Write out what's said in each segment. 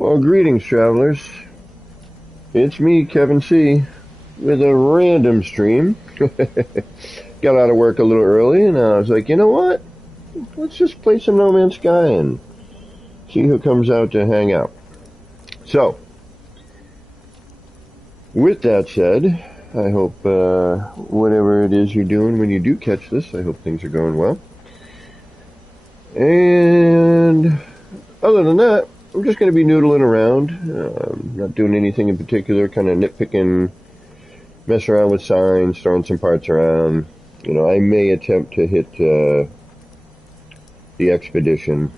Well, greetings, travelers. It's me, Kevin C., with a random stream. Got out of work a little early, and I was like, you know what? Let's just play some No Man's Sky and see who comes out to hang out. So, with that said, I hope whatever it is you're doing when you do catch this, I hope things are going well. And other than that, I'm just going to be noodling around, not doing anything in particular, kind of nitpicking, messing around with signs, throwing some parts around. You know, I may attempt to hit the expedition.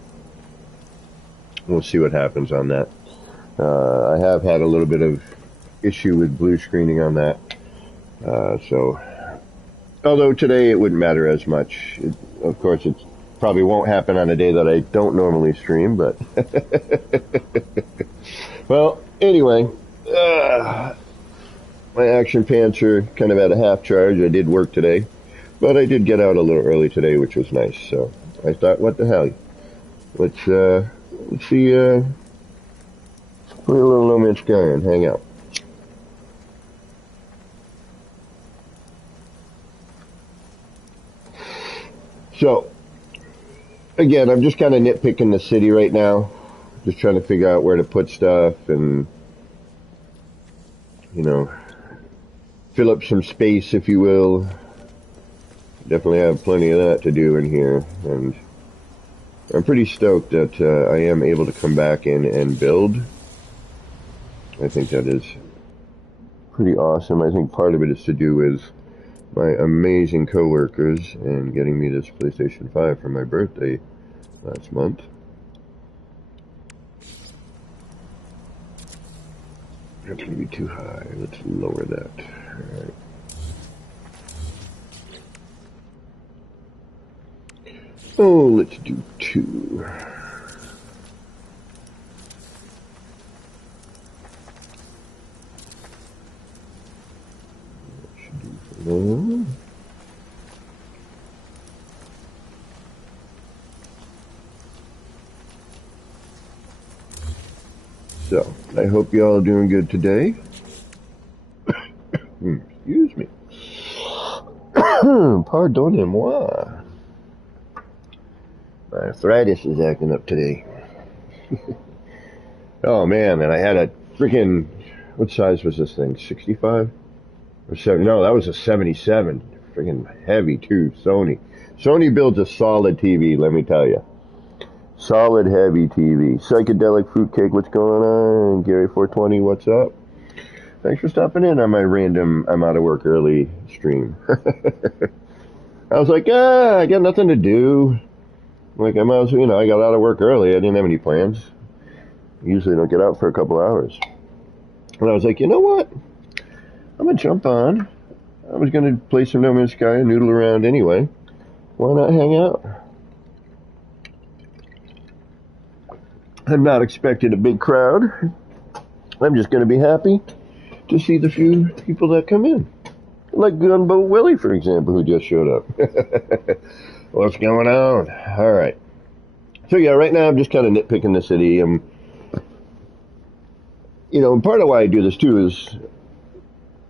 We'll see what happens on that. I have had a little bit of issue with blue screening on that. So, although today it wouldn't matter as much. Of course, it probably won't happen on a day that I don't normally stream, but... Well, anyway, my action pants are kind of at a half charge. I did work today, but I did get out a little early today, which was nice. So I thought, what the hell? Let's see, play a little No Man's Sky and hang out. So, again, I'm just kind of nitpicking the city right now. Just trying to figure out where to put stuff and, you know, fill up some space, if you will. Definitely have plenty of that to do in here. And I'm pretty stoked that I am able to come back in and build. I think that is pretty awesome. I think part of it is to do with my amazing coworkers and getting me this PlayStation 5 for my birthday last month. That's going to be too high. Let's lower that. Alright. Oh, let's do 2. So, I hope y'all are doing good today. Excuse me. Pardonnez-moi. My arthritis is acting up today. Oh man, and I had a freaking, what size was this thing? 65? Or 70? No, that was a 77. Freaking heavy too, Sony. Sony builds a solid TV, let me tell you. Solid heavy TV. Psychedelic Fruitcake, what's going on? Gary 420, what's up? Thanks for stopping in on my random I'm out of work early stream. I was like, I got nothing to do. Like, I might as well, I got out of work early. I didn't have any plans. Usually don't get out for a couple hours. And I was like, you know what? I'm going to jump on. I was going to play some No Man's Sky and noodle around anyway. Why not hang out? I'm not expecting a big crowd. I'm just going to be happy to see the few people that come in. Like Gunboat Willie, for example, who just showed up. What's going on? All right. So yeah, right now I'm just kind of nitpicking the city. And part of why I do this too is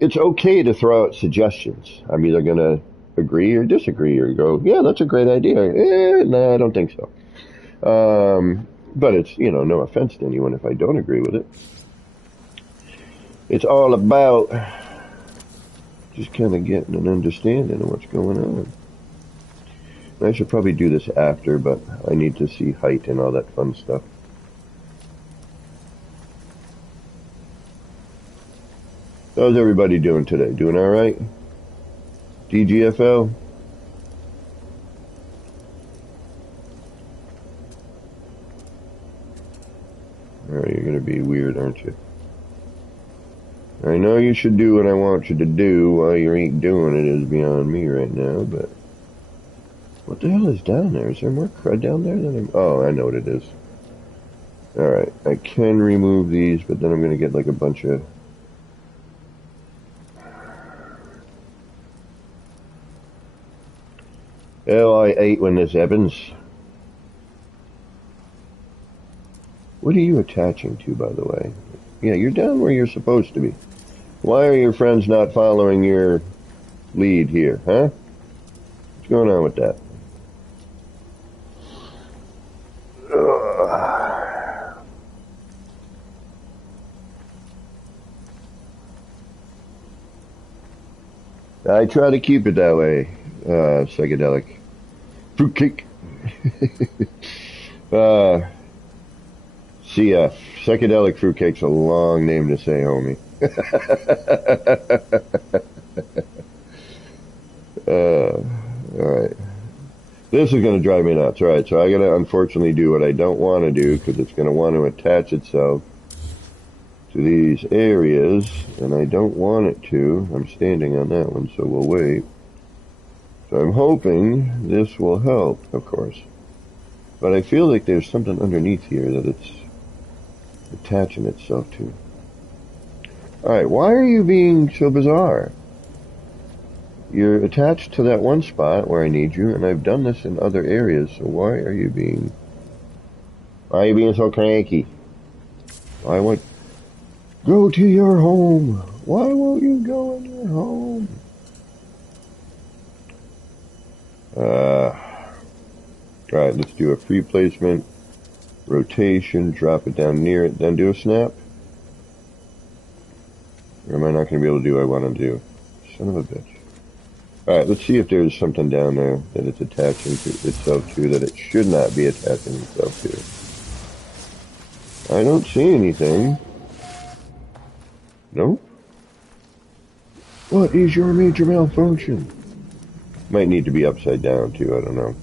it's okay to throw out suggestions. I'm either going to agree or disagree or go, yeah, that's a great idea. No, I don't think so. But it's, no offense to anyone if I don't agree with it. It's all about just kind of getting an understanding of what's going on. I should probably do this after, but I need to see height and all that fun stuff. How's everybody doing today? Doing all right? DGFL? Alright, you're going to be weird, aren't you? I know you should do what I want you to do. Why you ain't doing it is beyond me right now, but... What the hell is down there? Is there more crud down there than Oh, I know what it is. Alright, I can remove these, but then I'm going to get like a bunch of... Oh, I ate when this happens. What are you attaching to, by the way? Yeah, you're down where you're supposed to be. Why are your friends not following your lead here, huh? What's going on with that? I try to keep it that way, psychedelic. Fruitcake. Psychedelic fruitcake's a long name to say, homie. Alright. This is going to drive me nuts. Alright, so I got to unfortunately do what I don't want to do because it's going to want to attach itself to these areas, and I don't want it to. I'm standing on that one, so we'll wait. So I'm hoping this will help, of course. But I feel like there's something underneath here that it's attaching itself to. Alright, why are you being so bizarre? You're attached to that one spot where I need you, and I've done this in other areas, so why are you being so cranky? Why won't go to your home? Why won't you go in your home? Alright, let's do a free placement, rotation, drop it down near it, then do a snap. Or am I not going to be able to do what I want to do? Son of a bitch. Alright, let's see if there's something down there that it's attaching to itself to that it should not be attaching itself to. I don't see anything. Nope. What is your major malfunction? Might need to be upside down too, I don't know.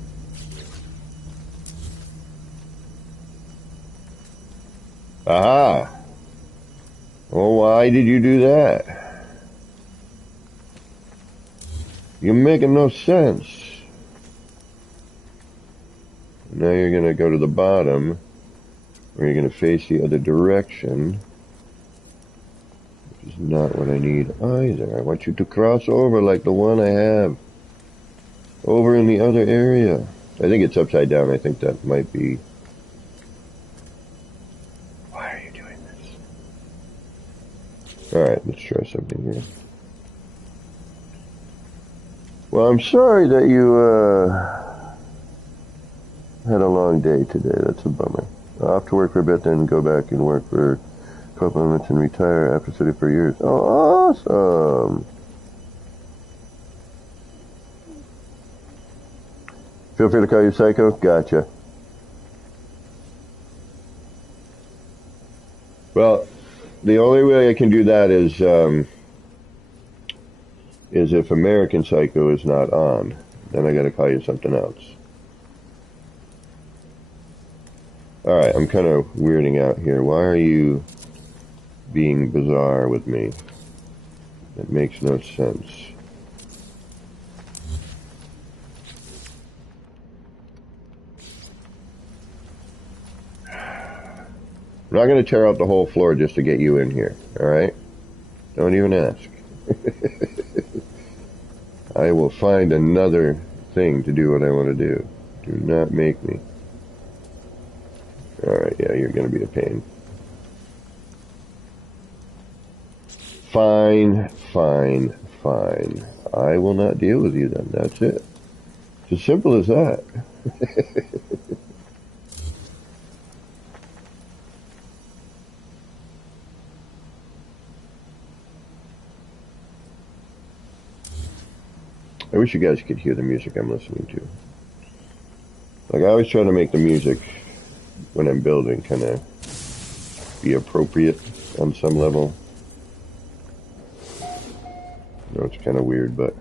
Aha! Well, why did you do that? You're making no sense. Now you're going to go to the bottom, where you're going to face the other direction, which is not what I need either. I want you to cross over like the one I have over in the other area. I think it's upside down. I think that might be... Why are you doing this? Alright, let's try something here. Well, I'm sorry that you had a long day today. That's a bummer. Off to work for a bit, then go back and work for a couple of months and retire after 34 years. Oh, awesome. Feel free to call you Psycho. Gotcha. Well, the only way I can do that is if American Psycho is not on. Then I gotta call you something else. Alright, I'm kind of weirding out here. Why are you being bizarre with me? That makes no sense. I'm not going to tear out the whole floor just to get you in here, alright? Don't even ask. I will find another thing to do what I want to do. Do not make me. Alright, yeah, you're going to be a pain. Fine, fine, fine. I will not deal with you then. That's it. It's as simple as that. I wish you guys could hear the music I'm listening to. Like, I always try to make the music when I'm building kind of be appropriate on some level. I know it's kind of weird, but...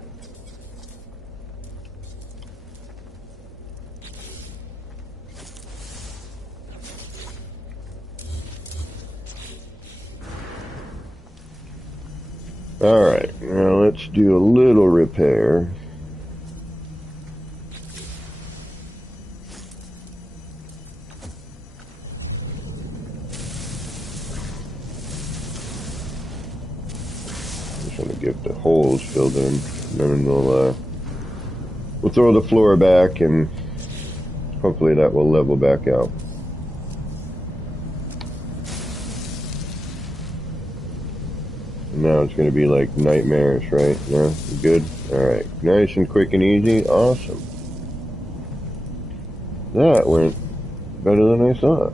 Alright, now let's do a little repair. Just want to get the holes filled in, and then we'll throw the floor back, and hopefully that will level back out. Now it's going to be like nightmarish, right? Yeah, good? Alright. Nice and quick and easy. Awesome. That went better than I thought.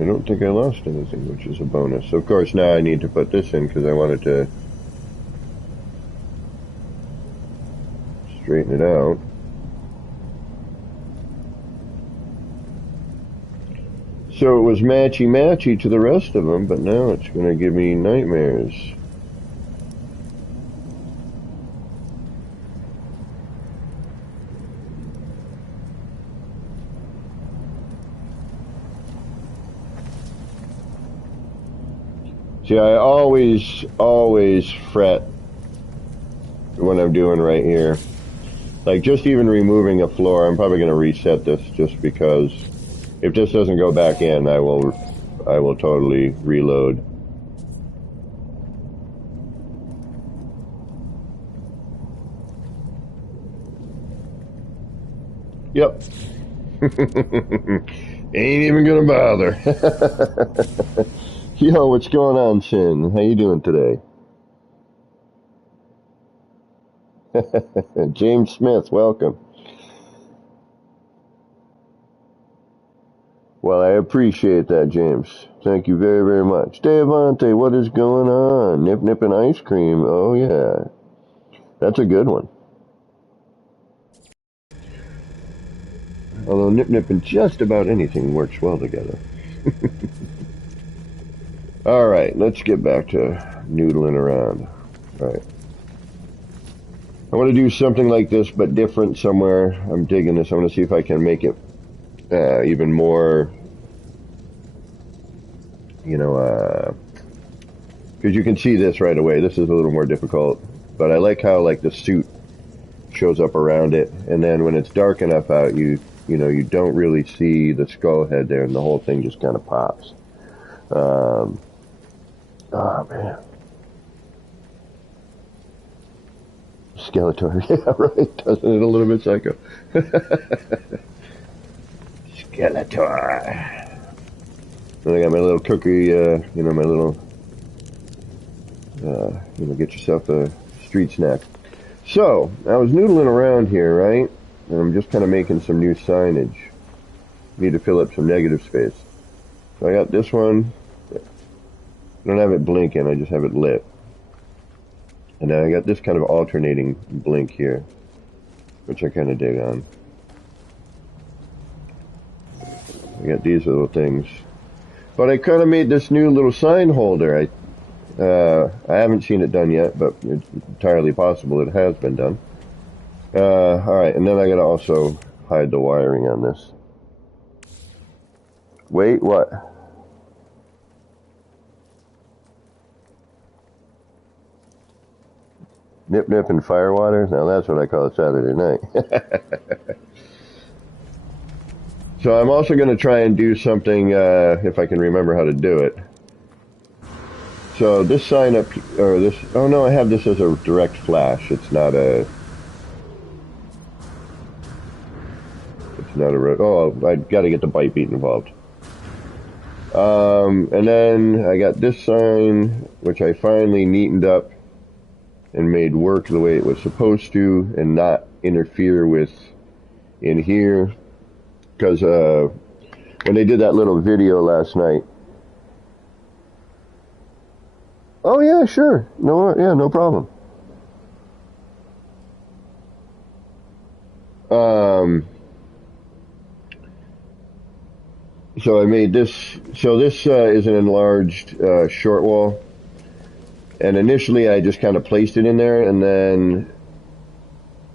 I don't think I lost anything, which is a bonus. So of course, now I need to put this in because I wanted to straighten it out. So it was matchy-matchy to the rest of them, but now it's going to give me nightmares. See, I always fret what I'm doing right here. Like, just even removing a floor, I'm probably going to reset this just because if this doesn't go back in, I will totally reload. Yep. Ain't even gonna bother. Yo, what's going on, Shin? How you doing today? James Smith, welcome. Well, I appreciate that, James. Thank you very, very much. Devante, what is going on? Nip Nip and ice cream. Oh, yeah. That's a good one. Although Nip Nip and just about anything works well together. Alright, let's get back to noodling around. Alright. I want to do something like this, but different somewhere. I'm digging this. I want to see if I can make it even more, you know, because you can see this right away. This is a little more difficult, but I like how like the suit shows up around it, and then when it's dark enough out, you don't really see the skull head there, and the whole thing just kind of pops. Oh man, Skeletor, yeah, right. Doesn't it a little bit psycho? Skeletor. Then I got my little cookie, my little, get yourself a street snack. So, I was noodling around here, right? And I'm just kind of making some new signage. Need to fill up some negative space. So I got this one. I don't have it blinking, I just have it lit. And then I got this kind of alternating blink here, which I kind of dig on. I got these little things. But I kind of made this new little sign holder. I haven't seen it done yet, but it's entirely possible it has been done. Alright, and then I gotta also hide the wiring on this. Wait, what? Nip Nip and Firewater? Now that's what I call it Saturday night. So I'm also going to try and do something, if I can remember how to do it. So this sign up, or this, oh no, I have this as a direct flash. It's not a, I got to get the bite beat involved. And then I got this sign, which I finally neatened up and made work the way it was supposed to and not interfere with in here. Because when they did that little video last night. Oh yeah, sure. No problem. So I made this. So this is an enlarged short wall. And initially I just kind of placed it in there, and then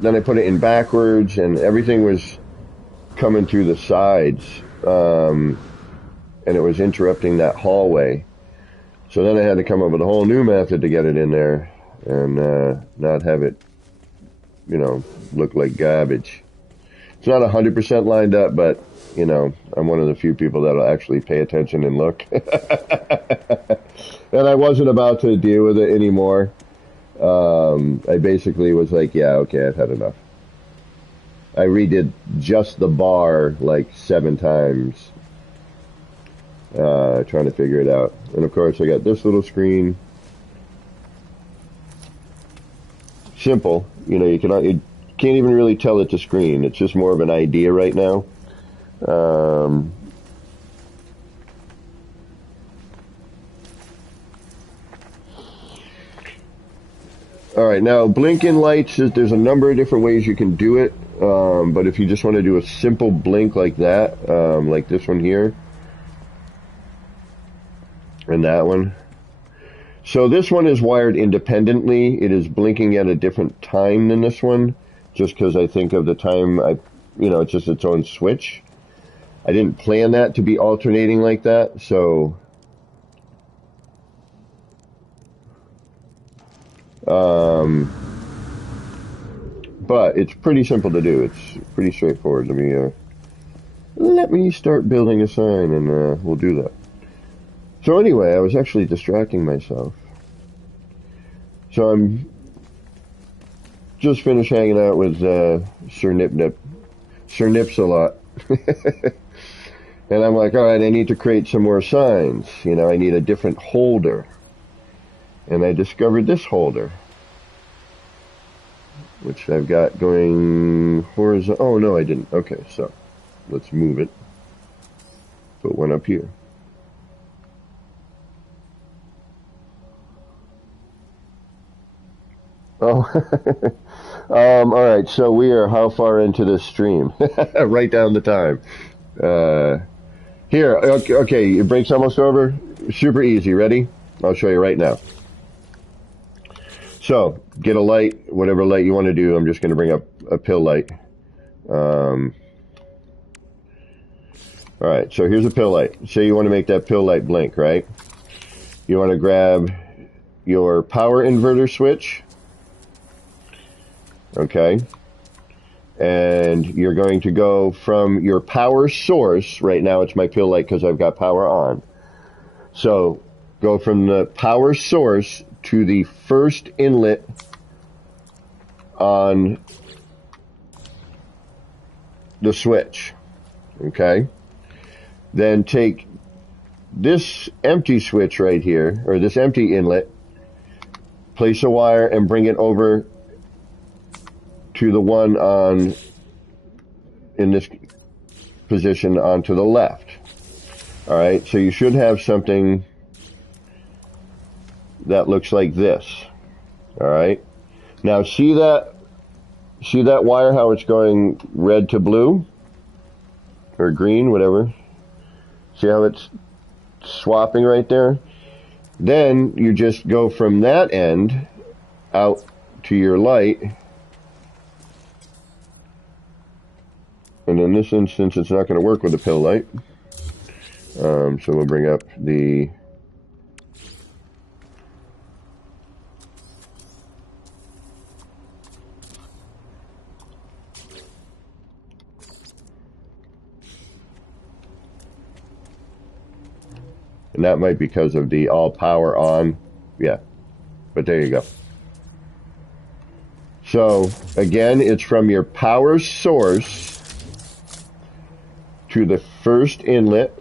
I put it in backwards, and everything was coming through the sides, and it was interrupting that hallway. So then I had to come up with a whole new method to get it in there and not have it, look like garbage. It's not 100% lined up, but, I'm one of the few people that'll actually pay attention and look. And I wasn't about to deal with it anymore. I basically was like, yeah, okay, I've had enough. I redid just the bar like 7 times. trying to figure it out. And of course I got this little screen. Simple, you know, you can't even really tell it's a screen. It's just more of an idea right now. All right, now blinking lights, there's a number of different ways you can do it, but if you just want to do a simple blink like that, like this one here, and that one. So this one is wired independently. It is blinking at a different time than this one, just because I think of the time, it's just its own switch. I didn't plan that to be alternating like that, so... but it's pretty simple to do. It's pretty straightforward. Let me start building a sign, and we'll do that. So anyway, I was actually distracting myself. So I'm just finished hanging out with Sir Nip. Sir Nips a lot. And I'm like, all right, I need to create some more signs. You know, I need a different holder. And I discovered this holder, which I've got going horizontal. Oh, no, I didn't. Okay, so let's move it. Put one up here. Oh, all right, so we are how far into this stream? Write down the time. Here, okay, your break's almost over. Super easy. Ready? I'll show you right now. So, get a light, whatever light you want to do. I'm just going to bring up a pill light. All right, so here's a pill light. Say you want to make that pill light blink, right? You want to grab your power inverter switch. Okay. And you're going to go from your power source. Right now it's my pill light because I've got power on. So, go from the power source to the first inlet on the switch. Okay? Then take this empty switch right here, or this empty inlet, place a wire and bring it over to the one in this position onto the left. Alright, so you should have something that looks like this. Alright, now see that wire, how it's going red to blue? Or green, whatever. See how it's swapping right there? Then you just go from that end out to your light. And in this instance, it's not going to work with the pill light. So we'll bring up the... And that might be because of the all power on. Yeah. But there you go. So, again, it's from your power source to the first inlet.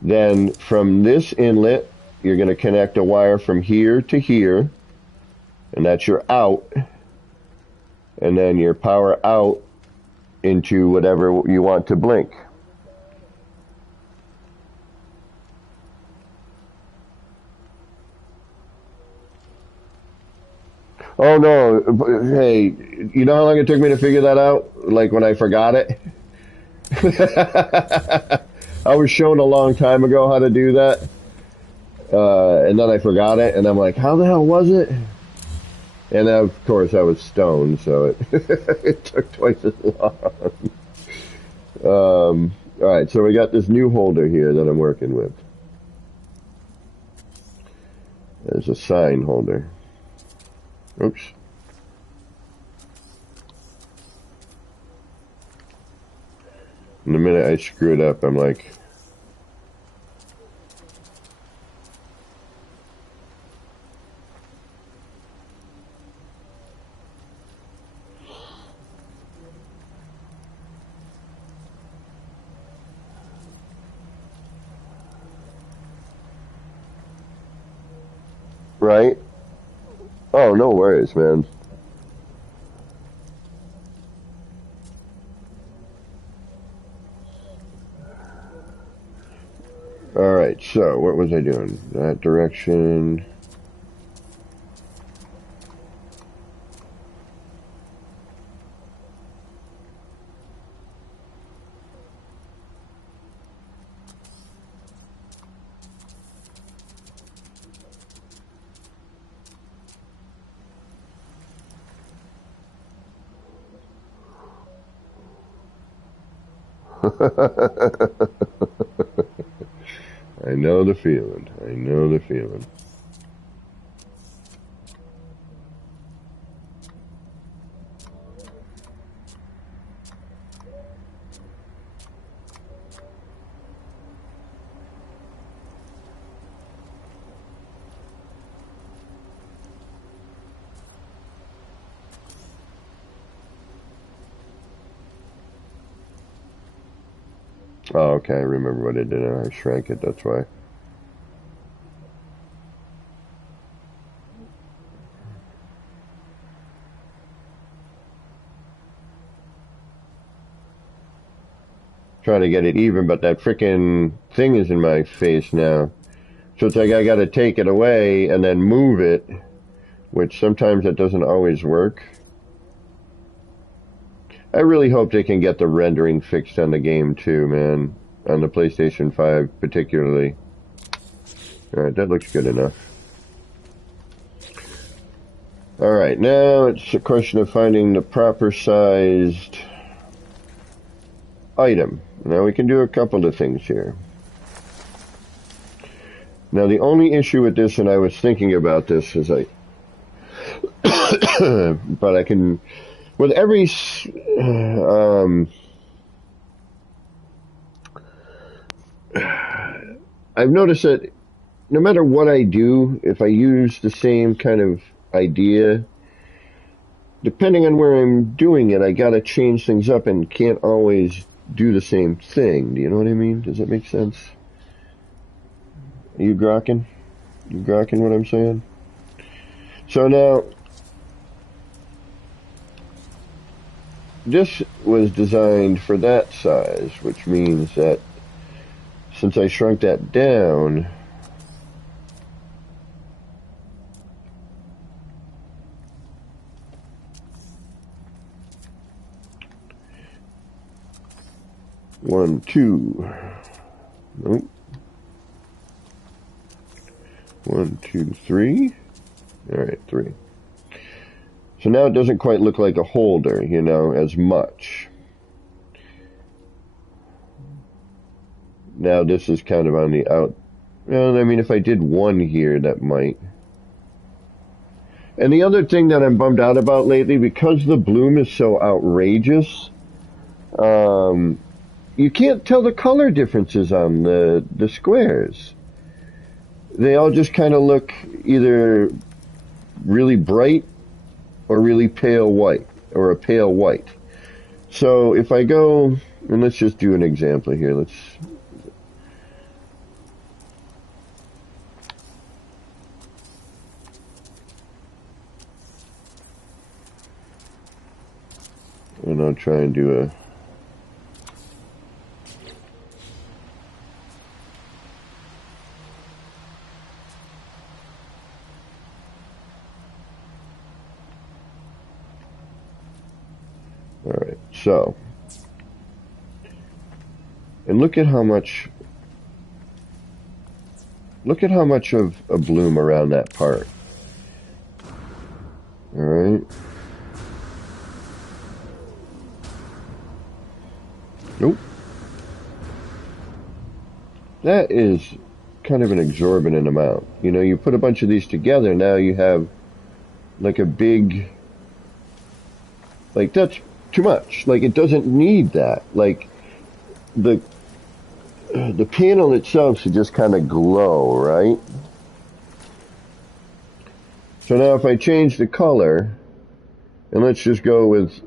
Then from this inlet, you're going to connect a wire from here to here. And that's your out. And then your power out into whatever you want to blink. Oh no, hey, you know how long it took me to figure that out? Like when I forgot it? I was shown a long time ago how to do that. And then I forgot it, and I'm like, how the hell was it? And of course I was stoned, so it took twice as long. Alright, so we got this new holder here that I'm working with. There's a sign holder. Oops. And the minute I screw it up, I'm like... Right? Oh, no worries, man. Alright, so what was I doing? That direction. I know the feeling. I know the feeling. Oh, okay, I remember what I did. I shrank it, that's why. Trying to get it even, but that frickin' thing is in my face now. So it's like I gotta take it away and then move it, which sometimes that doesn't always work. I really hope they can get the rendering fixed on the game too, man. On the PlayStation 5 particularly. Alright, that looks good enough. Alright, now it's a question of finding the proper sized item. Now we can do a couple of things here. Now the only issue with this, and I was thinking about this, is but I can, with every, I've noticed that no matter what I do, if I use the same kind of idea, depending on where I'm doing it, I gotta change things up and can't always do the same thing. Do you know what I mean? Does that make sense? Are you grokking? You grokking what I'm saying? So now, this was designed for that size, which means that since I shrunk that down, one, two, nope, 1, 2, 3, all right, 3. So now it doesn't quite look like a holder, you know, as much. Now this is kind of on the out. Well, I mean, if I did one here, that might. And the other thing that I'm bummed out about lately, because the bloom is so outrageous, you can't tell the color differences on the squares. They all just kind of look either really bright or really pale white, or a pale white. So if I go, and let's just do an example here. And I'll try and do a, alright, so, and look at how much of a bloom around that part. Alright. Nope. That is kind of an exorbitant amount. You know, you put a bunch of these together, now you have like a big, like that's too much. Like it doesn't need that. Like the panel itself should just kind of glow, right? So now if I change the color, and let's just go with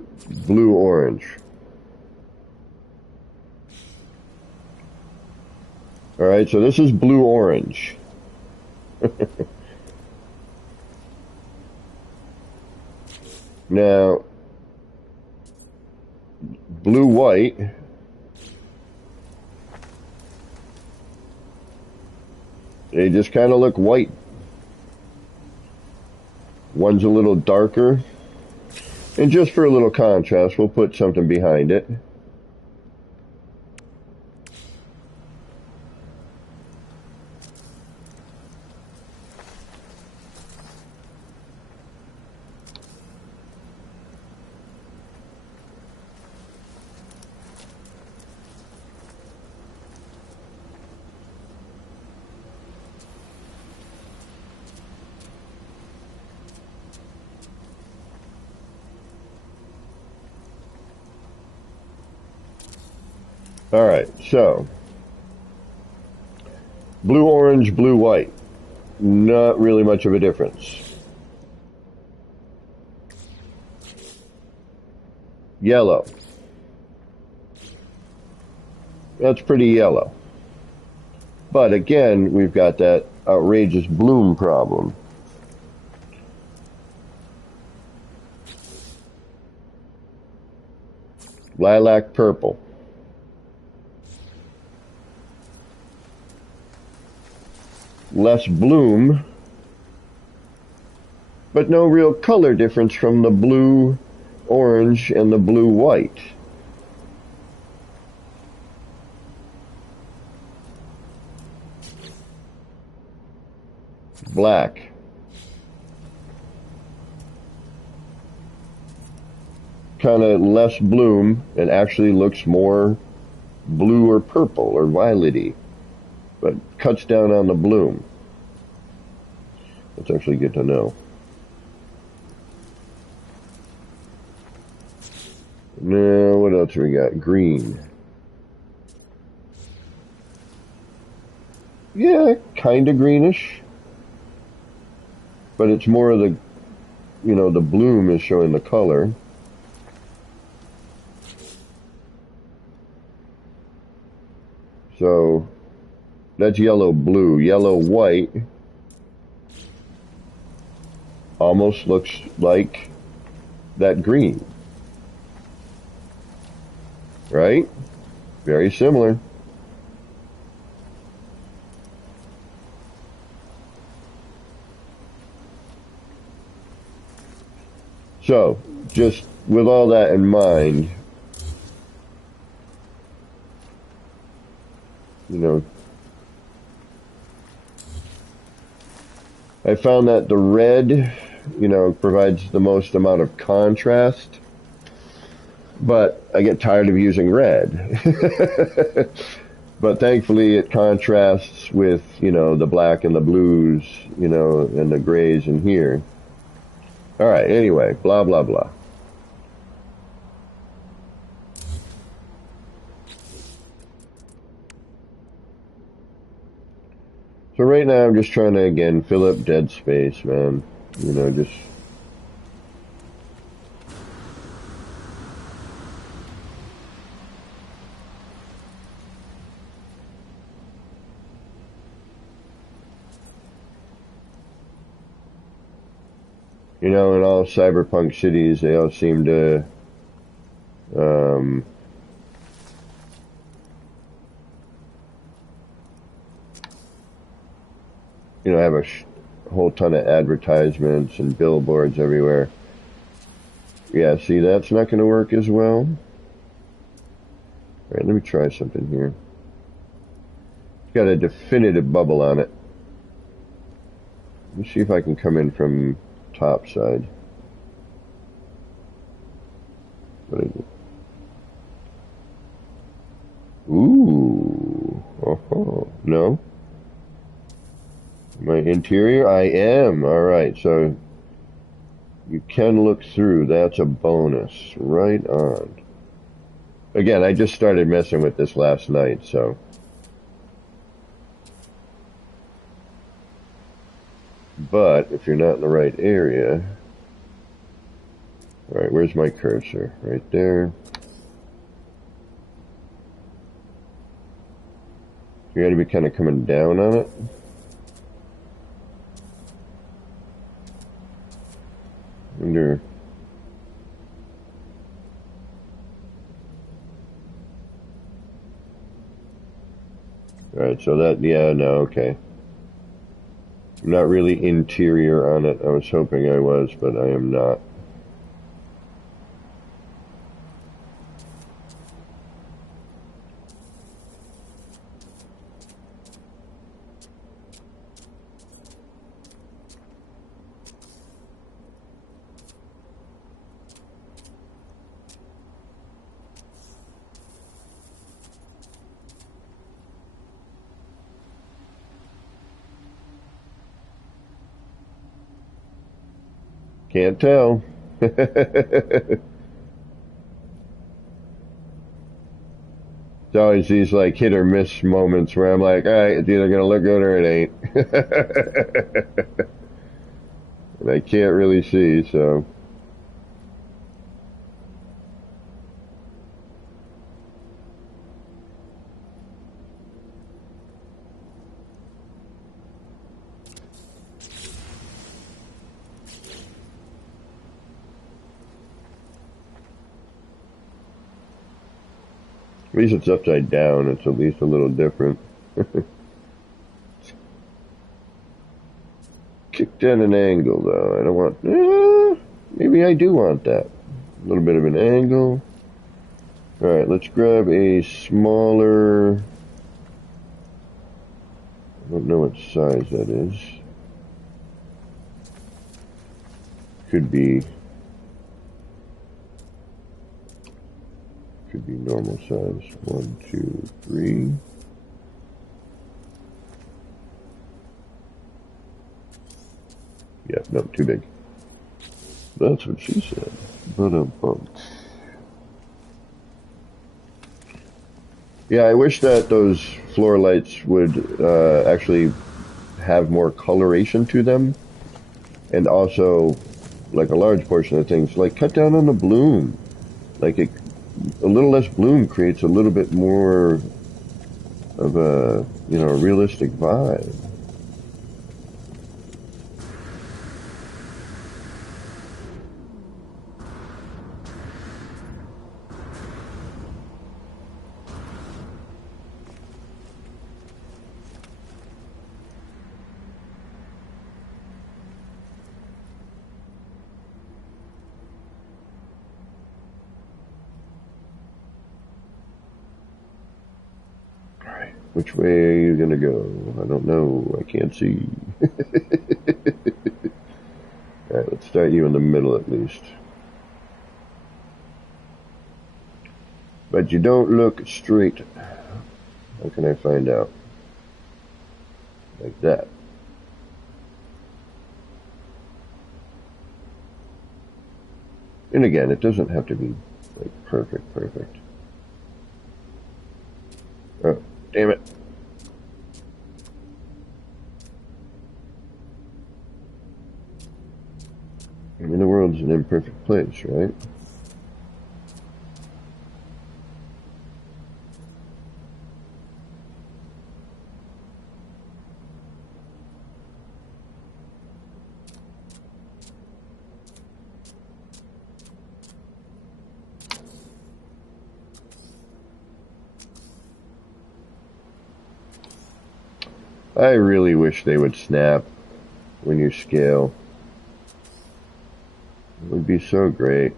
blue-orange. Alright, so this is blue-orange. Now, blue-white, they just kind of look white. One's a little darker. And just for a little contrast, we'll put something behind it. Alright, so blue-orange, blue-white. Not really much of a difference. Yellow. That's pretty yellow. But again, we've got that outrageous bloom problem. Lilac purple. Less bloom, but no real color difference from the blue orange and the blue white. Black. Kind of less bloom and actually looks more blue or purple or violety, but cuts down on the bloom. That's actually good to know. Now, what else we got? Green. Yeah, kind of greenish. But it's more of the, you know, the bloom is showing the color. So, that's yellow-blue. Yellow-white almost looks like that green. Right? Very similar. So, just with all that in mind, you know, I found that the red, you know, provides the most amount of contrast, but I get tired of using red. But thankfully it contrasts with, you know, the black and the blues, you know, and the grays in here. Alright, anyway, blah, blah, blah. So right now I'm just trying to, again, fill up dead space, man. You know, just... You know, in all cyberpunk cities, they all seem to, you know, have a whole ton of advertisements and billboards everywhere. Yeah, see, that's not going to work as well. Alright, let me try something here. It's got a definitive bubble on it. Let me see if I can come in from top side. What is it? Ooh. Oh, no. My interior? I am. Alright, so you can look through. That's a bonus. Right on. Again, I just started messing with this last night, so. But if you're not in the right area, alright, where's my cursor? Right there. You gotta be kind of coming down on it. Under, Alright, so that, yeah, no, okay. I'm not really interior on it. I was hoping I was, but I am not. Can't tell. It's always these like hit or miss moments where I'm like, alright, it's either gonna look good or it ain't. And I can't really see, so. At least it's upside down, it's at least a little different. Kicked at an angle though, I don't want, maybe I do want that. A little bit of an angle. Alright, let's grab a smaller, I don't know what size that is. Could be normal size. 1, 2, 3. Yeah, no, too big. That's what she said. Yeah, I wish that those floor lights would actually have more coloration to them, and also, like a large portion of things, like cut down on the bloom. Like a little less bloom creates a little bit more of a, realistic vibe. Which way are you gonna go? I don't know. I can't see. Alright, let's start you in the middle at least. But you don't look straight. How can I find out? Like that. And again, it doesn't have to be like perfect. Oh, damn it. I mean, the world's an imperfect place, right? I really wish they would snap when you scale. It would be so great.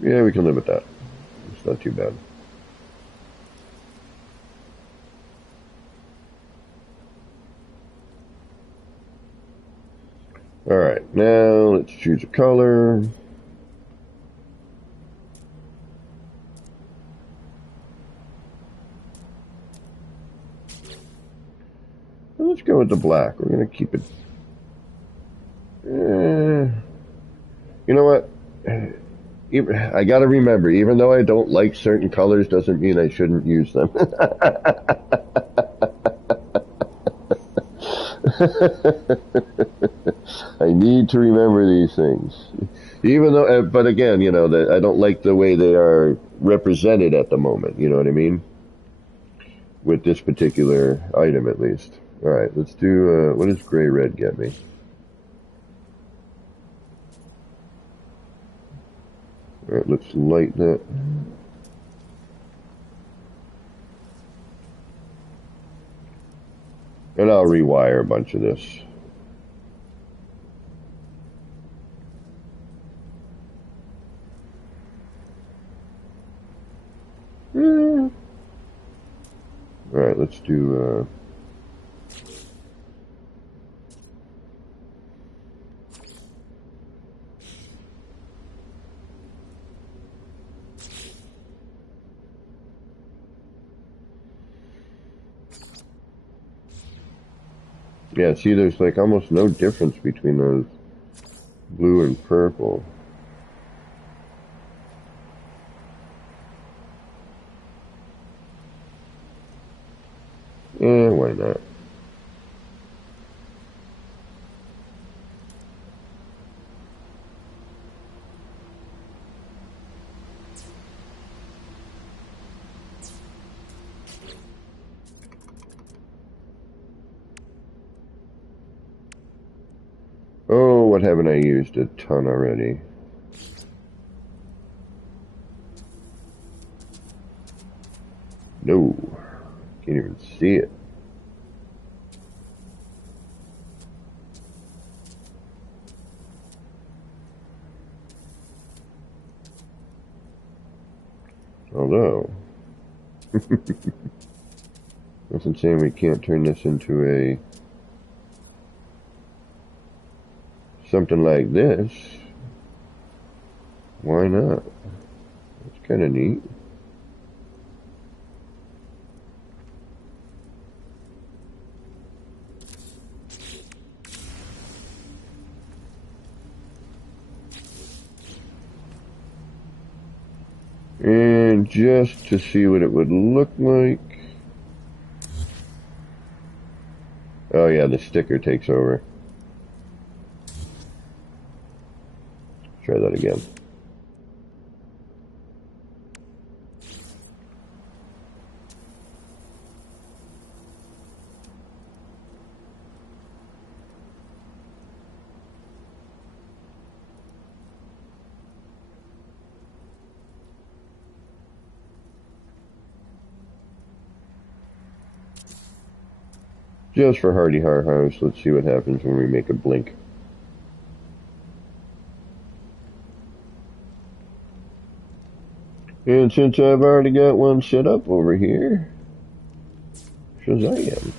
Yeah, we can live with that. It's not too bad. Alright, now let's choose a color. Let's go with the black. We're going to keep it. You know what? I got to remember, even though I don't like certain colors, doesn't mean I shouldn't use them. I need to remember these things. Even though, but again, you know, that I don't like the way they are represented at the moment. You know what I mean? With this particular item, at least. All right, let's do. What does gray red get me? All right, let's light that. And I'll rewire a bunch of this. All right, let's do. Yeah, see, there's like almost no difference between those blue and purple. Yeah, why not? Oh, what haven't I used a ton already? No, can't even see it. Although, nothing saying we can't turn this into a something like this. Why not? It's kind of neat. And just to see what it would look like. Oh yeah, the sticker takes over. Let's try that again. Just for Hardy Har House, let's see what happens when we make a blink. And since I've already got one set up over here, Shazam.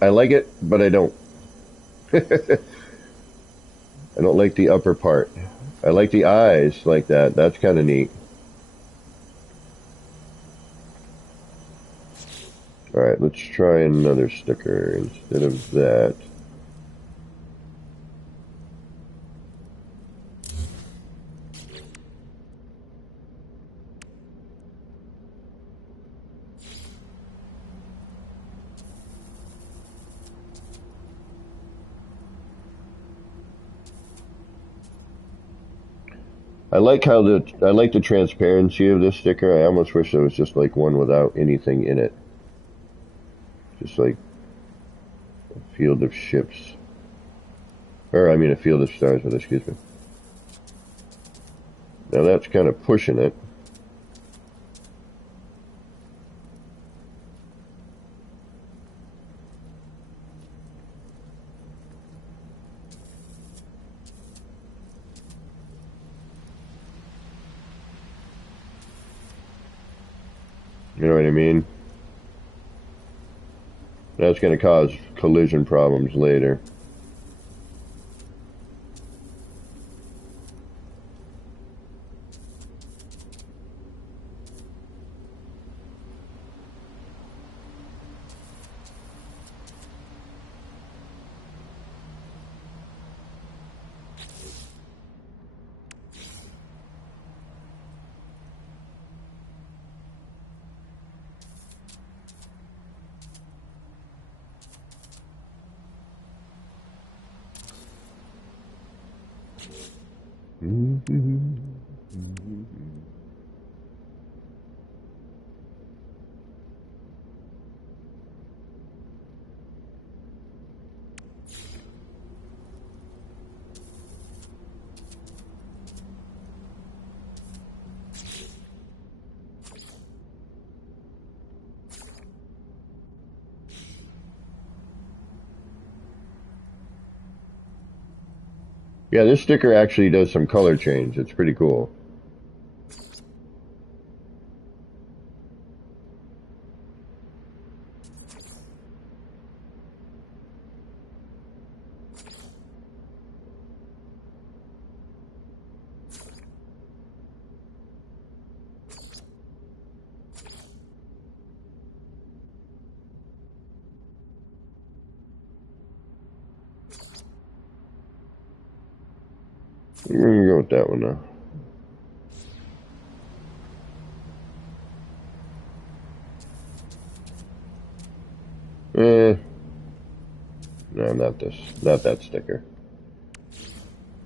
I like it, but I don't. I don't like the upper part. I like the eyes like that. That's kind of neat. Alright, let's try another sticker instead of that. I like the transparency of this sticker. I almost wish there was just like one without anything in it. Just like a field of ships. Or, I mean, a field of stars, but excuse me. Now that's kind of pushing it. You know what I mean? That's going to cause collision problems later. Yeah, this sticker actually does some color change. It's pretty cool. I'm gonna go with that one now. No, not this. Not that sticker.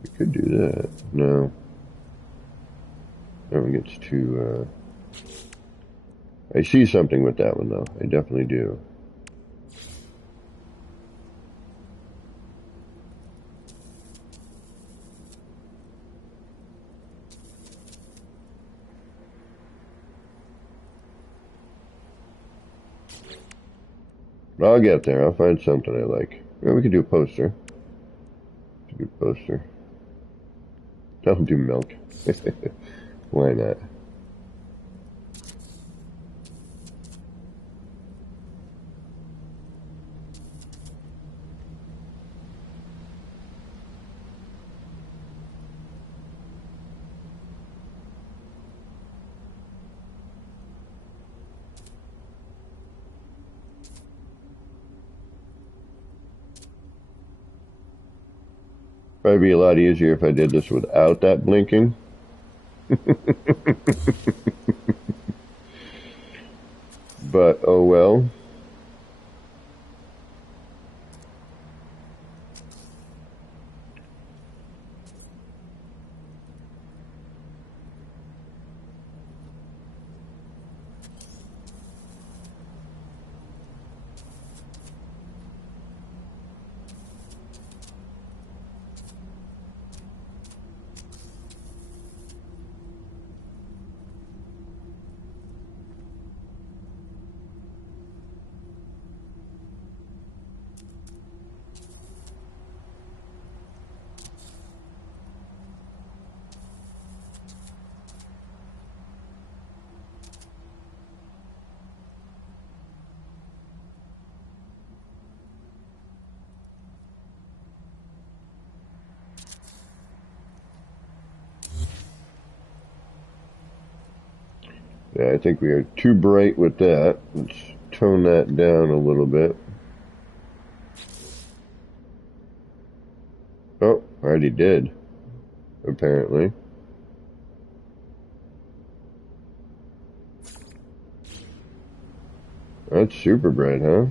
We could do that. No. That one gets too, I see something with that one, though. I definitely do. I'll get there. I'll find something I like. Yeah, we could do a poster. It's a good poster. Don't do milk. Why not? Probably be a lot easier if I did this without that blinking. But, oh well. Yeah, I think we are too bright with that. Let's tone that down a little bit. Oh, already did, apparently. That's super bright, huh?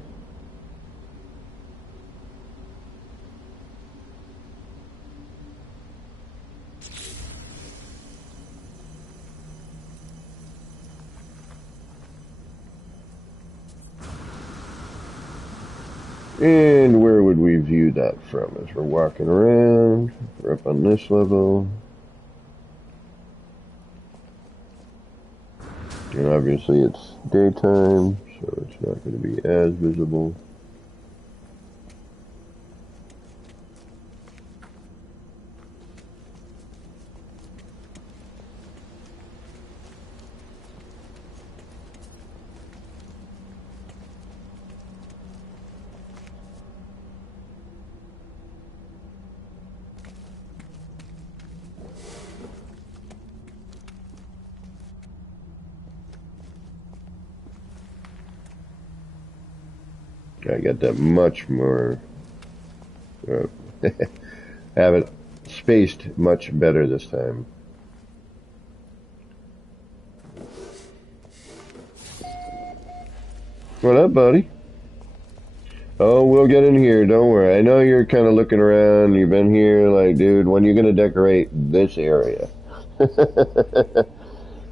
And where would we view that from? As we're walking around, we're up on this level. And obviously it's daytime, so it's not going to be as visible. I got that much more, have it spaced much better this time. What up, buddy? Oh, we'll get in here, don't worry. I know you're kind of looking around, you've been here, like, dude, when are you going to decorate this area?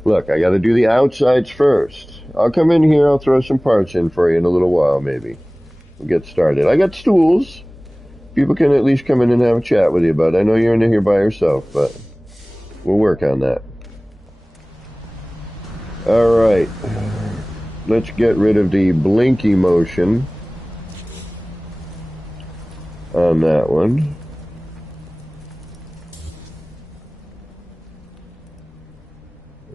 Look, I got to do the outsides first. I'll come in here. I'll throw some parts in for you in a little while, maybe. We'll get started. I got stools. People can at least come in and have a chat with you about it. I know you're in here by yourself, but we'll work on that. All right. Let's get rid of the blinky motion on that one.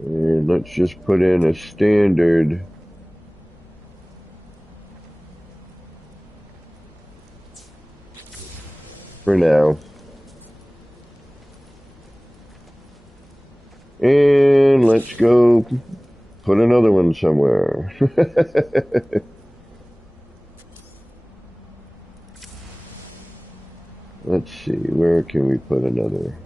And let's just put in a standard for now. And let's go put another one somewhere. Let's see, where can we put another?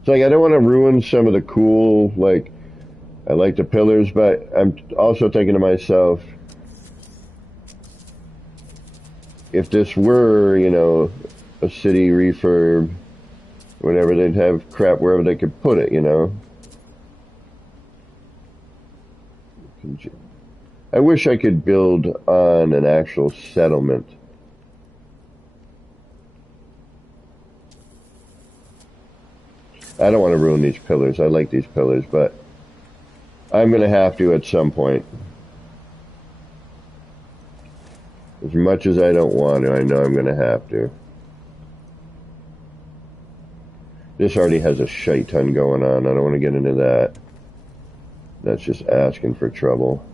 It's like I don't want to ruin some of the cool, like, I like the pillars, but I'm also thinking to myself, if this were, you know, a city refurb, whatever, they'd have crap wherever they could put it, you know? I wish I could build on an actual settlement. I don't want to ruin these pillars. I like these pillars, but I'm going to have to at some point. As much as I don't want to, I know I'm going to have to. This already has a shite ton going on. I don't want to get into that. That's just asking for trouble.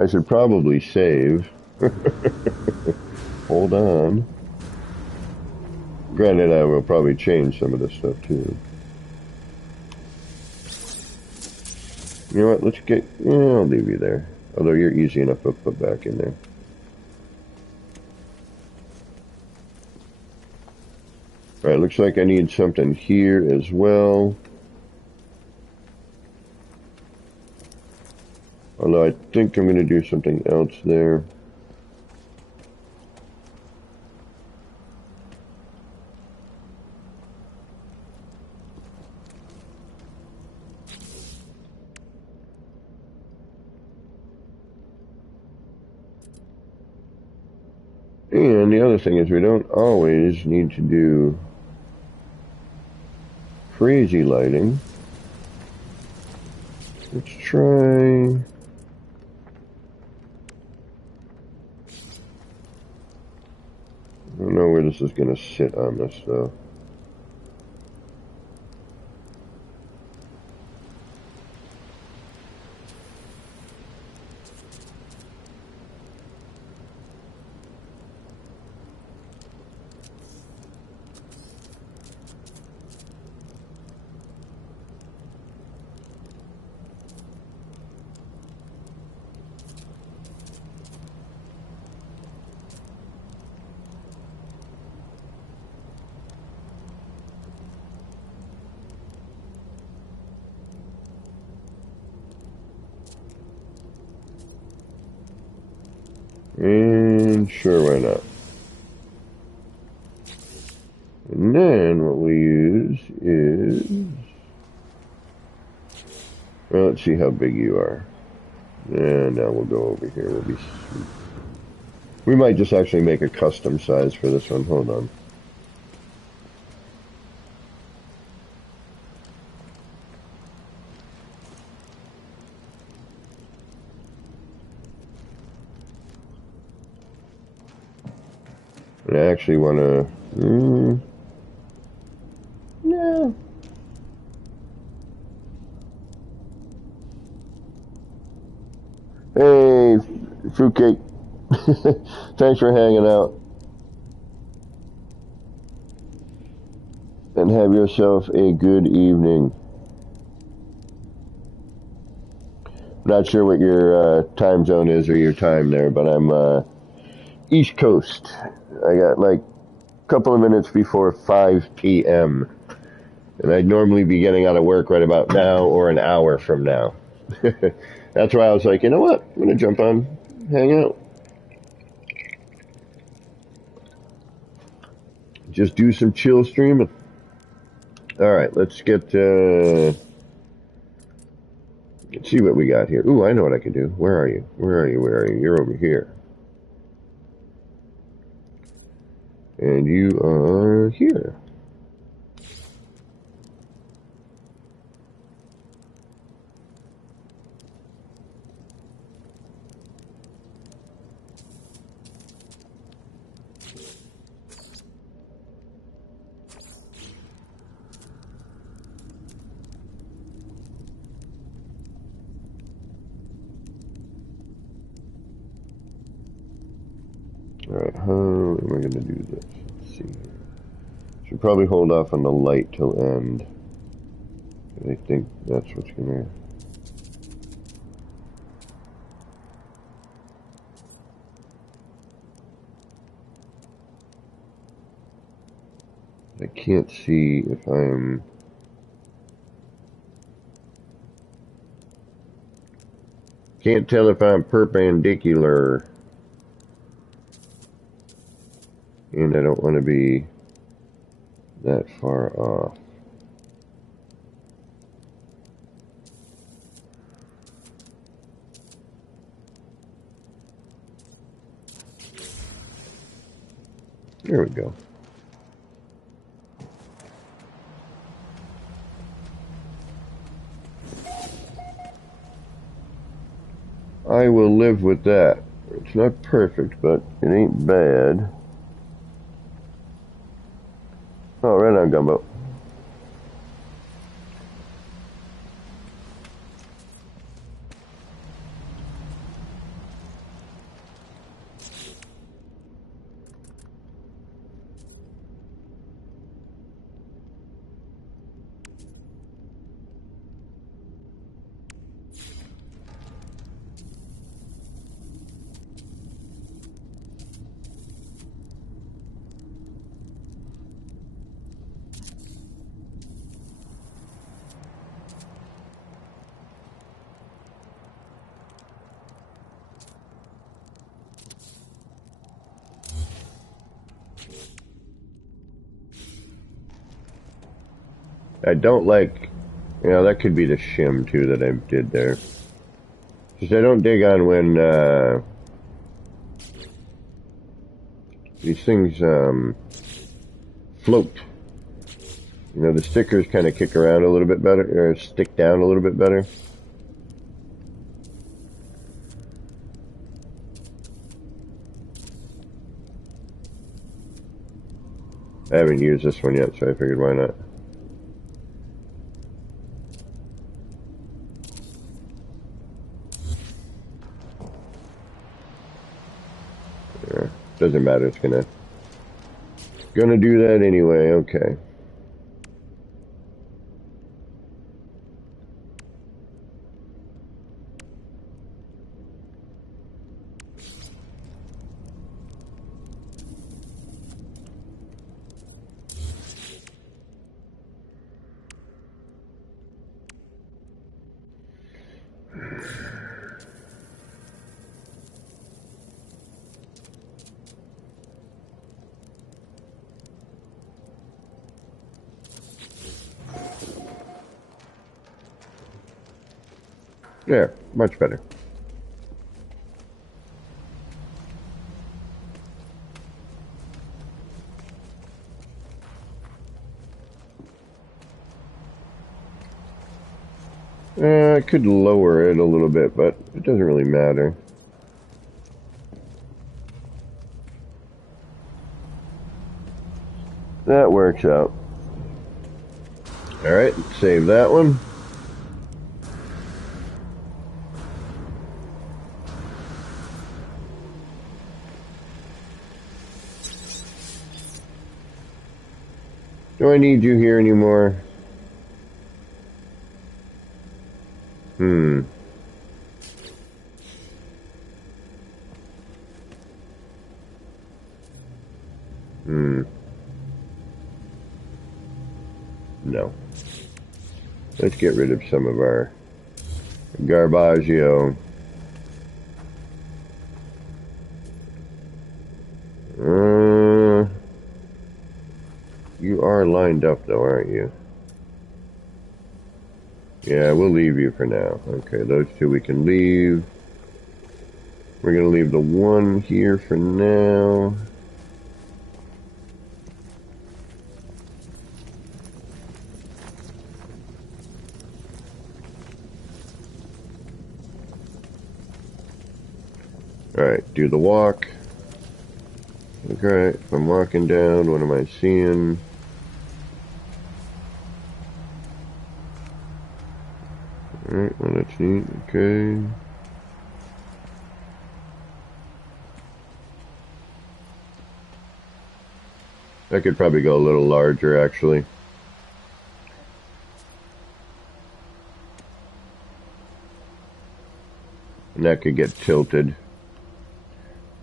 I should probably save. Hold on. Granted, I will probably change some of this stuff too. You know what, let's get, yeah, I'll leave you there. Although you're easy enough to put back in there. Alright, looks like I need something here as well. Although I think I'm going to do something else there. And the other thing is we don't always need to do crazy lighting. Let's try... I don't know where this is going to sit on this though. And sure, why not? And then what we use is... Well, let's see how big you are. And now we'll go over here. We'll be... We might just actually make a custom size for this one. Hold on. I actually want to... no. Hey, Fruitcake. Thanks for hanging out. And have yourself a good evening. Not sure what your time zone is or your time there, but I'm East Coast. I got like a couple of minutes before 5 p.m. And I'd normally be getting out of work right about now or an hour from now. That's why I was like, you know what? I'm going to jump on, hang out. Just do some chill streaming. Alright, let's get, let's see what we got here. Ooh, I know what I can do. Where are you? Where are you? Where are you? You're over here. And you are here. Alright, how am I going to do this? Let's see here. Should probably hold off on the light till end. I think that's what's going to... I can't see if I'm... Can't tell if I'm perpendicular. And I don't want to be that far off. There we go. I will live with that. It's not perfect, but it ain't bad. Oh, right on, Gumbo. I don't like, you know, that could be the shim too that I did there. Because I don't dig on when these things float. You know, the stickers kind of kick around a little bit better, or stick down a little bit better. I haven't used this one yet, so I figured why not. Doesn't matter, it's gonna do that anyway, okay. Yeah, much better. I could lower it a little bit, but it doesn't really matter. That works out. Alright, save that one. Do I need you here anymore? No. Let's get rid of some of our Garbaggio. You are lined up though, aren't you? Yeah, we'll leave you for now. Okay, those two we can leave. We're gonna leave the one here for now. Alright, do the walk. Okay, if I'm walking down, what am I seeing? Alright, well that's neat, okay. I could probably go a little larger actually. And that could get tilted.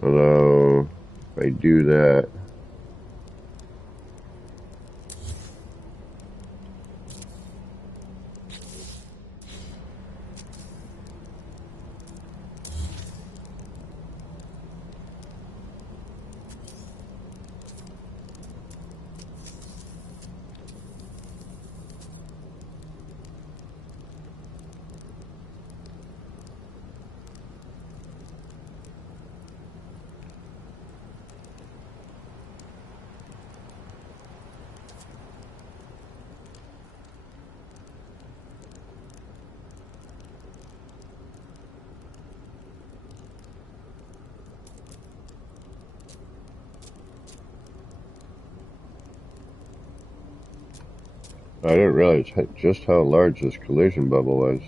Although, if I do that, I didn't realize just how large this collision bubble was.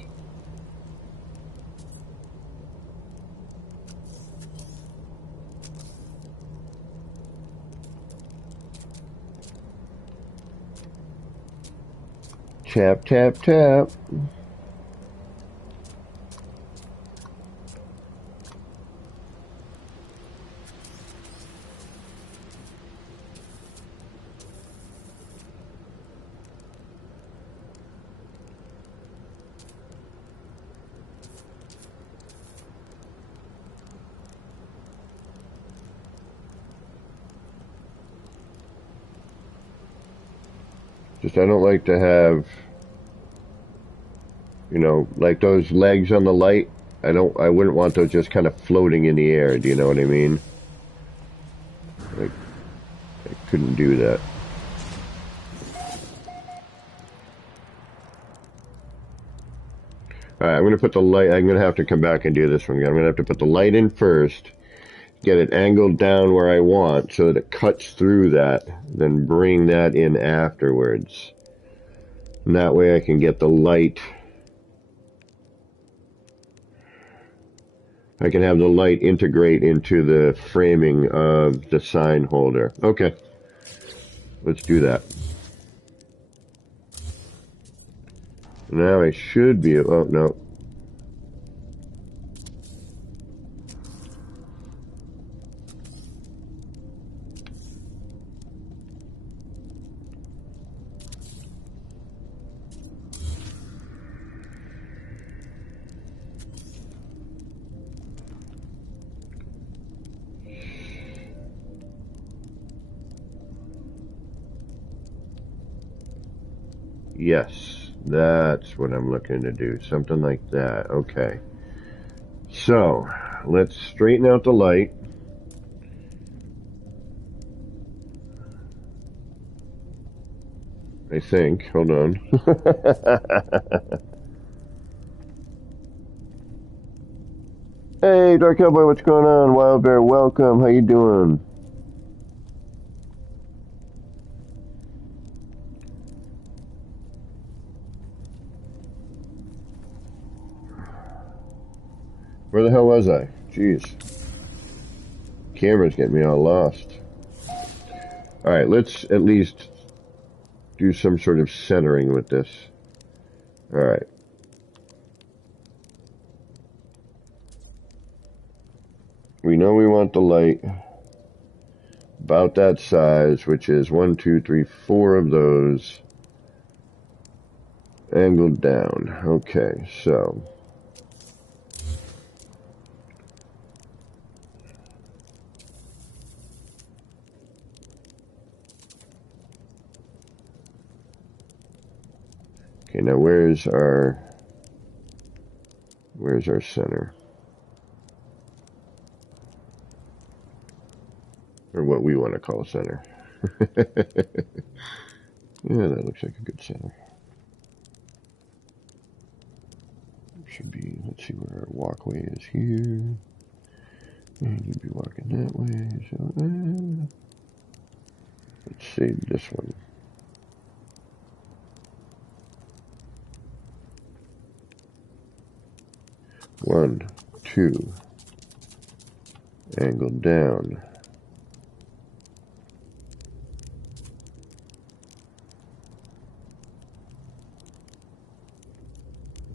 Tap, tap, tap. Just I don't like to have, you know, like those legs on the light. I wouldn't want those just kind of floating in the air. Do you know what I mean? Like, I couldn't do that. Alright, I'm going to put the light, I'm going to have to come back and do this one again. I'm going to have to put the light in first, get it angled down where I want so that it cuts through that, then bring that in afterwards. And that way I can get the light, I can have the light integrate into the framing of the sign holder. Okay, let's do that. Now I should be, oh no. Yes, that's what I'm looking to do. Something like that. Okay. So, let's straighten out the light. I think. Hold on. Hey, Dark Cowboy, what's going on? Wild Bear, welcome. How you doing? Where the hell was I? Jeez. Camera's getting me all lost. Alright, let's at least do some sort of centering with this. Alright. We know we want the light about that size, which is 1, 2, 3, 4 of those angled down. Okay, so okay, now where's our center? Or what we want to call a center. Yeah, that looks like a good center. Should be, let's see where our walkway is here. And you'd be walking that way, so let's see this one. One, two, angle down.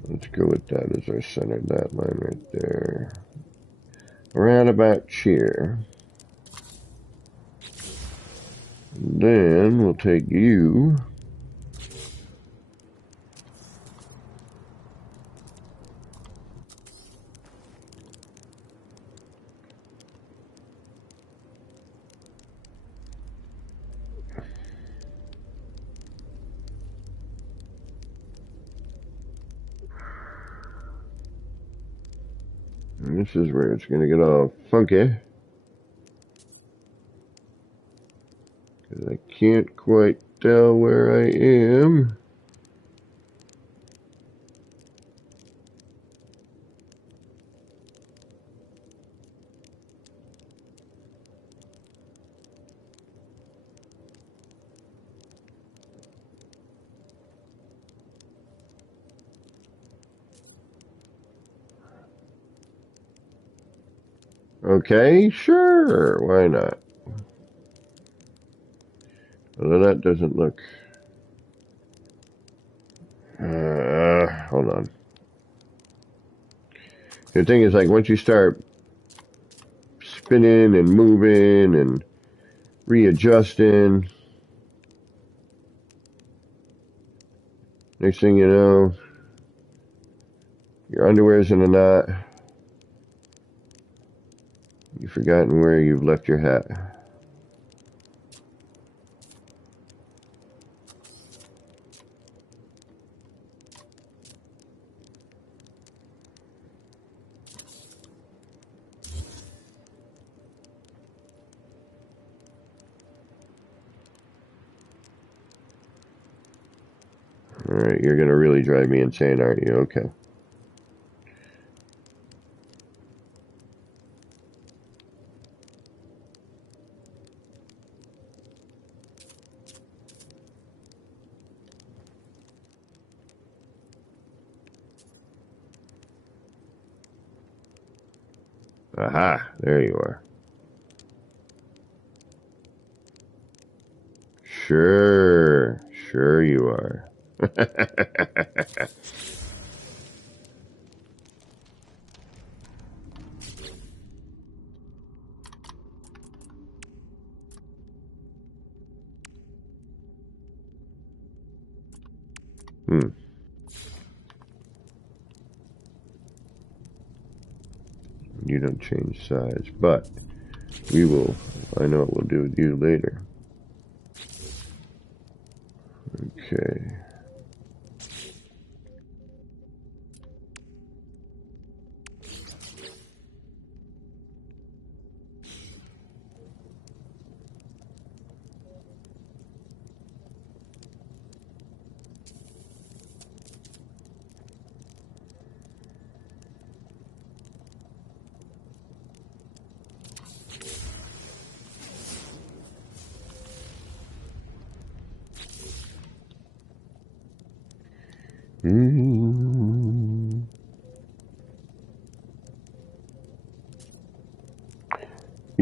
Let's go with that as our center, that line right there. Around about here. And then we'll take you. And this is where it's going to get all funky. Because I can't quite tell where I am. Okay, sure, why not? Although that doesn't look... hold on. The thing is, like, once you start spinning and moving and readjusting, next thing you know, your underwear's in a knot. You've forgotten where you've left your hat. Alright, you're gonna really drive me insane, aren't you? Okay. Aha, there you are. Sure you are. You don't change size, but we will, I know what we'll do with you later. Okay.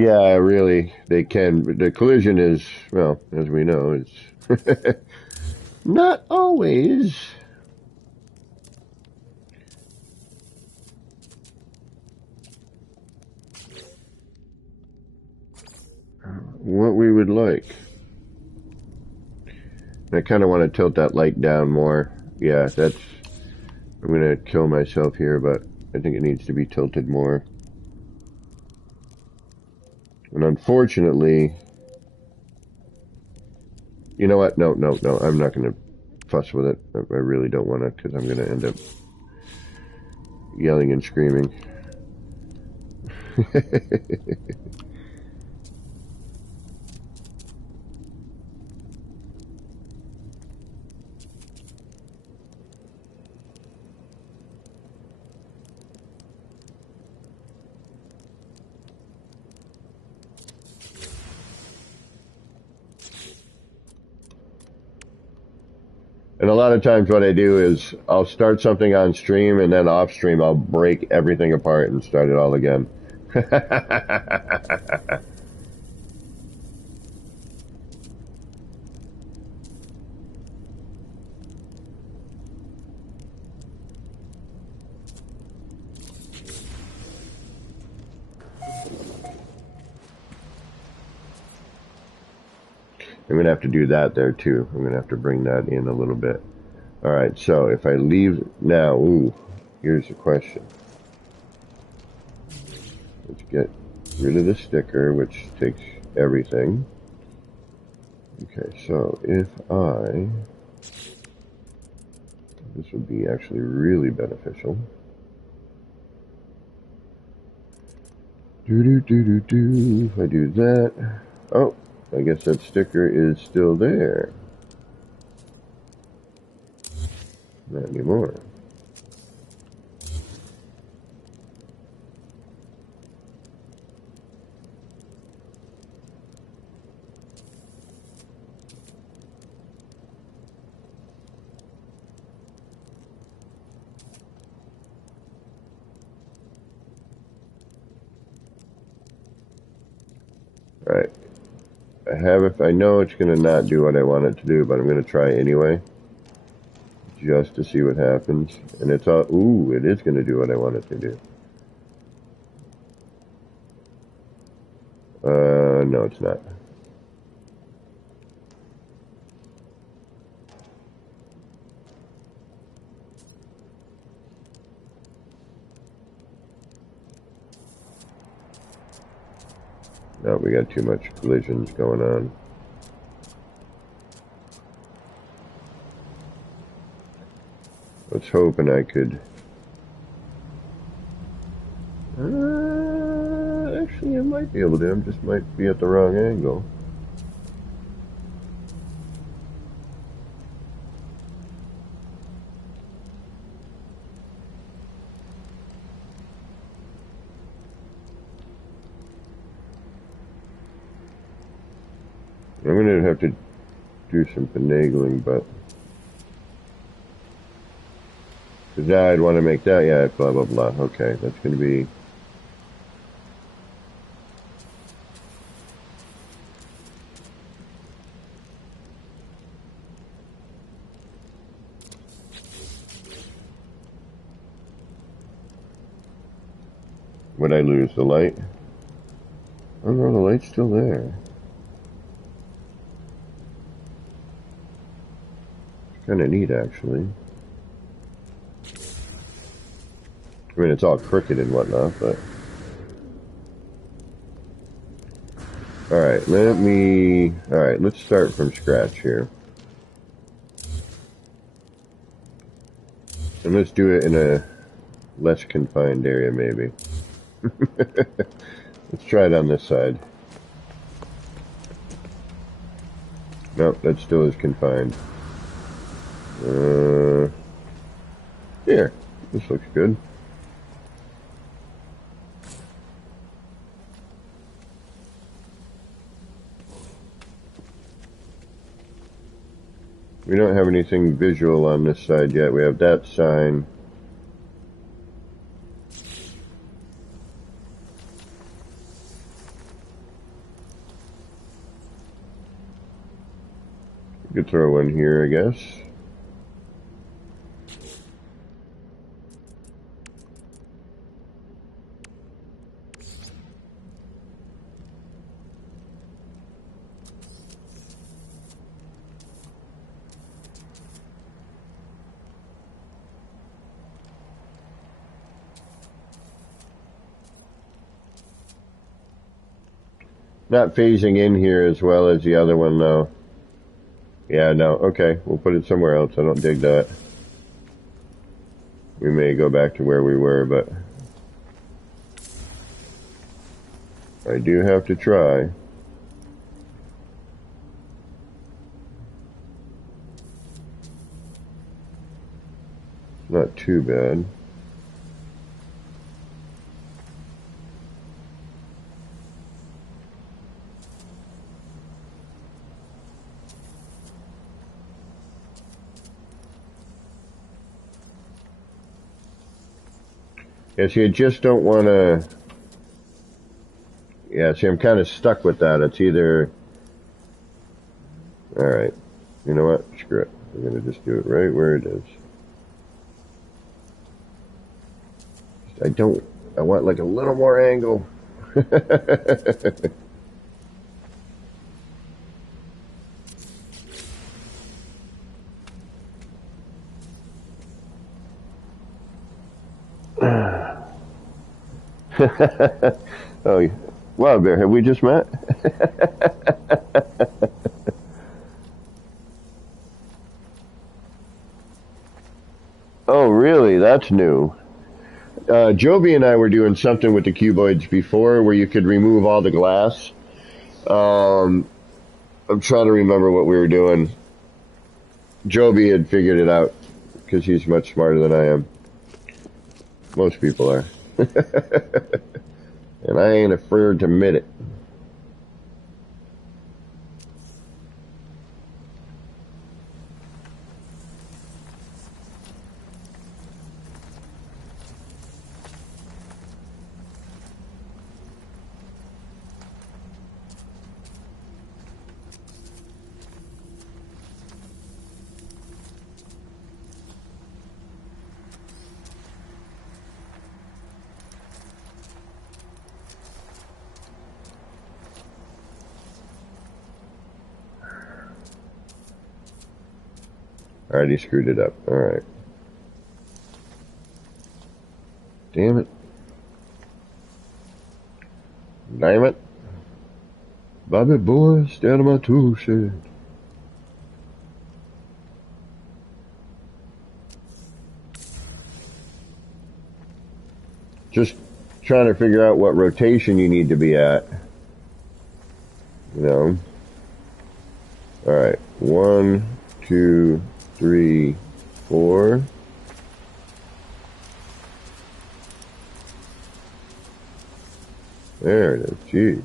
Yeah, really, they can. The collision is, well, as we know, it's not always. What we would like. I kind of want to tilt that light down more. Yeah, that's... I'm going to kill myself here, but I think it needs to be tilted more. And unfortunately... You know what? No, no, no. I'm not going to fuss with it. I really don't want to, because I'm going to end up yelling and screaming. And a lot of times what I do is I'll start something on stream, and then off stream I'll break everything apart and start it all again. I'm going to have to do that there too. I'm going to have to bring that in a little bit. Alright, so if I leave now, ooh, here's the question. Let's get rid of the sticker, which takes everything. Okay, so if this would be actually really beneficial. If I do that, oh, I guess that sticker is still there. Not anymore. Alright. I know it's going to not do what I want it to do, but I'm going to try anyway. Just to see what happens. And it's all, ooh, it is going to do what I want it to do. No, it's not. No, we got too much collisions going on. I was hoping I could... actually, I might be able to. I just might be at the wrong angle. I'm going to have to do some finagling, but... Because now I'd want to make that, yeah, blah, blah, blah. Okay, that's going to be... Would I lose the light? Oh no, the light's still there. It's kind of neat, actually. I mean, it's all crooked and whatnot, but... Alright, Alright, let's start from scratch here. And let's do it in a less confined area, maybe. Let's try it on this side. Nope, that still is confined. Here, this looks good. We don't have anything visual on this side yet. We have that sign. Could throw one here, I guess. Not phasing in here as well as the other one, though. Yeah, no. Okay, we'll put it somewhere else. I don't dig that. We may go back to where we were, but I do have to try. Not too bad. Yeah, see, I just don't want to... Yeah, see, I'm kind of stuck with that. It's either... Alright. You know what? Screw it. We're going to just do it right where it is. I want like a little more angle. Oh, Wild Bear, have we just met? Oh, really? That's new. Joby and I were doing something with the cuboids before where you could remove all the glass. I'm trying to remember what we were doing. Joby had figured it out because he's much smarter than I am. Most people are. And I ain't afraid to admit it. Alright, he screwed it up. Alright. Damn it. Damn it. Bobby boy, stay out of my tool shed. Just trying to figure out what rotation you need to be at. You know? Alright. 1, 2, 3, 4. There it is. Jeez.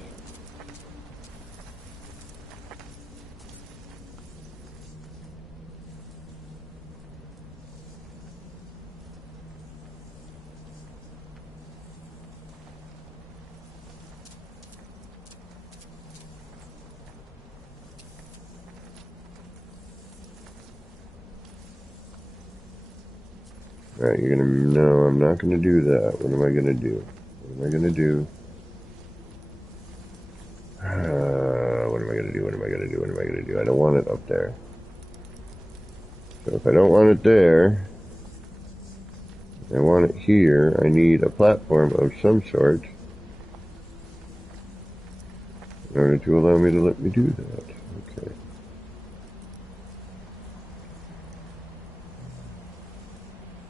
Alright, you're gonna... No, I'm not gonna do that. What am I gonna do? What am I gonna do? What am I gonna do? What am I gonna do? What am I gonna do? I don't want it up there. So if I don't want it there, I want it here. I need a platform of some sort in order to allow me to let me do that. Okay.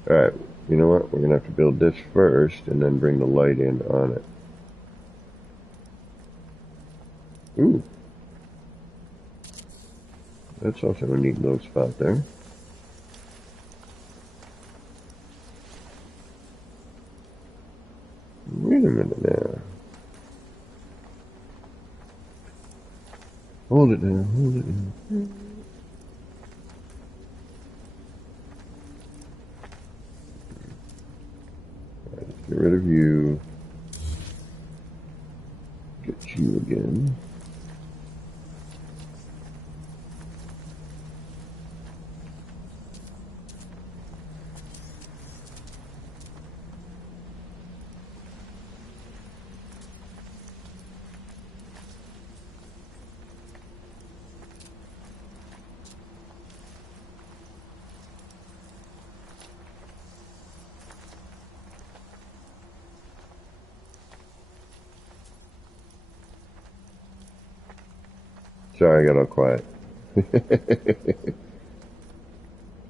Alright, you know what? We're gonna have to build this first and then bring the light in on it. Ooh. That's also a neat little spot there. Wait a minute now. Hold it down, hold it down. Alright, let's get rid of you. Get you again. Sorry, I got all quiet.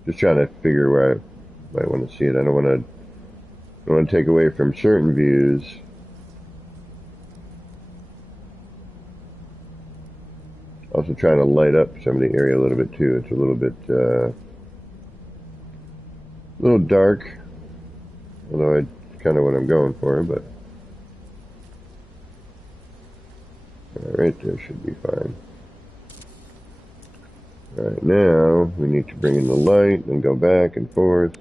Just trying to figure where I might want to see it. I don't want to take away from certain views. Also trying to light up some of the area a little bit too. It's a little bit, little dark, although it's kind of what I'm going for, but right there should be fine. Alright, now we need to bring in the light and go back and forth.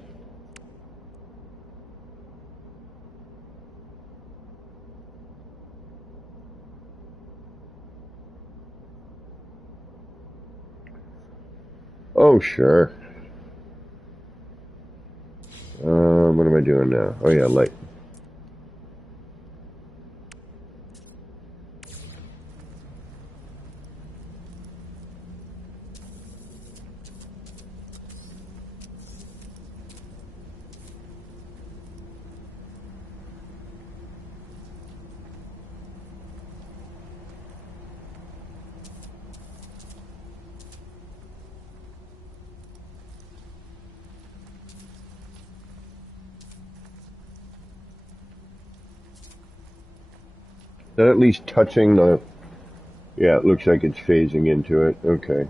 Oh, sure. What am I doing now? Oh yeah, light. Is that at least touching the... Yeah, it looks like it's phasing into it. Okay.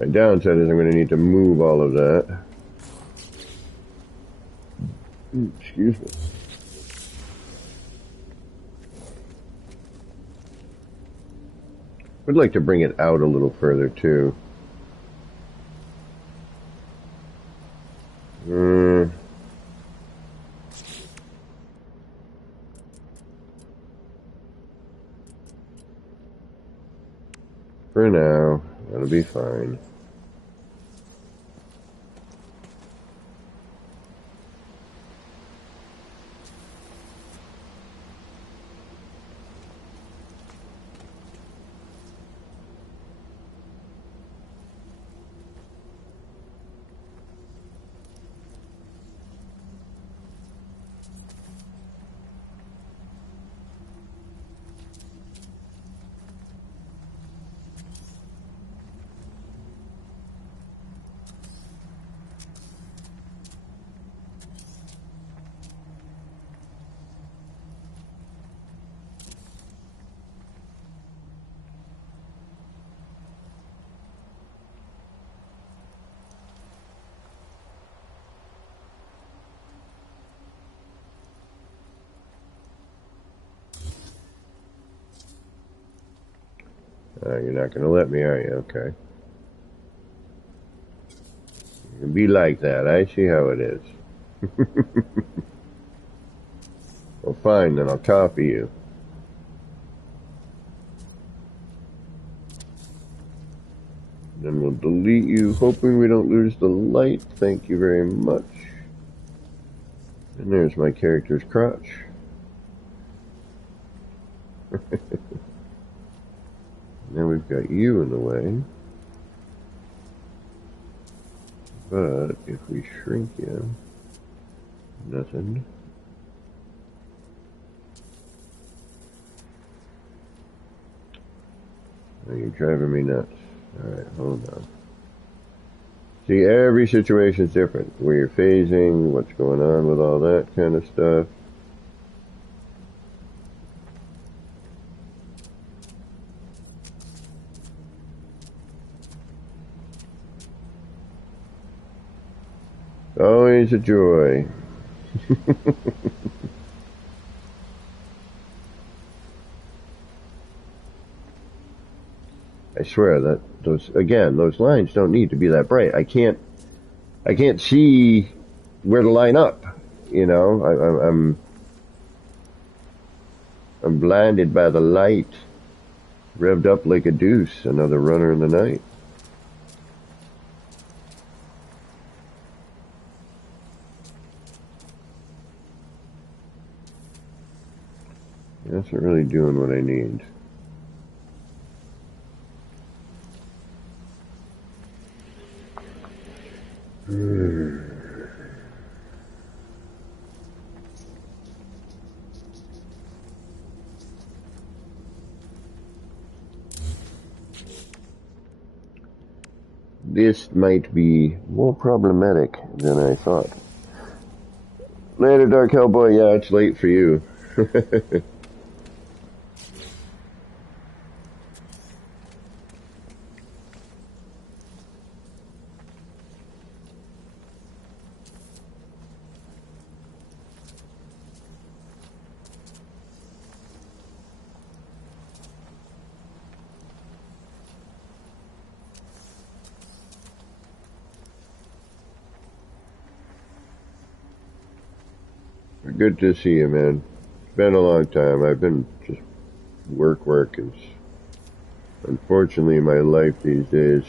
My downside is I'm going to need to move all of that. Excuse me. I'd like to bring it out a little further too. For now, that'll be fine. You're not going to let me, are you? Okay. You can be like that. I see how it is. Well, fine, then I'll copy you. Then we'll delete you, hoping we don't lose the light. Thank you very much. And there's my character's crotch. Now we've got you in the way. But if we shrink you, nothing. Oh, you're driving me nuts. Alright, hold on. See, every situation's different. Where you're phasing, what's going on with all that kind of stuff. Always a joy. I swear that those lines don't need to be that bright. I can't see where to line up. You know, I'm blinded by the light. Revved up like a deuce, another runner in the night. That's not really doing what I need. This might be more problematic than I thought. Later, Dark Hellboy. Yeah, it's late for you. Good to see you, man. It's been a long time. I've been just work, and unfortunately my life these days.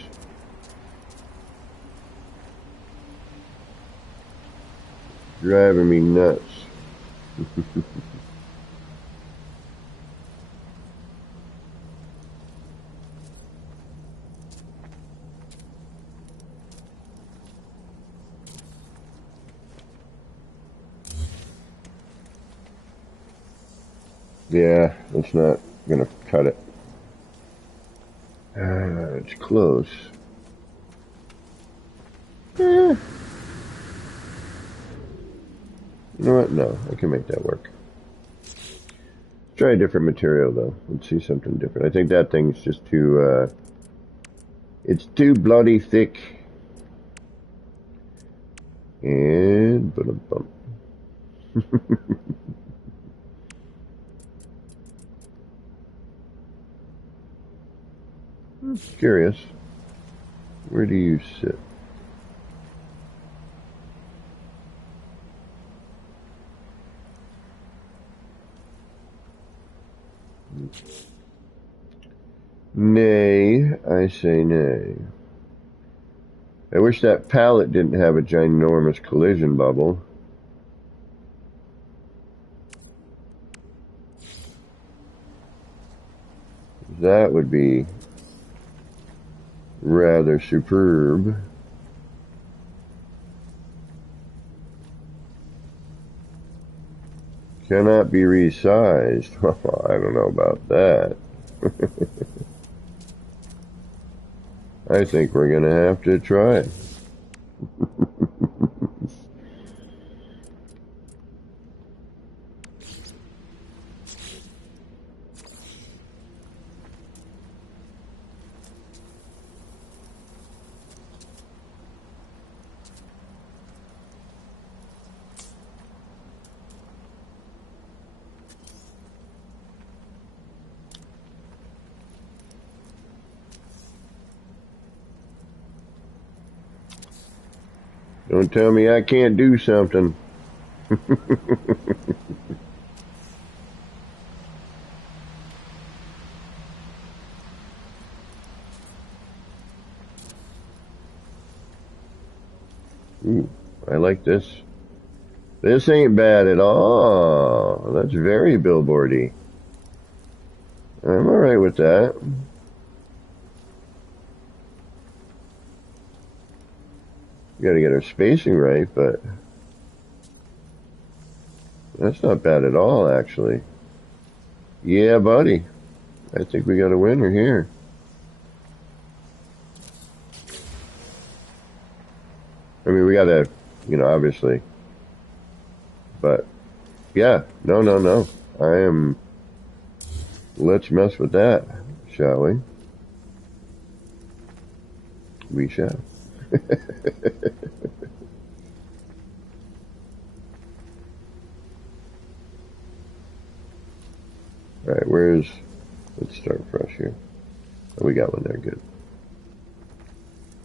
Driving me nuts. Yeah, it's not gonna cut it. It's close. You know what? No, I can make that work. Try a different material though. Let's see something different. I think that thing's just too, it's too bloody thick. And bump. Curious. Where do you sit? Nay, I say nay. I wish that pallet didn't have a ginormous collision bubble. That would be rather superb. Cannot be resized. I don't know about that. I think we're going to have to try it. Don't tell me I can't do something. Ooh, I like this. This ain't bad at all. That's very billboardy. I'm alright with that. We gotta get our spacing right, but that's not bad at all, actually. Yeah, buddy. I think we got a winner here. I mean, we gotta, obviously. But, yeah. No. I am... Let's mess with that, shall we? We shall. Alright, let's start fresh here. Oh, we got one there, good.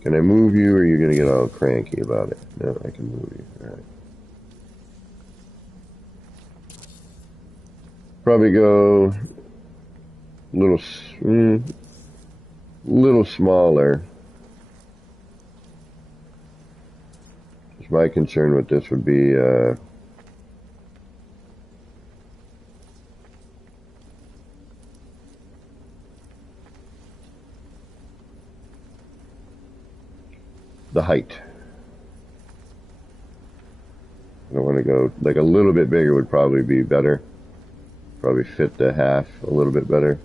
Can I move you, or are you going to get all cranky about it? No, I can move you. Alright. Probably go a little smaller. Just my concern with this would be, the height. I don't want to go, like a little bit bigger would probably be better. Probably fit the half a little bit better.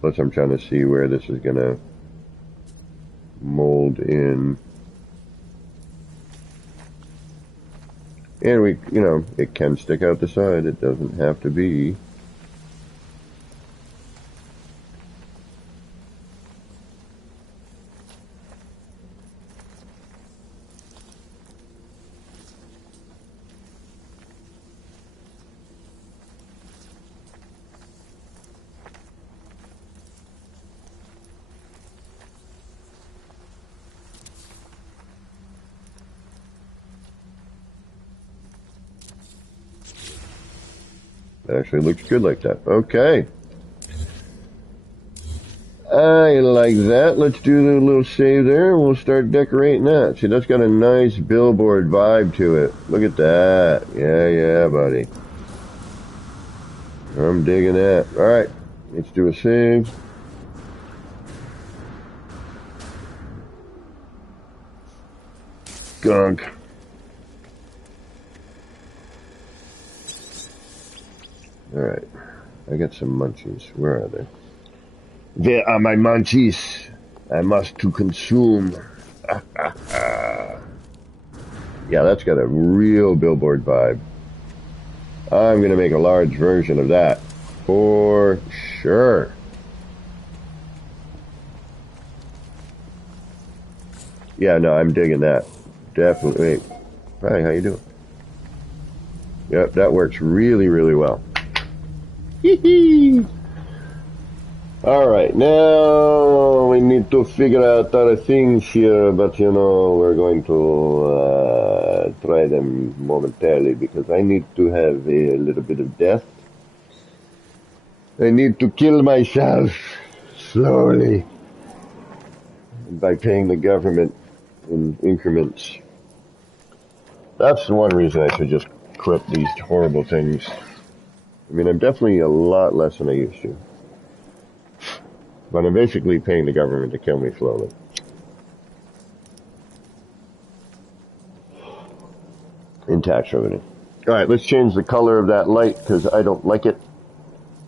Plus I'm trying to see where this is going to mold in. And we, you know, it can stick out the side. It doesn't have to be. That actually looks good like that. Okay. I like that. Let's do the little save there, and we'll start decorating that. See, that's got a nice billboard vibe to it. Look at that. Yeah, buddy. I'm digging that. All right. Let's do a save. Gunk. All right. I got some munchies. Where are they? Where are my munchies? I must to consume. Yeah, that's got a real billboard vibe. I'm going to make a large version of that. For sure. Yeah, no, I'm digging that. Definitely. Hi, how you doing? Yep, that works really, really well. Hee-hee. Alright, now we need to figure out other things here, but you know, we're going to try them momentarily because I need to have a little bit of death. I need to kill myself slowly by paying the government in increments. That's the one reason I should just quit these horrible things. I mean, I'm definitely a lot less than I used to. But I'm basically paying the government to kill me slowly. In tax revenue. Alright, let's change the color of that light because I don't like it.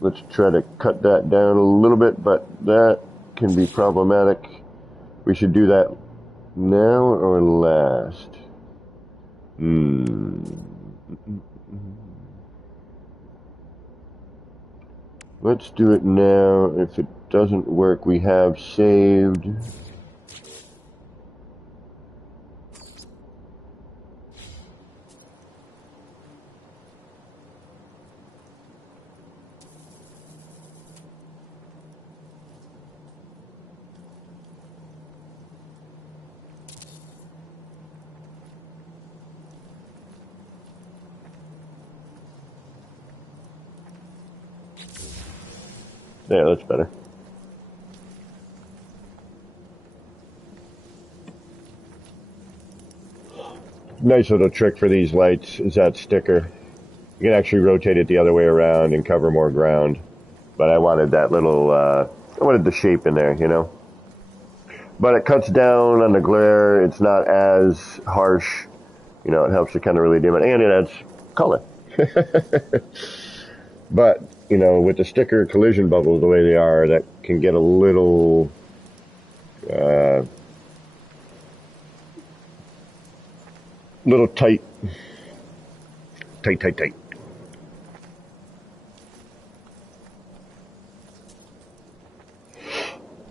Let's try to cut that down a little bit, but that can be problematic. We should do that now or last? Let's do it now. If it doesn't work, we have saved. Yeah, that's better. Nice little trick for these lights is that sticker. You can actually rotate it the other way around and cover more ground. But I wanted that little, I wanted the shape in there, you know. But it cuts down on the glare. It's not as harsh. You know, it helps to kind of really dim it. And it adds color. But, you know, with the sticker collision bubbles the way they are, that can get a little, little tight. Tight.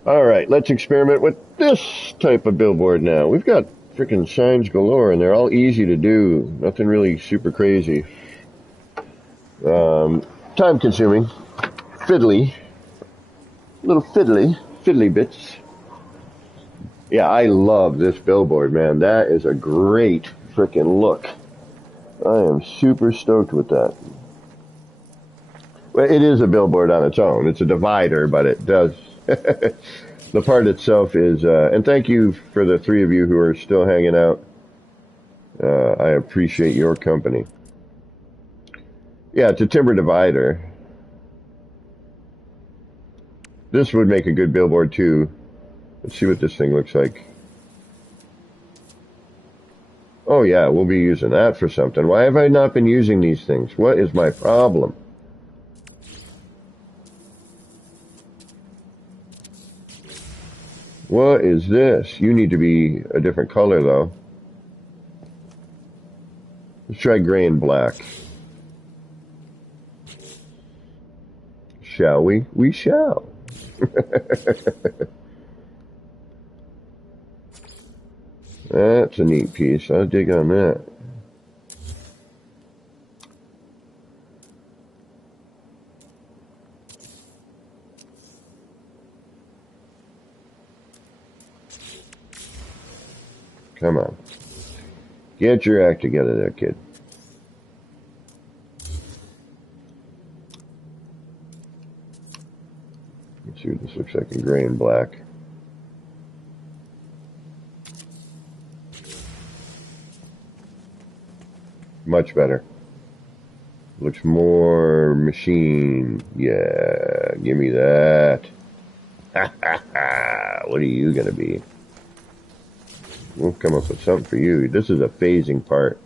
Alright, let's experiment with this type of billboard now. We've got freaking signs galore, and they're all easy to do. Nothing really super crazy. Time consuming. Fiddly. Little fiddly bits. Yeah, I love this billboard, man. That is a great freaking look. I am super stoked with that. Well, it is a billboard on its own. It's a divider, but it does. The part itself is, and thank you for the 3 of you who are still hanging out. I appreciate your company. Yeah, it's a timber divider. This would make a good billboard too. Let's see what this thing looks like. Oh yeah, we'll be using that for something. Why have I not been using these things? What is my problem? What is this? You need to be a different color though. Let's try gray and black. Shall we? We shall. That's a neat piece. I'll dig on that. Come on. Get your act together there, kid. Let's see what this looks like in gray and black. Much better. Looks more machine. Yeah, give me that. Ha ha ha. What are you gonna be? We'll come up with something for you. This is a phasing part.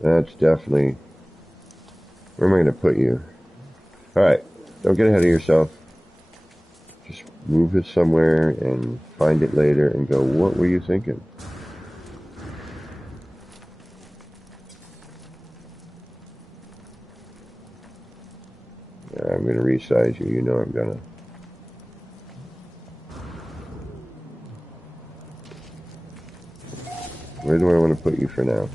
That's definitely... Where am I going to put you? Alright, don't get ahead of yourself. Just move it somewhere and find it later and go, what were you thinking? Yeah, I'm going to resize you. You know I'm going to. Where do I want to put you for now?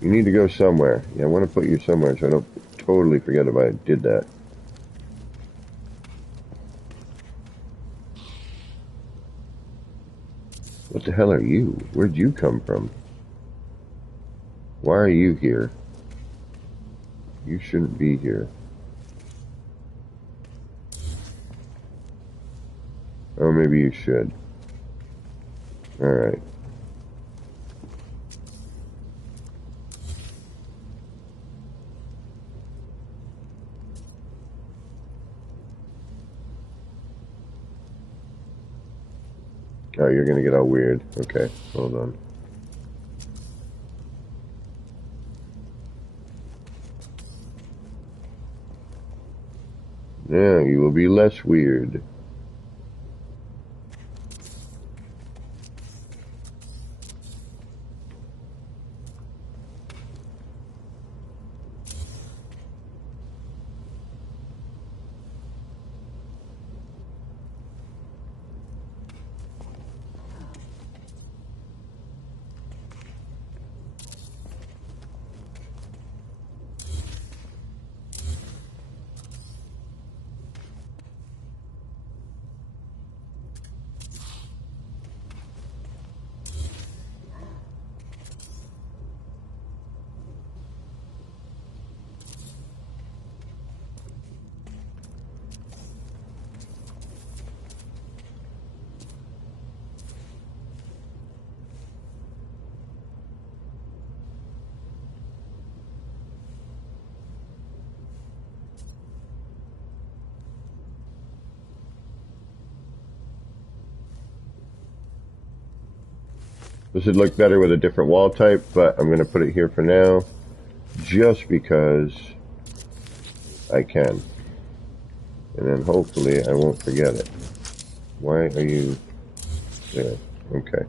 You need to go somewhere. Yeah, I want to put you somewhere so I don't totally forget if I did that. What the hell are you? Where'd you come from? Why are you here? You shouldn't be here. Oh, maybe you should. Alright. Oh, you're gonna get all weird. Okay, hold on. Now you will be less weird. This would look better with a different wall type, but I'm going to put it here for now, just because I can. And then hopefully I won't forget it. Why are you there? Okay.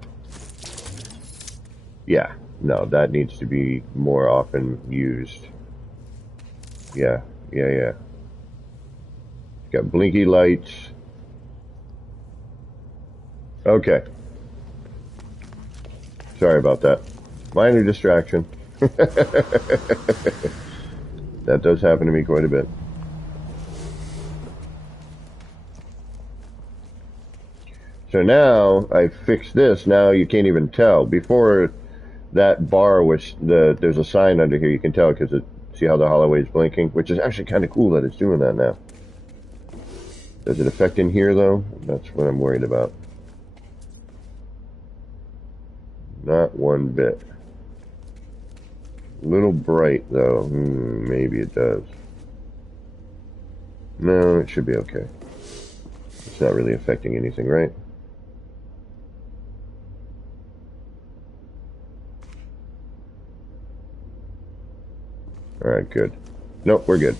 Yeah, no, that needs to be more often used. Yeah. Got blinky lights. Okay. Sorry about that. Minor distraction. That does happen to me quite a bit. So now I fixed this. Now you can't even tell. Before that bar was there's a sign under here. You can tell because see how the hallway is blinking, which is actually kind of cool that it's doing that now. Does it affect in here though? That's what I'm worried about. Not one bit. A little bright though. Maybe it does. No, it should be okay. It's not really affecting anything, right? Alright, good. Nope, we're good.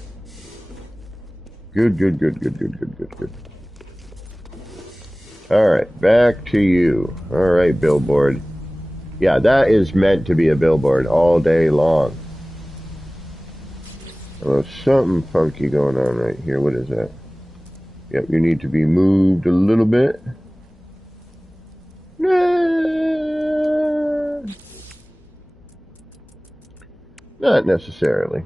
Good, good, good, good, good, good, good, good. Alright, back to you. Alright, billboard. Yeah, that is meant to be a billboard all day long. There's something funky going on right here. What is that? Yep, you need to be moved a little bit. Nah, not necessarily.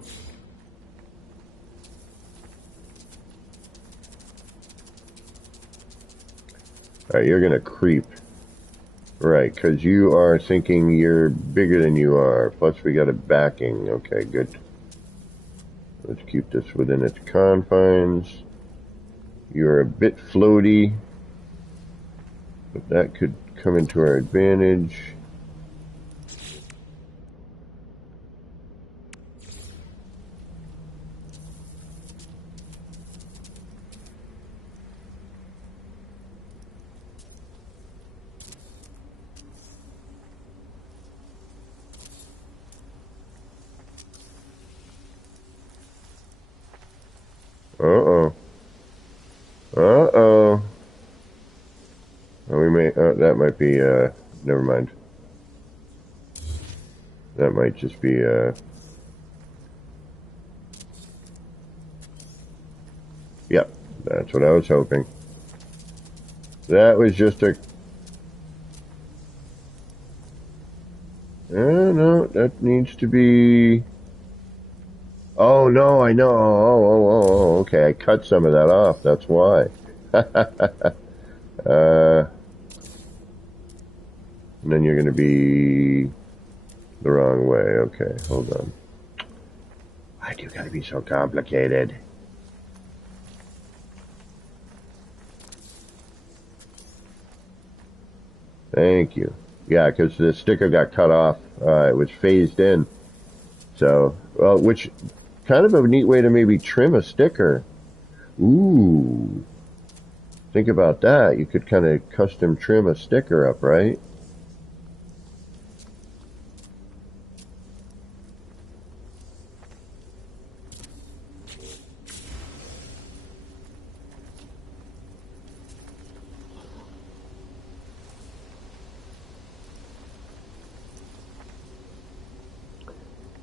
Alright, you're gonna creep. Right, because you are thinking you're bigger than you are. Plus we got a backing. Okay, good. Let's keep this within its confines. You're a bit floaty, but that could come into our advantage. Uh-oh. Uh-oh. We may, that might be, never mind. That might just be, yep, that's what I was hoping. That was just a, no, that needs to be, oh no, I know, oh, okay, I cut some of that off, that's why. And then you're going to be the wrong way. Okay, hold on. Why do you got to be so complicated? Thank you. Yeah, because the sticker got cut off. It was phased in. So, well, which kind of a neat way to maybe trim a sticker. Ooh. Think about that. You could kind of custom trim a sticker up, right?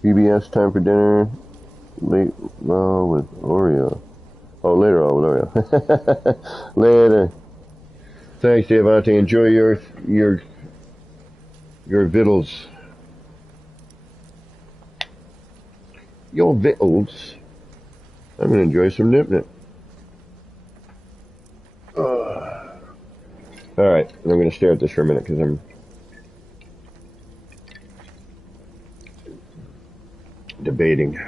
PBS time for dinner. Late, well, with Oreo. Oh, later on with Oreo. Later. Thanks, Devante. Enjoy your victuals. Your victuals. I'm gonna enjoy some nip-nip. All right, I'm gonna stare at this for a minute because I'm debating.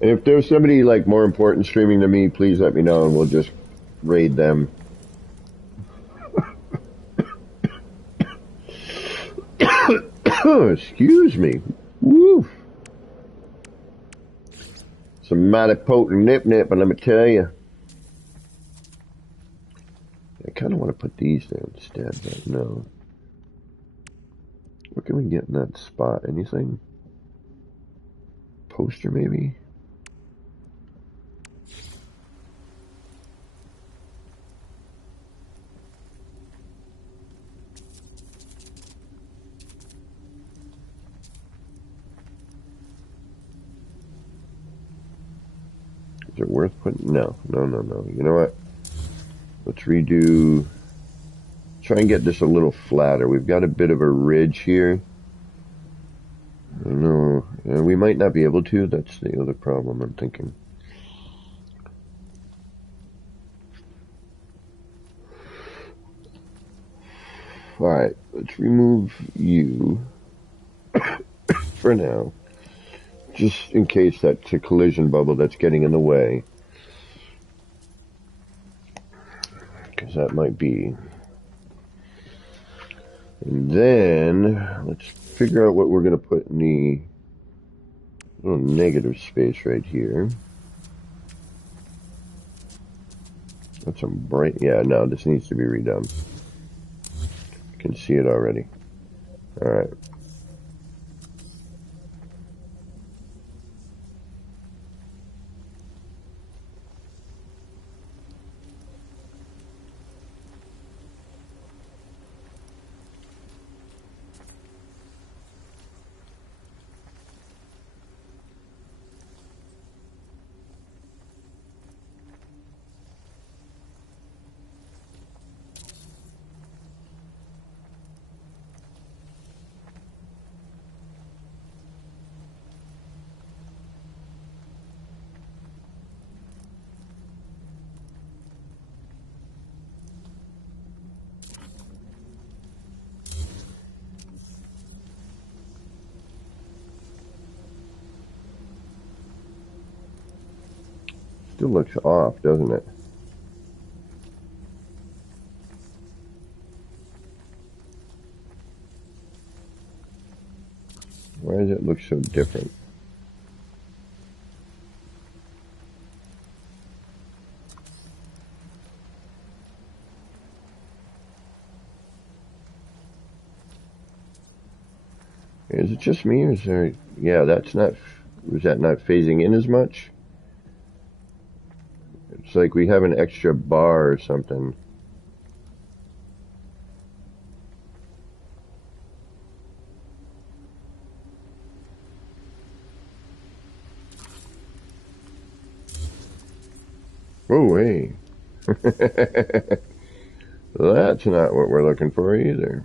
And if there's somebody like more important streaming than me, please let me know and we'll just raid them. Excuse me. Woo. Some mighty potent nip-nip, but let me tell you. I kind of want to put these there instead, but no. What can we get in that spot? Anything? Poster, maybe? Is it worth putting? No. You know what? Let's redo. Try and get this a little flatter. We've got a bit of a ridge here. I don't know. We might not be able to. That's the other problem I'm thinking. Alright, let's remove you for now. Just in case that's a collision bubble that's getting in the way. Because that might be. And then, let's figure out what we're going to put in the little negative space right here. That's some bright. Yeah, no, this needs to be redone. I can see it already. All right. Still looks off, doesn't it? Why does it look so different? Is it just me, or is there... Yeah, that's not... Was that not phasing in as much? It's like we have an extra bar or something. Oh, hey. That's not what we're looking for either.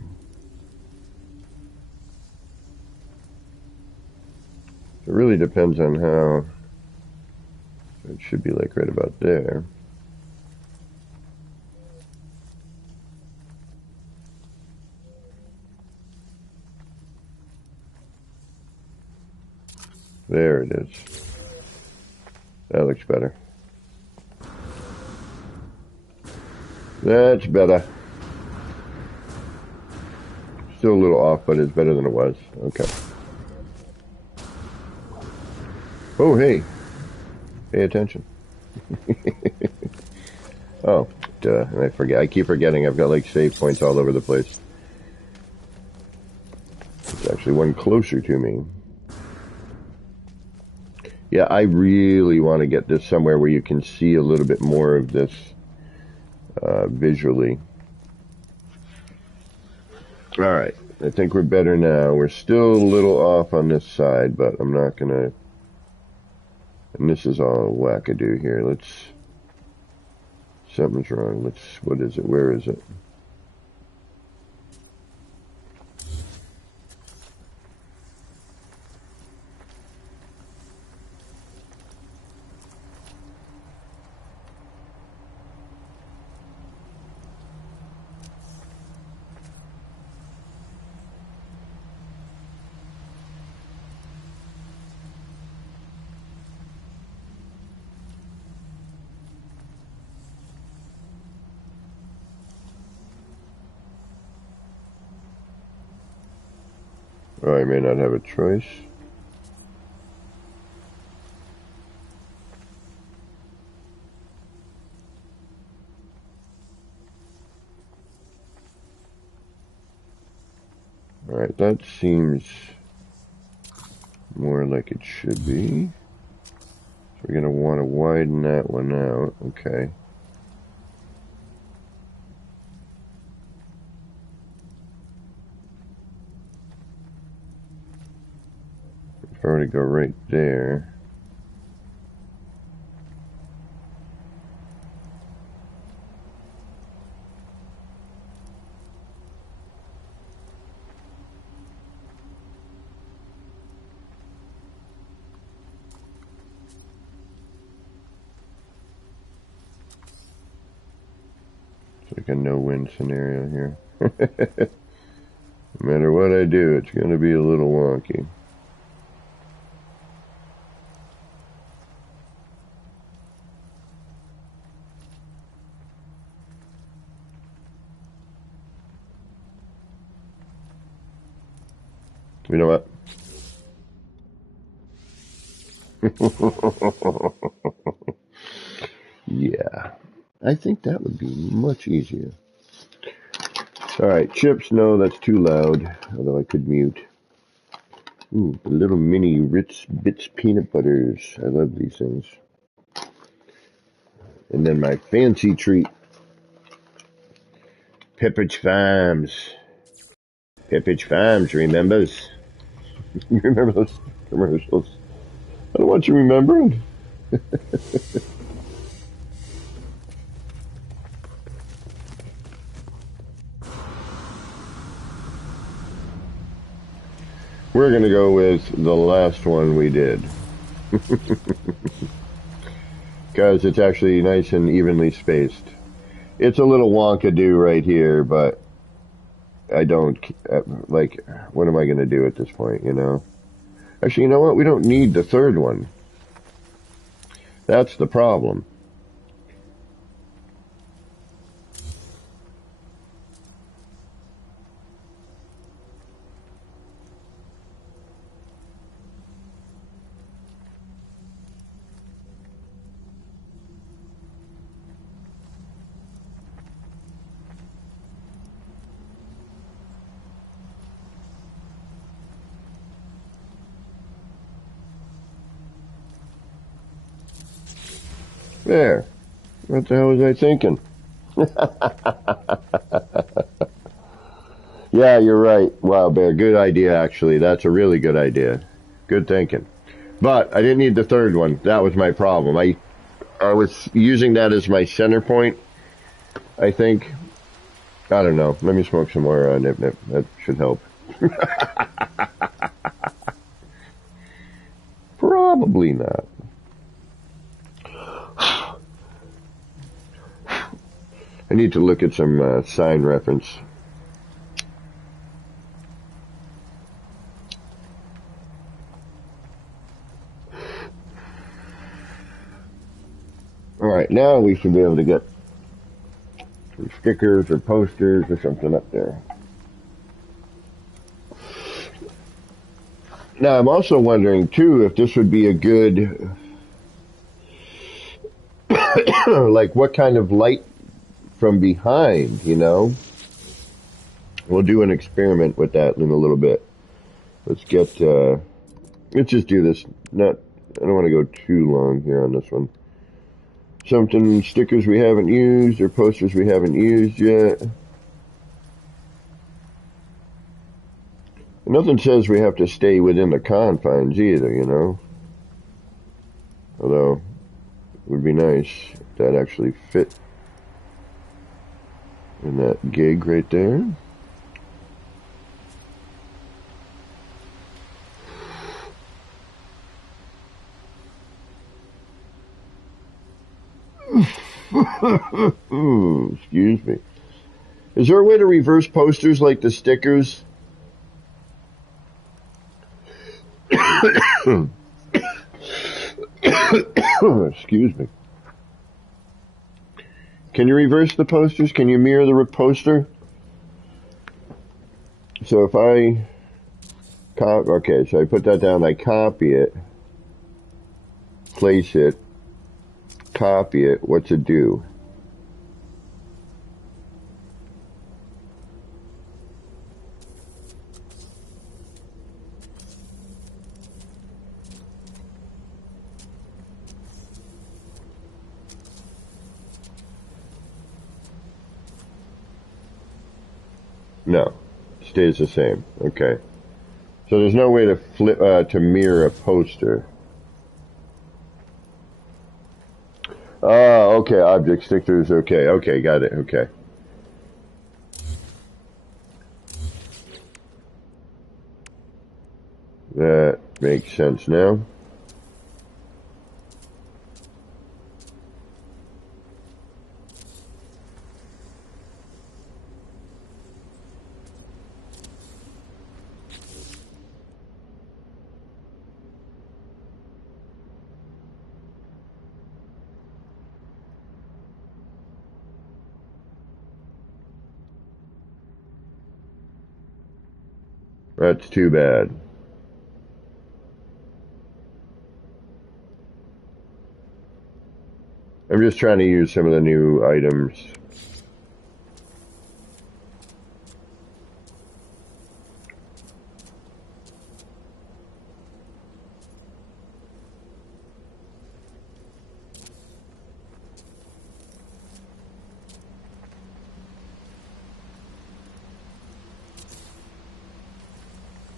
It really depends on how... It should be like right about there. There it is. That looks better. That's better. Still a little off, but it's better than it was. Okay. Oh, hey. Pay attention. Oh, duh. And I forget. I keep forgetting I've got like save points all over the place. There's actually one closer to me. Yeah, I really want to get this somewhere where you can see a little bit more of this visually. All right. I think we're better now. We're still a little off on this side, but I'm not going to... And this is all wackadoo here. Let's... Something's wrong. Let's... What is it? Where is it? Oh, I may not have a choice. Alright, that seems more like it should be. So we're going to want to widen that one out. Okay. If I were to go right there... Like a no-win scenario here. No matter what I do, it's going to be a little wonky. You know what? Yeah. I think that would be much easier. Alright, chips, no, that's too loud, although I could mute. Ooh, the little mini Ritz Bits peanut butters. I love these things. And then my fancy treat, Pepperidge Farms. Pepperidge Farms, remembers? You remember those commercials? I don't want you remembering. We're going to go with the last one we did. Because it's actually nice and evenly spaced. It's a little wonkadoo right here, but I don't, like, what am I going to do at this point, you know? Actually, you know what? We don't need the third one. That's the problem. There. What the hell was I thinking? Yeah, you're right. Wow, Bear. Good idea, actually. That's a really good idea. Good thinking. But I didn't need the third one. That was my problem. I was using that as my center point, I think. I don't know. Let me smoke some more Nip Nip. That should help. Probably not. I need to look at some sign reference. Alright, now we should be able to get some stickers or posters or something up there. Now, I'm also wondering, too, if this would be a good, like, what kind of light from behind, you know? We'll do an experiment with that in a little bit. Let's just do this. I don't want to go too long here on this one. Stickers we haven't used or posters we haven't used yet. Nothing says we have to stay within the confines either, you know? Although, it would be nice if that actually fit in that gig right there. Excuse me. Is there a way to reverse posters like the stickers? Excuse me. Can you reverse the posters? Can you mirror the poster? So if I okay, so I put that down, I copy it, place it, copy it, what's it do? No, stays the same. Okay. So there's no way to flip to mirror a poster. Oh, okay. Object stickers. Okay. Okay. Got it. Okay. That makes sense now. That's too bad. I'm just trying to use some of the new items.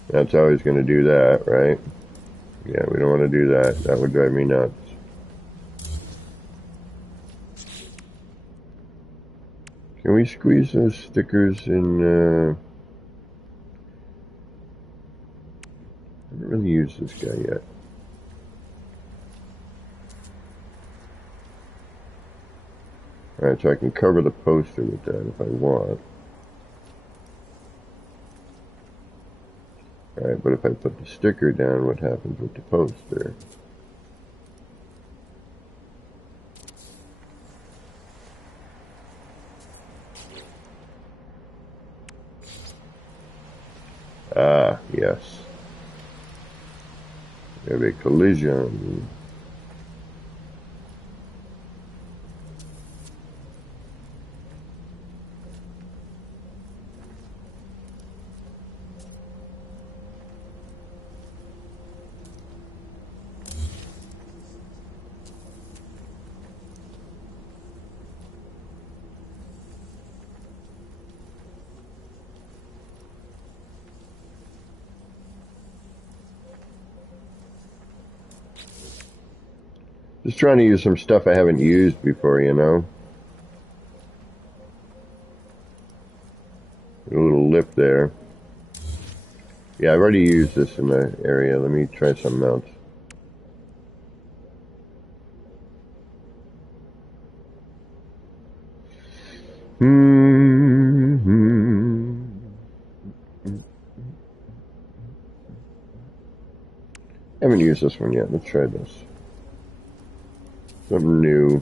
That's always going to do that, right? Yeah, we don't want to do that. That would drive me nuts. Can we squeeze those stickers in? I haven't really used this guy yet. Alright, so I can cover the poster with that if I want. Alright, but if I put the sticker down, what happens with the poster? Ah, yes. We have a collision. Just trying to use some stuff I haven't used before, you know? A little lip there. Yeah, I've already used this in the area. Let me try something else. Haven't used this one yet. Let's try this. Something new.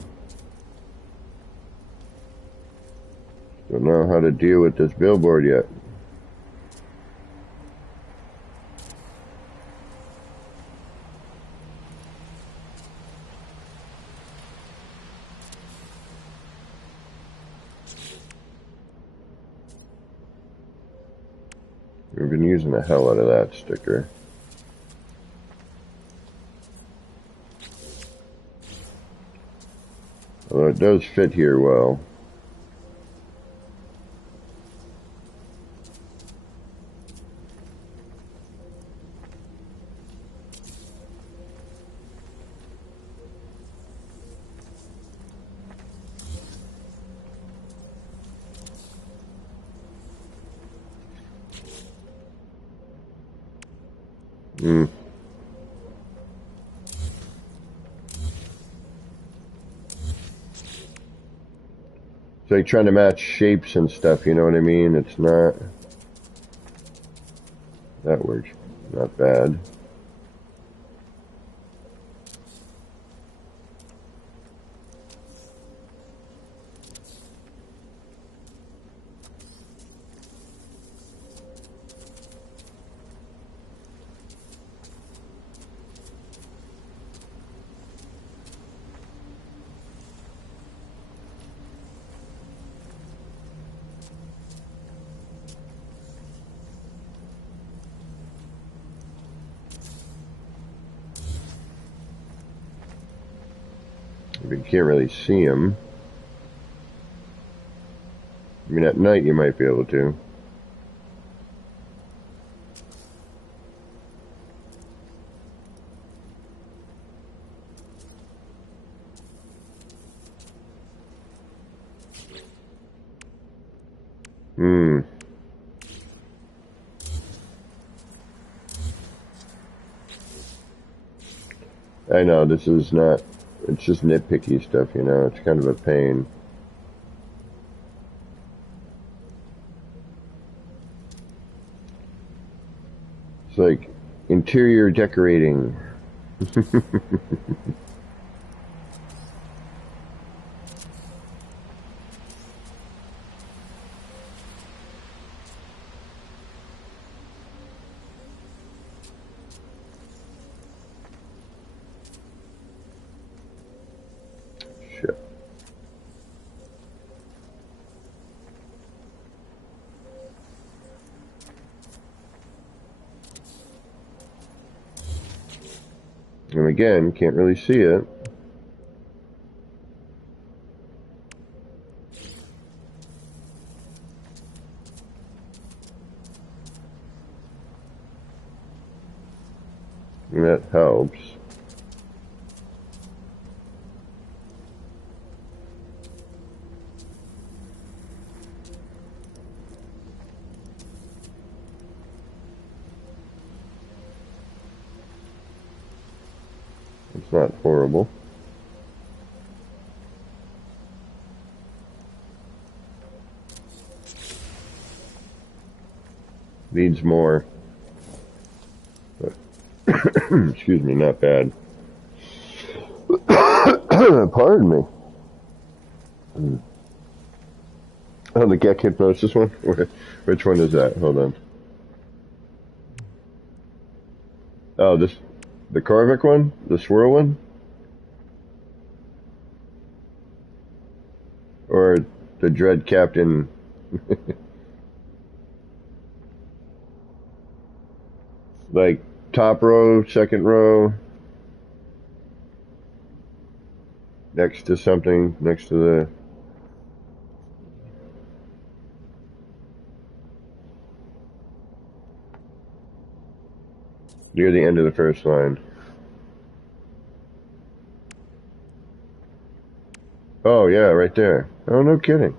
Don't know how to deal with this billboard yet. We've been using the hell out of that sticker. Although it does fit here well. It's like trying to match shapes and stuff, you know what I mean? It's not... That works not bad. You can't really see them. I mean, at night you might be able to. I know, this is not... It's just nitpicky stuff, you know? It's kind of a pain. It's like interior decorating. Shit. And again, can't really see it. And that helps. It's not horrible. Needs more. But excuse me, not bad. Pardon me. Oh, the Gek Hypnosis one? Which one is that? Hold on. Oh, the Korvik one? The swirl one? Or the Dread Captain? Like top row, second row, next to something, next to the... Near the end of the first line. Oh yeah, right there. Oh, no kidding.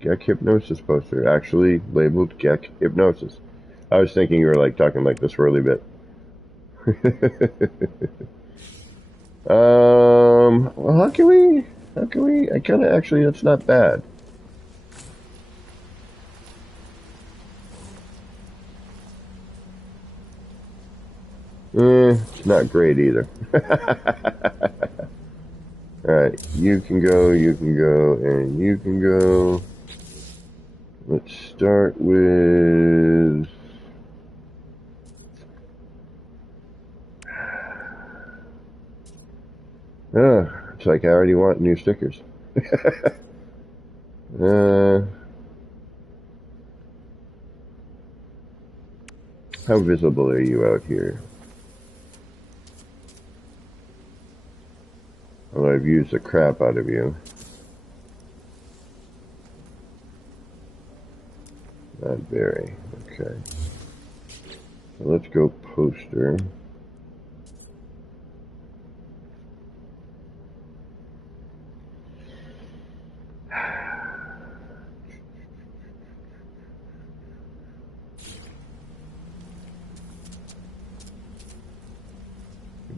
Gek Hypnosis poster. Actually labeled Gek Hypnosis. I was thinking you were like talking like the swirly bit. Well, how can we, I kinda actually, that's not bad. It's not great either. Alright, you can go, and you can go. Let's start with... it's like I already want new stickers. How visible are you out here? Well, I've used the crap out of you. Not very. Okay. So let's go poster.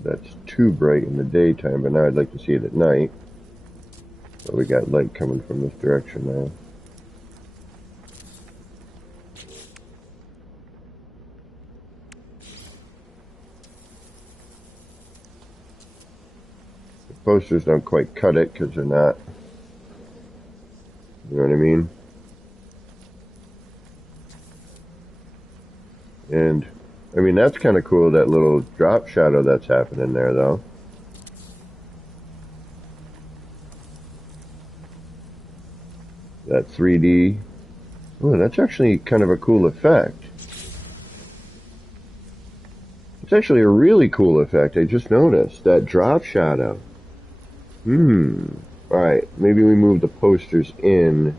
That's too bright in the daytime, but now I'd like to see it at night. But we got light coming from this direction now. The posters don't quite cut it because they're not, you know what I mean? And, I mean, that's kind of cool, that little drop shadow that's happening there, though. That 3D. Oh, that's actually kind of a cool effect. It's actually a really cool effect. I just noticed that drop shadow. Alright, maybe we move the posters in.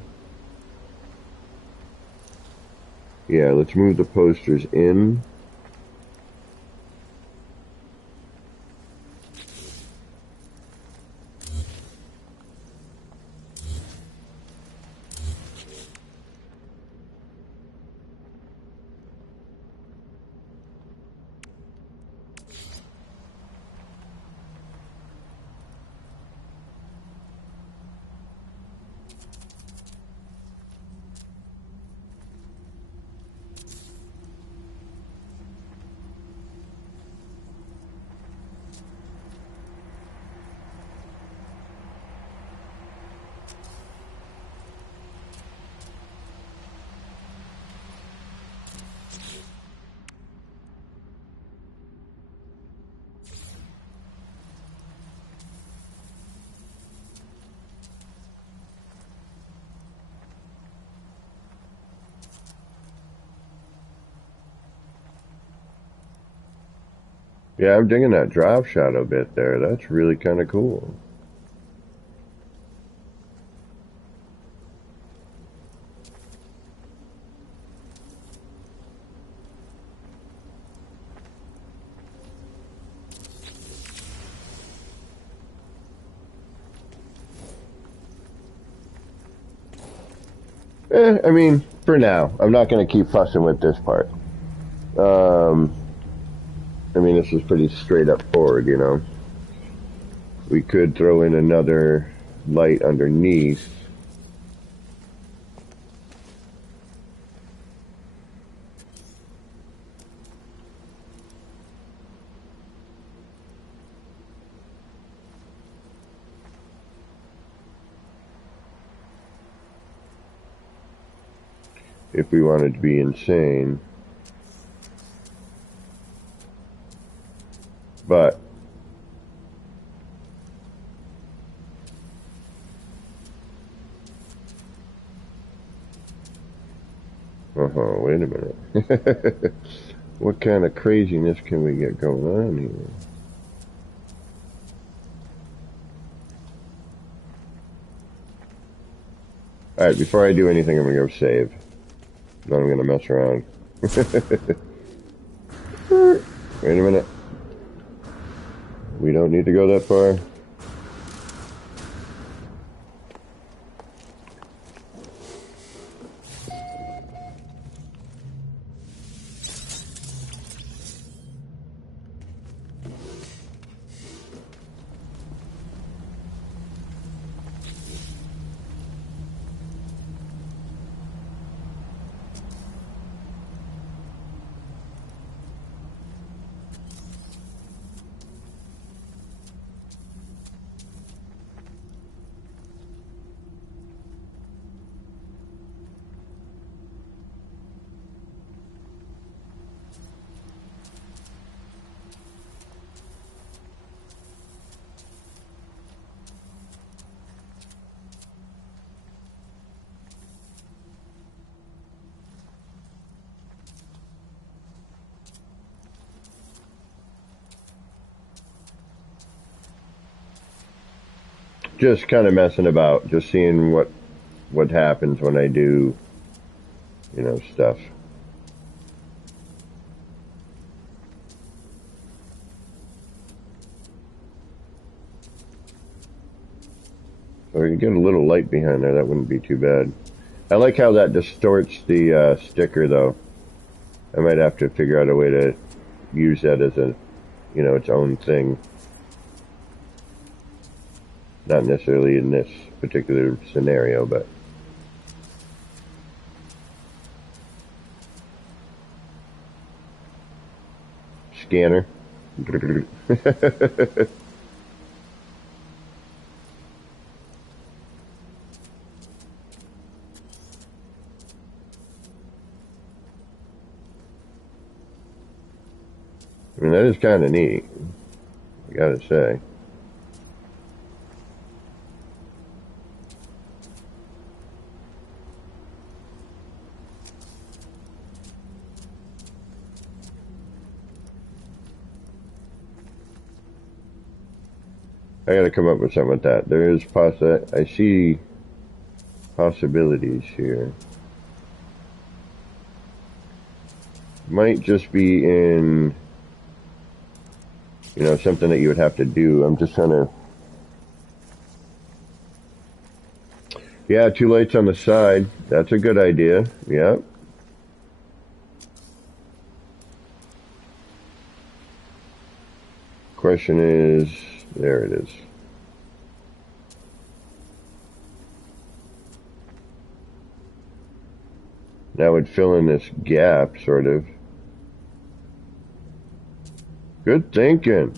Yeah, let's move the posters in. Yeah, I'm digging that drop shadow bit there. That's really kind of cool. I mean, for now, I'm not going to keep fussing with this part. Um, I mean, this is pretty straight up forward, you know. We could throw in another light underneath. If we wanted to be insane. But wait a minute. What kind of craziness can we get going on here? Alright, before I do anything, I'm going to go save. Then I'm going to mess around. Wait a minute. We don't need to go that far. Just kind of messing about, just seeing what happens when I do, you know, stuff. So we can get a little light behind there, that wouldn't be too bad. I like how that distorts the sticker, though. I might have to figure out a way to use that as a, you know, its own thing. Not necessarily in this particular scenario, but... Scanner. I mean, that is kind of neat, I gotta say. I gotta come up with something with that. There is I see possibilities here. Might just be in, you know, something that you would have to do. I'm just trying to... Yeah, 2 lights on the side. That's a good idea. Yeah. Question is... There it is. That would fill in this gap, sort of. Good thinking.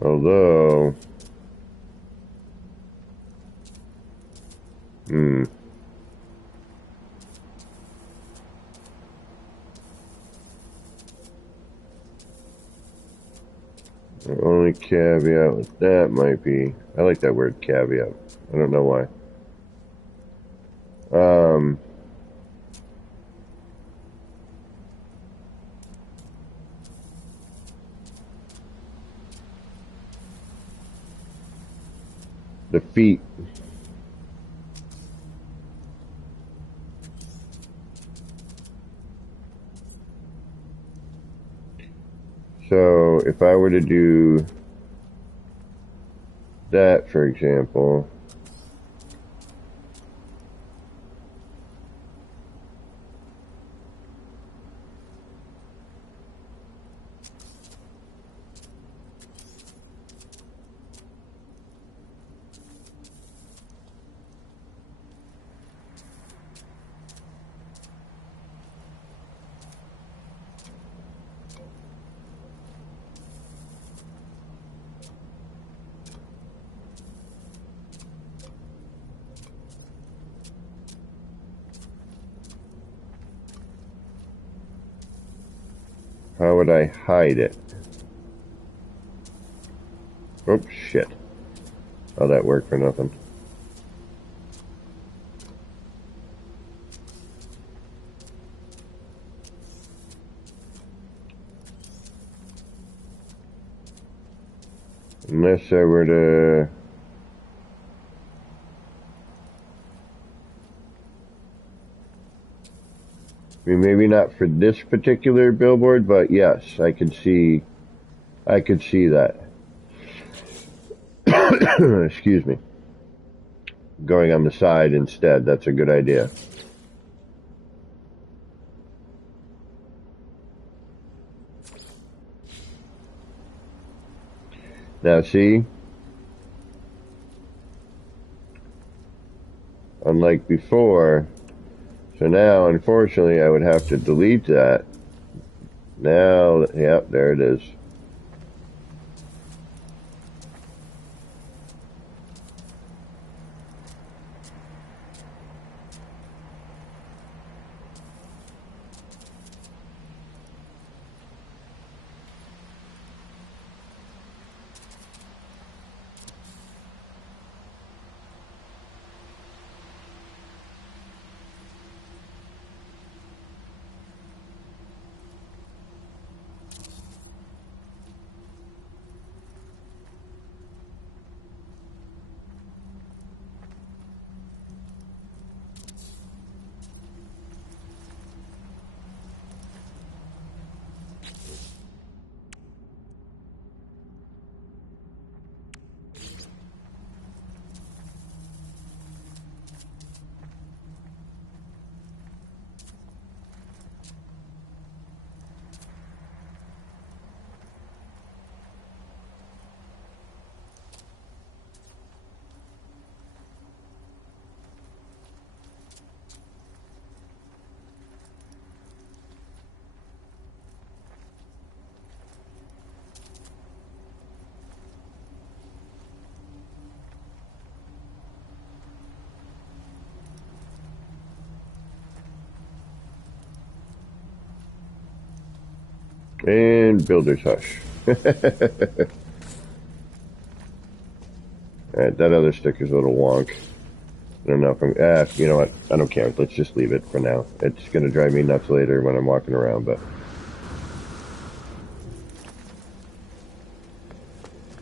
Although... The only caveat with that might be, I like that word caveat. I don't know why. The feet. So if I were to do that, for example, how would I hide it? Oops, shit. How'd that work for nothing? Unless I were to... I mean, maybe not for this particular billboard, but yes, I could see that. Excuse me. Going on the side instead, that's a good idea. Now see, unlike before, so now unfortunately I would have to delete that. Now, yep, there it is. And builder's hush. Alright, that other sticker's a little wonk. I don't know if I'm, you know what, I don't care, let's just leave it for now. It's gonna drive me nuts later when I'm walking around, but...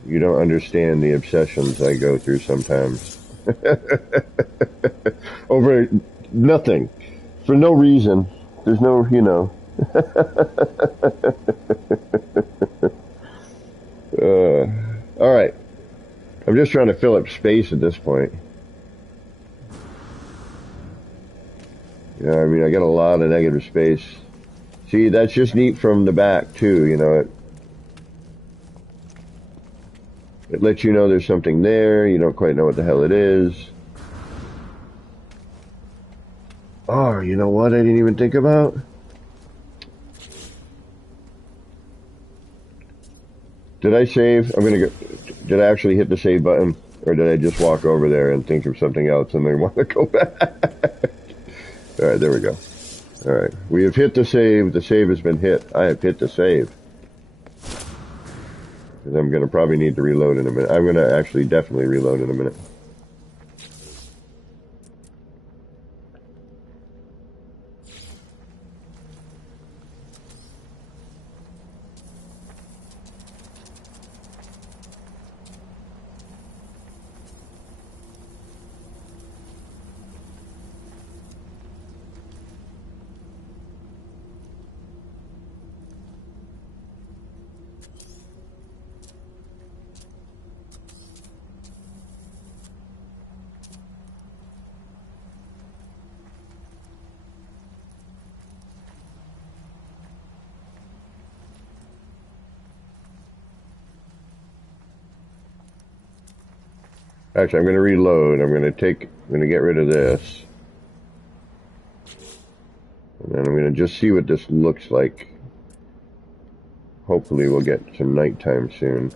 You don't understand the obsessions I go through sometimes. Over nothing. For no reason. There's no, you know... Alright. I'm just trying to fill up space at this point. Yeah, I mean, I got a lot of negative space. See, that's just neat from the back, too, you know. It lets you know there's something there. You don't quite know what the hell it is. Oh, you know what I didn't even think about? Did I save? I'm gonna go. Did I actually hit the save button? Or did I just walk over there and think of something else and then want to go back? Alright, there we go. Alright, we have hit the save. The save has been hit. I have hit the save. Because I'm going to probably need to reload in a minute. I'm going to actually definitely reload in a minute. Actually, I'm going to reload. I'm going to get rid of this. And then I'm going to just see what this looks like. Hopefully we'll get some nighttime soon.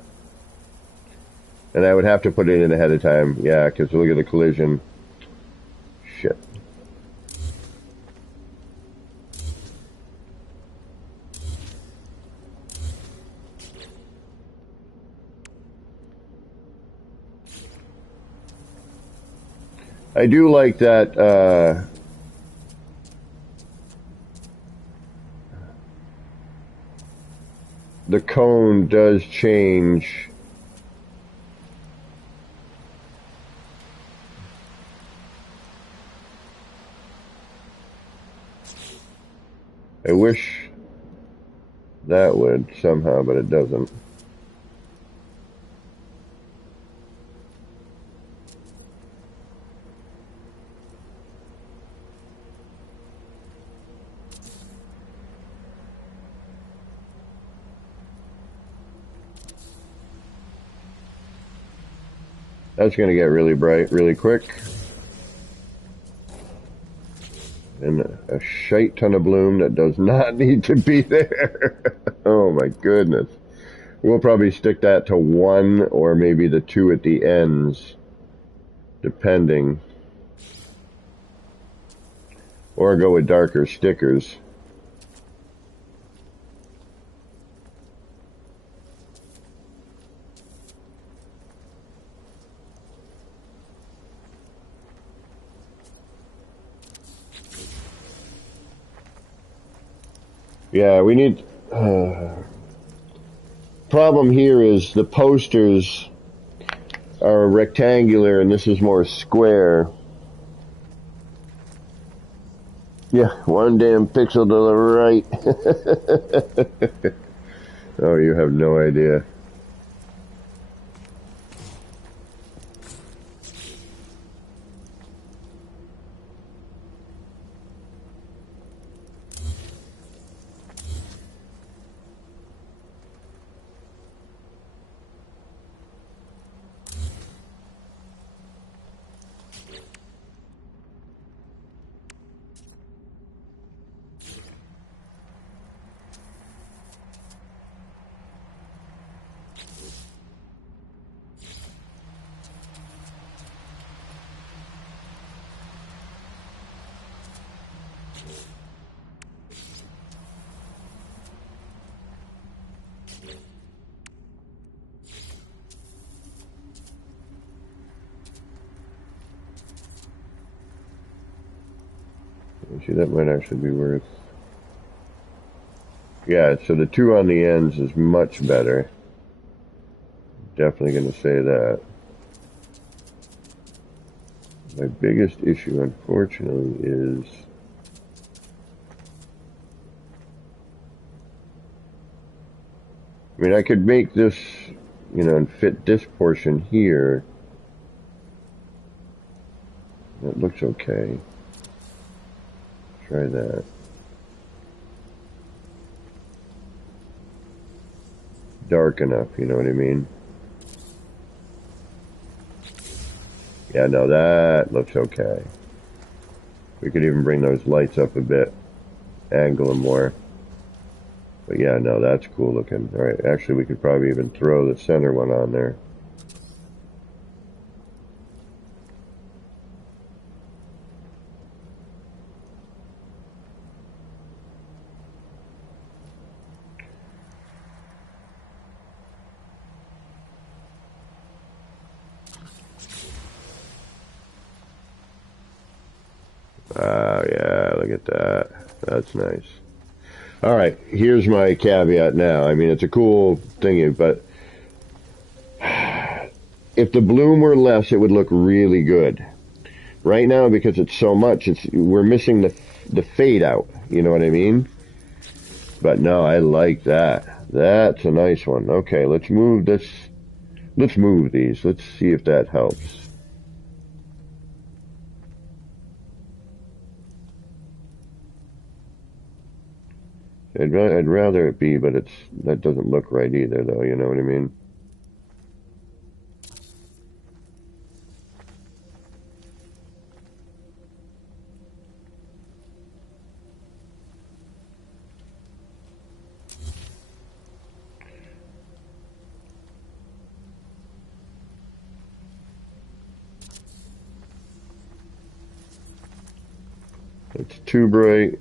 And I would have to put it in ahead of time. Yeah, because look at the collision. Shit. I do like that the cone does change. I wish that would somehow, but it doesn't. That's going to get really bright really quick. And a shite ton of bloom that does not need to be there. Oh my goodness. We'll probably stick that to 1 or maybe the 2 at the ends, depending. Or go with darker stickers. Yeah, we need... problem here is the posters are rectangular and this is more square. Yeah, 1 damn pixel to the right. Oh, you have no idea. See, that might actually be worth... Yeah, so the 2 on the ends is much better. Definitely going to say that. My biggest issue, unfortunately, is... I mean, I could make this, and fit this portion here. That looks okay. Try that. Dark enough, you know what I mean? Yeah, no, that looks okay. We could even bring those lights up a bit. Angle them more. But yeah, no, that's cool looking. Alright, actually we could probably even throw the center one on there. yeah, look at that. That's nice. All right, here's my caveat now. I mean, it's a cool thing, but if the bloom were less, it would look really good. Right now, because it's so much, we're missing the fade out. You know what I mean? But no, I like that. That's a nice one. Okay, let's move this. Let's move these. Let's see if that helps. I'd rather it be, but that doesn't look right either, though. You know what I mean? It's too bright.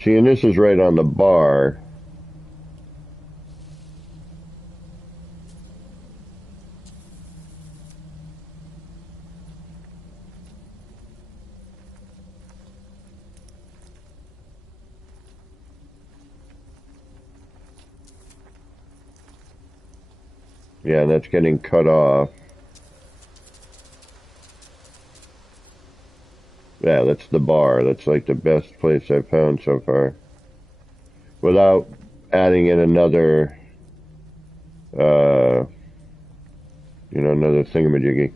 See, and this is right on the bar. Yeah, that's getting cut off. Yeah, that's the bar. That's like the best place I've found so far. Without adding in another, another thingamajiggy.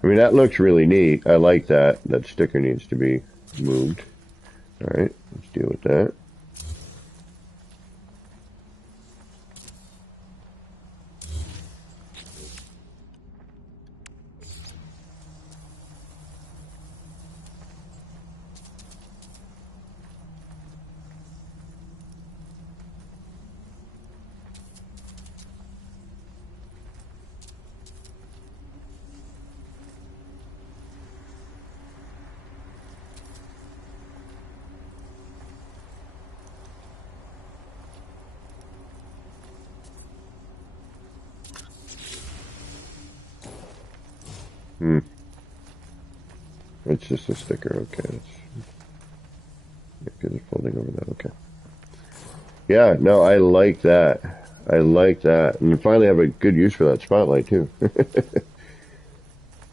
I mean, that looks really neat. I like that. That sticker needs to be moved. All right, let's deal with that. It's just a sticker. Okay, because it's folding over that. Okay. Yeah, no, I like that. I like that, and you finally have a good use for that spotlight too.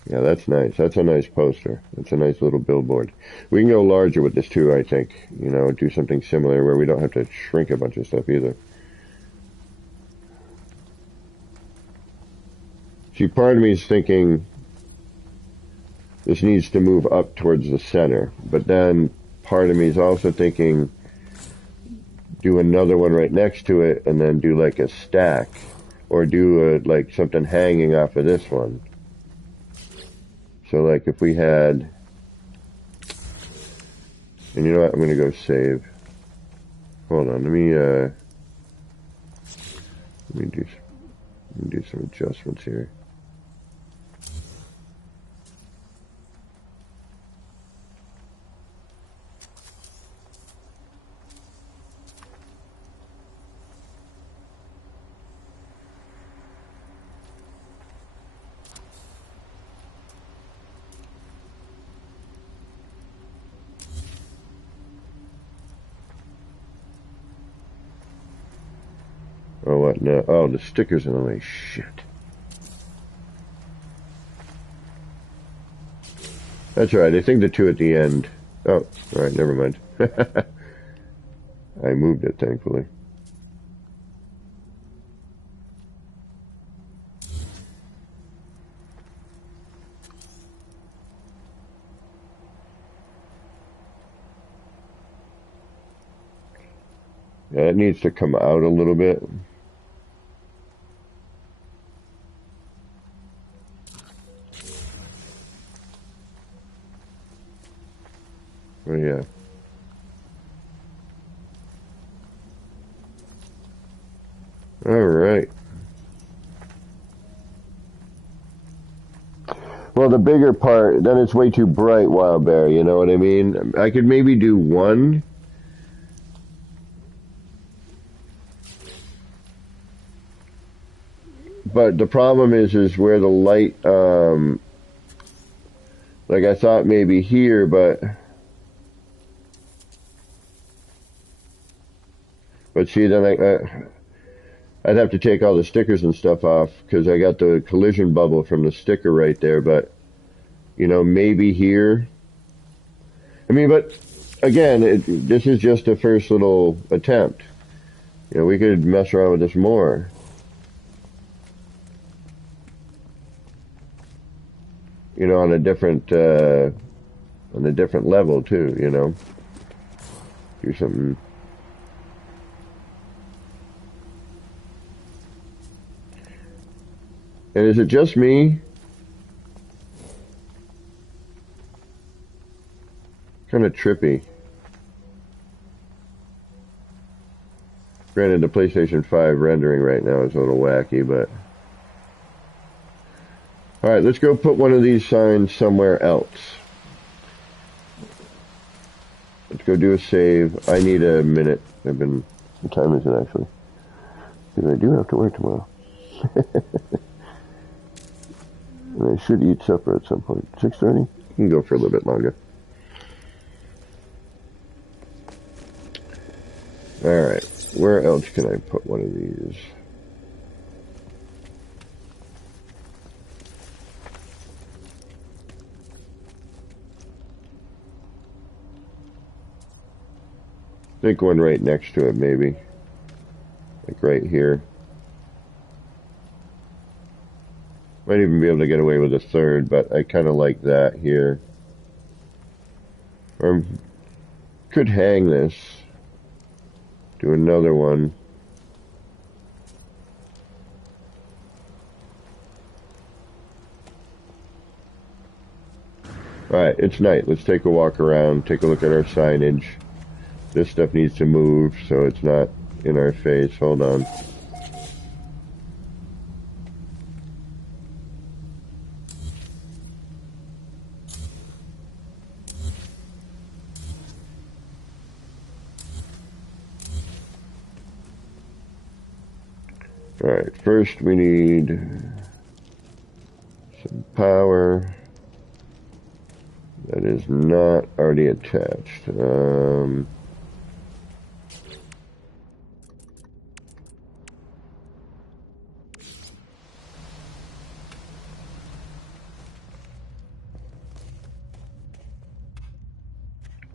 Yeah, that's nice. That's a nice poster. That's a nice little billboard. We can go larger with this too, I think. You know, do something similar where we don't have to shrink a bunch of stuff either. See, part of me is thinking this needs to move up towards the center, but then part of me is also thinking do another one right next to it and then do like a stack, or do like something hanging off of this one. So like if we had, and you know what, I'm gonna go save. Hold on, let me do some adjustments here. Oh, what now? Oh, the sticker's in the way. Shit. That's right. I think the two at the end. Oh, alright, never mind. I moved it, thankfully. Yeah, it needs to come out a little bit. Oh yeah. All right. Well, the bigger part, then it's way too bright, Wild Bear, you know what I mean? I could maybe do one. But the problem is where the light, like I thought maybe here, but see, then I'd have to take all the stickers and stuff off because I got the collision bubble from the sticker right there, but, you know, maybe here. I mean, but again, this is just a first little attempt. You know, we could mess around with this more. You know, on a different level too. You know, do something. And is it just me? Kind of trippy. Granted, the PlayStation 5 rendering right now is a little wacky, but... Alright, let's go put one of these signs somewhere else. Let's go do a save. I need a minute. What time is it actually? Because I do have to work tomorrow. And I should eat supper at some point. 6:30? You can go for a little bit longer. Alright, where else can I put one of these? I think one right next to it, maybe. Like right here. Might even be able to get away with a third, but I kind of like that here. Or could hang this. Do another one. Alright, it's night. Let's take a walk around, take a look at our signage. This stuff needs to move so it's not in our face. Hold on. Alright, first we need some power. That is not already attached.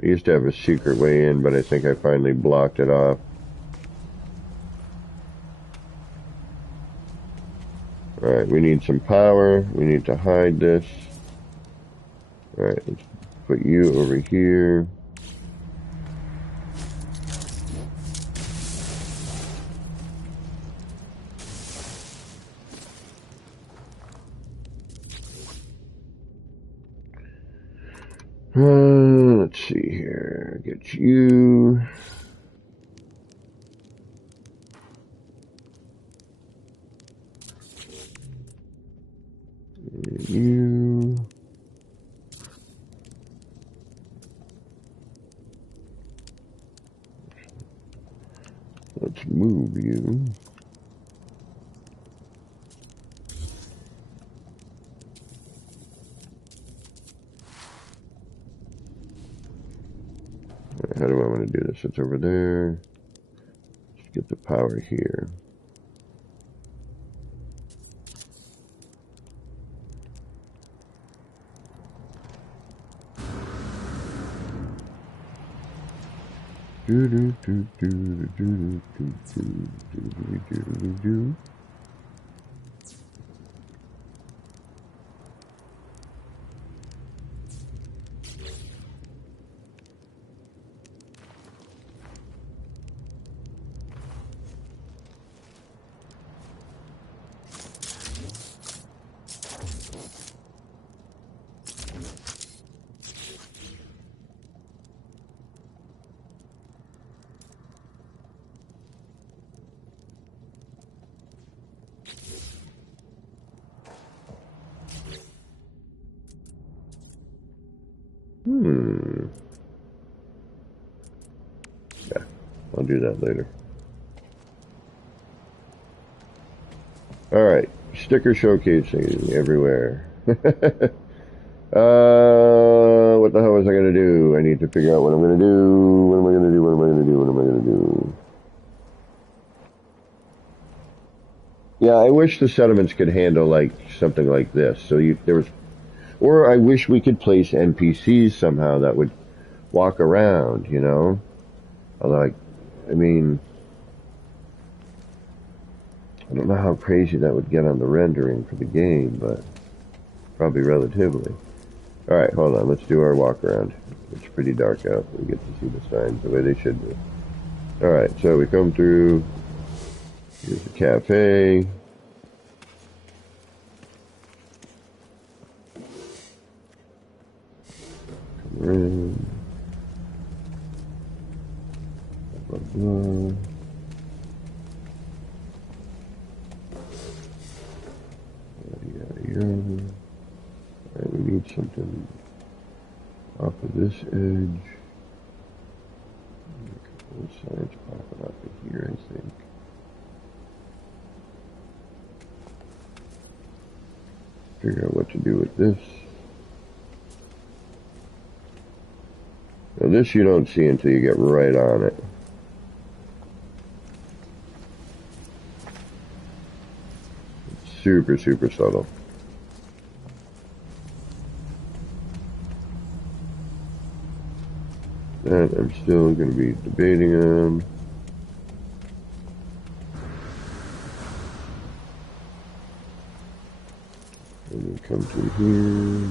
I used to have a secret way in, but I think I finally blocked it off. Alright, we need some power. We need to hide this. Alright, let's put you over here. Let's see here. Get you. You. Let's move you. How do I want to do this? It's over there. Let's get the power here. Do do do do do do do do do do do. Yeah, I'll do that later. Alright, sticker showcasing everywhere. What the hell was I going to do? I need to figure out what I'm going to do. What am I going to do? What am I going to do? What am I going to do? Yeah, I wish the settlements could handle like something like this. So there was, or I wish we could place NPCs somehow that would walk around, you know? Like, I mean, I don't know how crazy that would get on the rendering for the game, but probably relatively. Alright, hold on, let's do our walk around. It's pretty dark out. We get to see the signs the way they should be. Alright, so we come through. Here's the cafe. Come around. Blah, blah, blah. Alright, we need something off of this edge. A couple of signs popping up in here, I think. Figure out what to do with this. Now this you don't see until you get right on it. It's super, super subtle. That I'm still going to be debating on. And then come through here.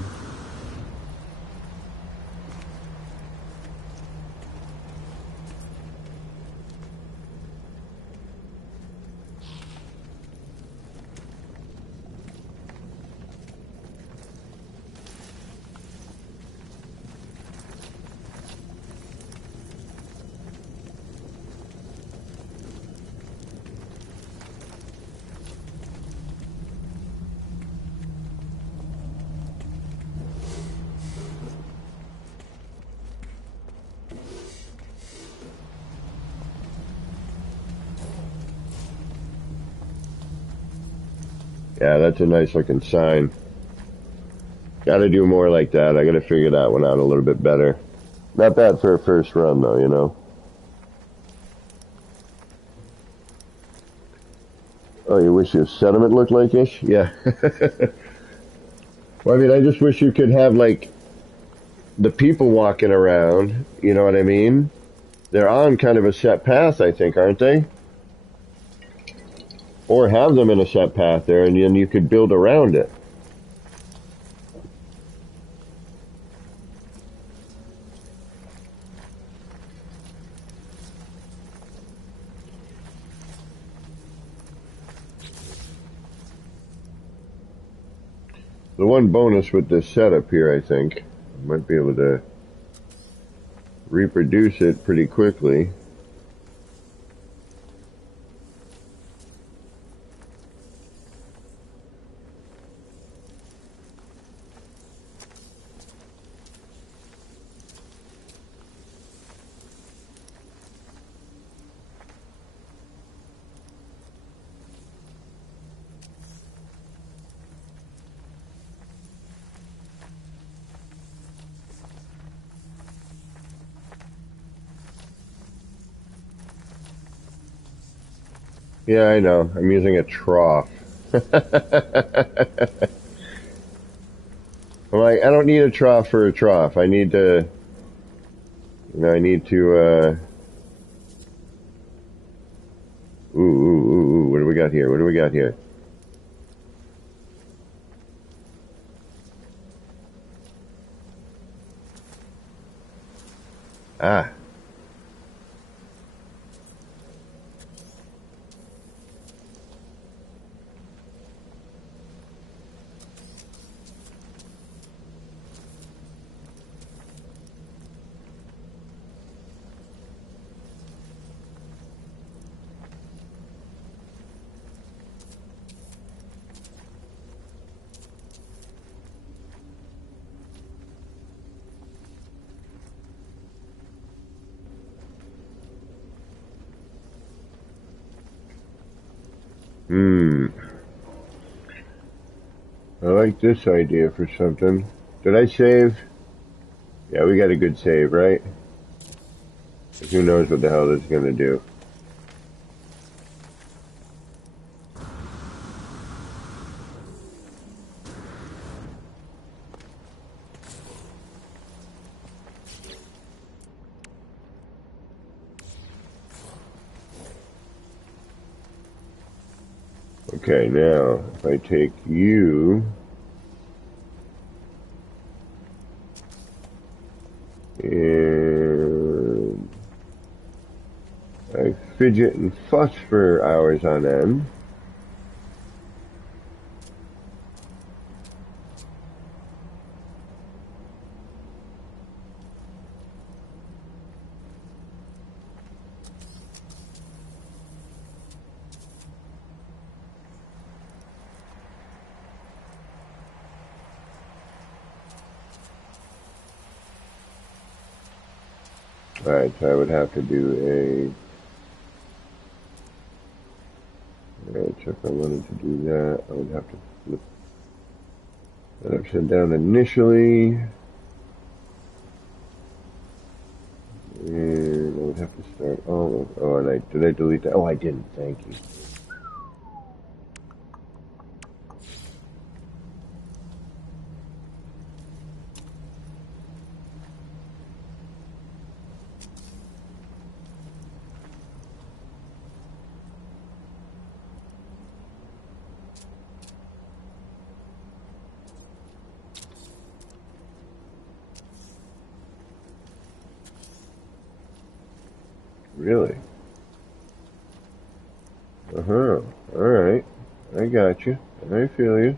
Yeah, that's a nice looking sign. Gotta do more like that. I gotta figure that one out a little bit better. Not bad for a first run though, you know. Oh, you wish your settlement looked like this? Yeah. Well, I mean, I just wish you could have like the people walking around, you know what I mean? They're on kind of a set path, I think, aren't they? Or have them in a set path there, and then you could build around it. The one bonus with this setup here, I think, I might be able to reproduce it pretty quickly. Yeah, I know. I'm using a trough. I'm like, I don't need a trough for a trough. I need to, I need to, ooh, what do we got here? What do we got here? Ah. Hmm. I like this idea for something. Did I save? Yeah, we got a good save, right? Who knows what the hell this is gonna do. Okay, now, if I take you... and I fidget and fuss for hours on end. Alright, so I would have to do alright, so if I wanted to do that, I would have to flip that upside down initially. And I would have to start all of, oh, and did I delete that? Oh, I didn't, thank you. Really? Uh-huh. Alright. I got you. I feel you.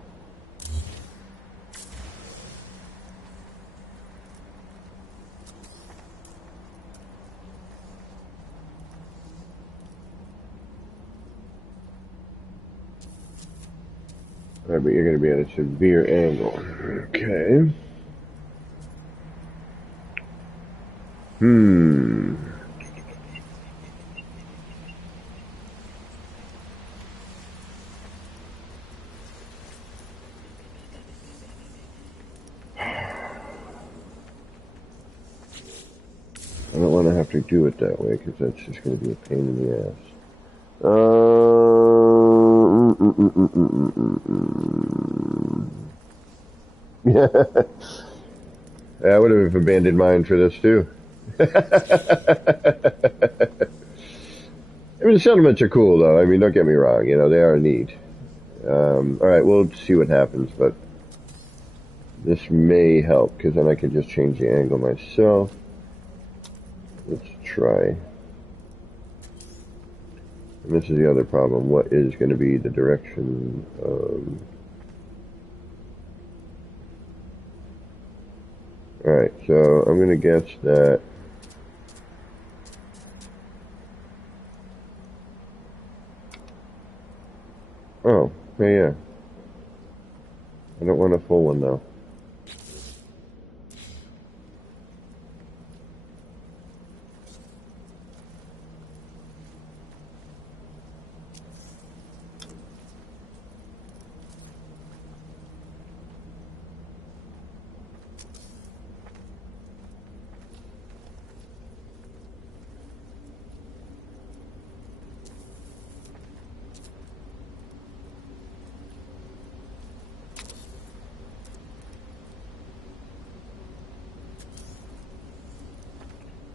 Alright, but you're going to be at a severe angle. Okay. I don't want to have to do it that way because that's just going to be a pain in the ass. Yeah, I would have abandoned mine for this too. I mean, the settlements are cool though. I mean, don't get me wrong. You know, they are neat. All right, we'll see what happens, but this may help because then I can just change the angle myself. Let's try. And this is the other problem. What is going to be the direction of... Alright, so I'm going to guess that... Oh, yeah. I don't want a full one though.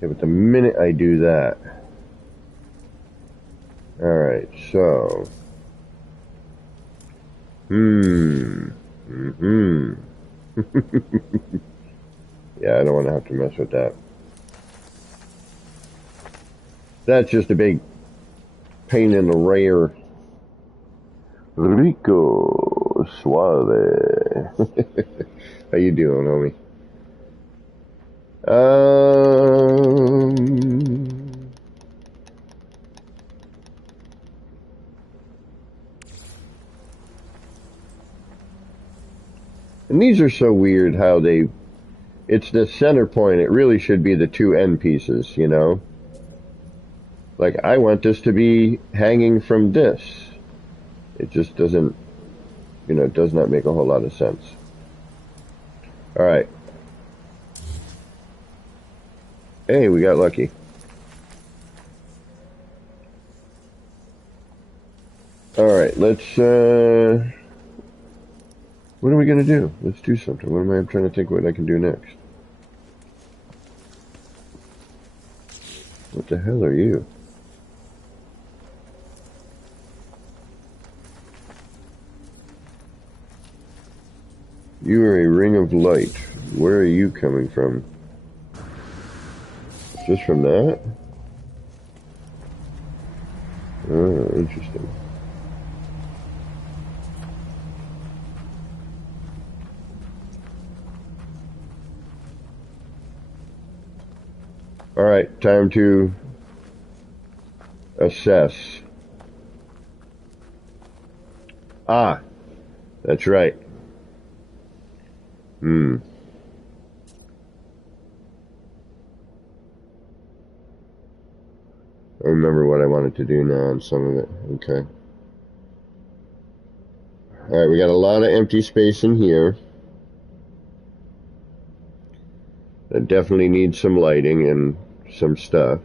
Yeah, but the minute I do that... Alright, so... Yeah, I don't want to have to mess with that. That's just a big pain in the rear. Rico Suave. How you doing, homie? And these are so weird how it's the center point. It really should be the two end pieces, you know? Like, I want this to be hanging from this. It just doesn't, it does not make a whole lot of sense. All right. Hey, we got lucky. All right, let's, what are we going to do? Let's do something. What am I? I'm trying to think what I can do next. What the hell are you? You are a ring of light. Where are you coming from? Just from that? Oh, interesting. All right, time to assess. Ah, that's right. I remember what I wanted to do now on some of it. Okay. All right, we got a lot of empty space in here. That definitely needs some lighting and some stuff.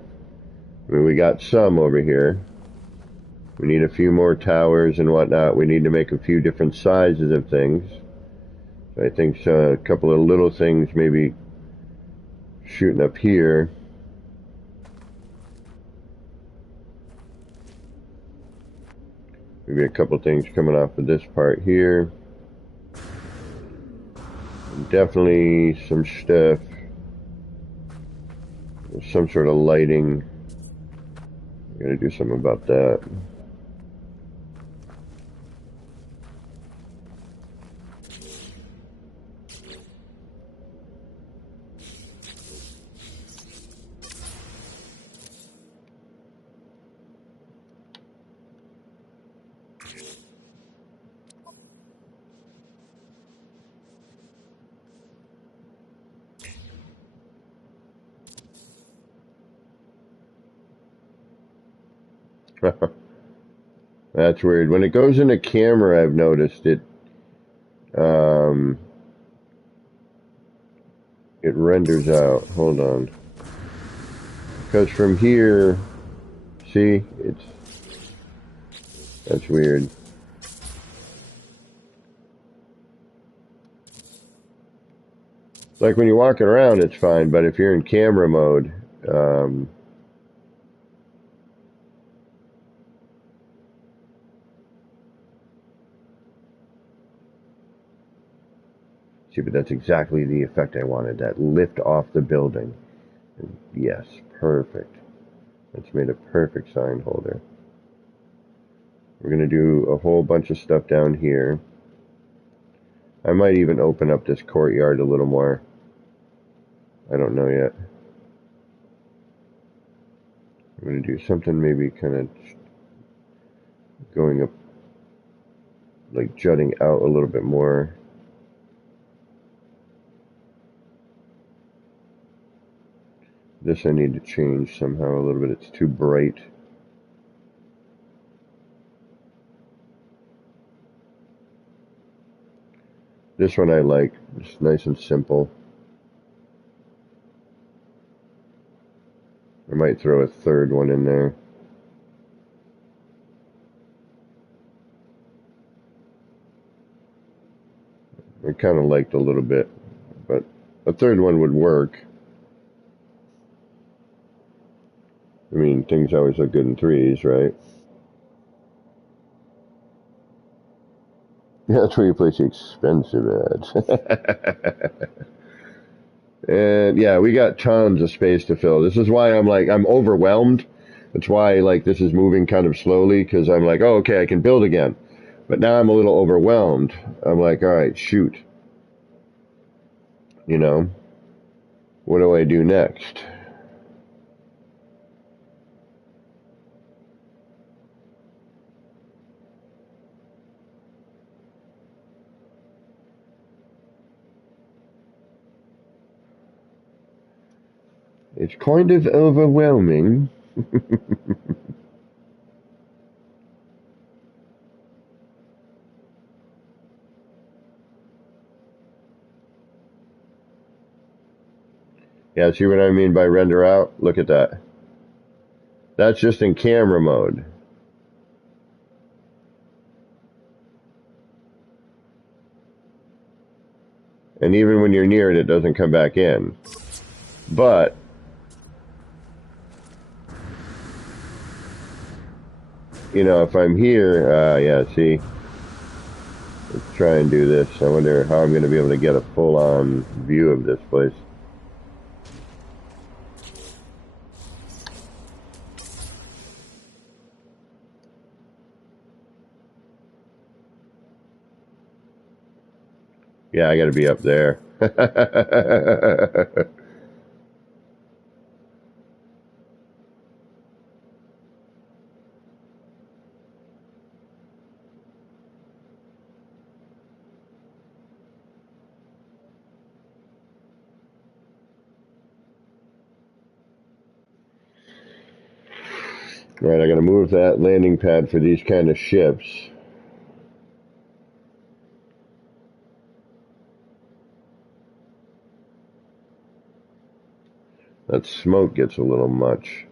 I mean, we got some over here. We need a few more towers and whatnot. We need to make a few different sizes of things. I think a couple of little things maybe shooting up here. Maybe a couple things coming off of this part here. And definitely some stuff. Some sort of lighting. Gotta do something about that. That's weird. When it goes into camera, I've noticed it. It renders out. Hold on. Because from here, see, that's weird. Like when you're walking around, it's fine, but if you're in camera mode, see, but that's exactly the effect I wanted, that lift off the building. And yes, perfect. That's made a perfect sign holder. We're going to do a whole bunch of stuff down here. I might even open up this courtyard a little more. I don't know yet. I'm going to do something maybe kind of going up, like jutting out a little bit more. This I need to change somehow a little bit. It's too bright. This one I like. It's nice and simple. I might throw a third one in there. I kind of liked a little bit, but a third one would work. I mean, things always look good in threes, right? Yeah, that's where you place the expensive ads. And yeah, we got tons of space to fill. This is why I'm overwhelmed. That's why this is moving kind of slowly, because I'm like, oh, okay, I can build again. But now I'm a little overwhelmed. I'm like, all right, shoot. What do I do next? It's kind of overwhelming. Yeah, see what I mean by render out? Look at that. That's just in camera mode. And even when you're near it, it doesn't come back in. But you know, if I'm here, yeah, see, let's try and do this. I wonder how I'm going to be able to get a full-on view of this place. Yeah, I got to be up there. Right, I got to move that landing pad for these kind of ships. That smoke gets a little much.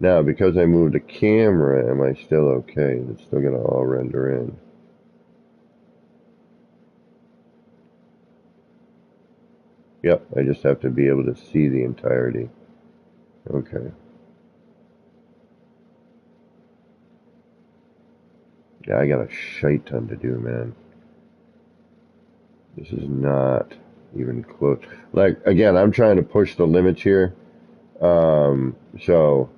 Now, because I moved the camera, am I still okay? It's still going to all render in. Yep, I just have to be able to see the entirety. Okay. Yeah, I got a shite ton to do, man. This is not even close. Like, again, I'm trying to push the limits here. So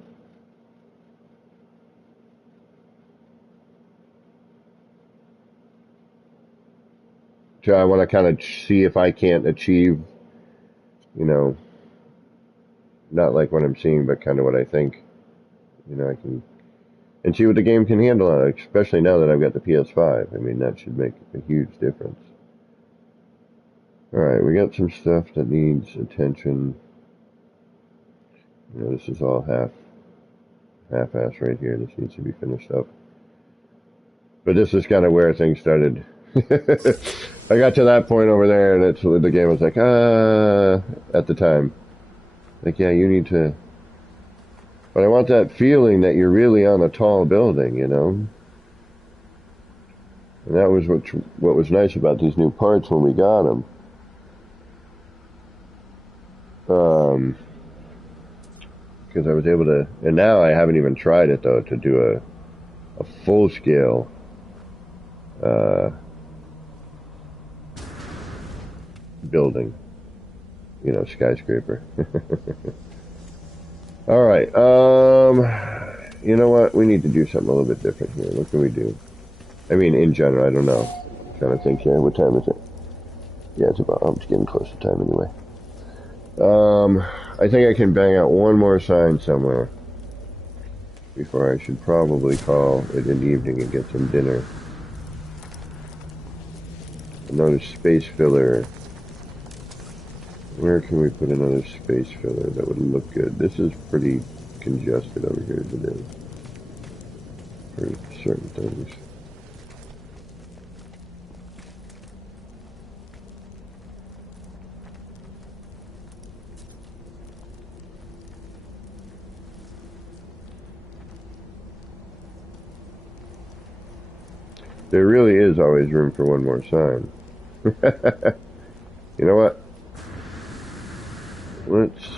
I want to kind of see if I can't achieve, you know, not like what I'm seeing, but kind of what I think, you know, I can, and see what the game can handle, especially now that I've got the PS5. I mean, that should make a huge difference. All right, we got some stuff that needs attention. You know, this is all half-ass right here. This needs to be finished up. But this is kind of where things started. I got to that point over there, and the game was like, at the time. Like, yeah, you need to... But I want that feeling that you're really on a tall building, you know? And that was what was nice about these new parts when we got them. Because I was able to... And now I haven't even tried it, though, to do a full-scale... building. You know, skyscraper. Alright, you know what? We need to do something a little bit different here. What can we do? I mean, in general, I don't know. I'm trying to think here. What time is it? Yeah, I'm getting close to time anyway. I think I can bang out one more sign somewhere before I should probably call it an evening and get some dinner. Another space filler. Where can we put another space filler that would look good? This is pretty congested over here as it is for certain things. There really is always room for one more sign. You know what? Let's...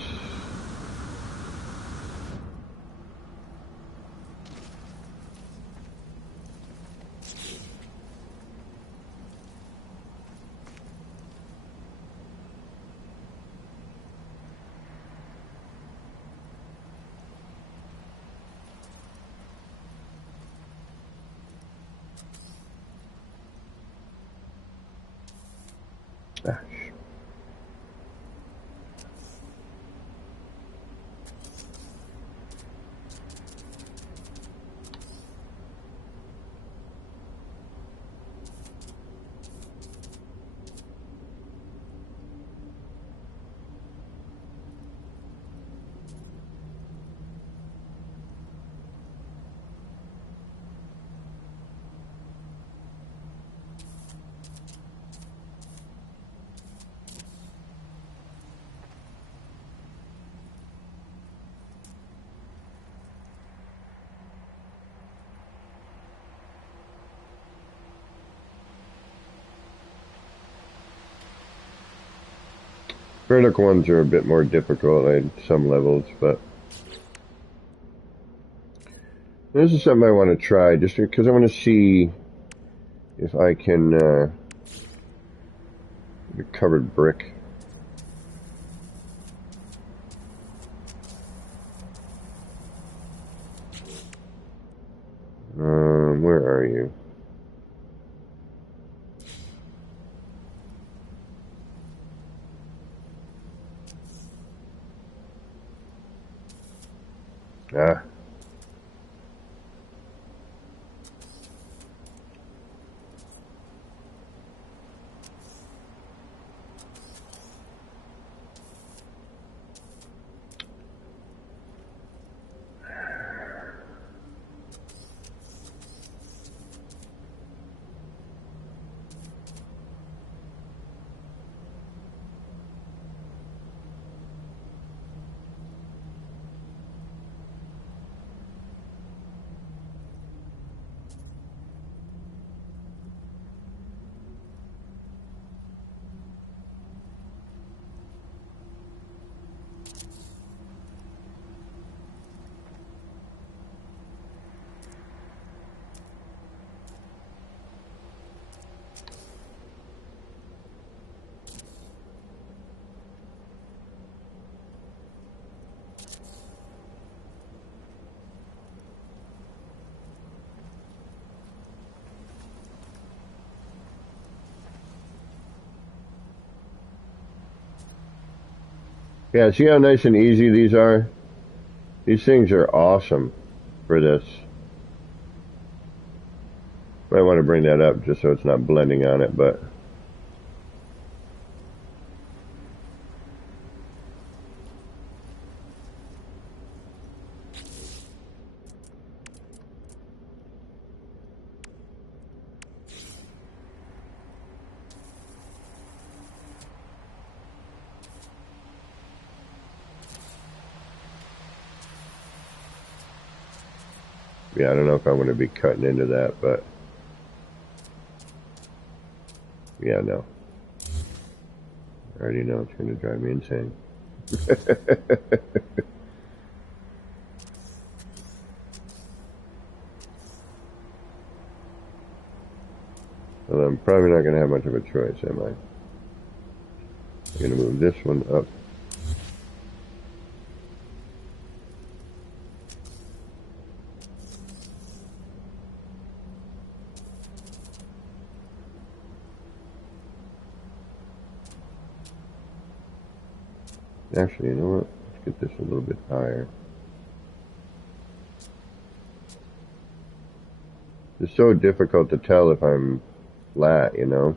Vertical ones are a bit more difficult at some levels, but this is something I want to try just because I want to see if I can covered brick. Where are you? Ah. Yeah, see how nice and easy these are? These things are awesome for this. Might want to bring that up just so it's not blending on it, but yeah, I don't know if I want to be cutting into that, but yeah, no. I already know it's going to drive me insane. Well, I'm probably not going to have much of a choice, am I? I'm going to move this one up. Actually, you know what? Let's get this a little bit higher. It's so difficult to tell if I'm flat, you know?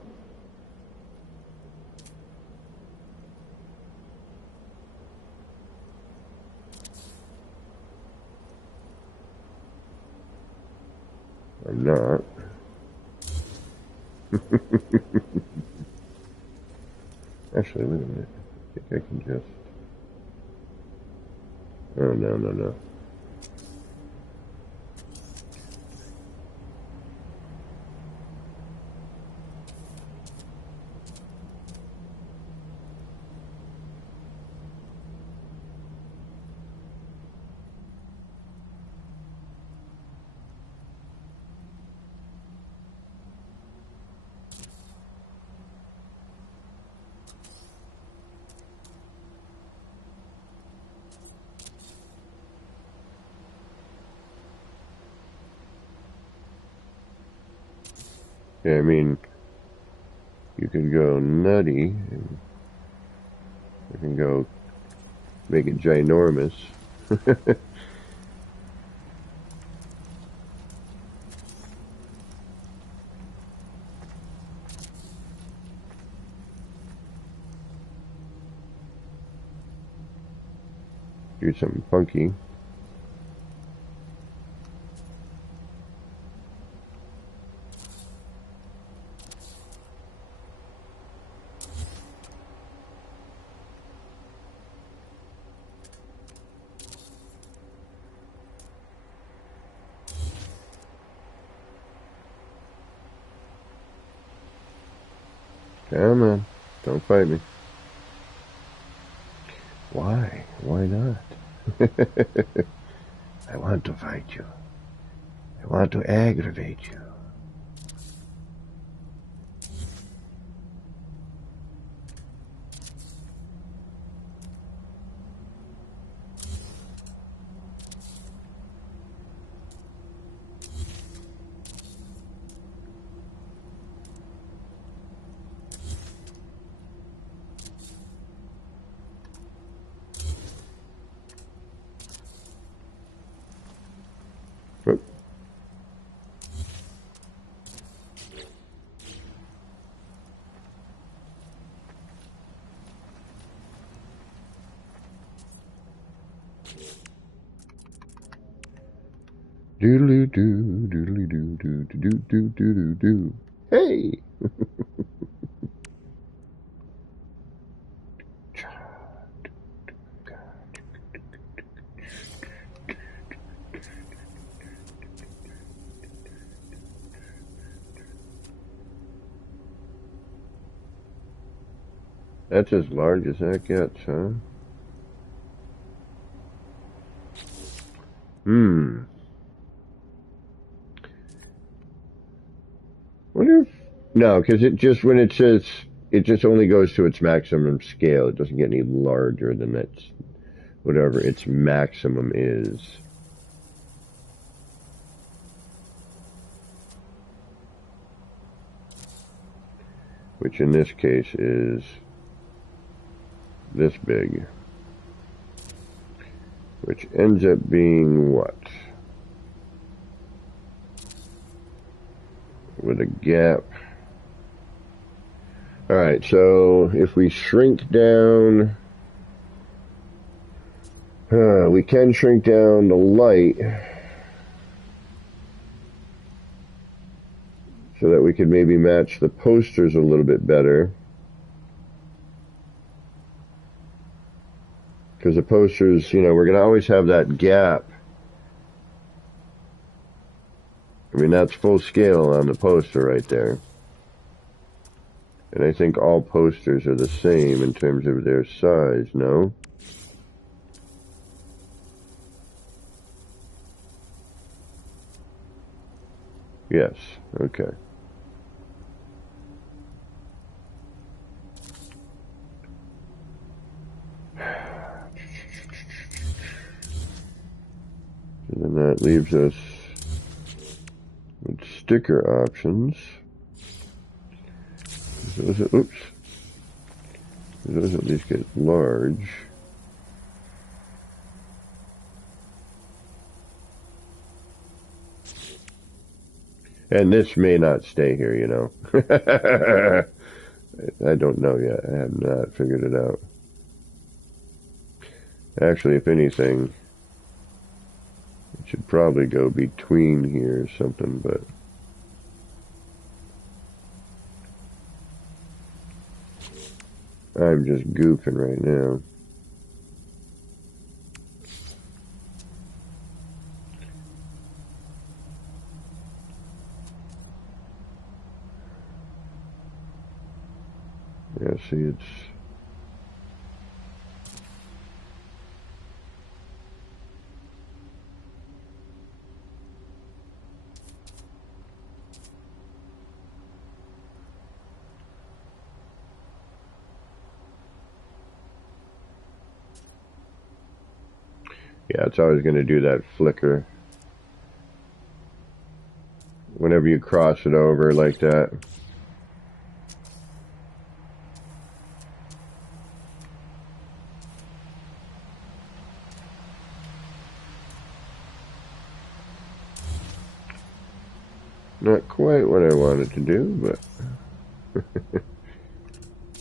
I'm not. Actually, wait a minute. I think I can just... Oh, no, no, no. Yeah, I mean, you can go nutty, and you can go make it ginormous. Do something funky. Come on, don't fight me. Why? Why not? I want to fight you. I want to aggravate you. Whoop. Doodly doo, doodly doo, doo doo doo doo doo doo. Hey! That's as large as that gets, huh? Wonder if... No, because it just, when it says, it just only goes to its maximum scale. It doesn't get any larger than its, whatever its maximum is. Which in this case is this big. Which ends up being what? With a gap. Alright, so if we shrink down, we can shrink down the light so that we could maybe match the posters a little bit better. Because the posters, you know, we're going to always have that gap. I mean, that's full scale on the poster right there. And I think all posters are the same in terms of their size, no? Yes, okay. And then that leaves us with sticker options. Those at least get large. And this may not stay here, you know. I don't know yet. I have not figured it out. Actually, if anything, it should probably go between here or something, but... I'm just goofing right now. Yeah, see, it's... Yeah, it's always going to do that flicker whenever you cross it over like that. Not quite what I wanted to do, but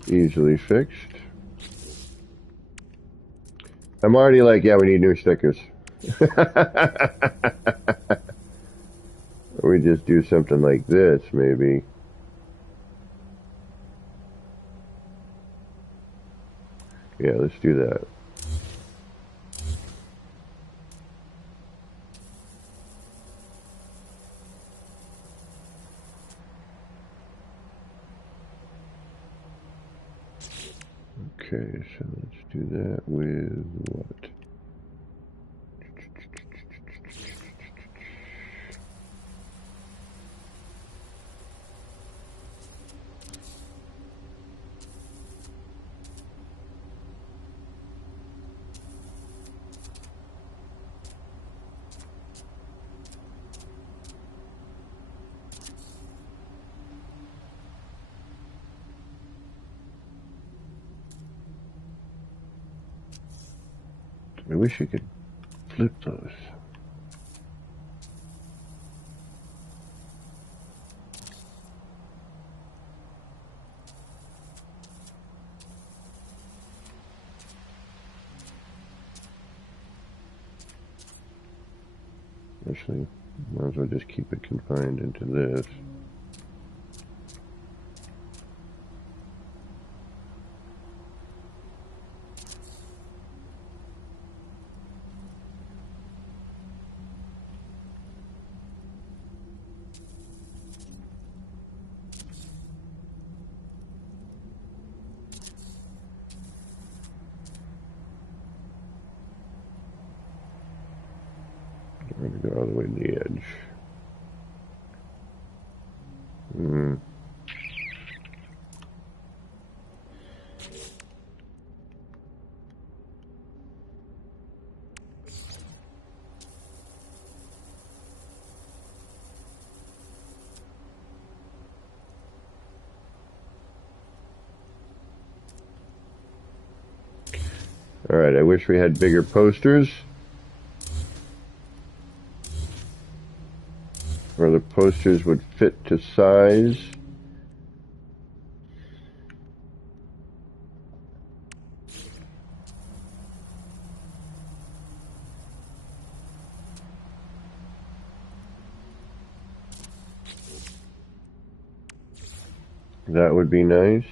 easily fixed. I'm already like, yeah, we need new stickers. We just do something like this, maybe. Yeah, let's do that. Okay, so let's do that with what? I wish you could flip those. Actually, might as well just keep it confined into this. I'm going to go all the way to the edge. Alright, I wish we had bigger posters. Or the posters would fit to size. That would be nice.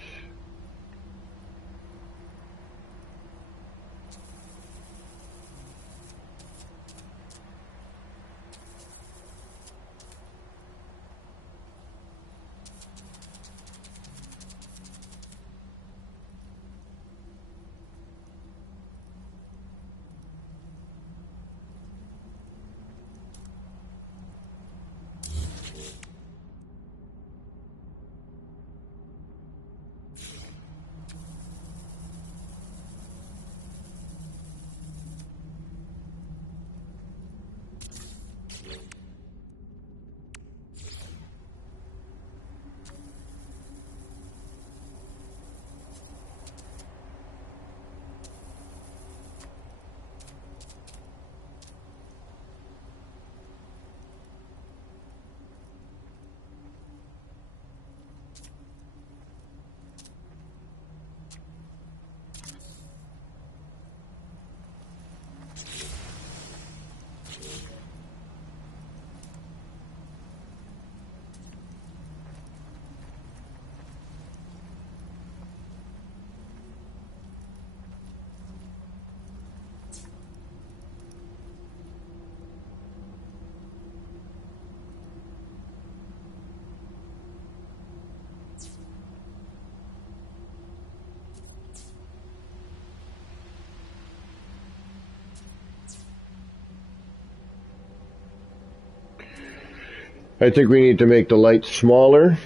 I think we need to make the lights smaller.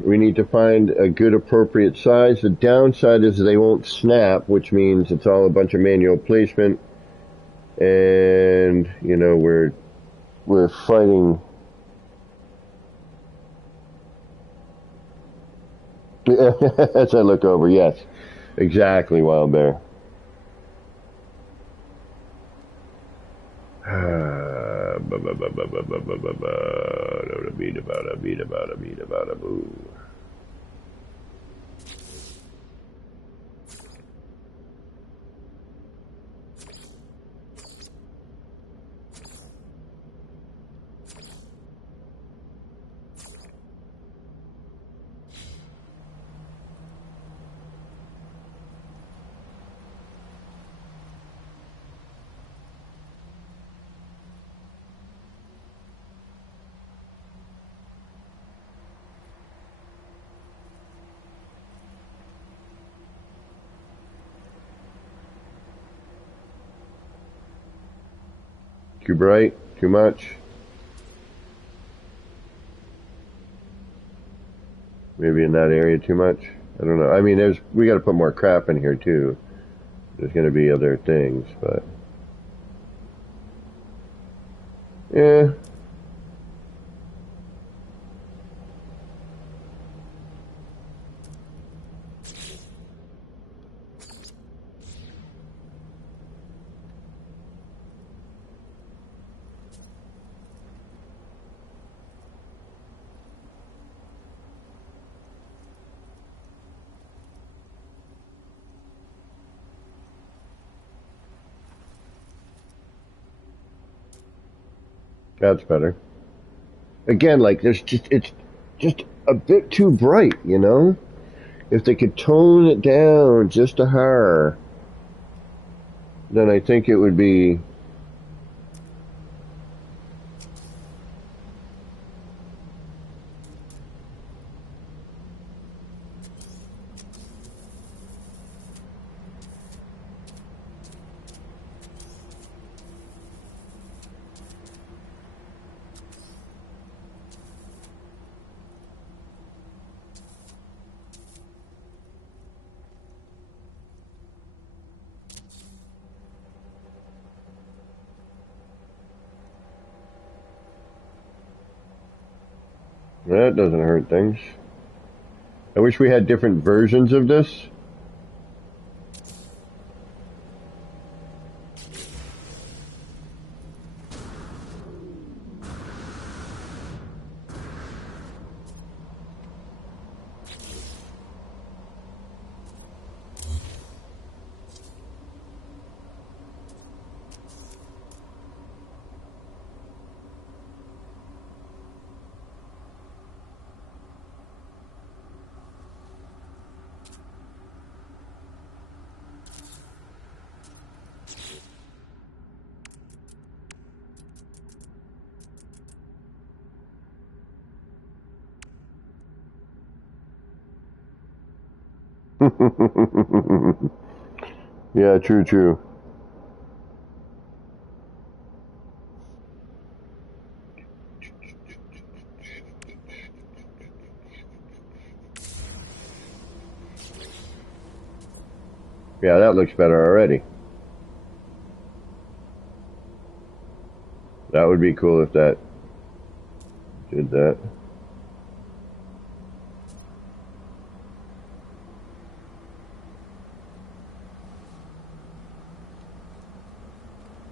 We need to find a good appropriate size. The downside is they won't snap, which means it's all a bunch of manual placement. And, you know, we're fighting. As I look over, yes. Exactly, Wild Bear. Too bright? Too much? Maybe in that area too much? I don't know. I mean, we got to put more crap in here too. There's going to be other things, but yeah. That's better. Again, like it's just a bit too bright, you know? If they could tone it down just a hair, then I think it would be. That doesn't hurt things. I wish we had different versions of this. Yeah, true, true. Yeah, that looks better already. That would be cool if that did that.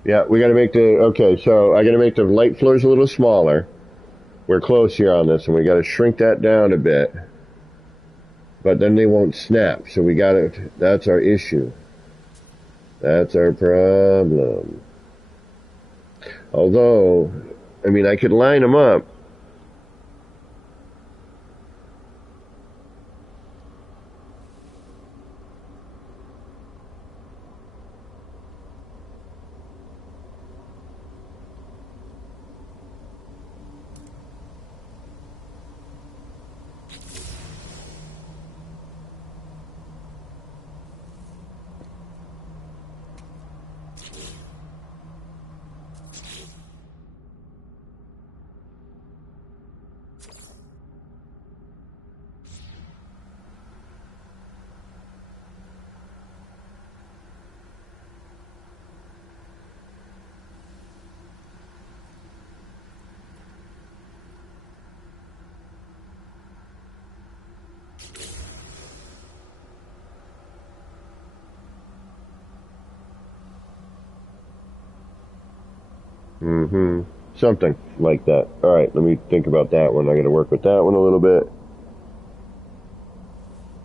Yeah, we gotta make okay, so I gotta make the light floors a little smaller. We're close here on this, and we gotta shrink that down a bit. But then they won't snap, so that's our issue. That's our problem. Although, I mean, I could line them up. Something like that. All right, let me think about that one. I got to work with that one a little bit.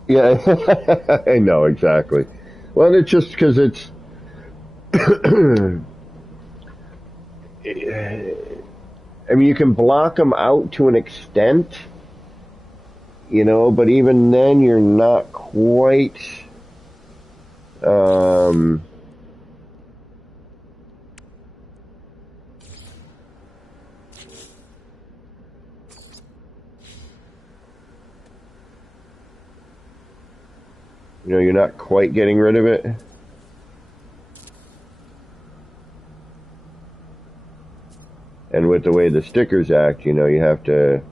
Yeah, I know exactly. Well, it's just because it's. I mean, you can block them out to an extent, you know, but even then, you're not quite. Um, you know, you're not quite getting rid of it. And with the way the stickers act, you know, you have to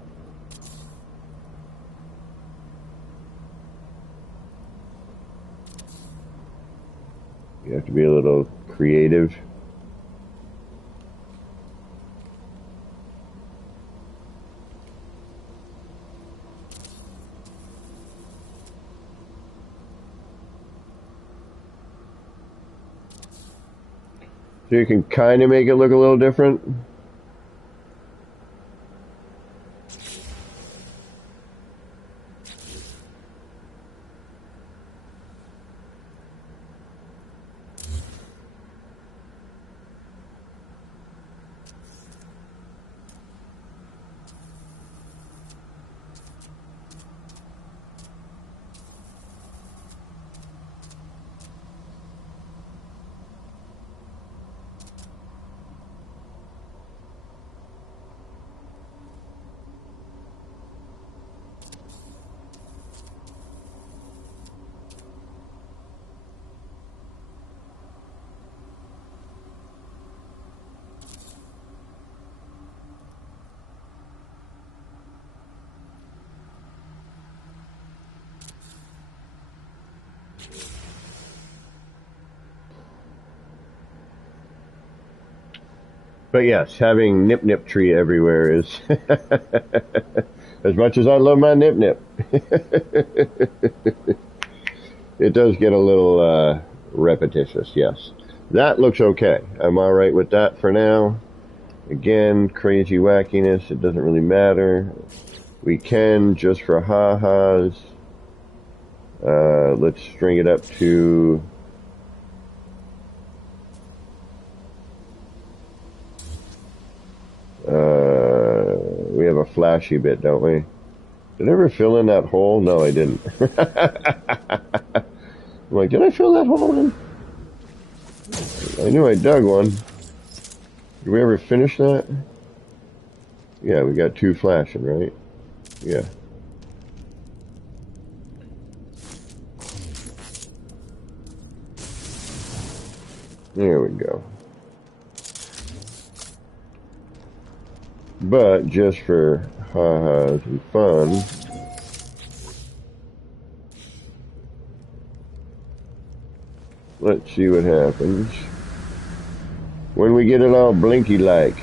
be a little creative. So you can kind of make it look a little different. But yes, having Nip Nip Tree everywhere is, as much as I love my Nip Nip, it does get a little repetitious, yes. That looks okay. I'm alright with that for now. Again, crazy wackiness, it doesn't really matter. We can, just for ha-has, let's string it up to... we have a flashy bit, don't we? Did I ever fill in that hole? No, I didn't. I'm like, did I fill that hole in? I knew I dug one. Did we ever finish that? Yeah, we got 2 flashing, right? Yeah. There we go. But just for ha-has and fun, let's see what happens when we get it all blinky-like.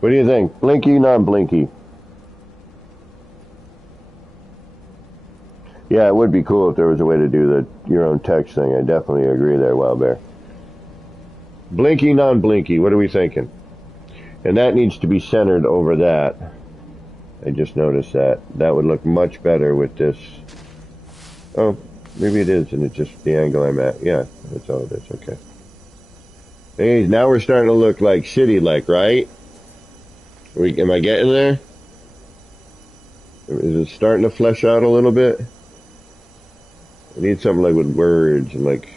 What do you think? Blinky, non-blinky? Yeah, it would be cool if there was a way to do your own text thing. I definitely agree there, Wild Bear. Blinky, non-blinky, what are we thinking? And that needs to be centered over that. I just noticed that. That would look much better with this. Oh, maybe it is, and it's just the angle I'm at. Yeah, that's all it is, okay. Hey, now we're starting to look like city-like, right? Am I getting there? Is it starting to flesh out a little bit? I need something like with words and like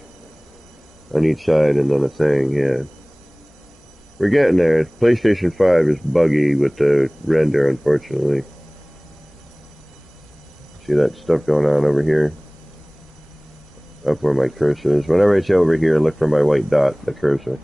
on each side and then a thing, yeah. We're getting there. PlayStation 5 is buggy with the render, unfortunately. See that stuff going on over here? Up where my cursor is. Whenever it's over here, look for my white dot, the cursor.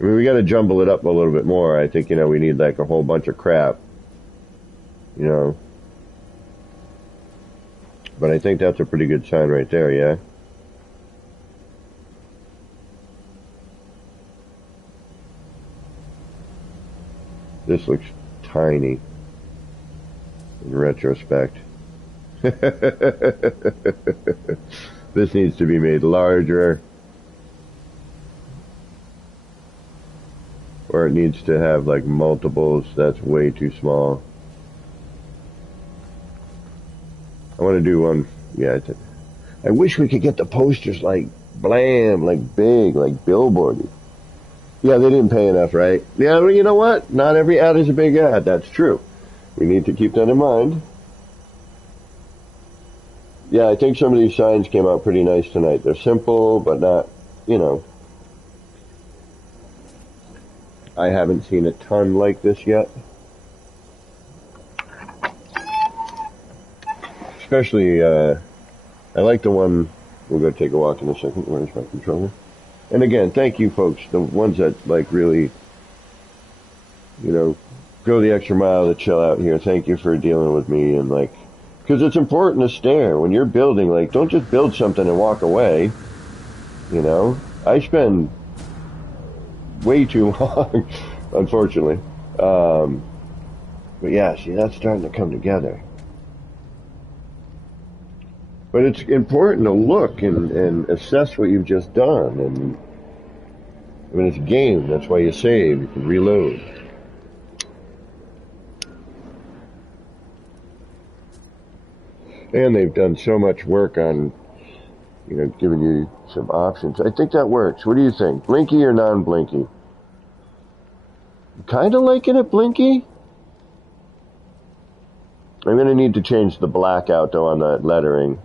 I mean, we got to jumble it up a little bit more. I think, we need like a whole bunch of crap, But I think that's a pretty good sign right there, yeah? This looks tiny in retrospect. This needs to be made larger. Or it needs to have like multiples. That's way too small. I want to do one. Yeah, I wish we could get the posters like blam, like big, like billboardy. Yeah, they didn't pay enough, right? Yeah, well, you know what? Not every ad is a big ad. That's true. We need to keep that in mind. Yeah, I think some of these signs came out pretty nice tonight. They're simple, but not, you know. I haven't seen a ton like this yet. Especially, I like the one, we'll go take a walk in a second. Where's my controller? And again, thank you folks, the ones that like really, you know, go the extra mile to chill out here. Thank you for dealing with me and like, because it's important to stare when you're building. Like, don't just build something and walk away. You know, I spend way too long, unfortunately. But yeah, see, that's starting to come together. But it's important to look and assess what you've just done. And I mean, it's a game. That's why you save. You can reload. And they've done so much work on, you know, giving you some options. I think that works. What do you think? Blinky or non-blinky? Kind of liking it blinky. I'm going to need to change the black out, though, on that lettering.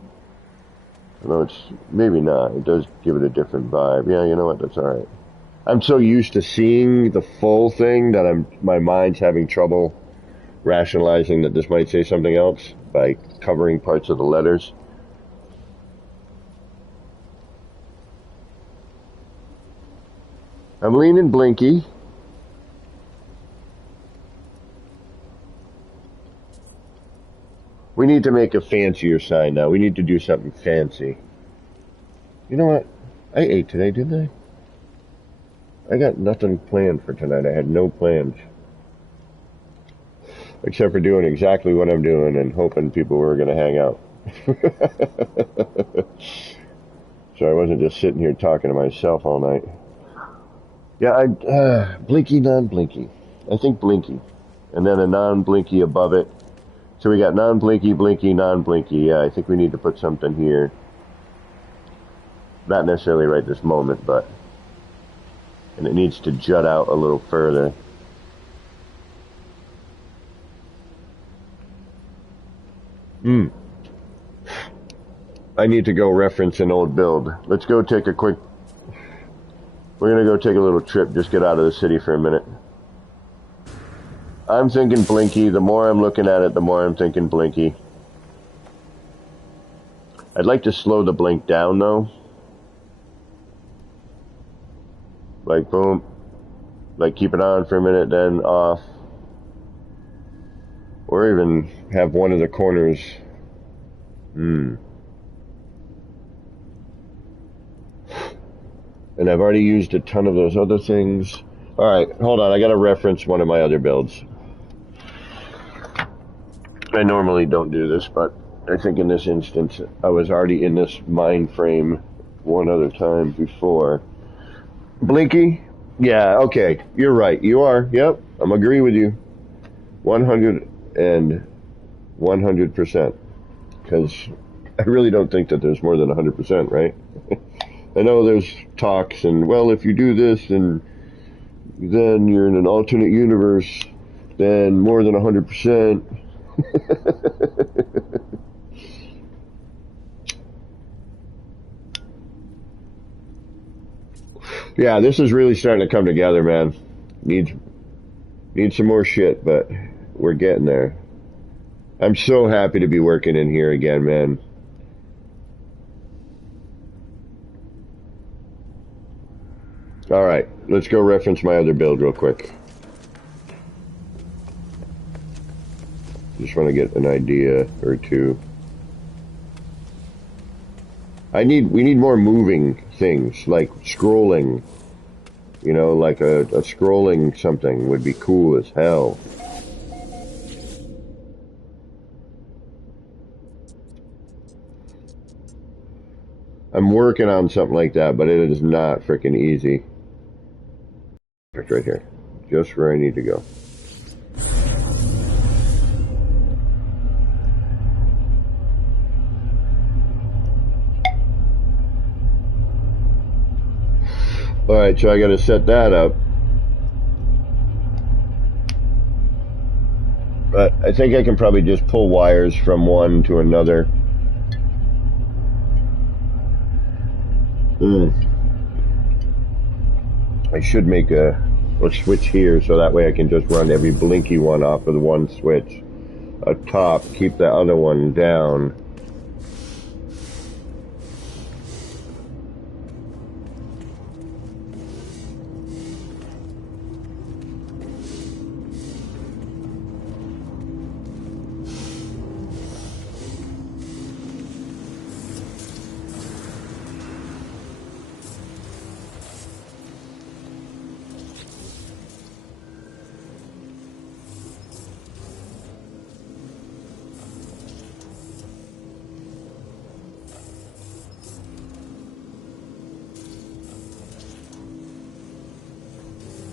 No, it's maybe not. It does give it a different vibe. Yeah, you know what? That's all right. I'm so used to seeing the full thing that my mind's having trouble rationalizing that this might say something else by covering parts of the letters. I'm leaning blinky. We need to make a fancier sign now. We need to do something fancy. You know what? I ate today, didn't I? I got nothing planned for tonight. I had no plans. Except for doing exactly what I'm doing and hoping people were going to hang out. So I wasn't just sitting here talking to myself all night. Yeah, blinky, non-blinky. I think blinky. And then a non-blinky above it. So we got non-blinky, blinky, non-blinky. Yeah, I think we need to put something here. Not necessarily right this moment, but... And it needs to jut out a little further. I need to go reference an old build. Let's go take a quick... We're going to go take a little trip, just get out of the city for a minute. I'm thinking blinky. The more I'm looking at it, the more I'm thinking blinky. I'd like to slow the blink down, though. Like, boom. Like, keep it on for a minute, then off. Or even have one of the corners. And I've already used a ton of those other things. Alright, hold on. I gotta reference one of my other builds. I normally don't do this, but I think in this instance, I was already in this mind frame one other time before. Blinky? Yeah, okay. You're right. You are. Yep. I'm agree with you. 100 and 100%. Because I really don't think that there's more than 100%, right? I know there's talks and, well, if you do this and then you're in an alternate universe, then more than 100%. Yeah, this is really starting to come together, man. Need some more shit, but we're getting there. I'm so happy to be working in here again, man. Alright, let's go reference my other build real quick. Just want to get an idea or two. We need more moving things, like scrolling. You know, like a scrolling something would be cool as hell. I'm working on something like that, but it is not freaking easy. It's right here. Just where I need to go. Alright, so I gotta set that up. But I think I can probably just pull wires from one to another. I should make a switch here so that way I can just run every blinky one off of the one switch. Up top, keep the other one down.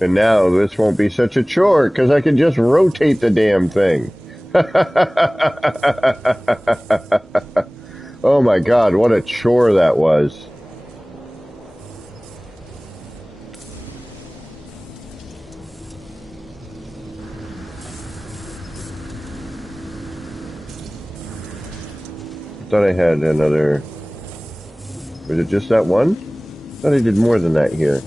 And now this won't be such a chore because I can just rotate the damn thing. Oh my God, what a chore that was. I thought I had another. Was it just that one? I thought I did more than that here.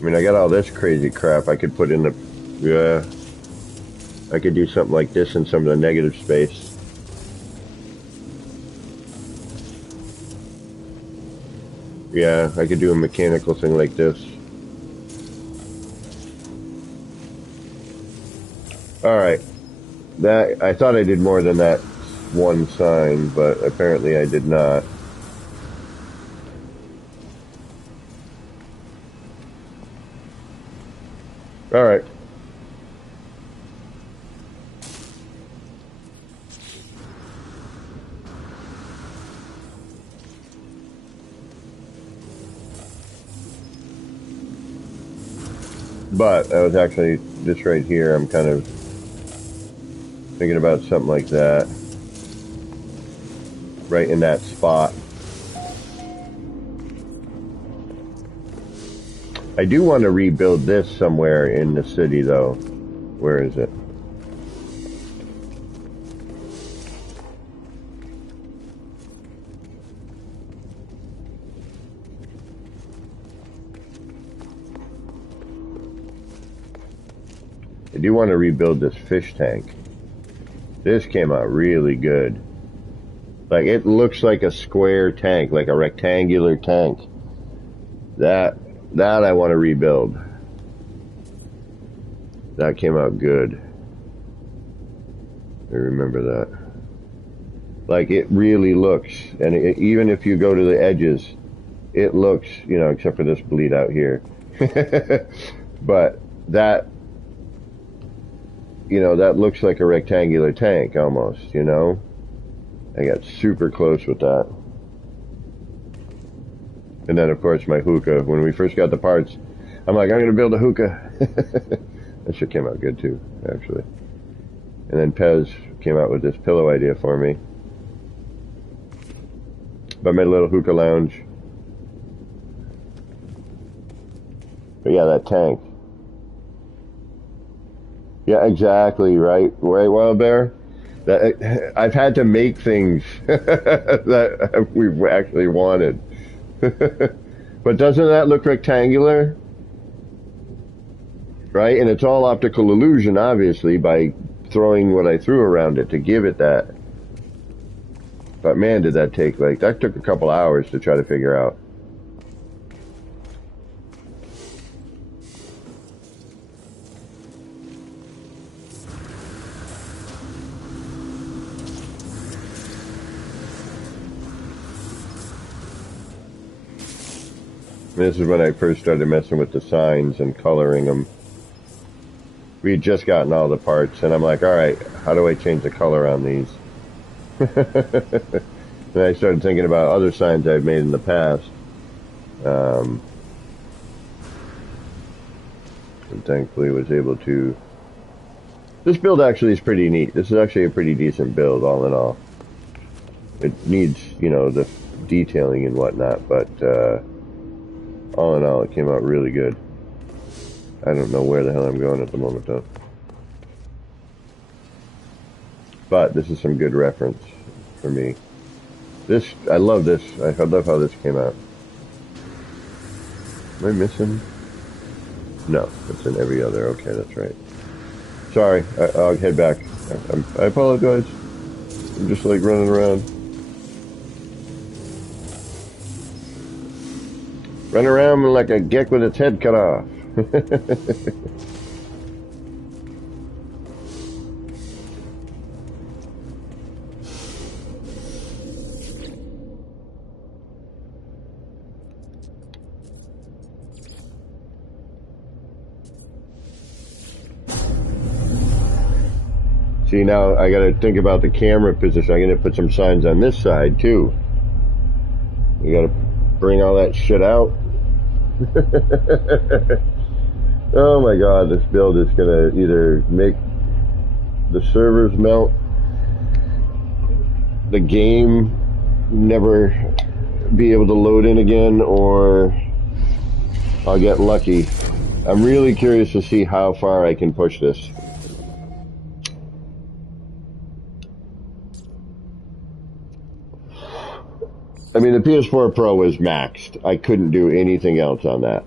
I mean, I got all this crazy crap I could put in the... Yeah. I could do something like this in some of the negative space. Yeah, I could do a mechanical thing like this. Alright. That, I thought I did more than that one sign, but apparently I did not. Alright. But I was actually, this right here, I'm kind of thinking about something like that. Right in that spot. I do want to rebuild this somewhere in the city, though. Where is it? I do want to rebuild this fish tank. This came out really good. Like, it looks like a square tank, like a rectangular tank. That I want to rebuild. That came out good. I remember that. Like, it really looks, and even if you go to the edges, it looks, you know, except for this bleed out here. But that, you know, that looks like a rectangular tank almost, you know? I got super close with that. And then, of course, my hookah. When we first got the parts, I'm like, I'm going to build a hookah. That shit came out good, too, actually. And then Pez came out with this pillow idea for me. But I made a little hookah lounge. But yeah, that tank. Yeah, exactly, right? Right, Wild Bear? That, I've had to make things that we've actually wanted. But doesn't that look rectangular? Right? And it's all optical illusion, obviously, by throwing what I threw around it to give it that. But man, did that take, like, that took a couple hours to try to figure out. This is when I first started messing with the signs and coloring them. We had just gotten all the parts, and I'm like, alright, how do I change the color on these? And I started thinking about other signs I've made in the past. And thankfully was able to... This build actually is pretty neat. This is actually a pretty decent build, all in all. It needs, you know, the detailing and whatnot, but... all in all, it came out really good. I don't know where the hell I'm going at the moment, though. But this is some good reference for me. This, I love this. I love how this came out. Am I missing? No, it's in every other. Okay, that's right. Sorry, I'll head back. I apologize. I'm just like running around. Run around like a geck with its head cut off. See, now I gotta think about the camera position. I'm gonna put some signs on this side too. You gotta bring all that shit out. Oh my god, this build is gonna either make the servers melt, the game never be able to load in again, or I'll get lucky. I'm really curious to see how far I can push this. I mean, the PS4 Pro was maxed. I couldn't do anything else on that.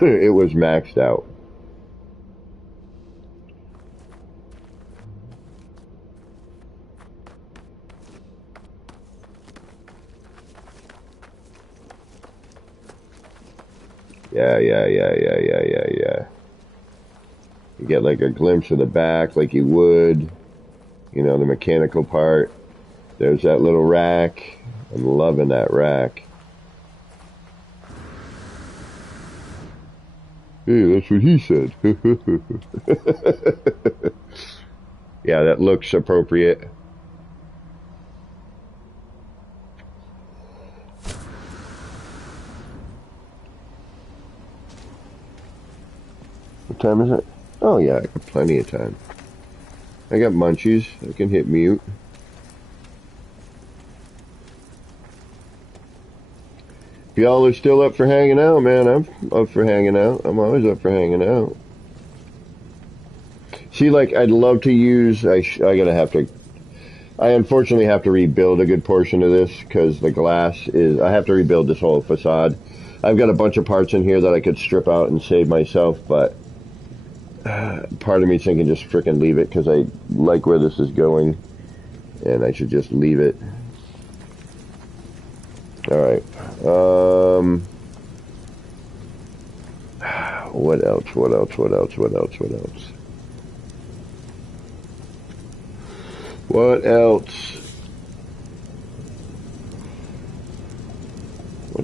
It was maxed out. Yeah. You get like a glimpse of the back like you would, you know, the mechanical part. There's that little rack. I'm loving that rack. Hey, that's what he said. Yeah, that looks appropriate. What time is it? Oh yeah, I got plenty of time. I got munchies. I can hit mute. If y'all are still up for hanging out, man, I'm up for hanging out. I'm always up for hanging out. See, like, I'd love to use, I unfortunately have to rebuild a good portion of this because the glass is, I have to rebuild this whole facade. I've got a bunch of parts in here that I could strip out and save myself, but part of me thinking just frickin' leave it because I like where this is going and I should just leave it. Alright. What else? What else? What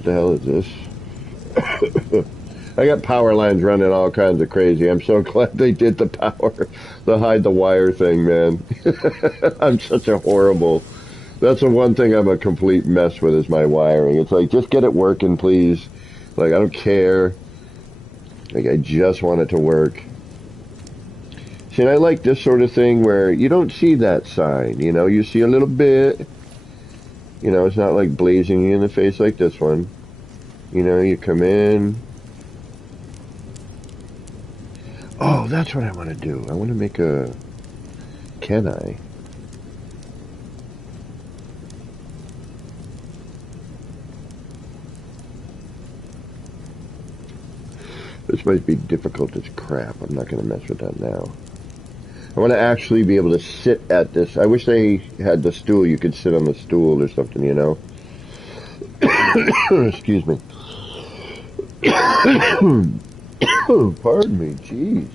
the hell is this? I got power lines running all kinds of crazy. I'm so glad they did the hide the wire thing, man. I'm such a horrible... That's the one thing I'm a complete mess with is my wiring. It's like, just get it working, please. Like, I don't care. Like, I just want it to work. See, and I like this sort of thing where you don't see that sign, you know? You see a little bit. You know, it's not like blazing you in the face like this one. You know, you come in. Oh, that's what I want to do. I want to make a... Can I? This might be difficult as crap. I'm not going to mess with that now. I want to actually be able to sit at this. I wish they had the stool. You could sit on the stool or something, you know? Excuse me. Pardon me, jeez.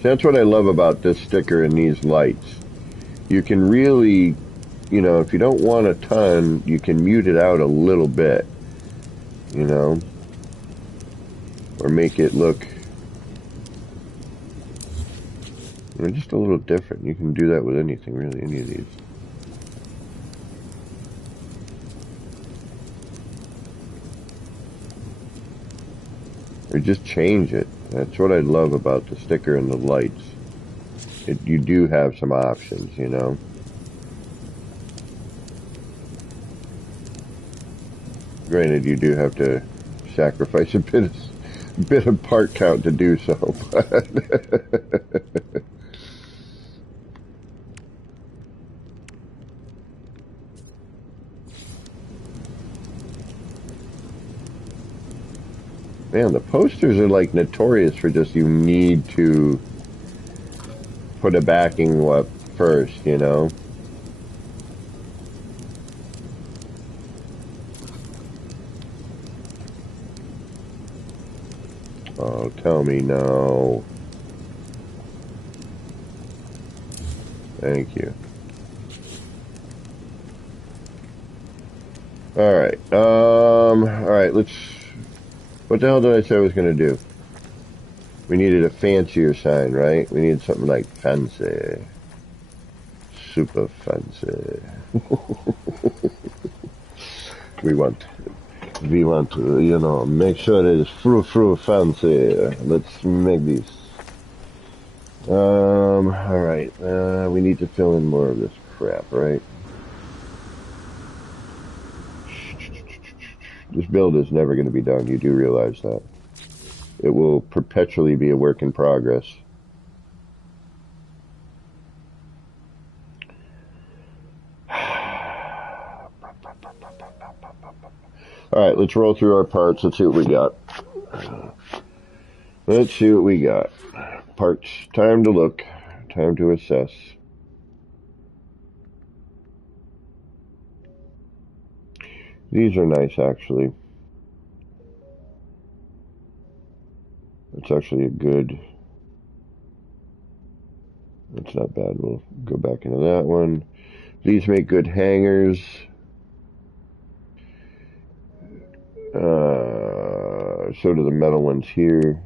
That's what I love about this sticker and these lights. You can really, you know, if you don't want a ton, you can mute it out a little bit, you know, or make it look They're just a little different. You can do that with anything, really, any of these. Or just change it. That's what I love about the sticker and the lights. You do have some options, you know. Granted, you do have to sacrifice a bit of part count to do so, but man, the posters are like notorious for just you need to put a backing up first, you know. Oh, tell me no. Thank you. Alright, alright, let's... What the hell did I say I was gonna do? We needed a fancier sign, right? We needed something like fancy. Super fancy. we want to, you know, make sure it is frou fancy. Let's make these. Alright, we need to fill in more of this crap, right? This build is never going to be done, you do realize that. It will perpetually be a work in progress. Alright, let's roll through our parts. Let's see what we got. Let's see what we got. Parts. Time to look. Time to assess. These are nice, actually. It's actually a good... That's not bad. We'll go back into that one. These make good hangers. So do the metal ones here.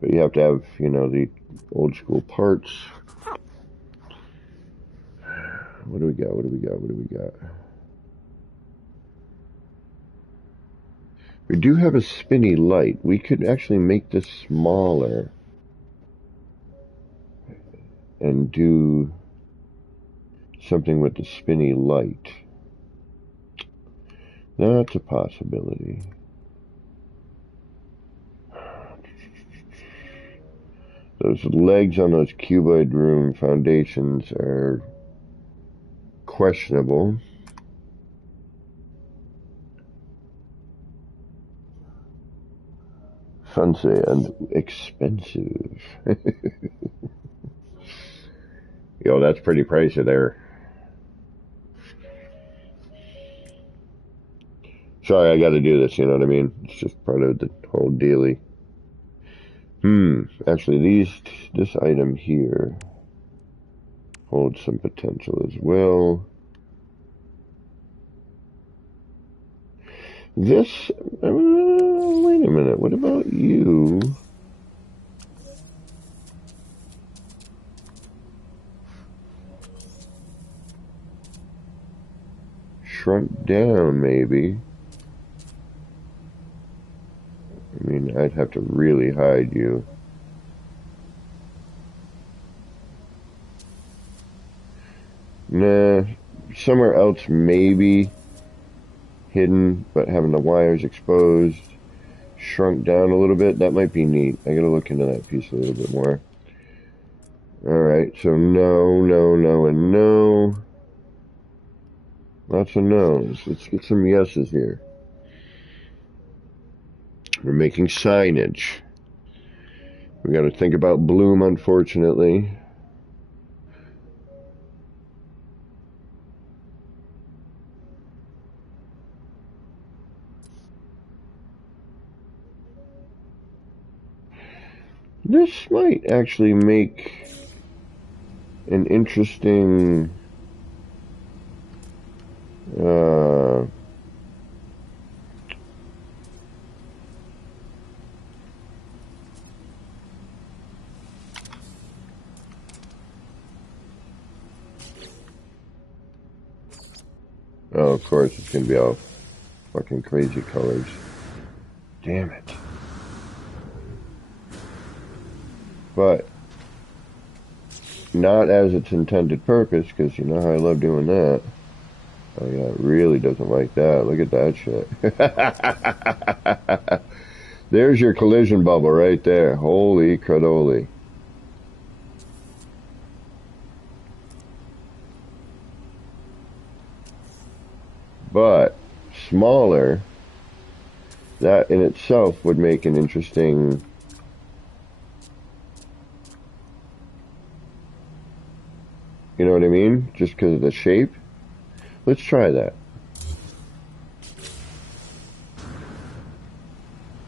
But you have to have, you know, the old school parts. What do we got? What do we got? What do we got? We do have a spinny light. We could actually make this smaller and do something with the spinny light. That's a possibility. Those legs on those cuboid room foundations are questionable. Fancy and expensive. Yo, that's pretty pricey there. Sorry, I gotta do this, you know what I mean? It's just part of the whole dealie. Actually, this item here holds some potential as well. This, wait a minute, what about you? Shrunk down, maybe. I mean, I'd have to really hide you. Nah, somewhere else maybe hidden, but having the wires exposed, shrunk down a little bit, that might be neat. I gotta look into that piece a little bit more. Alright, so no, no, no, and no. Lots of no's. Let's get some yeses here. We're making signage. We got to think about bloom, unfortunately. This might actually make an interesting Oh, of course, it's gonna be all fucking crazy colors. Damn it. But not as its intended purpose, because you know how I love doing that. Oh yeah, it really doesn't like that. Look at that shit. There's your collision bubble right there. Holy credoli. But smaller, that in itself would make an interesting you know what I mean? Just because of the shape. Let's try that.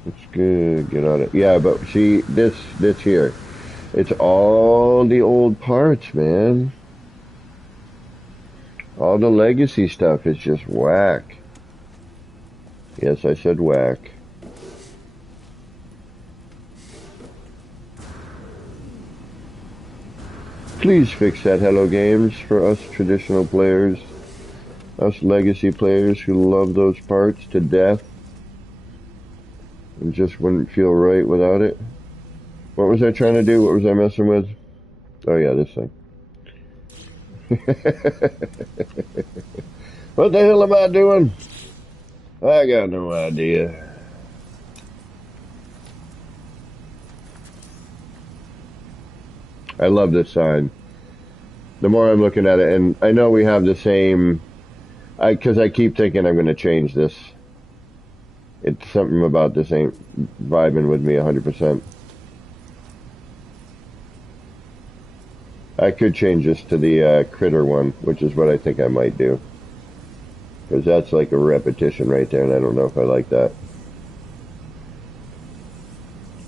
Let's get on it. Yeah, but see, this here, it's all the old parts, man. All the legacy stuff is just whack. Yes, I said whack. Please fix that, Hello Games, for us traditional players, us legacy players who love those parts to death and just wouldn't feel right without it. What was I trying to do? What was I messing with? Oh yeah, this thing. What the hell am I doing? I got no idea. I love this sign. The more I'm looking at it, and I know we have the same, because I keep thinking I'm going to change this. It's something about this ain't vibing with me 100%. I could change this to the critter one, which is what I think I might do. Because that's like a repetition right there, and I don't know if I like that.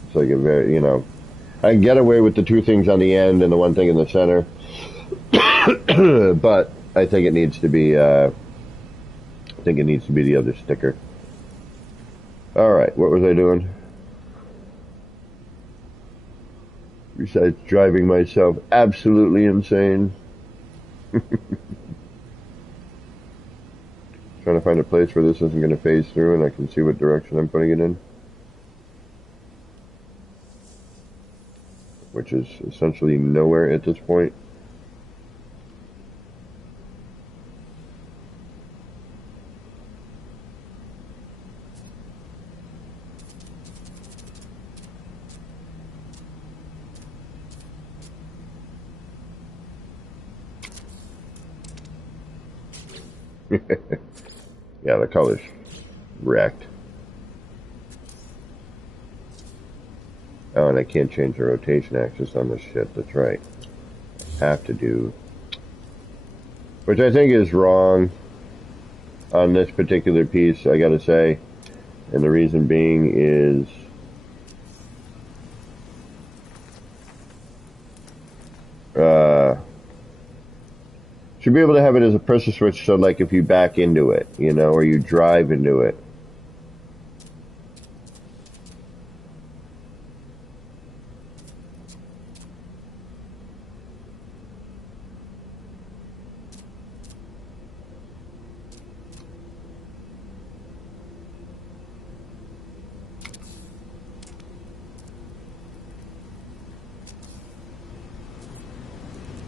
It's like a very, you know, I can get away with the two things on the end and the one thing in the center. But I think it needs to be, the other sticker. Alright, what was I doing? Besides driving myself absolutely insane. Trying to find a place where this isn't going to phase through and I can see what direction I'm putting it in. Which is essentially nowhere at this point. Yeah, the color's wrecked. Oh, and I can't change the rotation axis on this shit. That's right. Have to do. Which I think is wrong on this particular piece, I gotta say. And the reason being is should be able to have it as a pressure switch, so like if you back into it, you know, or you drive into it.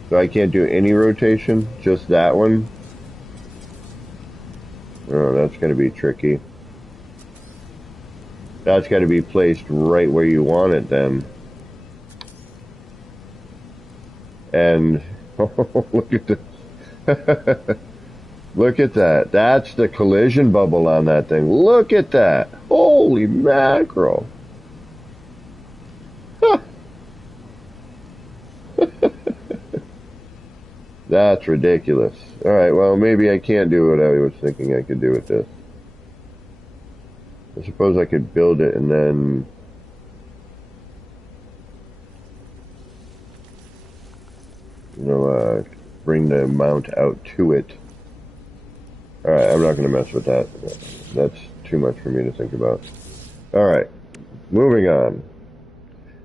So I can't do any rotation, just that one. Oh, that's going to be tricky. That's got to be placed right where you want it then. And, oh, look at this. Look at that. That's the collision bubble on that thing. Look at that. Holy mackerel. That's ridiculous. Alright, well, maybe I can't do what I was thinking I could do with this. I suppose I could build it and then... you know, bring the mount out to it. Alright, I'm not going to mess with that. That's too much for me to think about. Alright, moving on.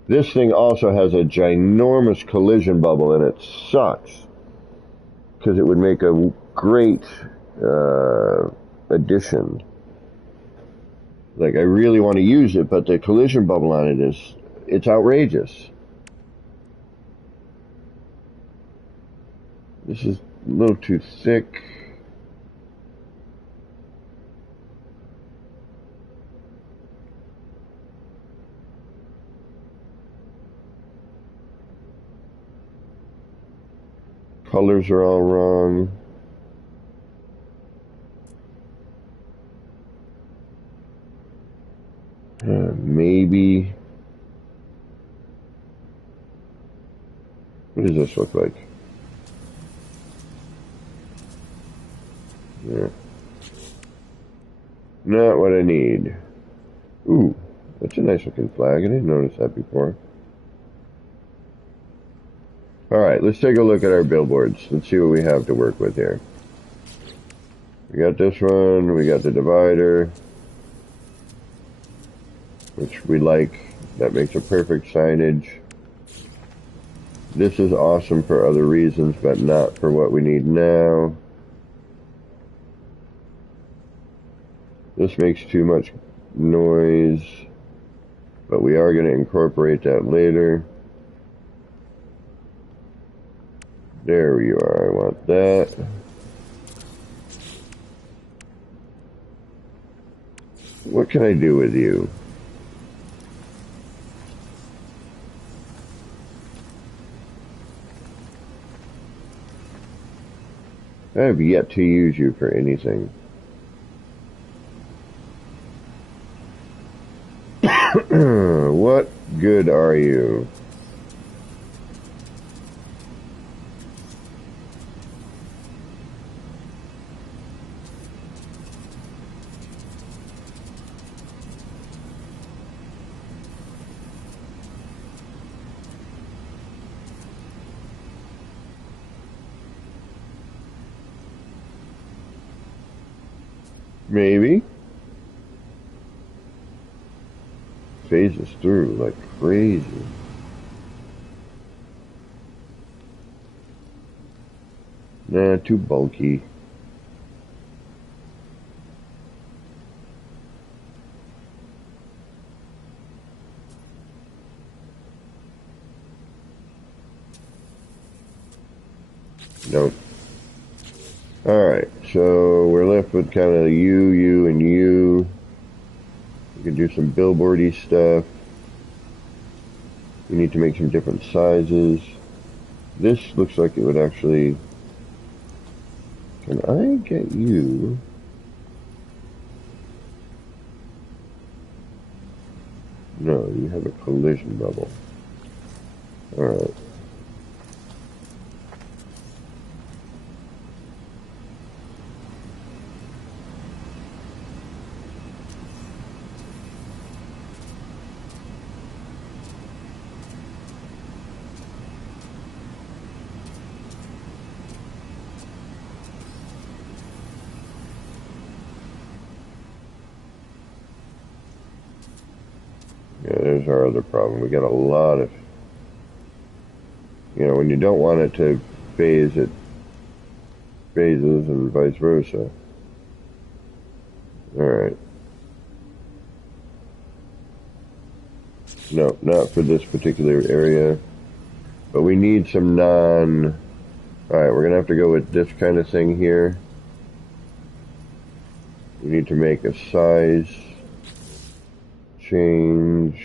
This thing also has a ginormous collision bubble and it sucks. Because it would make a great addition. Like, I really want to use it, but the collision bubble on it it's outrageous. This is a little too thick. Colors are all wrong. Maybe. What does this look like? Yeah. Not what I need. Ooh, that's a nice looking flag. I didn't notice that before. Alright, let's take a look at our billboards. Let's see what we have to work with here. We got this one, we got the divider, which we like. That makes a perfect signage. This is awesome for other reasons, but not for what we need now. This makes too much noise, but we are going to incorporate that later. There you are, I want that. What can I do with you? I have yet to use you for anything. What good are you? Maybe. Phases through like crazy. Nah, too bulky. Nope. Alright, so we're left with kind of you, and you. We can do some billboardy stuff. We need to make some different sizes. This looks like it would actually... Can I get you? No, you have a collision bubble. Alright. Yeah, there's our other problem. We got a lot of, when you don't want it to phase, it phases and vice versa. Alright. No, not for this particular area. But we need some non... Alright, we're going to have to go with this kind of thing here. We need to make a size change.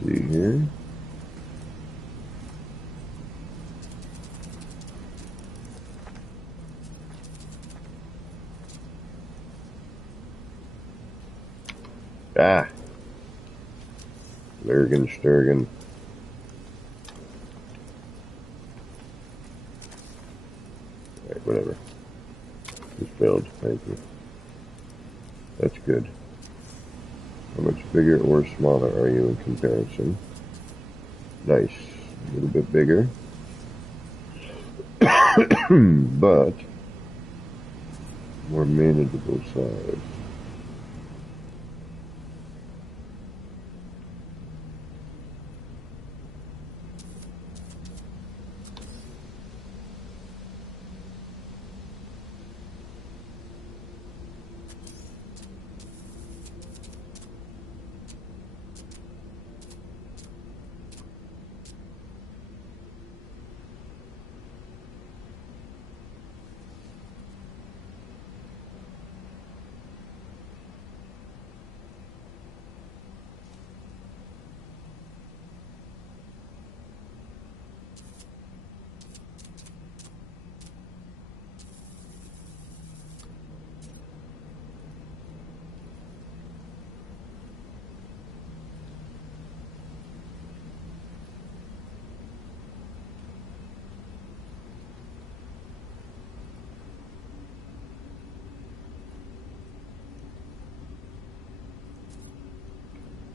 See here. Ah. Lurgan Sturgan. whatever. Just build. Thank you. That's good. How much bigger or smaller are you in comparison? Nice. A little bit bigger. But more manageable size.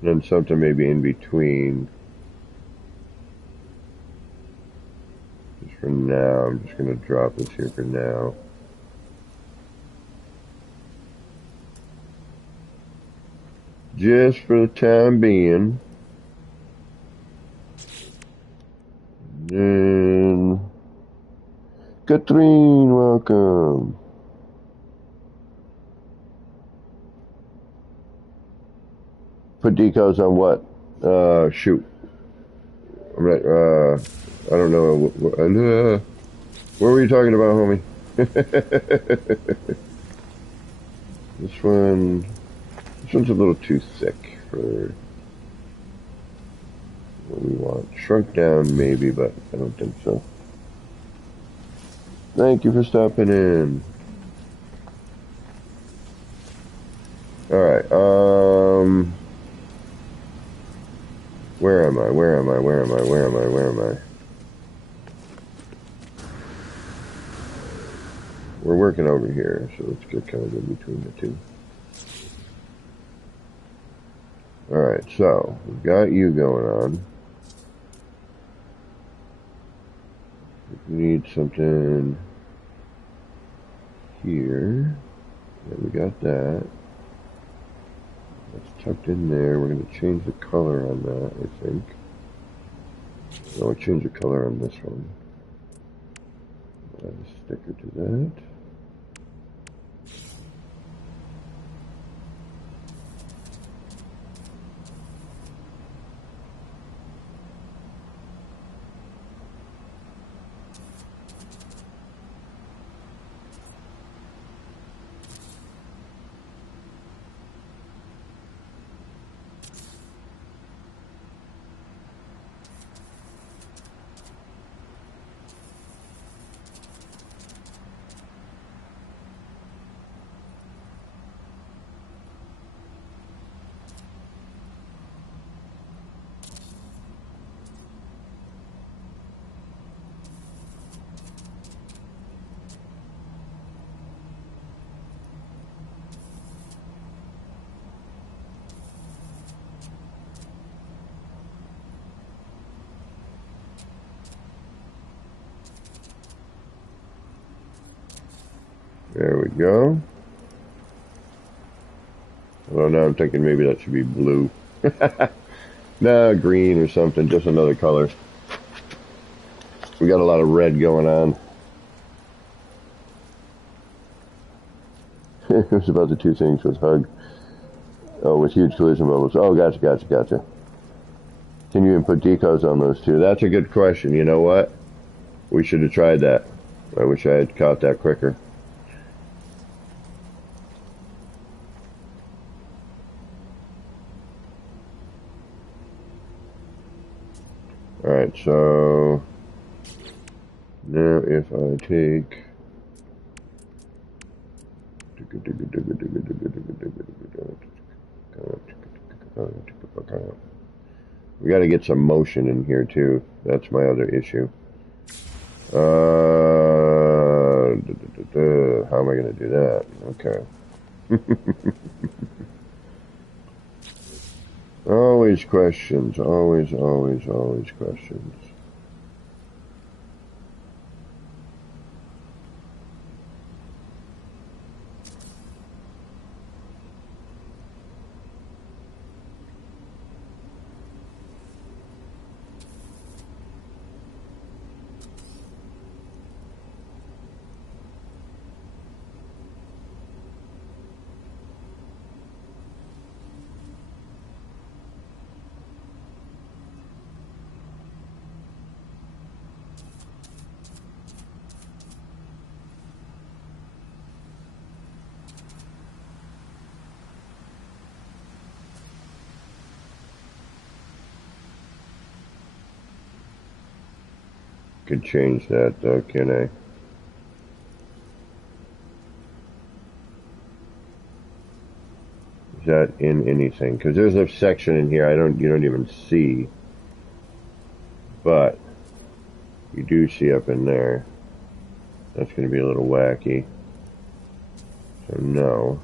And then something maybe in between. Just for now, I'm just going to drop this here for now. Just for the time being. And Catherine, welcome. Put decals on what? Shoot. I'm not, I don't know. What were you talking about, homie? This one's a little too thick for what we want. Shrunk down, maybe, but I don't think so. Thank you for stopping in. Alright, where am I? We're working over here, so let's get kind of in between the two. Alright, so, we've got you going on. We need something here. Yeah, we got that. That's tucked in there. We're going to change the color on that, I think. No, we'll change the color on this one. Add a sticker to that. There we go. Well, now I'm thinking maybe that should be blue. No, green or something, just another color. We got a lot of red going on. It was about the two things with hug. Oh, with huge collision bubbles. Oh, gotcha. Can you even put decals on those two? That's a good question. You know what? We should have tried that. I wish I had caught that quicker. Alright, so now if I take we got to get some motion in here too. That's my other issue. How am I going to do that? Okay. Always questions. Always questions. Could change that though, can I? Is that in anything? Because there's a section in here you don't even see, but you do see up in there. That's going to be a little wacky. So no.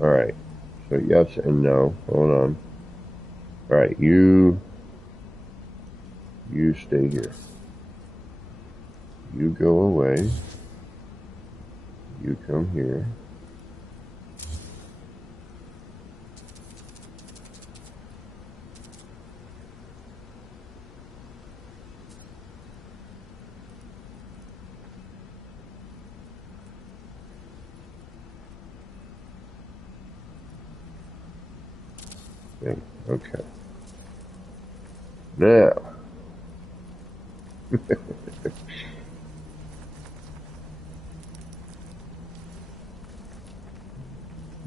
Alright, so yes and no. Hold on. Alright, you stay here. You go away. You come here. Okay. Now.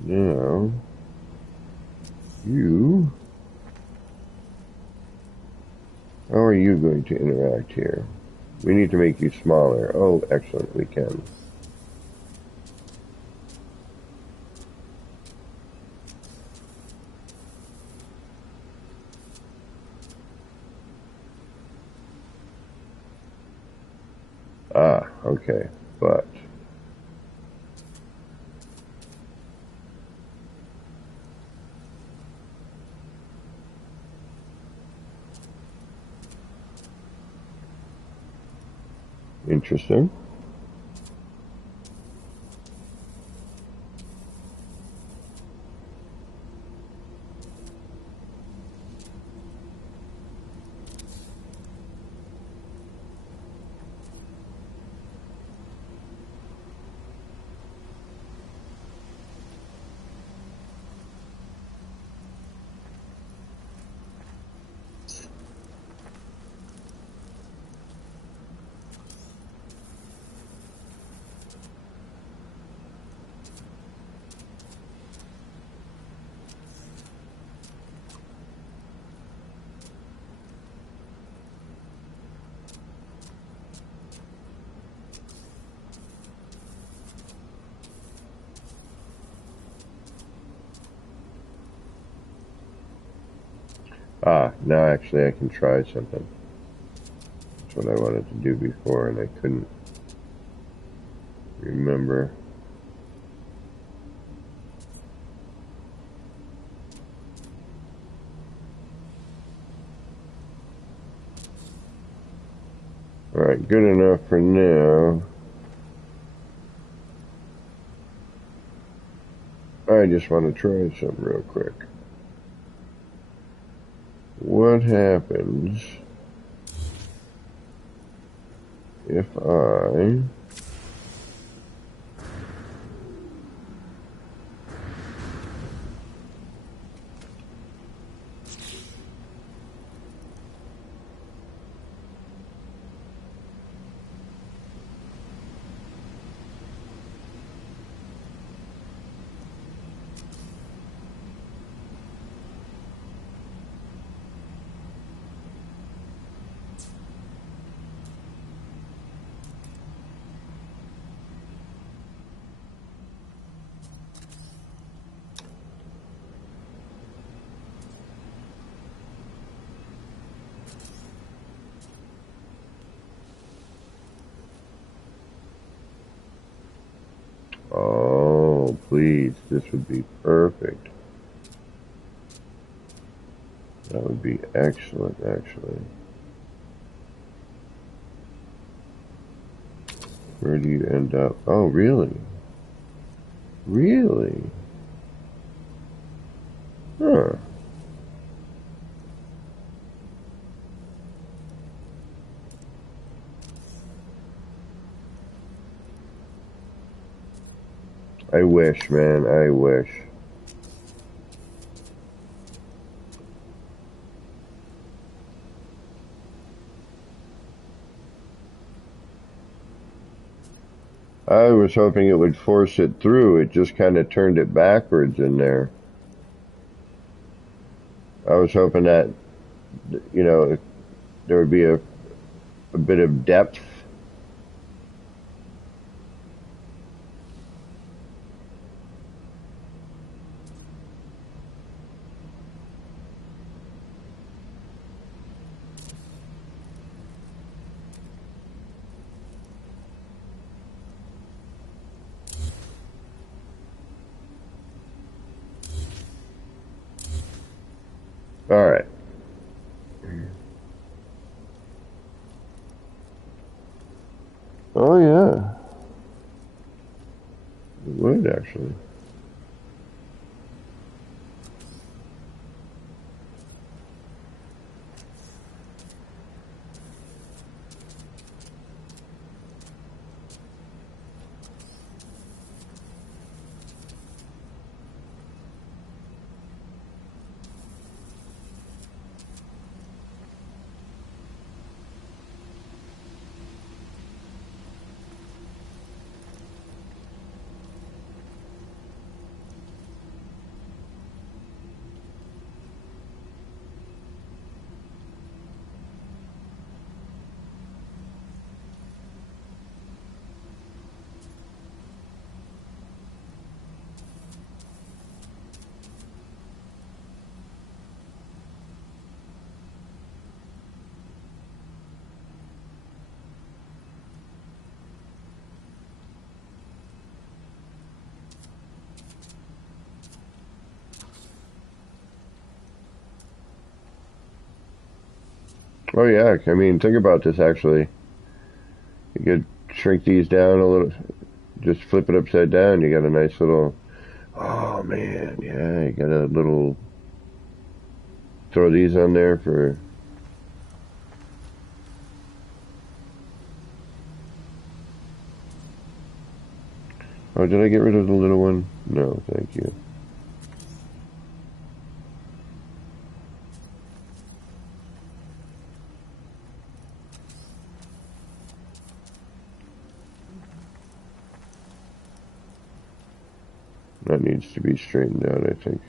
Now. You. How are you going to interact here? We need to make you smaller. Oh, excellent. We can. Ah, okay, but interesting. Ah, now actually I can try something. That's what I wanted to do before and I couldn't remember. Alright, good enough for now. I just want to try something real quick. what happens if I oh, please, this would be perfect. That would be excellent, actually. Where do you end up? Oh, really? Really? Huh. I wish, man, I wish. I was hoping it would force it through. It just kind of turned it backwards in there. I was hoping that, you know, there would be a bit of depth. All right. Oh, yeah. It would, actually. Oh, yeah. I mean, think about this, actually. You could shrink these down a little. Just flip it upside down. You got a nice little... Oh, man. Yeah, you got a little... Throw these on there for... Oh, did I get rid of the little one? No, thank you. That needs to be straightened out, I think.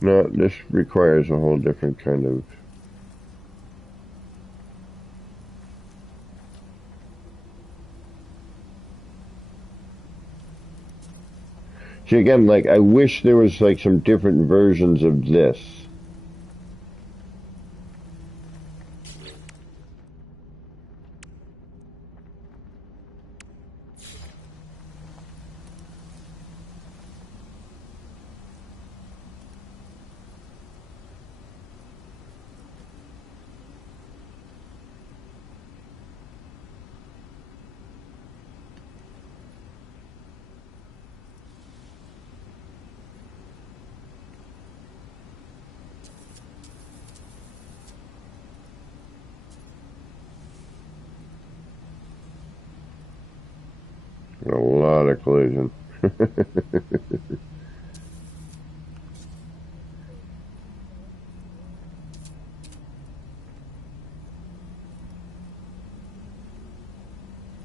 No, this requires a whole different kind of... See, again, like, I wish there was, like, some different versions of this. A lot of collision.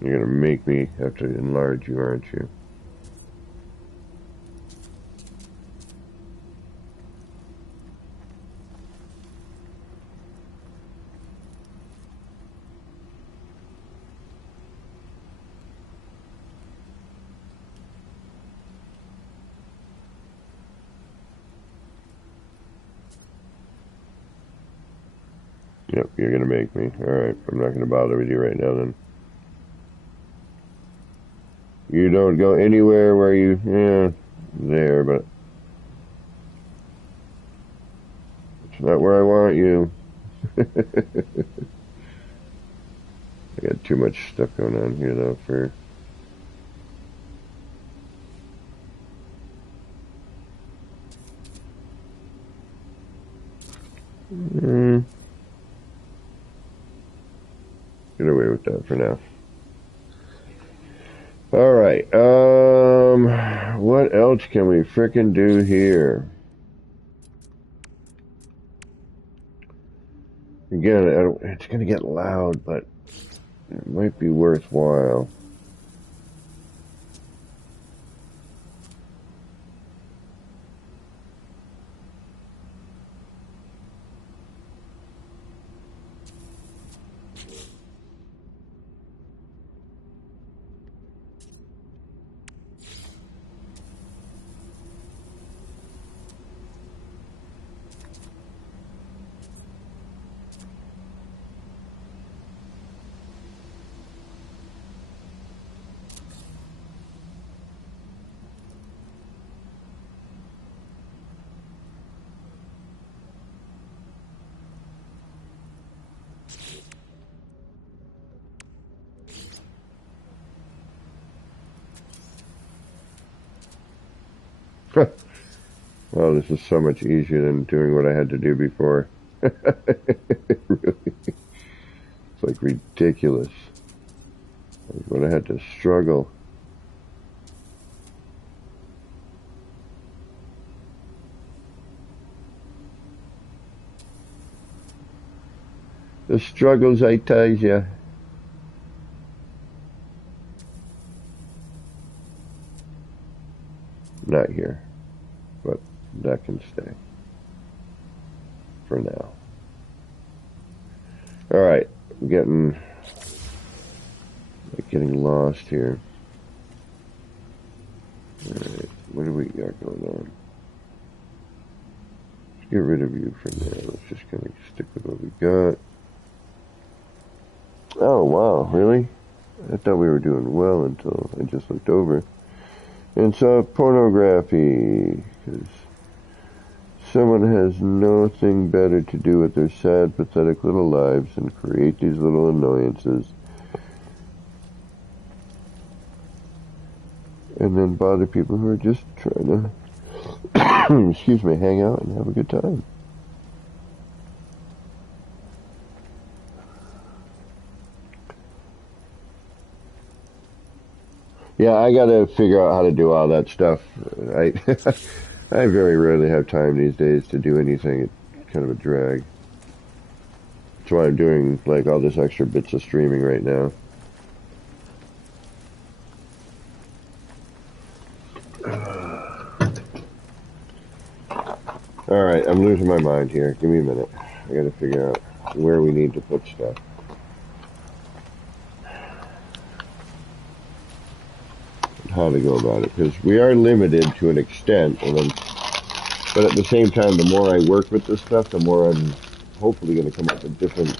You're gonna make me have to enlarge you, aren't you? Yep, you're gonna make me. Alright, I'm not gonna bother with you right now then. You don't go anywhere where you, there, but it's not where I want you. I got too much stuff going on here though for... Get away with that for now. Alright, what else can we frickin' do here? Again, it's gonna get loud, but it might be worthwhile. Well, this is so much easier than doing what I had to do before. Really, it's like ridiculous. Like when I had to struggle. The struggles, I tell you. Not here, but that can stay for now. All right, I'm getting lost here. All right, what do we got going on? Let's get rid of you for now. Let's just kind of stick with what we got. Oh wow, really? I thought we were doing well until I just looked over and saw pornography, because someone has nothing better to do with their sad, pathetic little lives than create these little annoyances and then bother people who are just trying to excuse me, hang out and have a good time. Yeah, I gotta figure out how to do all that stuff. I I very rarely have time these days to do anything. It's kind of a drag. That's why I'm doing like all this extra bits of streaming right now. Alright, I'm losing my mind here. Give me a minute. I gotta figure out where we need to put stuff. How to go about it, because we are limited to an extent, and then, but at the same time, the more I work with this stuff, the more I'm hopefully going to come up with different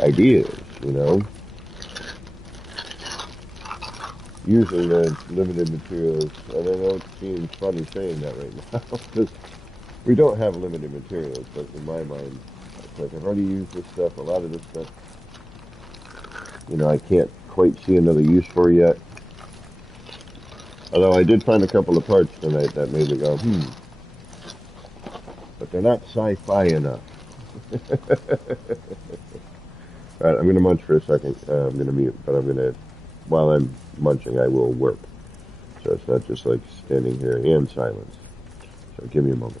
ideas, you know, using the limited materials. And I know it seems funny saying that right now, because we don't have limited materials, but in my mind, it's like I've already used this stuff, a lot of this stuff, you know, I can't quite see another use for yet. Although I did find a couple of parts tonight that made me go, but they're not sci-fi enough. Alright, I'm going to munch for a second. I'm going to mute, but I'm going to, while I'm munching, I will work. So it's not just like standing here in silence. So give me a moment.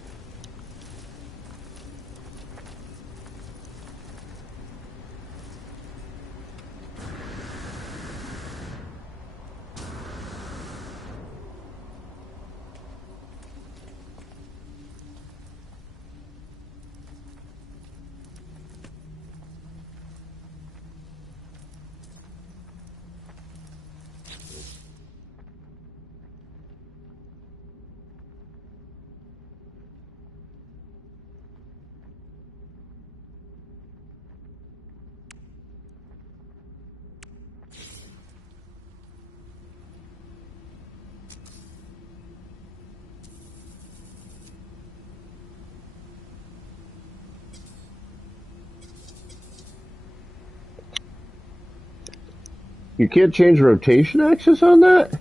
You can't change rotation axis on that?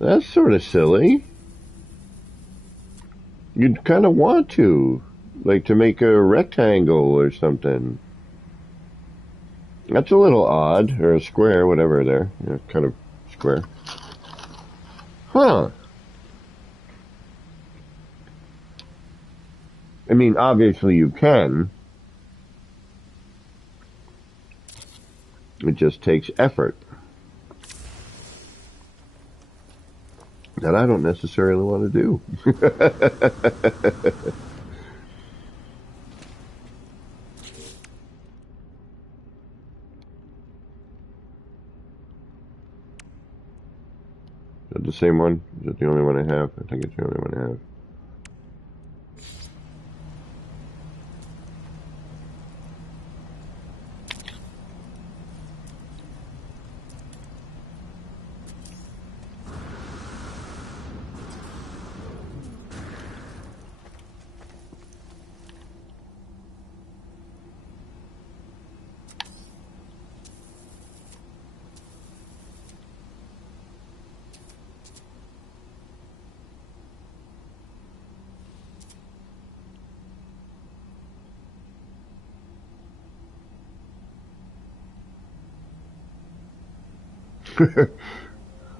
That's sort of silly. You'd kind of want to. Like to make a rectangle or something. That's a little odd. Or a square, whatever there. Yeah, kind of square. Huh. I mean, obviously you can. It just takes effort. That I don't necessarily want to do. Is that the same one? Is that the only one I have? I think it's the only one I have.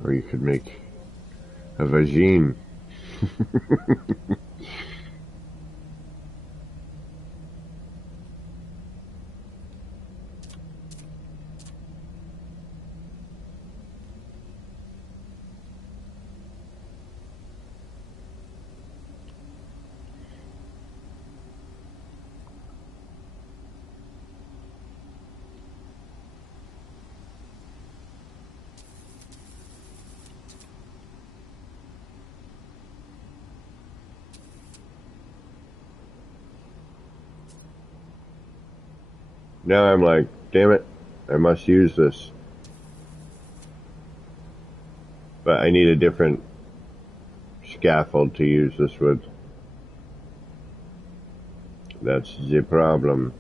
Or you could make a vagine. Now I'm like, damn it, I must use this. But I need a different scaffold to use this with. That's the problem.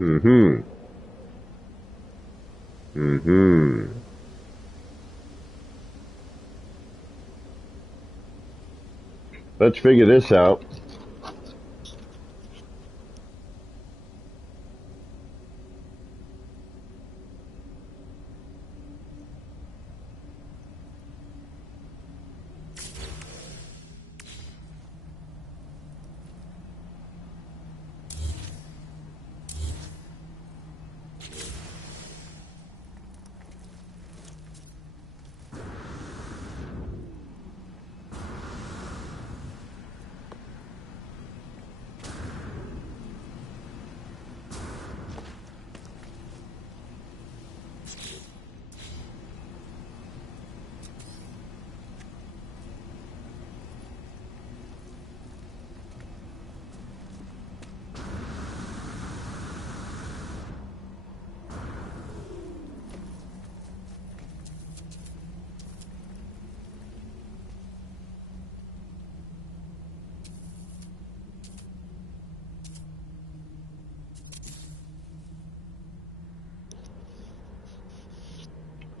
Mm-hmm. Mm-hmm. Let's figure this out.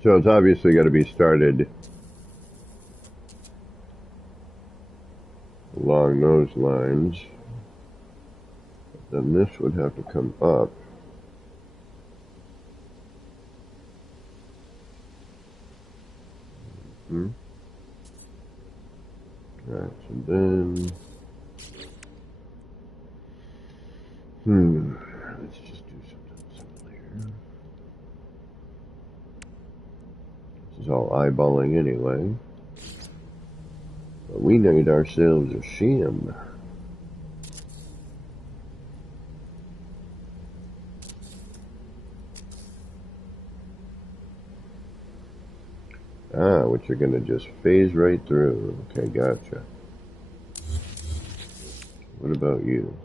So it's obviously got to be started along those lines. Then this would have to come up. Alright, so then... let's just do something simple here. This is all eyeballing anyway. But we need ourselves a shim. Ah, which are going to just phase right through. Okay, gotcha. What about you?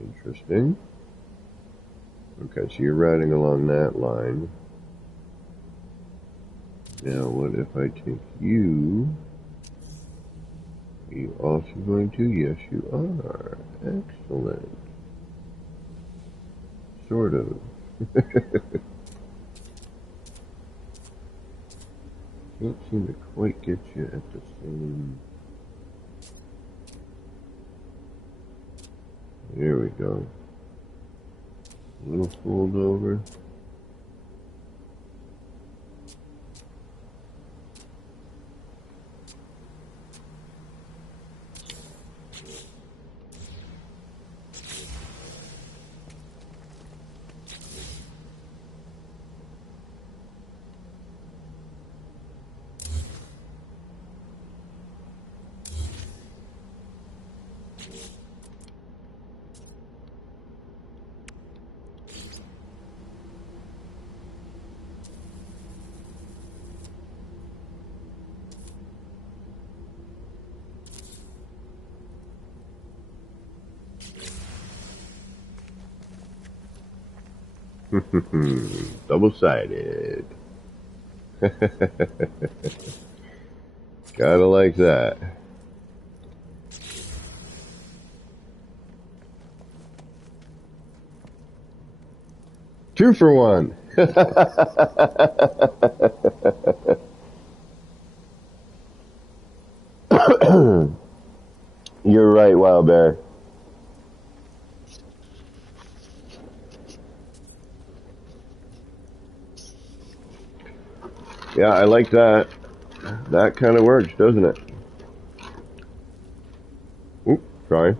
Interesting. Okay, so you're riding along that line. Now, what if I take you? Are you also going to? Yes, you are. Excellent. Sort of. Can't seem to quite get you at the same... There we go. A little fold over. Double-sided. Gotta like that. 2 for 1. You're right, Wild Bear. Yeah, I like that. That kind of works, doesn't it? Oop, sorry.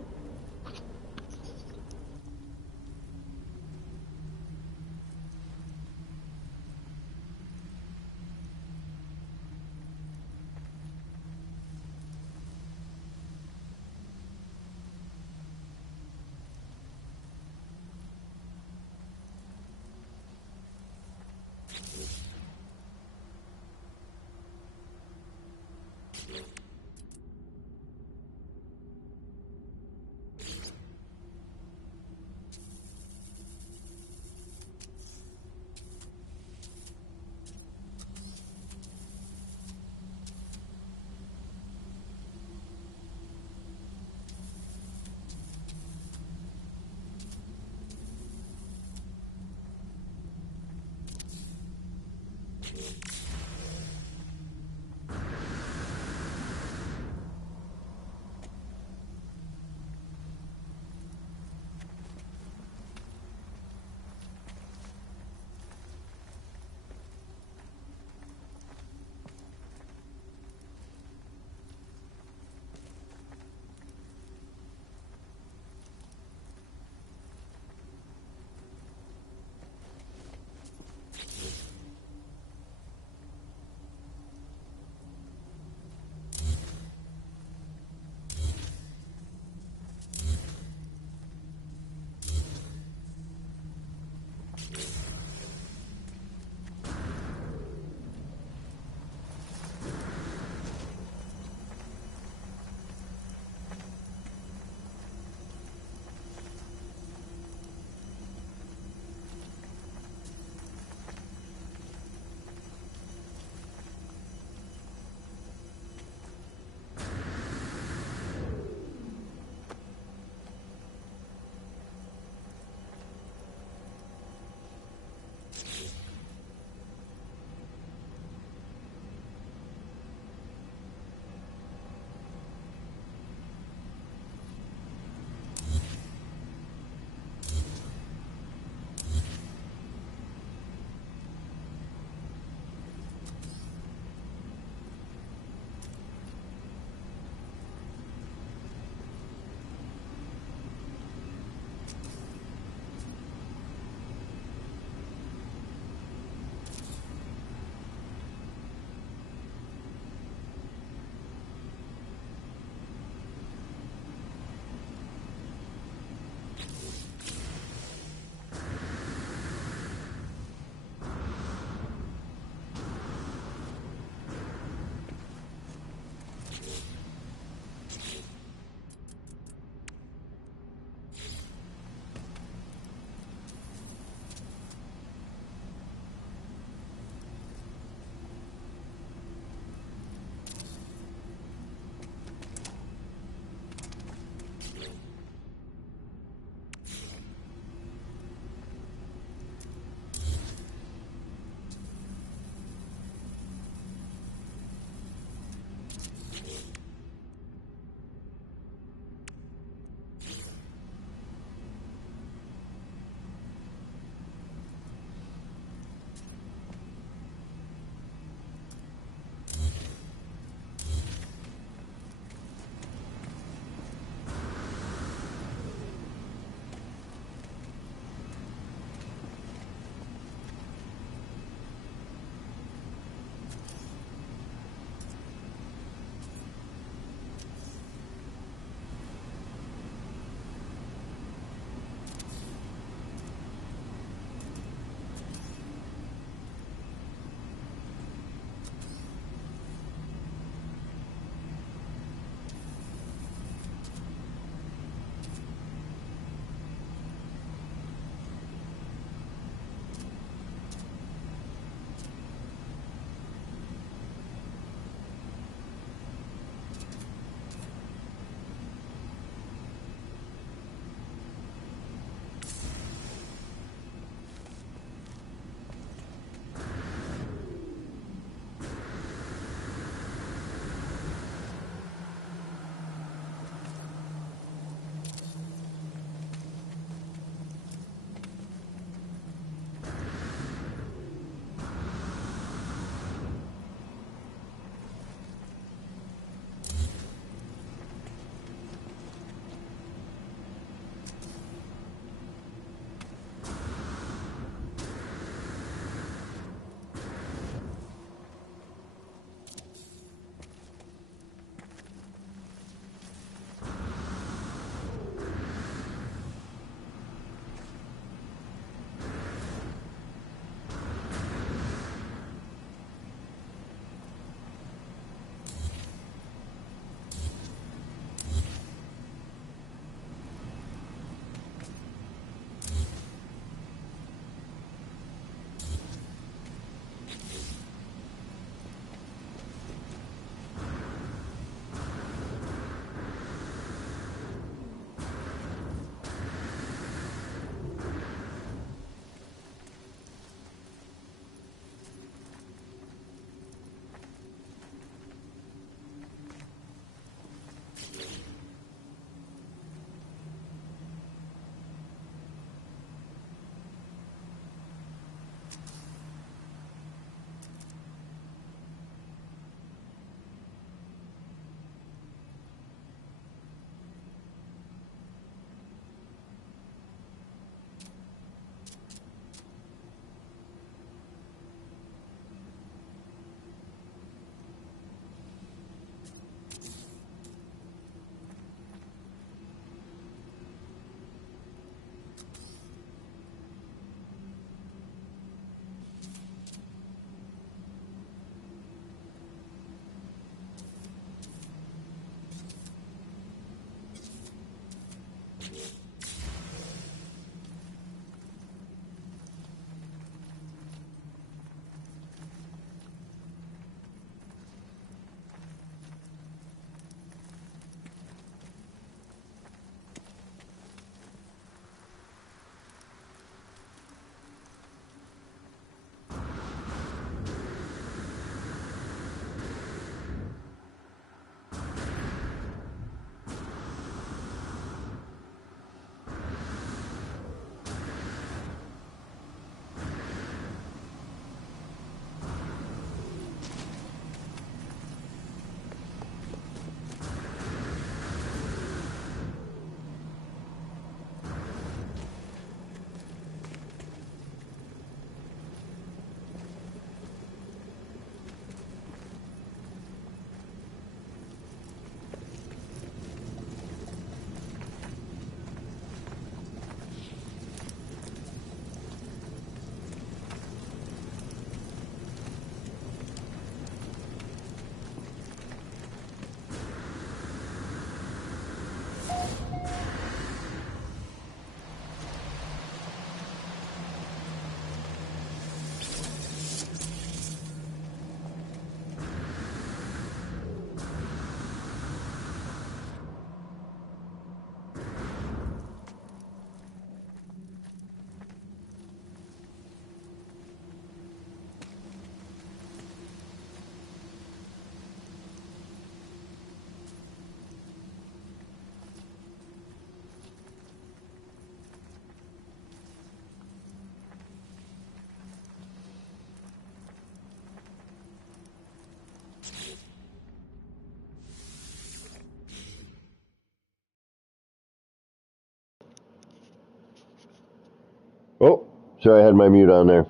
So I had my mute on there.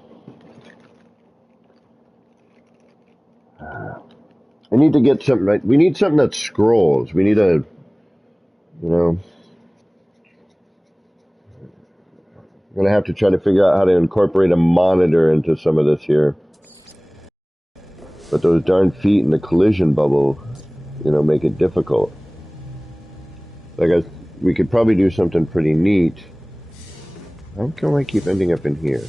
I need to get something right. We need something that scrolls. We need a, I'm gonna have to try to figure out how to incorporate a monitor into some of this here. But those darn feet in the collision bubble, make it difficult. We could probably do something pretty neat. How come I keep ending up in here?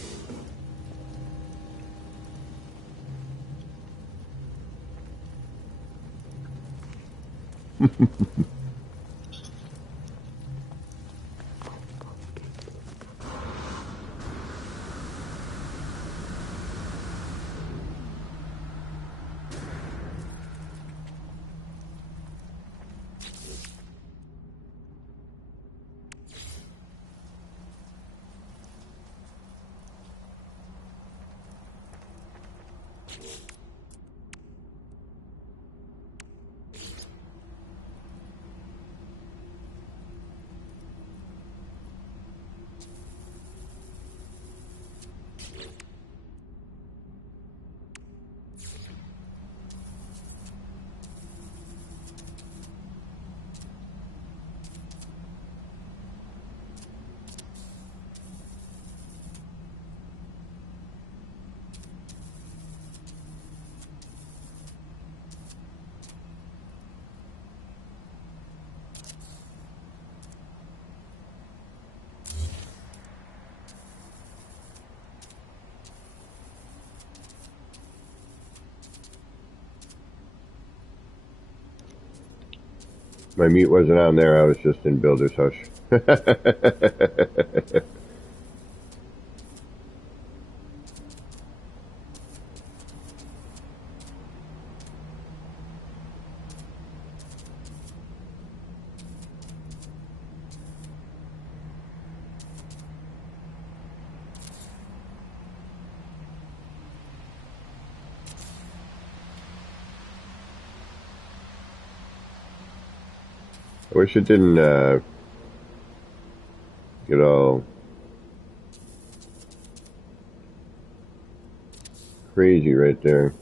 My mute wasn't on there. I was just in Builder's Hush. I wish it didn't get all crazy right there.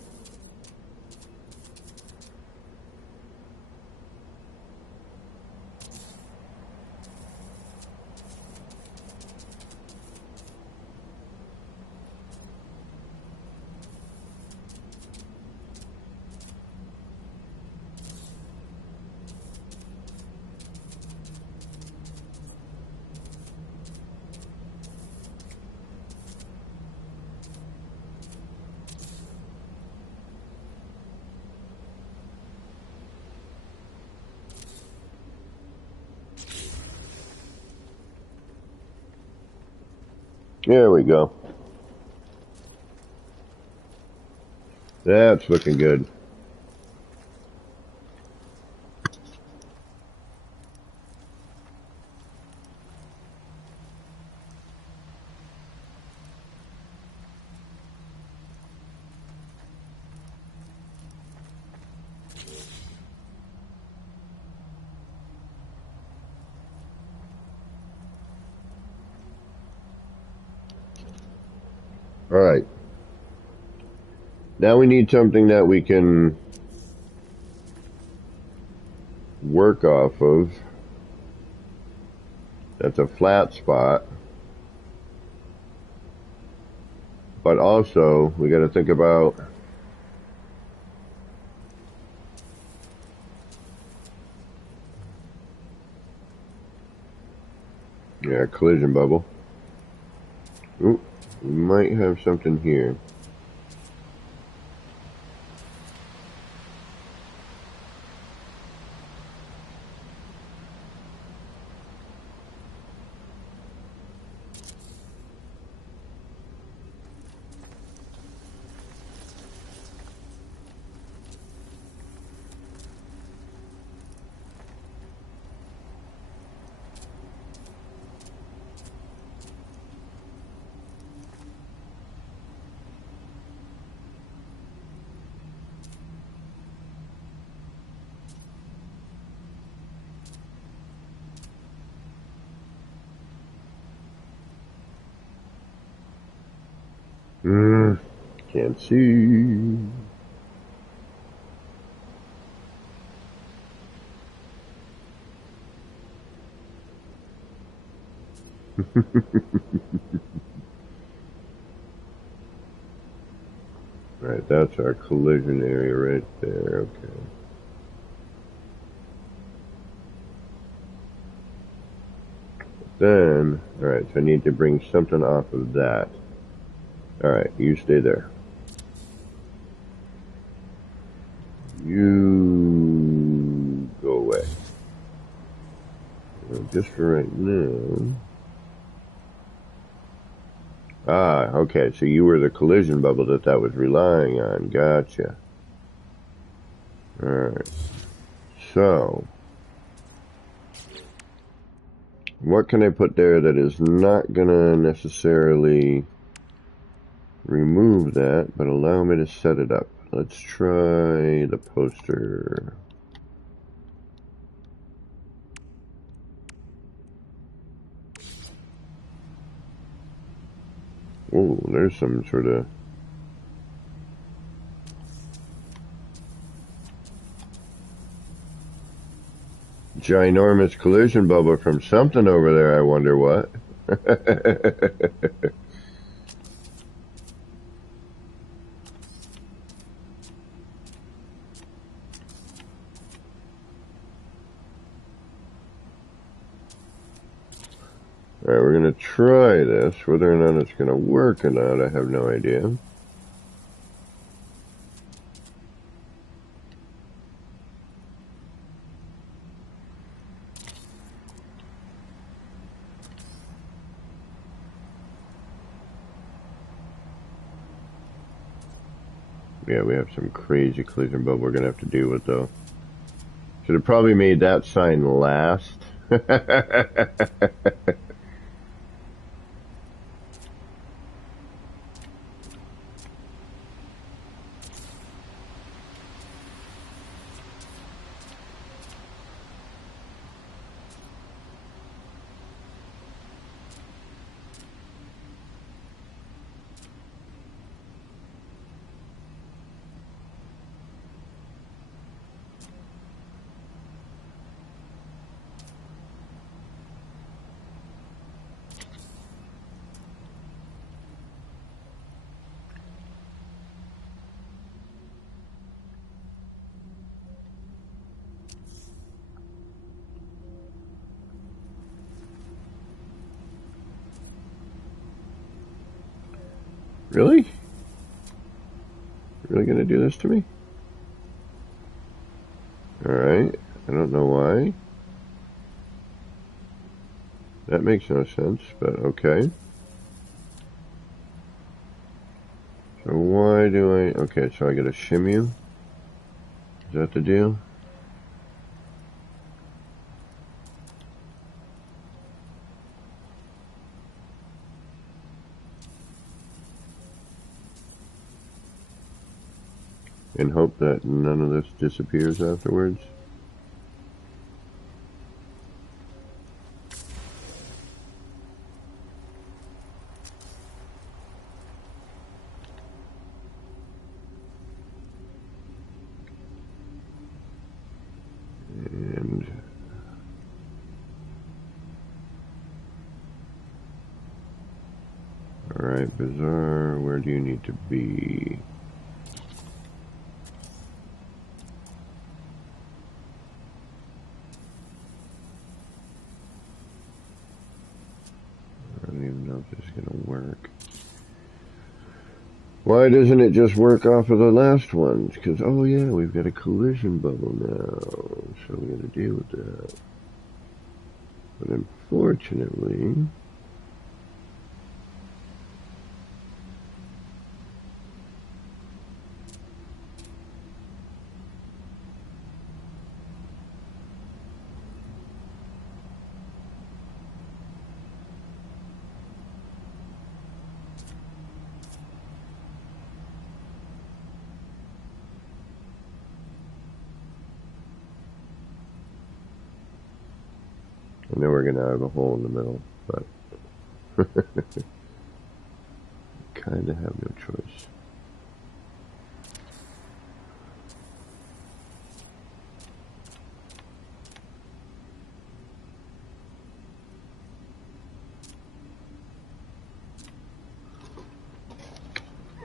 There we go. That's looking good. All right. Now we need something that we can work off of. That's a flat spot. But also, we got to think about collision bubble. Ooh, we might have something here. Can't see. Right, that's our collision area right there. Okay. Then, alright, so I need to bring something off of that. Alright, you stay there. You go away. Just for right now. Ah, okay, so you were the collision bubble that was relying on. Gotcha. Alright. So, what can I put there that is not gonna necessarily remove that, but allow me to set it up? Let's try the poster. Oh, there's some sort of ginormous collision bubble from something over there. I wonder what. Alright, we're going to try this. Whether or not it's going to work or not, I have no idea. Yeah, we have some crazy collision bubble we're going to have to deal with, though. Should have probably made that sign last. Really? Really gonna do this to me? Alright, I don't know why. That makes no sense, but okay. So why do I... Okay, so I gotta shim you? Is that the deal? And hope that none of this disappears afterwards? And... Alright, Bizarre, where do you need to be? I don't even know if this is gonna work. Why doesn't it just work off of the last ones? Because, oh yeah, we've got a collision bubble now, so we gotta deal with that. But unfortunately... I know we're gonna have a hole in the middle, but... kind of have no choice.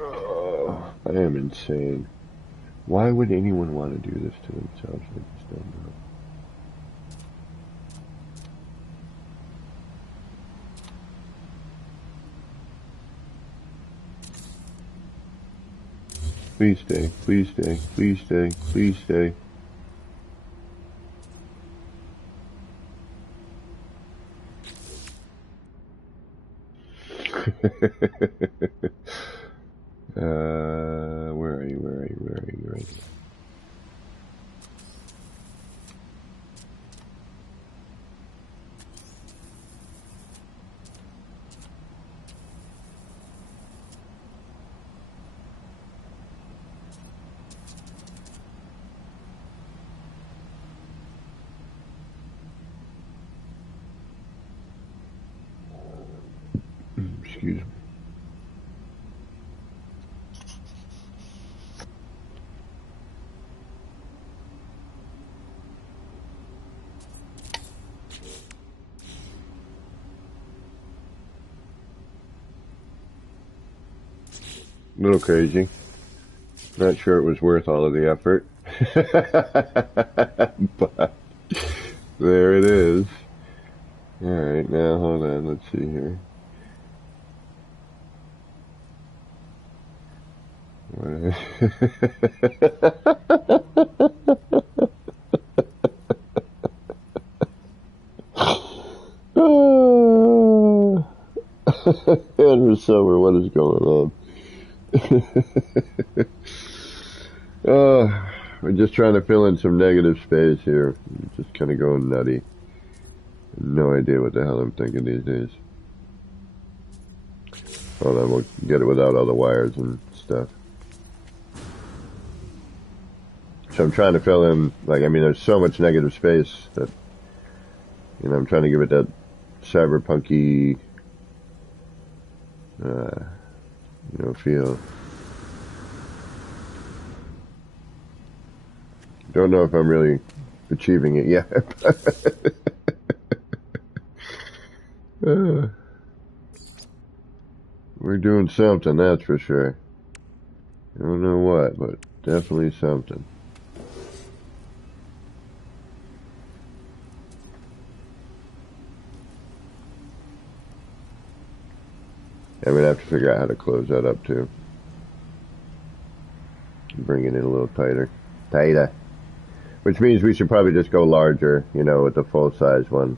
Oh, I am insane. Why would anyone want to do this to themselves? I just don't know. Please stay, please stay, please stay, please stay. Where are you, where are you, where are you, where are you? Excuse me. A little crazy. Not sure it was worth all of the effort. But there it is. Alright, now hold on, let's see here. Andrew Silver, what is going on? We're just trying to fill in some negative space here. Just kind of going nutty. No idea what the hell I'm thinking these days. Hold on, we'll get it without all the wires and stuff. So I'm trying to fill in, like, I mean, there's so much negative space that, you know, I'm trying to give it that cyberpunky, you know, feel. Don't know if I'm really achieving it yet. We're doing something, that's for sure. I don't know what, but definitely something. I'm gonna have to figure out how to close that up too. Bring it in a little tighter. Tighter. Which means we should probably just go larger, you know, with the full size one.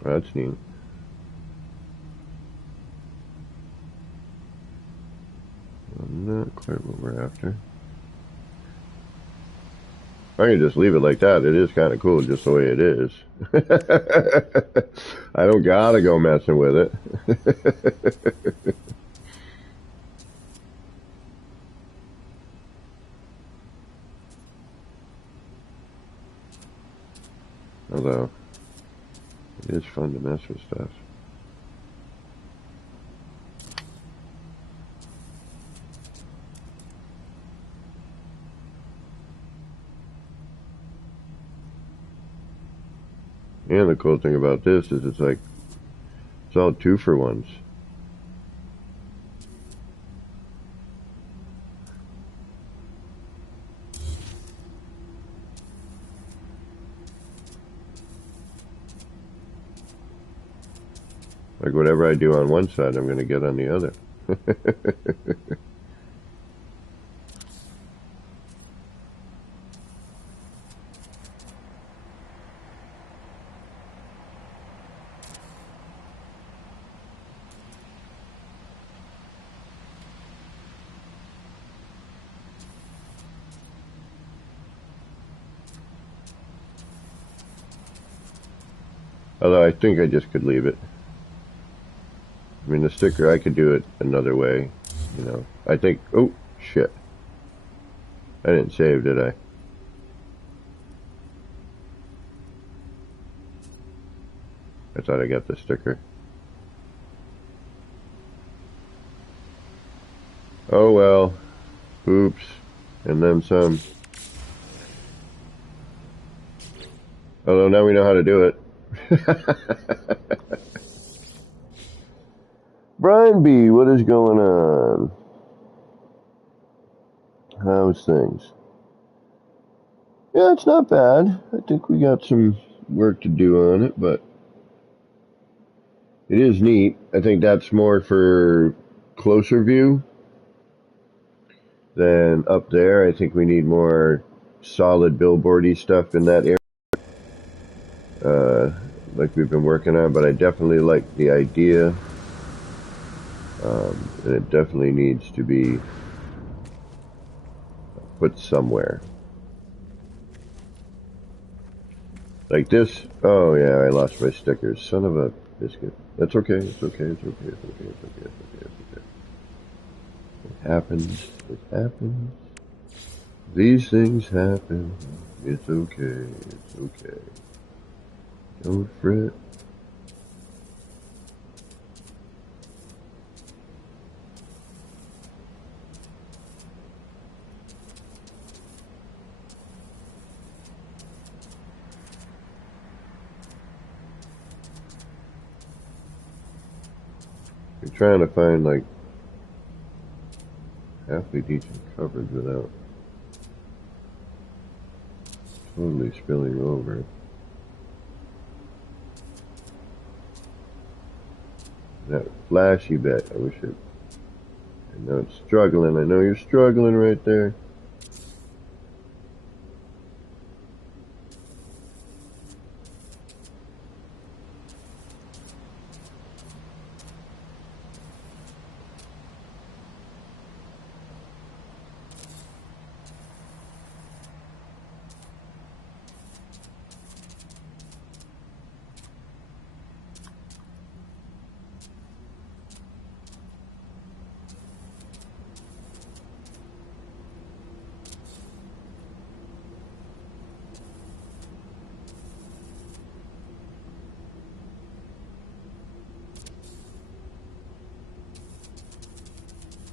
That's neat. Not quite what we're after. I can just leave it like that. It is kind of cool just the way it is. I don't gotta go messing with it. Although, it is fun to mess with stuff. And the cool thing about this is it's like, it's all 2-for-1s. Like whatever I do on one side, I'm going to get on the other. Although I think I just could leave it. I mean, the sticker, I could do it another way, you know. I think, oh, shit. I didn't save, did I? I thought I got the sticker. Oh well. Oops. And then some. Although now we know how to do it. Brian B., what is going on? How's things? Yeah, it's not bad. I think we got some work to do on it, but it is neat. I think that's more for closer view than up there. I think we need more solid billboardy stuff in that area, like we've been working on, but I definitely like the idea, and it definitely needs to be put somewhere. Like this. Oh yeah, I lost my stickers. Son of a biscuit. That's okay. It's okay. It's okay. It's okay. It's okay. It's okay. It's okay. It happens. It happens. These things happen. It's okay. It's okay. Don't fret. You're trying to find like halfway decent coverage without totally spilling over. That flashy bit. I wish it. I know it's struggling. I know you're struggling right there.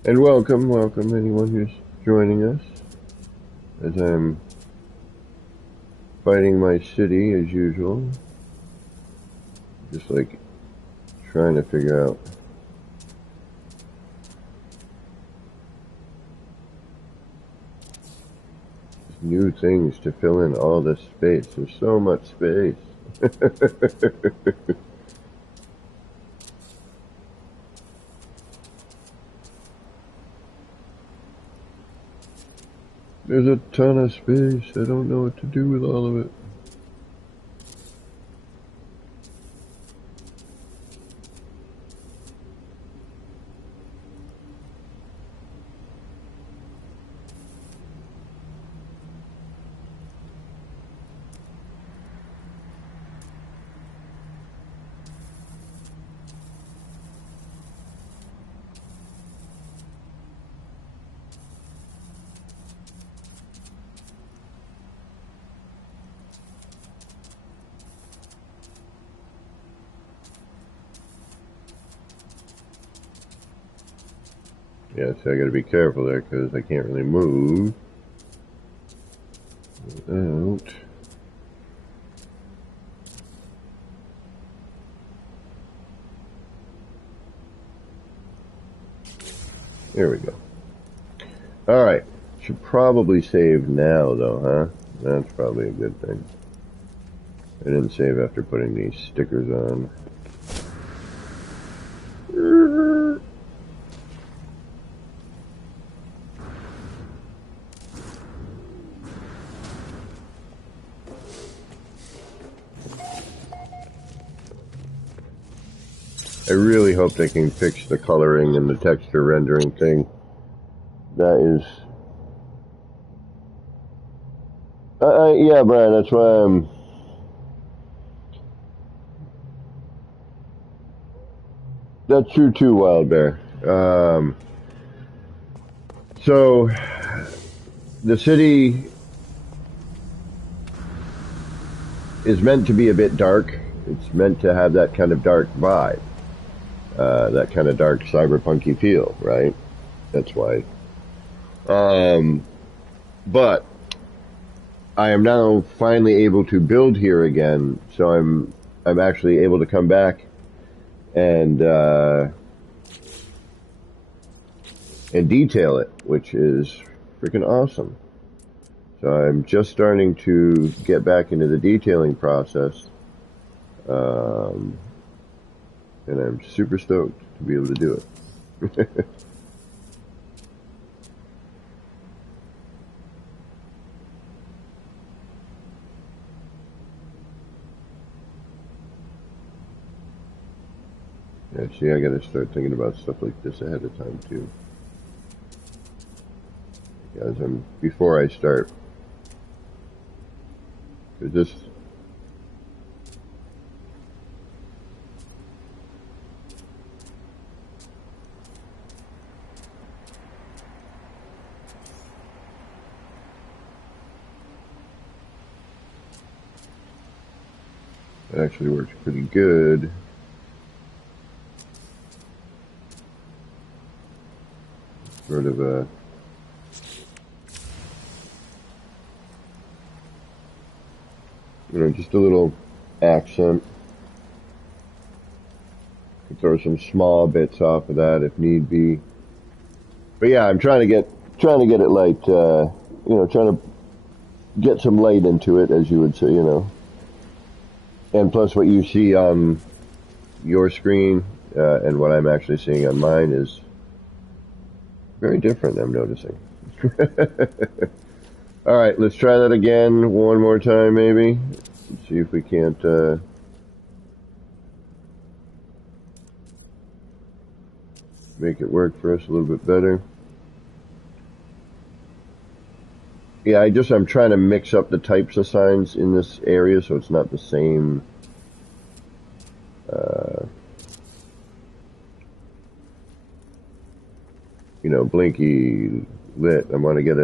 And welcome anyone who's joining us as I'm fighting my city as usual. Just like trying to figure out new things to fill in all this space. There's so much space. There's a ton of space. I don't know what to do with all of it. Yeah, so I gotta be careful there because I can't really move without. There we go. Alright. Should probably save now though, huh? That's probably a good thing. I didn't save after putting these stickers on. I really hope they can fix the coloring and the texture rendering thing. That is... yeah, Brian, that's why I'm That's true too, Wild Bear. So the city is meant to be a bit dark. It's meant to have that kind of dark vibe, that kind of dark cyberpunky feel, right? That's why. Um, but I am now finally able to build here again, so I'm actually able to come back and and detail it, which is freaking awesome. So I'm just starting to get back into the detailing process, um, and I'm super stoked to be able to do it. Yeah, see, I gotta start thinking about stuff like this ahead of time too. As before I start, cause this, it actually works pretty good. Sort of a, just a little accent. Could throw some small bits off of that if need be. But yeah, I'm trying to get it light, trying to get some light into it, as you would say. And plus what you see on your screen, and what I'm actually seeing on mine is very different, I'm noticing. Alright, let's try that again one more time, maybe. Let's see if we can't, make it work for us a little bit better. Yeah, I'm trying to mix up the types of signs in this area so it's not the same, uh, blinky lit. I want to get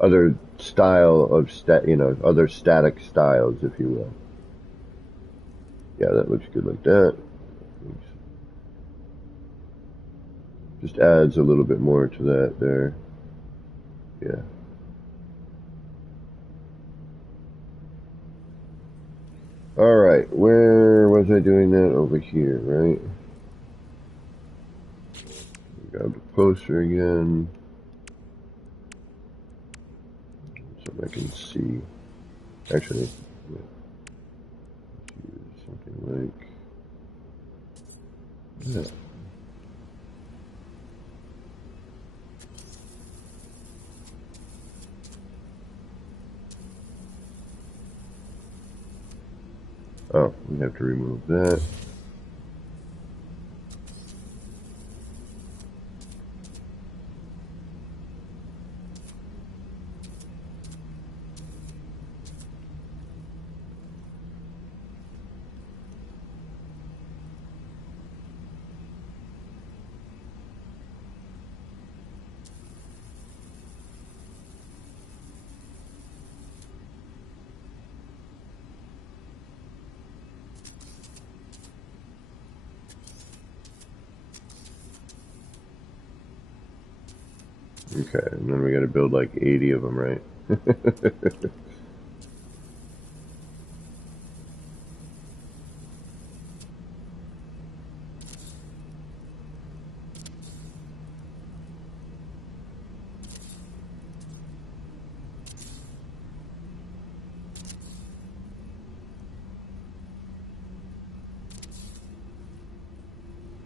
other style of other static styles, if you will. Yeah, that looks good like that. Just adds a little bit more to that there. Yeah. Alright, where was I doing that? Over here, right? Grab the poster again. So I can see. Actually, let's use something like that. Oh, we have to remove that. Okay, and then we gotta build like 80 of them, right?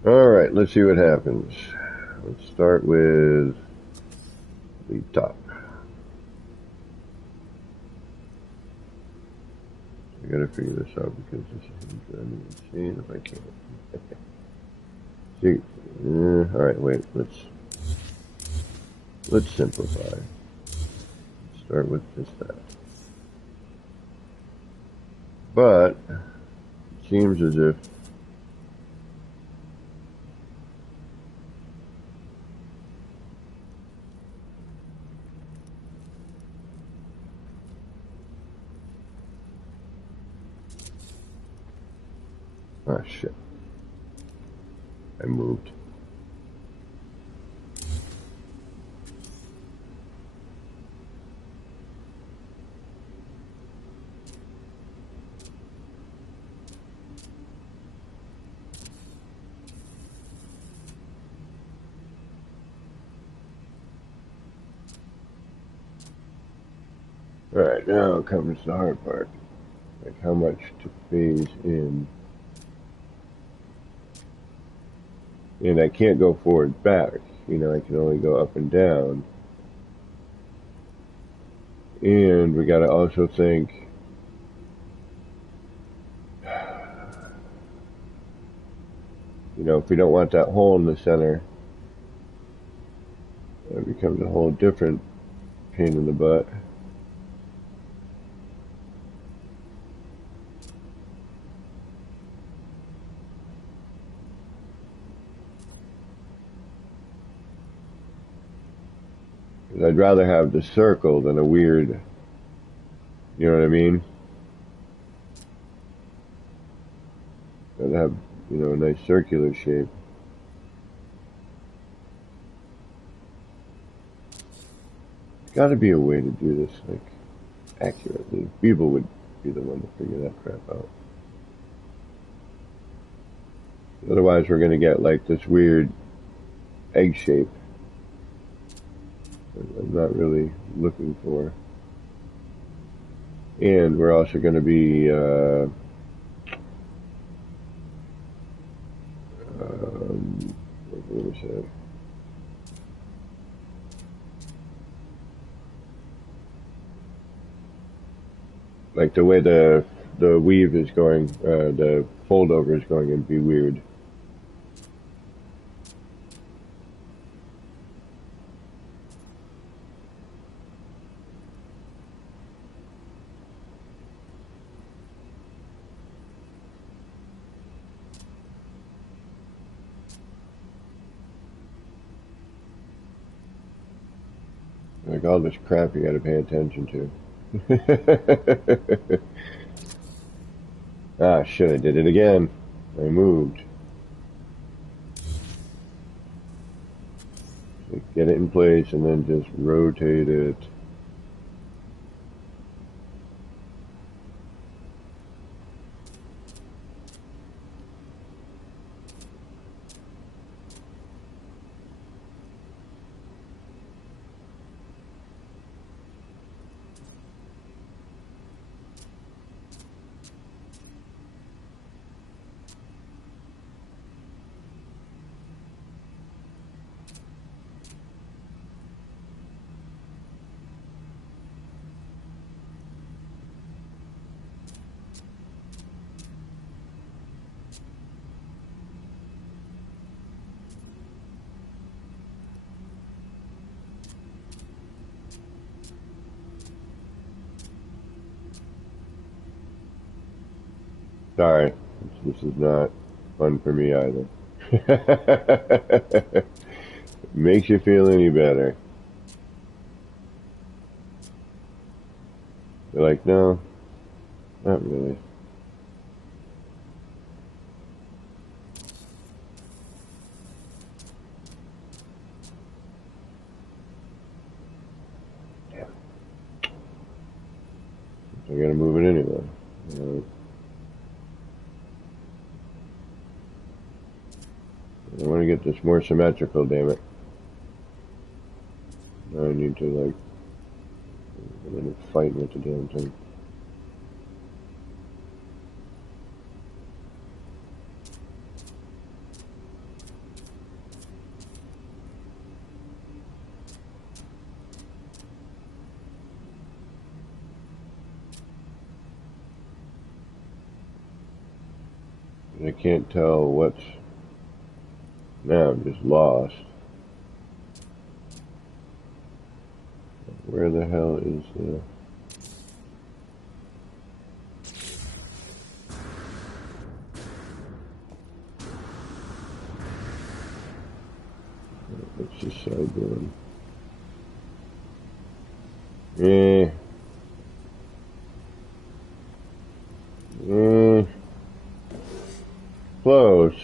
Alright, let's see what happens. Let's start with the top. I gotta figure this out because this is driving me insane if I can't. See, alright, wait, let's simplify. Let's start with just that. But it seems as if Oh shit. I moved. Alright, now comes the hard part. Like how much to phase in. And I can't go forward back. You know, I can only go up and down. And we gotta also think, you know, if we don't want that hole in the center, it becomes a whole different pain in the butt. Because I'd rather have the circle than a weird, you know what I mean? I'd have, you know, a nice circular shape. There's got to be a way to do this, like, accurately. People would be the one to figure that crap out. Otherwise, we're going to get, like, this weird egg shape. I'm not really looking for. And we're also going to be, what was that? Like the way the weave is going, the fold over is going to be weird. Like all this crap you got to pay attention to. Ah, shit, I did it again. I moved. So get it in place and then just rotate it. Sorry, this is not fun for me either. Makes you feel any better. You're like, no, not really. Damn. I gotta move it anyway. I want to get this more symmetrical, damn it. Now I need to, like, I'm gonna fight with the damn thing. I can't tell what's. Now I'm just lost. Where the hell is the. What's this side doing? Eh. Eh. Close.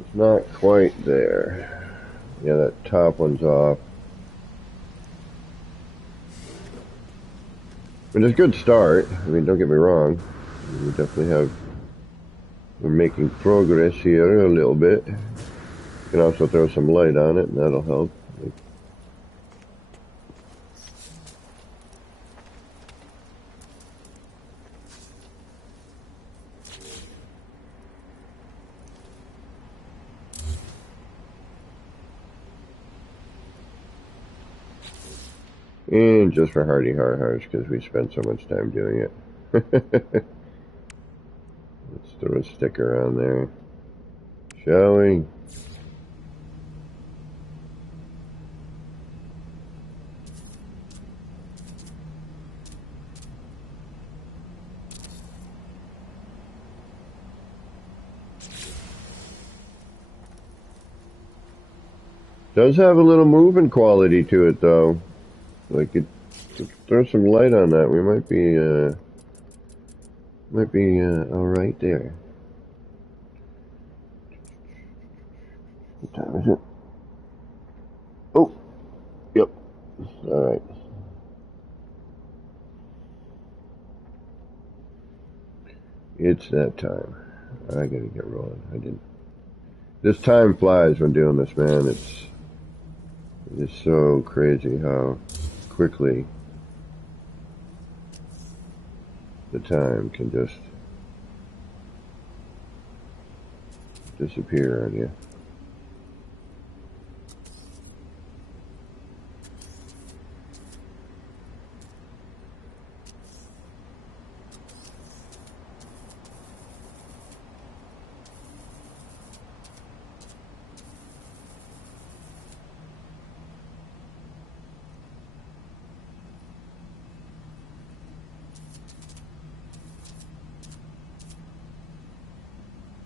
It's not quite there. Yeah, that top one's off. But it's a good start. I mean, don't get me wrong. We definitely have... We're making progress here a little bit. You can also throw some light on it, and that'll help. And just for Hardy Har-Hars, because we spent so much time doing it. Let's throw a sticker on there. Shall we? Does have a little moving quality to it, though. Like, throw some light on that. We might be all right there. What time is it? Oh, yep. All right. It's that time. I gotta get rolling. I didn't. This time flies when doing this, man. It's so crazy how quickly the time can just disappear on you.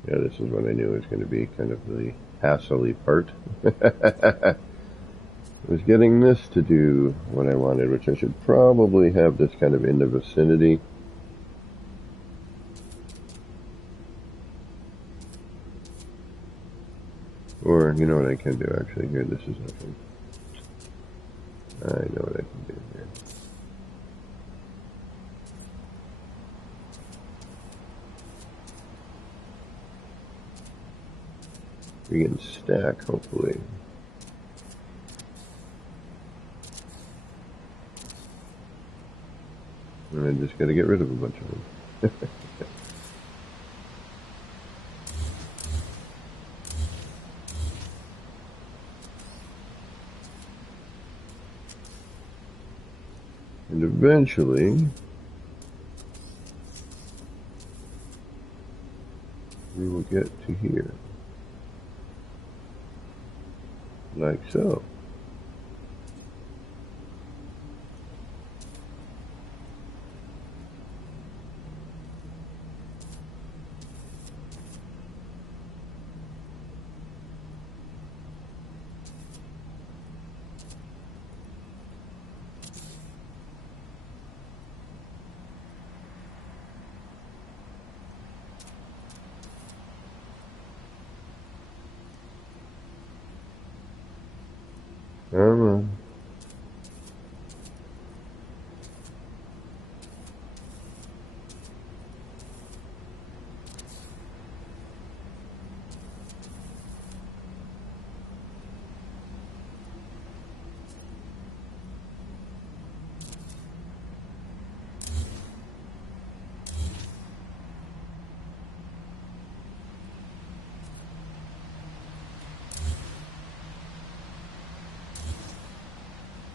Yeah, this is what I knew was going to be kind of the hassly part. I was getting this to do what I wanted, which I should probably have this kind of in the vicinity. Or, you know what I can do actually here? This is nothing. I know what I can do here. We can stack, hopefully. And I just gotta get rid of a bunch of them. And eventually, we will get to here. Like so. Come on.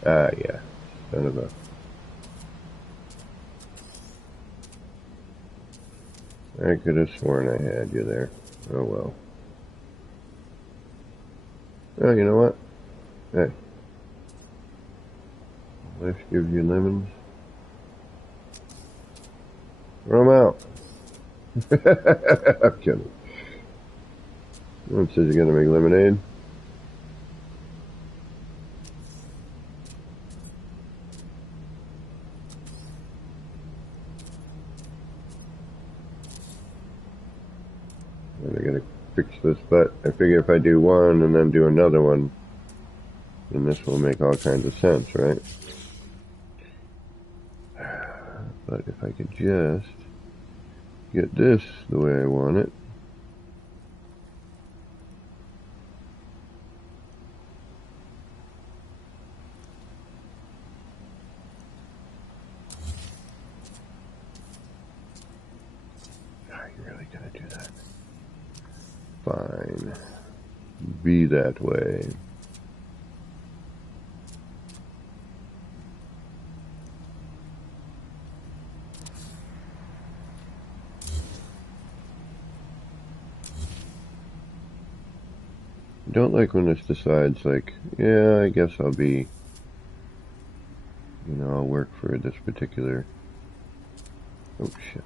Ah, yeah. Son of a... I could have sworn I had you there. Oh well. Oh, you know what? Hey. Life gives you lemons. Throw them out. I'm kidding. No one says you're gonna make lemonade. fix this, but I figure if I do one and then do another one, then this will make all kinds of sense, right? But if I could just get this the way I want it. Are you really gonna do that? Fine. Be that way. I don't like when this decides, like, yeah, I guess I'll be, I'll work for this particular, oh shit,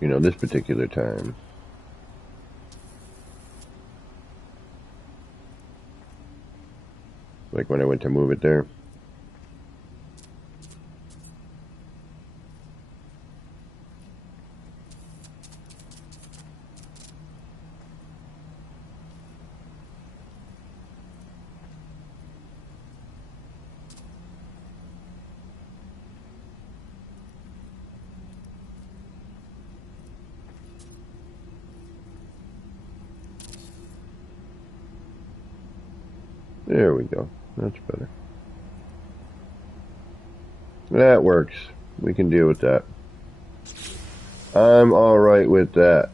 this particular time. Like when I went to move it there. There we go. That's better. That works. We can deal with that. I'm alright with that.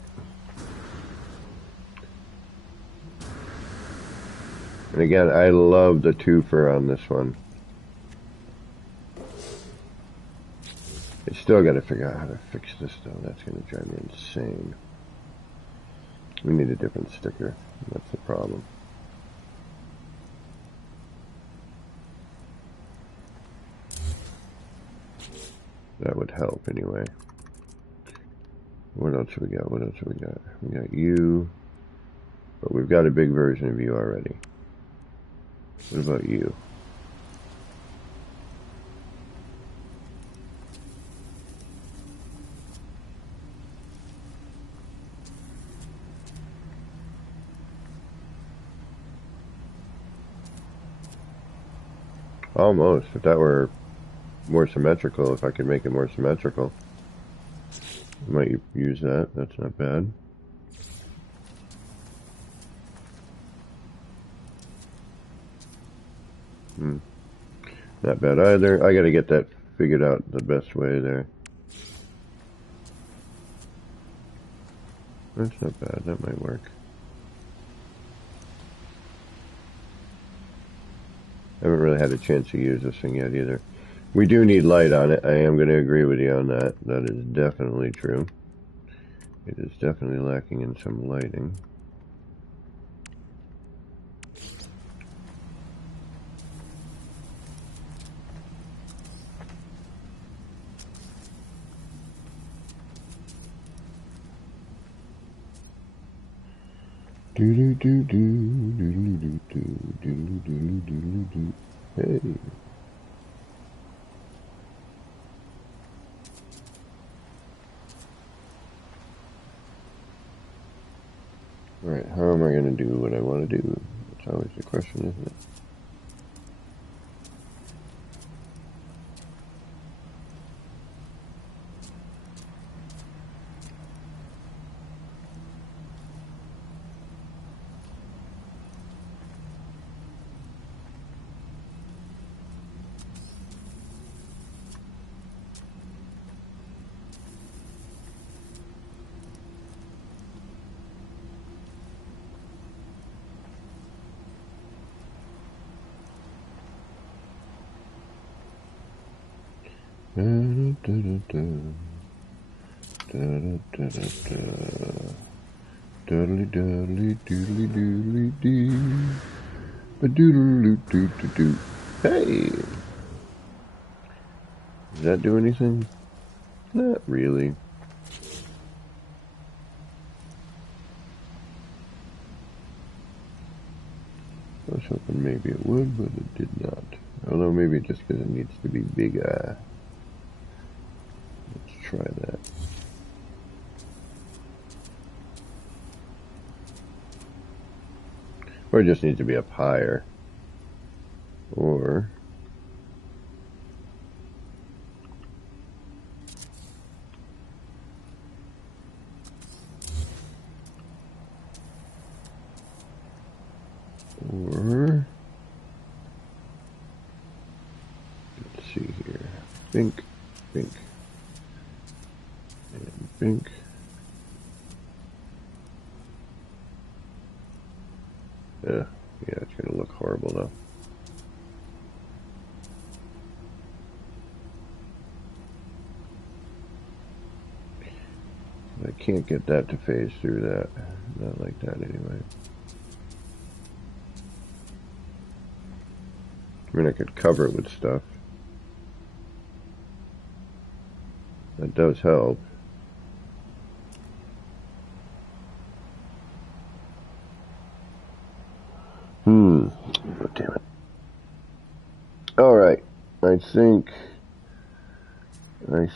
And again, I love the twofer on this one. I still gotta figure out how to fix this though. That's gonna drive me insane. We need a different sticker. That's the problem. That would help anyway. What else have we got? What else have we got? We got you. But we've got a big version of you already. What about you? Almost. If that were more symmetrical, if I could make it more symmetrical, I might use that. That's not bad. Not bad either. I gotta get that figured out the best way there. That's not bad. That might work. I haven't really had a chance to use this thing yet either. We do need light on it. I am going to agree with you on that. That is definitely true. It is definitely lacking in some lighting. Hey. Alright, how am I going to do what I want to do? That's always the question, isn't it? Doodly doodly doodly doodly doo. A doodle doo doo doo. Hey! Does that do anything? Not really. I was hoping maybe it would, but it did not. Although maybe just because it needs to be bigger. Let's try that. Or it just needs to be up higher. Or... Or... Let's see here. Pink, pink, and pink. Yeah, it's gonna look horrible though. I can't get that to phase through that. Not like that anyway. I mean, I could cover it with stuff. That does help. Oh, damn it. Alright. I think I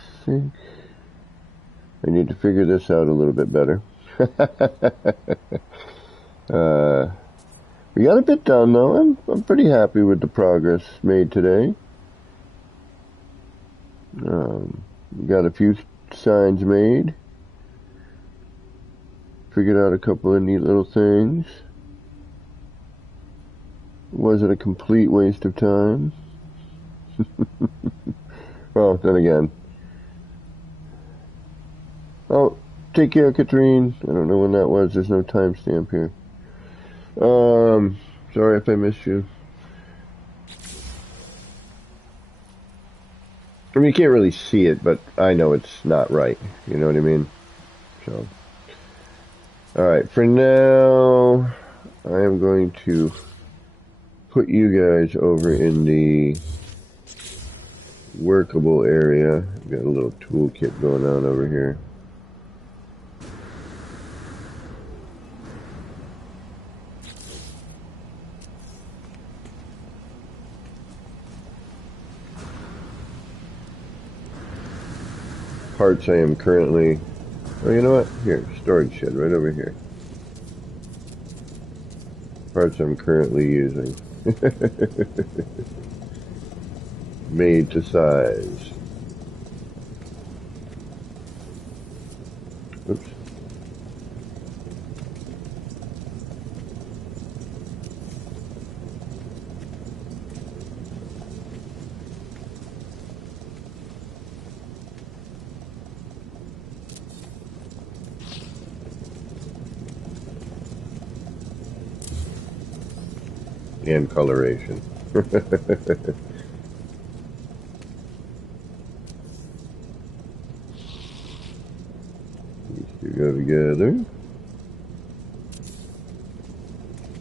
need to figure this out a little bit better. We got a bit done though. I'm pretty happy with the progress made today. We got a few signs made. Figured out a couple of neat little things. Was it a complete waste of time? Well, then again. Oh, take care, Katrine. I don't know when that was. There's no timestamp here. Sorry if I missed you. I mean, you can't really see it, but I know it's not right. You know what I mean? So, alright, for now, I am going to put you guys over in the workable area. I've got a little toolkit going on over here. Parts I am currently... Oh, you know what? Here, storage shed right over here. Parts I'm currently using. Made to size. Oops. And coloration. These two go together.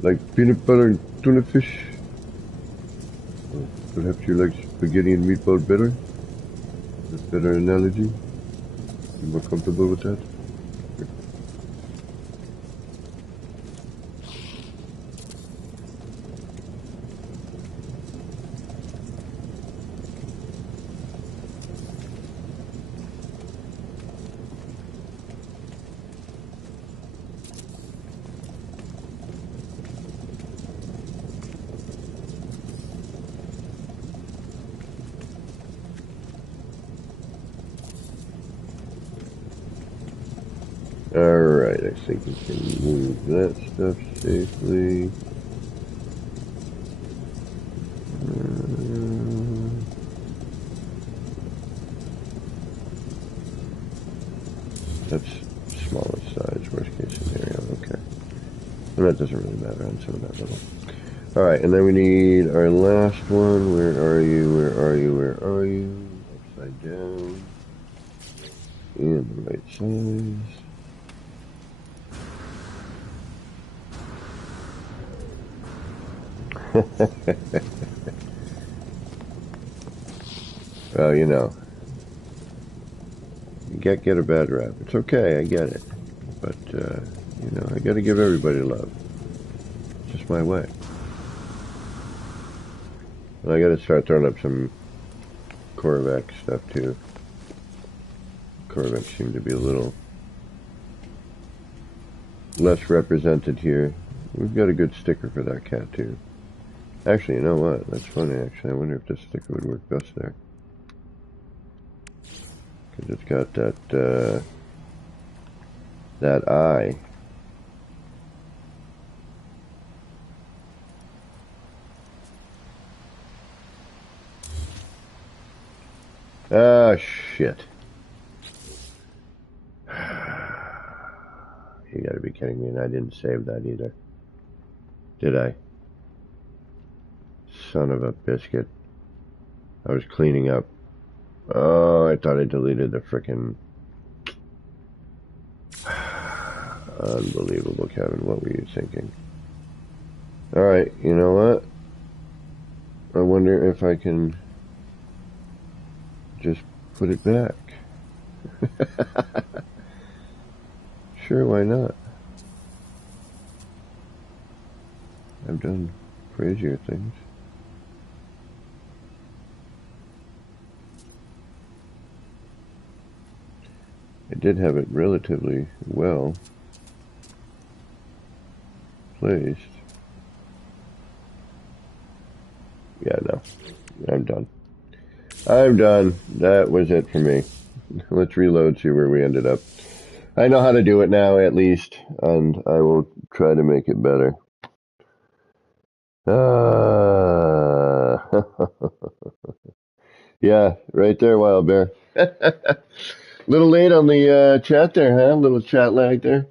Like peanut butter and tuna fish. Or perhaps you like spaghetti and meatball better? Is that a better analogy? You more comfortable with that? Alright, I think we can move that stuff safely. That's smallest size, worst case scenario, okay. And that doesn't really matter on some of that level. Alright, and then we need our last one. Where are you? Where are you? Where are you? Upside down. In the right size. Well, you know, you get a bad rap. It's okay, I get it. But, you know, I gotta give everybody love. It's just my way. And I gotta start throwing up some Korvac stuff, too. Korvac seem to be a little less represented here We've got a good sticker for that cat too. Actually, you know what? That's funny. Actually, I wonder if this sticker would work best there. Because it's got that eye. Ah, shit. You gotta be kidding me, and I didn't save that either. Did I? Son of a biscuit. I was cleaning up. Oh, I thought I deleted the frickin'... Unbelievable, Kevin. What were you thinking? Alright, you know what? I wonder if I can just put it back. Sure, why not? I've done crazier things. I did have it relatively well placed. Yeah, no. I'm done. I'm done. That was it for me. Let's reload, see where we ended up. I know how to do it now, at least, and I will try to make it better. Yeah, right there, Wild Bear. Little late on the chat there, huh? Little chat lag there.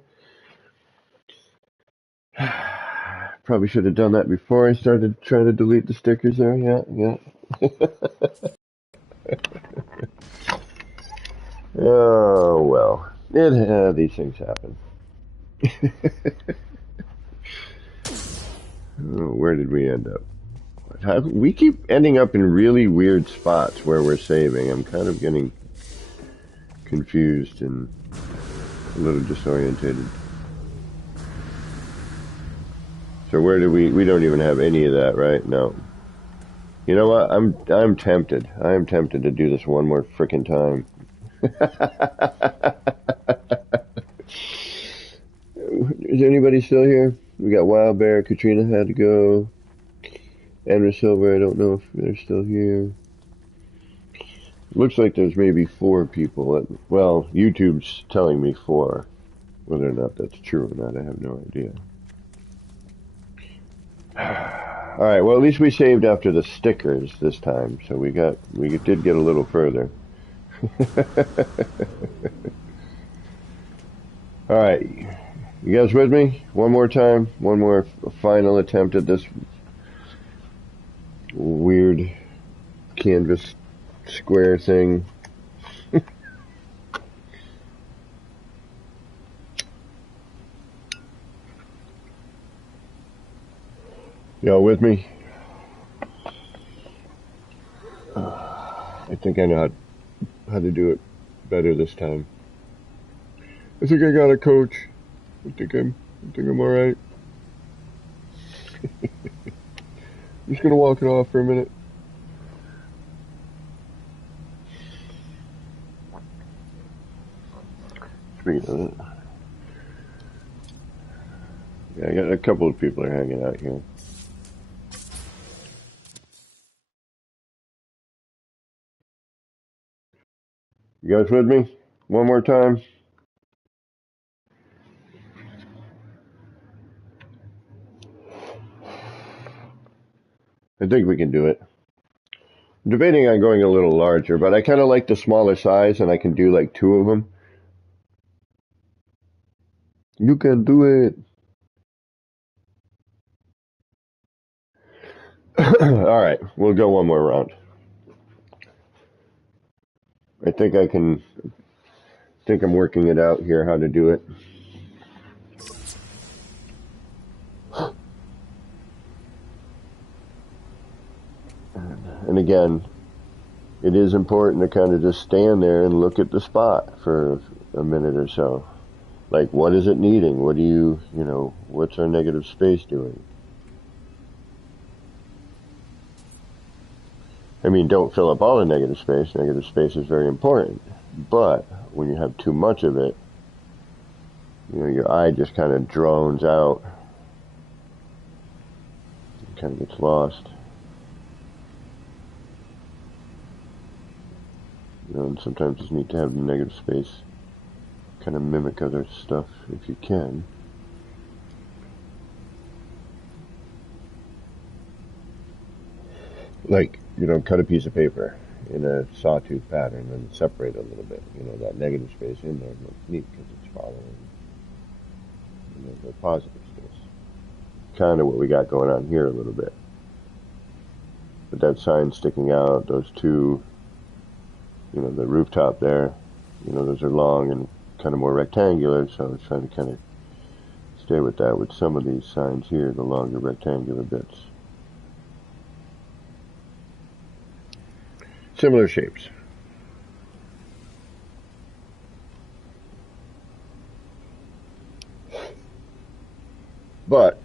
Probably should have done that before I started trying to delete the stickers there. Yeah. Oh, well. These things happen. Oh, where did we end up? We keep ending up in really weird spots where we're saving. I'm kind of getting confused and a little disorientated. So where do we don't even have any of that, right? No. You know what? I'm tempted. I am tempted to do this one more frickin' time. Is anybody still here? We got Wild Bear. Katrina had to go. Andrew Silver, I don't know if they're still here. Looks like there's maybe 4 people. Well, YouTube's telling me 4. Whether or not that's true or not, I have no idea. Alright, well at least we saved after the stickers this time, so we did get a little further. Alright, you guys with me? One more time, one more final attempt at this weird canvas square thing. Y'all with me? I think I know how to do it better this time. I think I got a coach. I think I'm alright. I'm just gonna walk it off for a minute. Speaking of it, yeah, I got a couple of people are hanging out here. You guys with me? One more time. I think we can do it. I'm debating on going a little larger, but I kind of like the smaller size, and I can do like 2 of them. You can do it. All right, we'll go one more round. I think I'm working it out here how to do it. And again, it is important to kind of just stand there and look at the spot for a minute or so. Like, what is it needing? What do what's our negative space doing? I mean, don't fill up all the negative space. Negative space is very important. But when you have too much of it, your eye just kind of drones out kind of gets lost. You know, and sometimes it's neat to have negative space kind of mimic other stuff if you can. Like, you know, cut a piece of paper in a sawtooth pattern and separate it a little bit. You know, that negative space in there looks neat because it's following, you know, the positive space. Kind of what we got going on here a little bit. But that sign sticking out, those two, you know, the rooftop there, you know, those are long and kind of more rectangular, so I was trying to kind of stay with that with some of these signs here, the longer rectangular bits. Similar shapes. But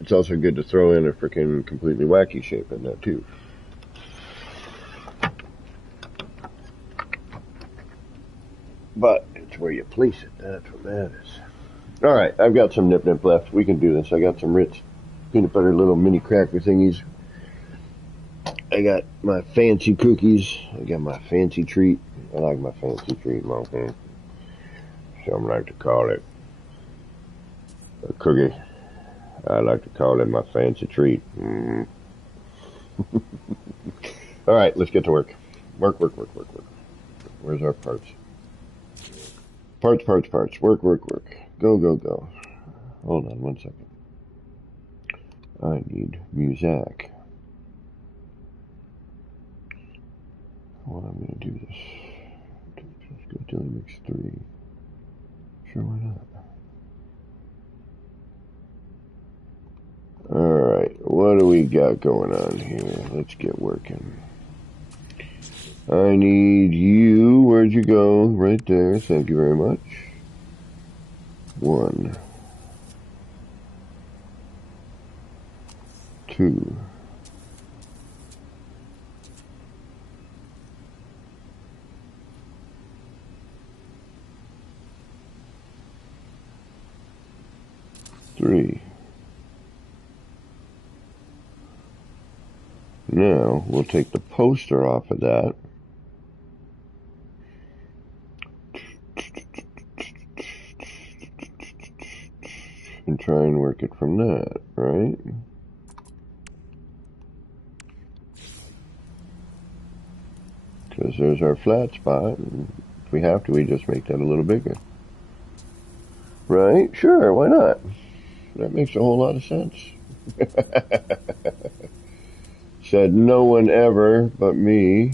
it's also good to throw in a freaking completely wacky shape in there too. But it's where you place it, that's what matters. Alright, I've got some nip left. We can do this. I got some Ritz peanut butter little mini cracker thingies. I got my fancy cookies. I got my fancy treat. I like my fancy treat, okay? Some like to call it a cookie. I like to call it my fancy treat. Alright, let's get to work. Work. Where's our parts? Parts. Work. Go. Hold on 1 second. I need music. What I'm gonna do this. Let's go till he makes 3. Sure, why not? Alright, what do we got going on here? Let's get working. I need you. Where'd you go? Right there. Thank you very much. 1, 2. 3. Now, we'll take the poster off of that. And try and work it from that, right? Because there's our flat spot. And if we have to, we just make that a little bigger. Right? Sure, why not? That makes a whole lot of sense. Said no one ever but me.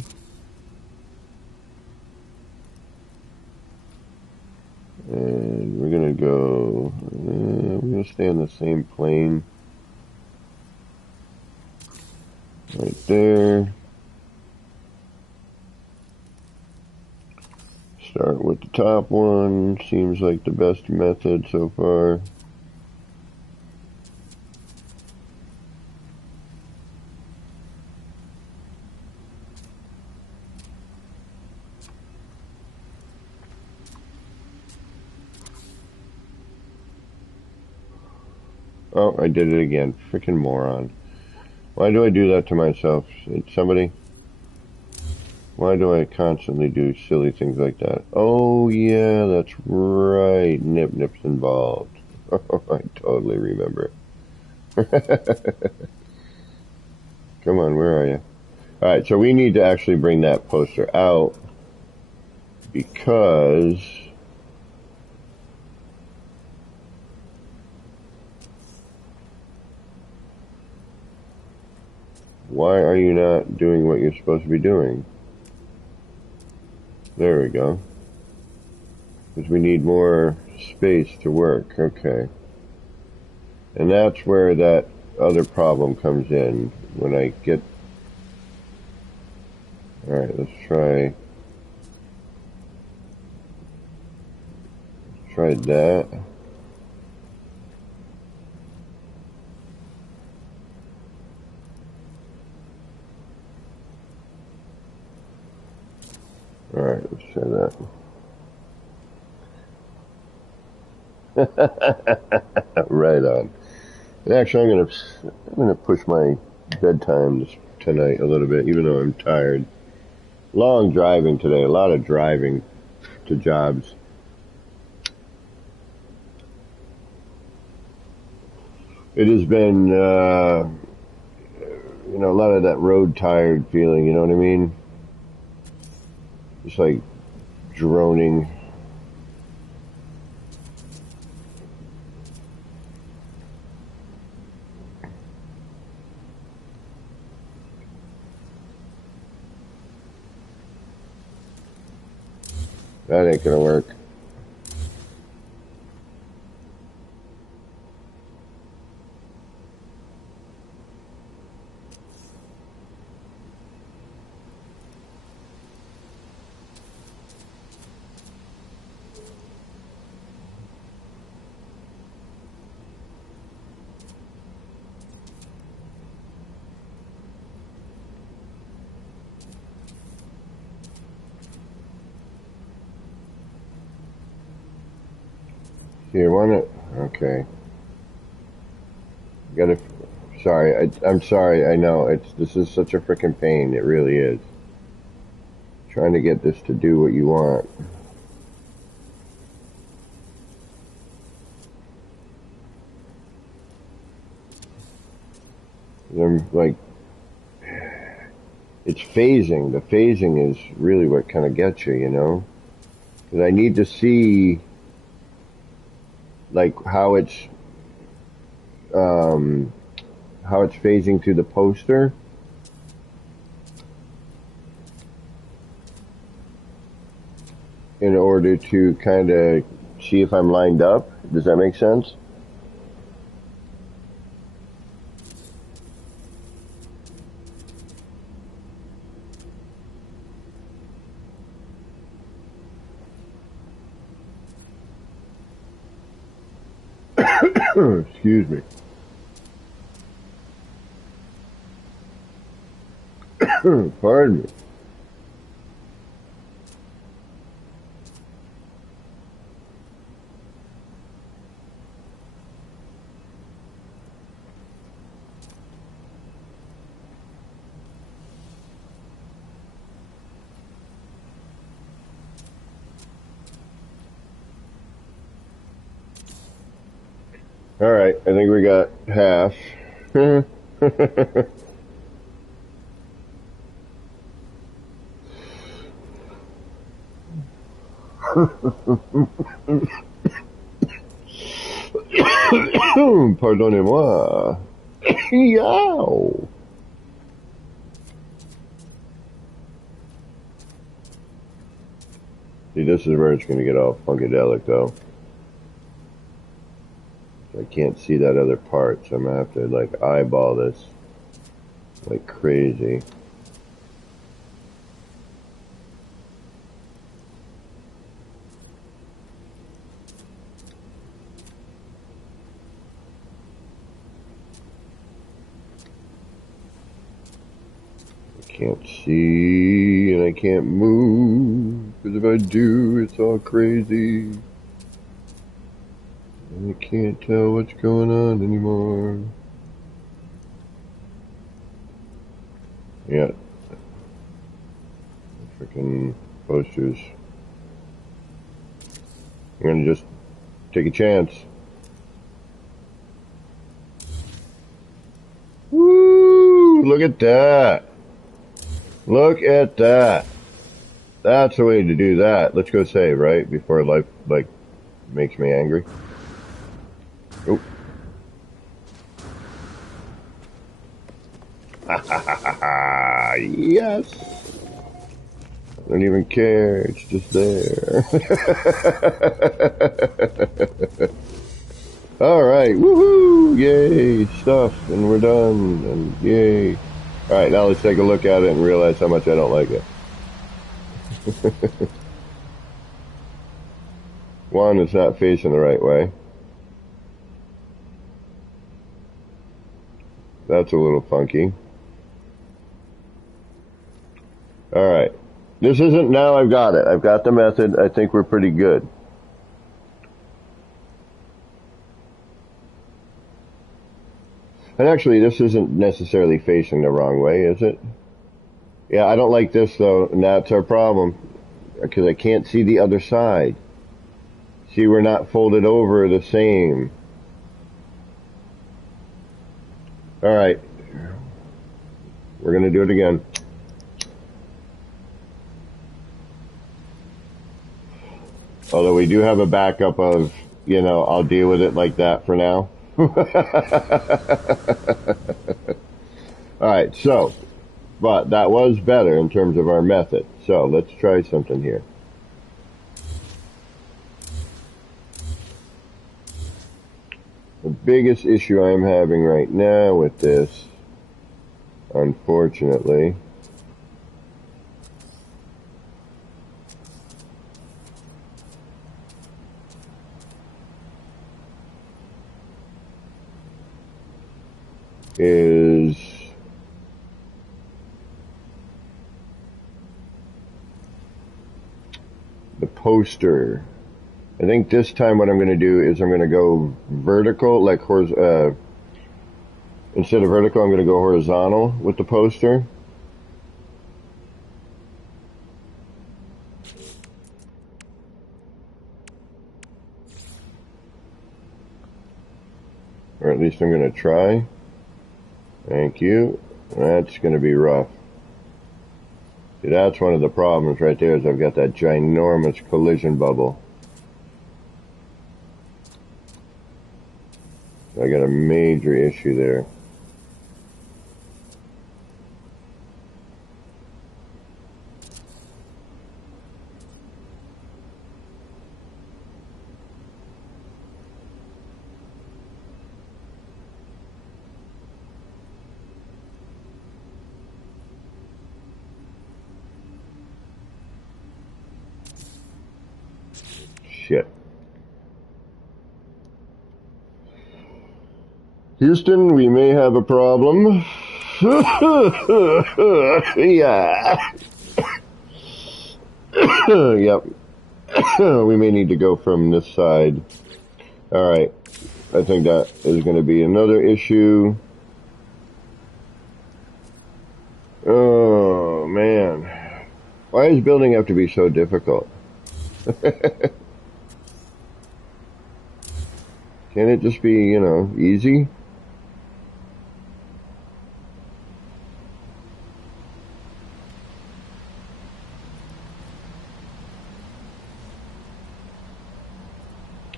And we're going to go, we're going to stay on the same plane. Right there. Start with the top one. Seems like the best method so far. Oh, I did it again. Freaking moron. Why do I do that to myself? Somebody? Why do I constantly do silly things like that? Oh, yeah, that's right. Nip's involved. Oh, I totally remember. Come on, where are you? Alright, so we need to actually bring that poster out because why are you not doing what you're supposed to be doing? There we go. Because we need more space to work. Okay. And that's where that other problem comes in. When I get... Alright, let's try that. Alright, let's try that. Right on. Actually, I'm gonna push my bedtime tonight a little bit, even though I'm tired. Long driving today, a lot of driving to jobs. It has been, a lot of that road tired feeling. You know what I mean? Just like droning. That ain't gonna work. Here, wanna? Okay. Gotta. Sorry, I'm sorry. I know this is such a freaking pain. It really is. Trying to get this to do what you want. I'm like, it's phasing. The phasing is really what kind of gets you, you know? Because I need to see, like, um, how it's phasing through the poster. In order to kind of see if I'm lined up. Does that make sense? Excuse me. Pardon me. All right, I think we got half. Pardonnez-moi. Yow. See, this is where it's going to get all funkadelic, though. I can't see that other part, so I'm going to have to, like, eyeball this like crazy. I can't see, and I can't move, because if I do, it's all crazy. I can't tell what's going on anymore. Yeah. Freaking posters. I'm gonna just take a chance. Woo! Look at that. Look at that. That's the way to do that. Let's go save, right? Before life, like, makes me angry. Oh. Yes. I don't even care. It's just there. All right. Woohoo! Yay! Stuff, and we're done. And yay! All right. Now let's take a look at it and realize how much I don't like it. One, it's not facing the right way. That's a little funky. All right. This isn't, now I've got it. I've got the method. I think we're pretty good. And actually, this isn't necessarily facing the wrong way, is it? Yeah, I don't like this though, and that's our problem. Because I can't see the other side. See, we're not folded over the same. Alright. We're going to do it again. Although we do have a backup of, you know, I'll deal with it like that for now. Alright, so, but that was better in terms of our method. So, let's try something here. The biggest issue I'm having right now with this, unfortunately, is the poster. I think this time what I'm going to do is I'm going to go vertical, like instead of vertical, I'm going to go horizontal with the poster. Or at least I'm going to try. Thank you. That's going to be rough. See, that's one of the problems right there, is I've got that ginormous collision bubble. I got a major issue there. Shit. Houston, we may have a problem. Yeah. Yep. We may need to go from this side. Alright. I think that is going to be another issue. Oh, man. Why does building have to be so difficult? Can't it just be, you know, easy?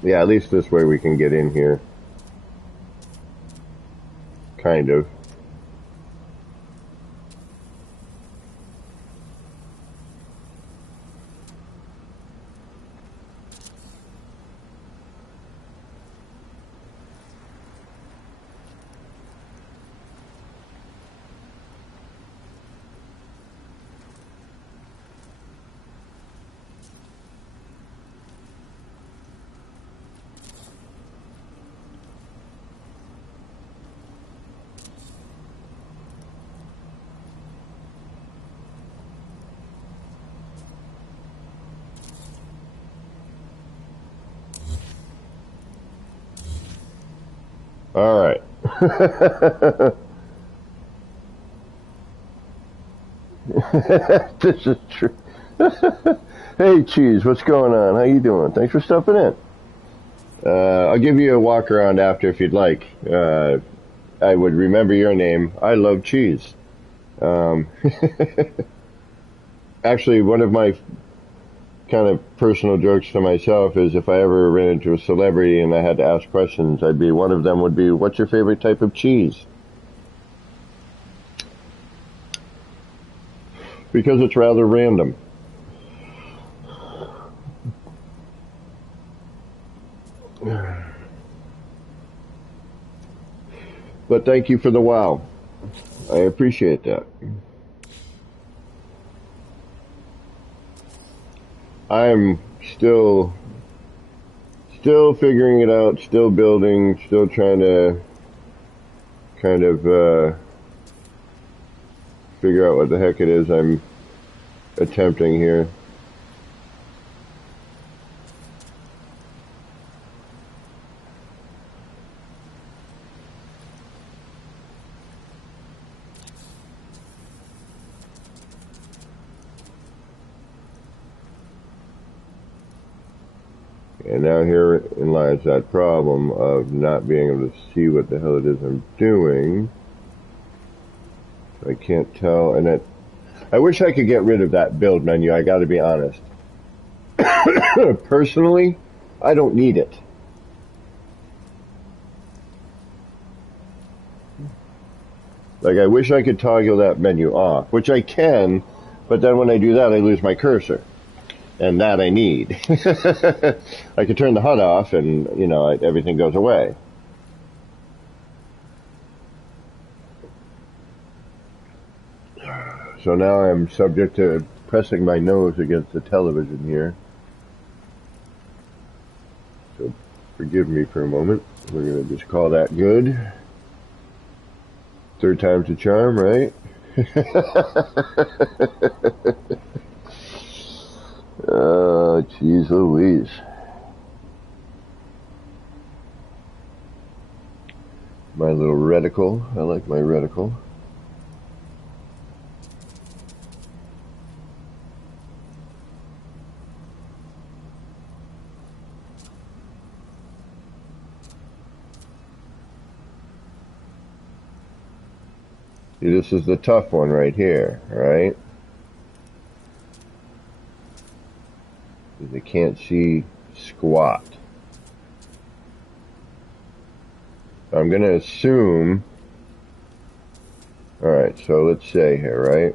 Yeah, at least this way we can get in here. Kind of. All right. This is true. Hey, Cheese, what's going on? How you doing? Thanks for stopping in. I'll give you a walk around after if you'd like. I would remember your name. I love cheese. Um, Actually, one of my kind of personal jokes to myself is if I ever ran into a celebrity and I had to ask questions, one of them would be, what's your favorite type of cheese? Because it's rather random. But thank you for the wow. I appreciate that. I'm still figuring it out, still building, still trying to kind of figure out what the heck it is I'm attempting here. And now herein lies that problem of not being able to see what the hell it is I'm doing. I can't tell, and I wish I could get rid of that build menu, I gotta be honest. Personally, I don't need it. Like, I wish I could toggle that menu off, which I can, but then when I do that, I lose my cursor. And that I need. I could turn the HUD off and, you know, everything goes away. So now I'm subject to pressing my nose against the television here. So forgive me for a moment. We're going to just call that good. Third time's a charm, right? Oh, jeez Louise. My little reticle. I like my reticle. See, this is the tough one right here, right? They can't see squat. So I'm going to assume, alright, so let's say here, right?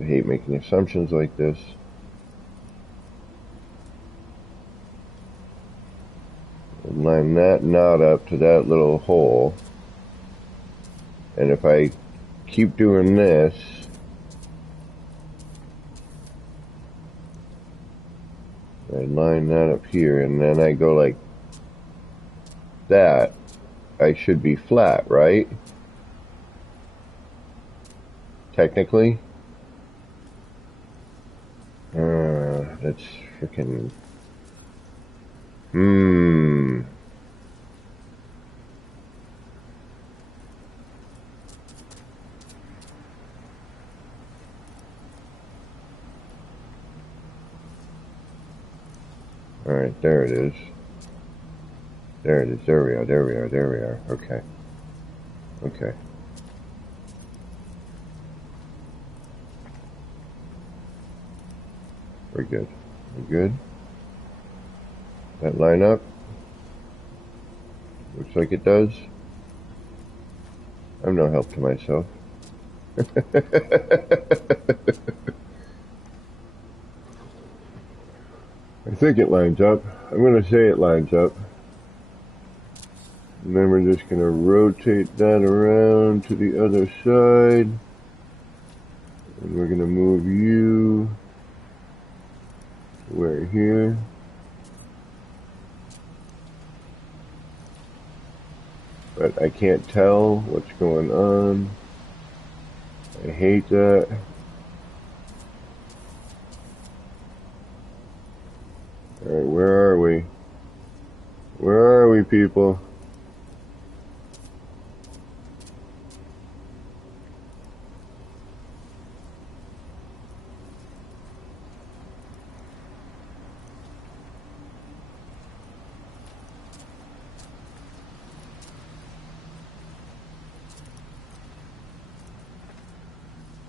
I hate making assumptions like this. And line that knot up to that little hole. And if I keep doing this, I line that up here, and then I go like that, I should be flat, right? Technically. That's freaking... Alright, there it is. There it is. There we are. There we are. There we are. Okay. Okay. We're good. We're good. That line up? Looks like it does. I'm no help to myself. I think it lines up. I'm going to say it lines up. And then we're just going to rotate that around to the other side. And we're going to move you where here. But I can't tell what's going on. I hate that. Alright, where are we? Where are we, people?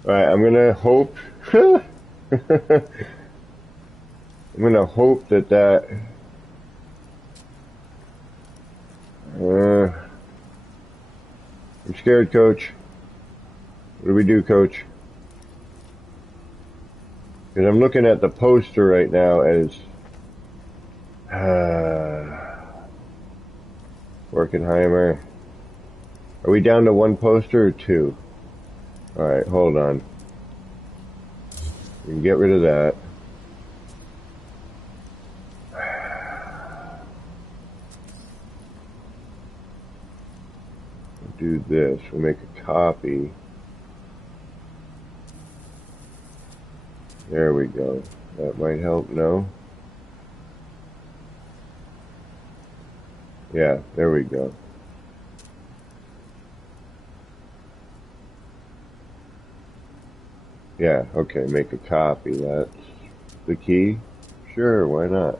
Alright, I'm gonna hope I'm gonna hope that I'm scared, coach. What do we do, coach? Because I'm looking at the poster right now as Workenheimer. Are we down to one poster or two? Alright, hold on. We can get rid of that. We'll do this. We'll make a copy. There we go. That might help, no? Yeah, there we go. Yeah, okay, make a copy. That's the key? Sure, why not?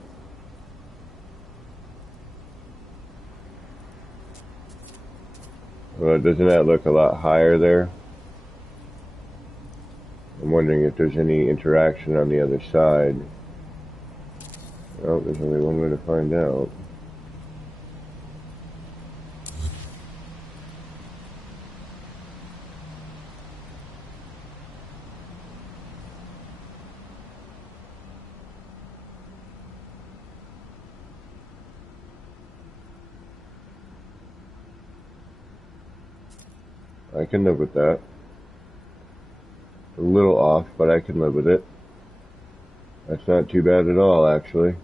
Well, doesn't that look a lot higher there? I'm wondering if there's any interaction on the other side. Oh, there's only one way to find out. I can live with that. A little off, but I can live with it. That's not too bad at all, actually.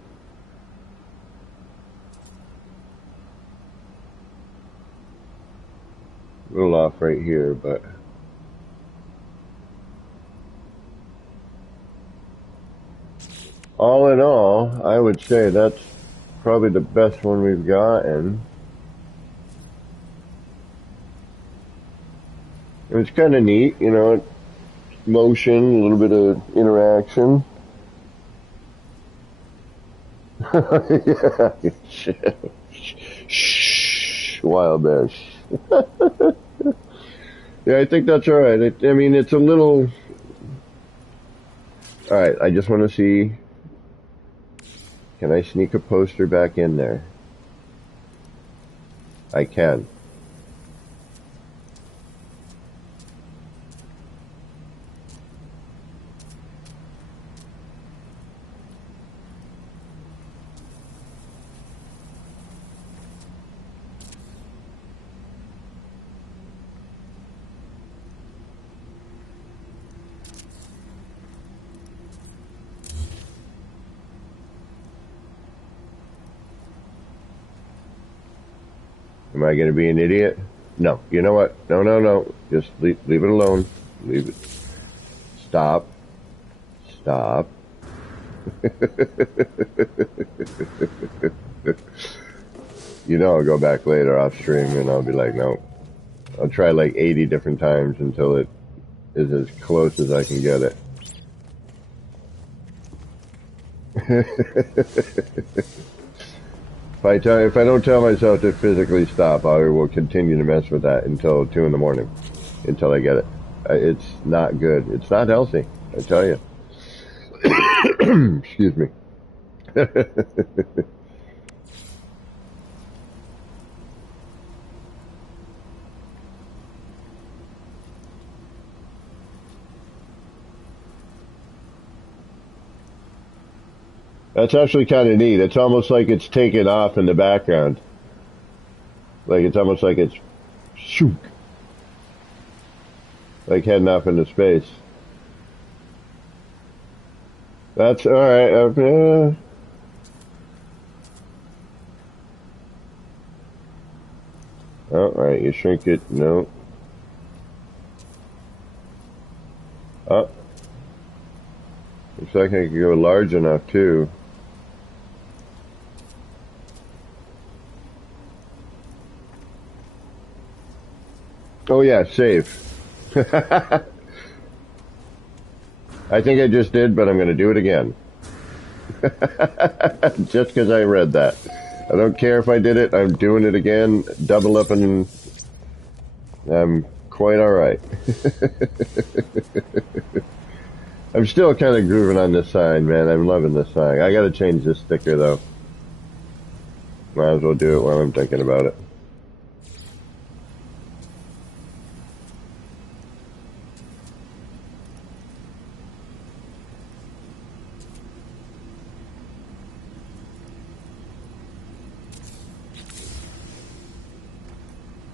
A little off right here, but all in all, I would say that's probably the best one we've gotten. It's kind of neat, you know, motion, a little bit of interaction. Yeah, shh, wild bears. Yeah, I think that's all right. I mean, it's a little. All right, I just want to see. Can I sneak a poster back in there? I can. Am I going to be an idiot? No. You know what? No, no, no. Just leave it alone. Leave it. Stop. Stop. You know, I'll go back later off stream and I'll be like, no. I'll try like 80 different times until it is as close as I can get it. If I don't tell myself to physically stop, I will continue to mess with that until 2 in the morning, until I get it. It's not good. It's not healthy, I tell you. Excuse me. That's actually kind of neat. It's almost like it's taken off in the background. Like it's almost like it's shoot, like heading off into space. That's all right. All right, you shrink it. No. Up. Looks like I can go large enough too. Oh yeah, save. I think I just did, but I'm going to do it again. Just because I read that. I don't care if I did it. I'm doing it again. Double up and I'm quite alright. I'm still kind of grooving on this sign, man. I'm loving this sign. I got to change this sticker, though. Might as well do it while I'm thinking about it.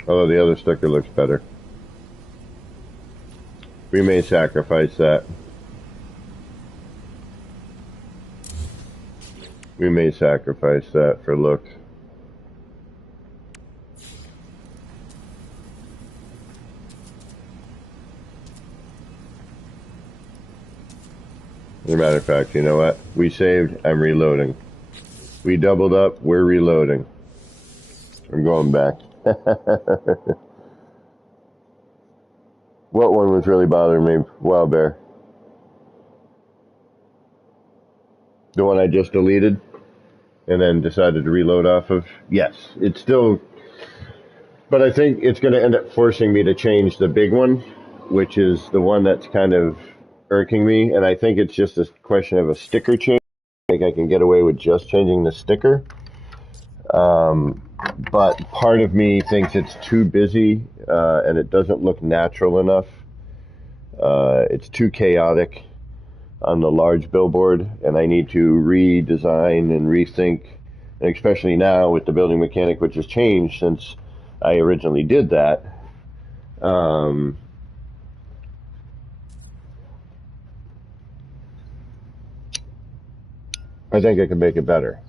Although the other sticker looks better. We may sacrifice that. We may sacrifice that for looks. As a matter of fact, you know what? We saved, I'm reloading. We doubled up, we're reloading. I'm going back. What one was really bothering me? Wild Bear. The one I just deleted and then decided to reload off of? Yes. It's still But I think it's going to end up forcing me to change the big one, which is the one that's kind of irking me. And I think it's just a question of a sticker change. I think I can get away with just changing the sticker. Um, but part of me thinks it's too busy and it doesn't look natural enough. It's too chaotic on the large billboard, and I need to redesign and rethink, and especially now with the building mechanic, which has changed since I originally did that. Um, I think I can make it better.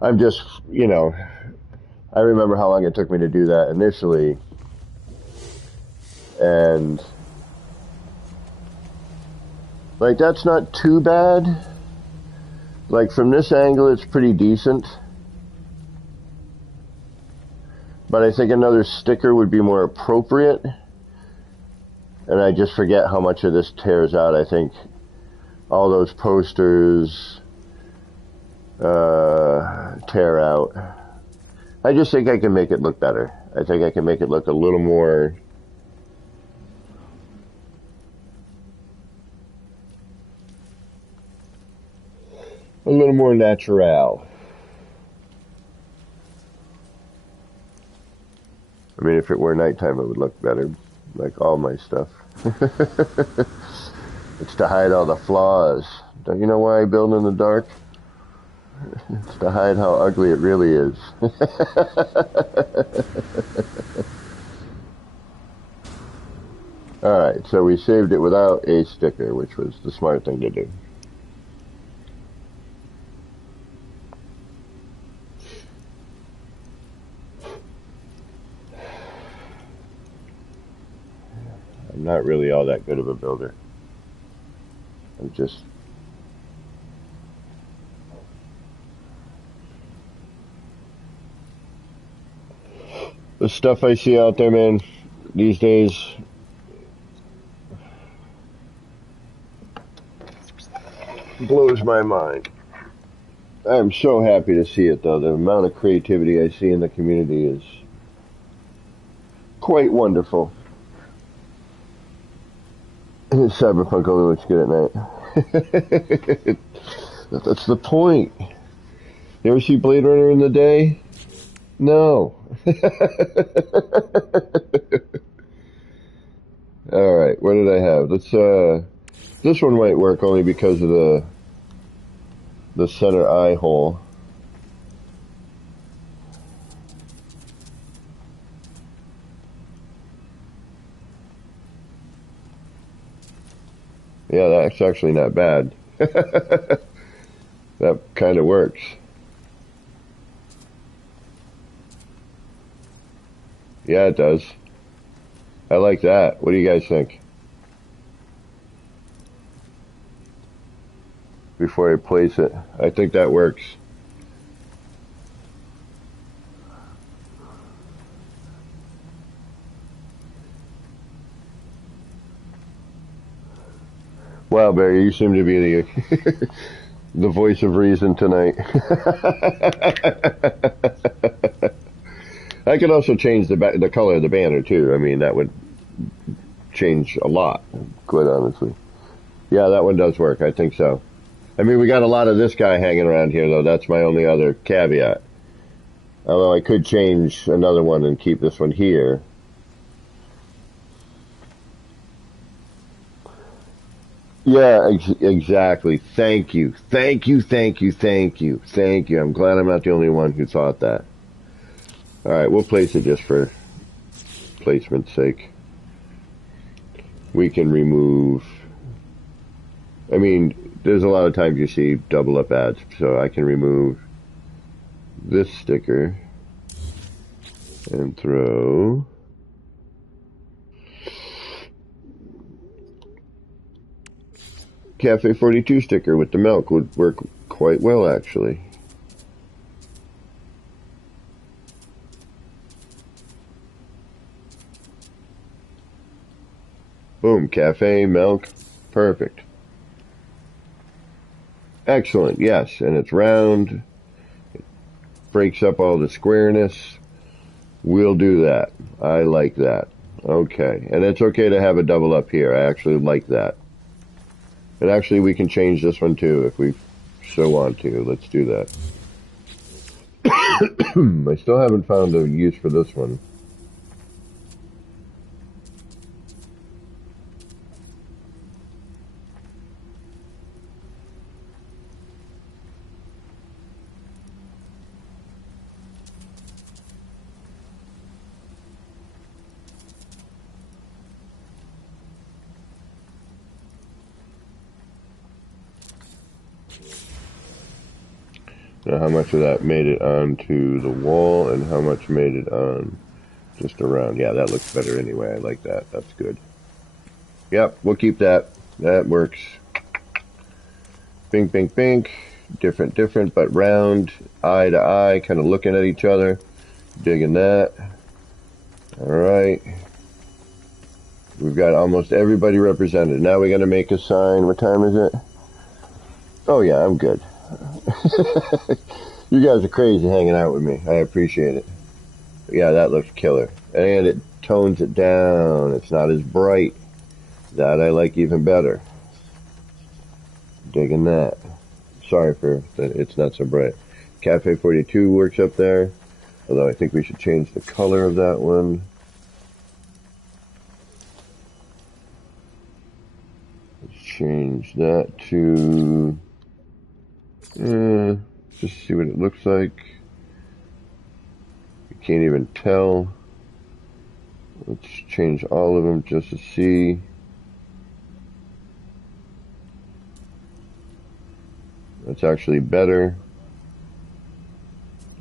I'm just, I remember how long it took me to do that initially, and like that's not too bad. Like from this angle, it's pretty decent. But I think another sticker would be more appropriate. And I just forget how much of this tears out. I think all those posters tear out. I just think I can make it look better. I think I can make it look a little more natural. I mean, if it were nighttime, it would look better, like all my stuff. It's to hide all the flaws. Don't you know why I build in the dark? It's to hide how ugly it really is. Alright, so we saved it without a sticker, which was the smart thing to do. I'm not really all that good of a builder. I'm just... the stuff I see out there, man, these days... blows my mind. I'm so happy to see it, though. The amount of creativity I see in the community is quite wonderful. Cyberpunk only looks good at night. That's the point. You ever see Blade Runner in the day? No. Alright, what did I have? Let's, this one might work only because of the center eye hole. Yeah, that's actually not bad. That kind of works. Yeah, it does. I like that. What do you guys think? Before I place it, I think that works. Wow, Barry, you seem to be the the voice of reason tonight. I could also change the color of the banner too. I mean, that would change a lot, quite honestly. Yeah, that one does work. I think so. I mean, we got a lot of this guy hanging around here, though. That's my only other caveat. Although I could change another one and keep this one here. Yeah, exactly. Thank you. Thank you, thank you, thank you, thank you. I'm glad I'm not the only one who thought that. Alright, we'll place it just for placement's sake. We can remove... I mean, there's a lot of times you see double up ads, so I can remove this sticker and throw... Cafe 42 sticker with the milk would work quite well, actually. Boom, cafe, milk, perfect. Excellent, yes, and it's round. breaks up all the squareness. We'll do that. I like that. Okay. And it's okay to have a double up here. I actually like that. And actually we can change this one too if we so want to. Let's do that. I still haven't found a use for this one. Now, how much of that made it onto the wall and how much made it on just around? Yeah, that looks better anyway. I like that. That's good. Yep, we'll keep that. That works. Bink, bink, bink. Different, different, but round. Eye to eye, kind of looking at each other. Digging that. Alright. We've got almost everybody represented. Now we got to make a sign. What time is it? Oh, yeah, I'm good. You guys are crazy hanging out with me. I appreciate it. But yeah, that looks killer. And it tones it down. It's not as bright. That I like even better. Digging that. Sorry for that it's not so bright. Cafe 42 works up there. Although I think we should change the color of that one. Let's change that to... just see what it looks like. You can't even tell. Let's change all of them just to see. That's actually better.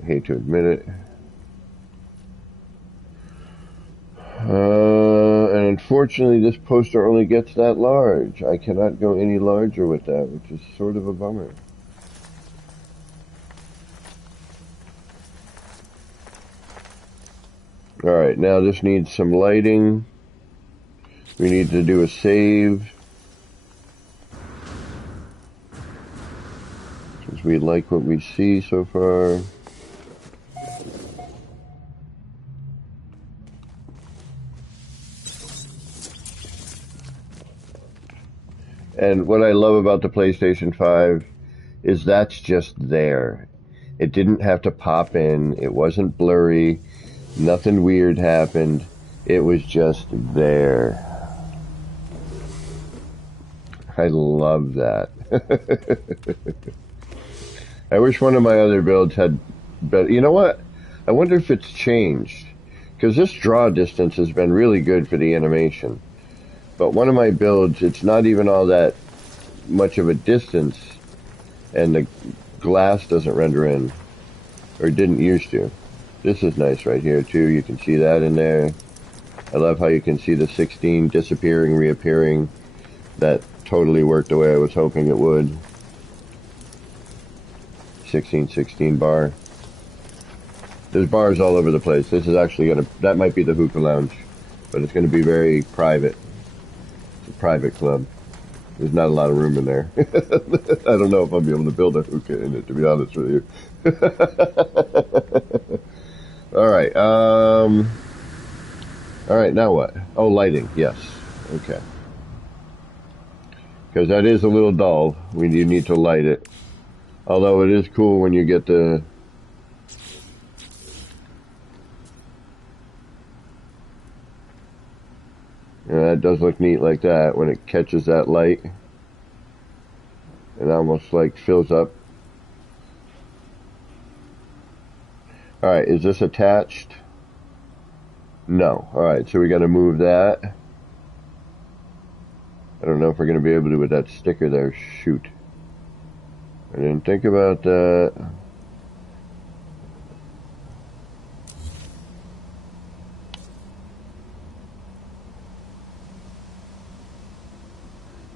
I hate to admit it. And unfortunately this poster only gets that large. I cannot go any larger with that, which is sort of a bummer. Alright, now this needs some lighting. We need to do a save. Because we like what we see so far. And what I love about the PlayStation 5 is that's just there. It didn't have to pop in. It wasn't blurry. Nothing weird happened. It was just there. I love that. I wish one of my other builds had better. You know what? I wonder if it's changed. Because this draw distance has been really good for the animation. But one of my builds, it's not even all that much of a distance. And the glass doesn't render in. Or didn't used to. This is nice right here too. You can see that in there. I love how you can see the 16 disappearing, reappearing. That totally worked the way I was hoping it would. 1616 bar. There's bars all over the place. This is actually that might be the hookah lounge, but it's gonna be very private. It's a private club. There's not a lot of room in there. I don't know if I'll be able to build a hookah in it, to be honest with you. Alright, alright, now what? Oh, lighting, yes. Okay. Because that is a little dull. You need to light it. Although it is cool when you get the... Yeah, that does look neat like that when it catches that light. It almost like fills up. Alright, is this attached? No. Alright, so we gotta move that. I don't know if we're gonna be able to with that sticker there. Shoot. I didn't think about that.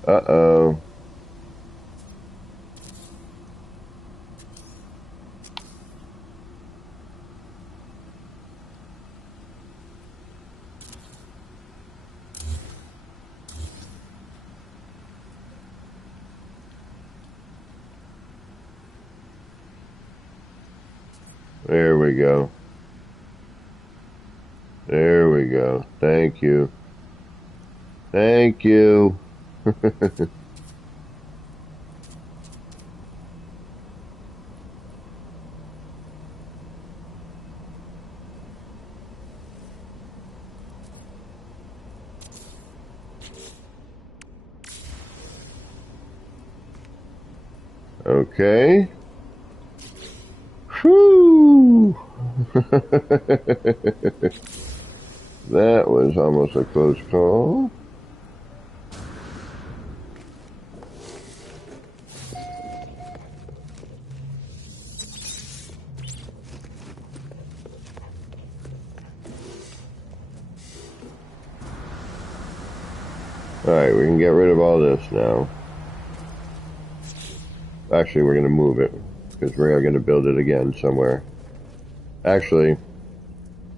Uh-oh. There we go. There we go. Thank you. Thank you. Okay. Whew. That was almost a close call. Alright, we can get rid of all this now. Actually, we're going to move it, because we are going to build it again somewhere. Actually,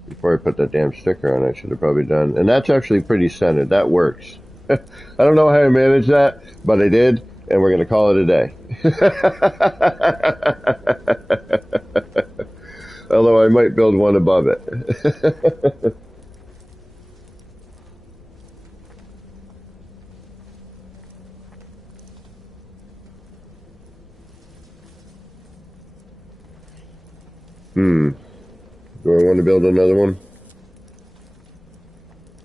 before I put that damn sticker on, I should have probably done... And that's actually pretty centered. That works. I don't know how I managed that, but I did, and we're going to call it a day. Although I might build one above it. Do I want to build another one?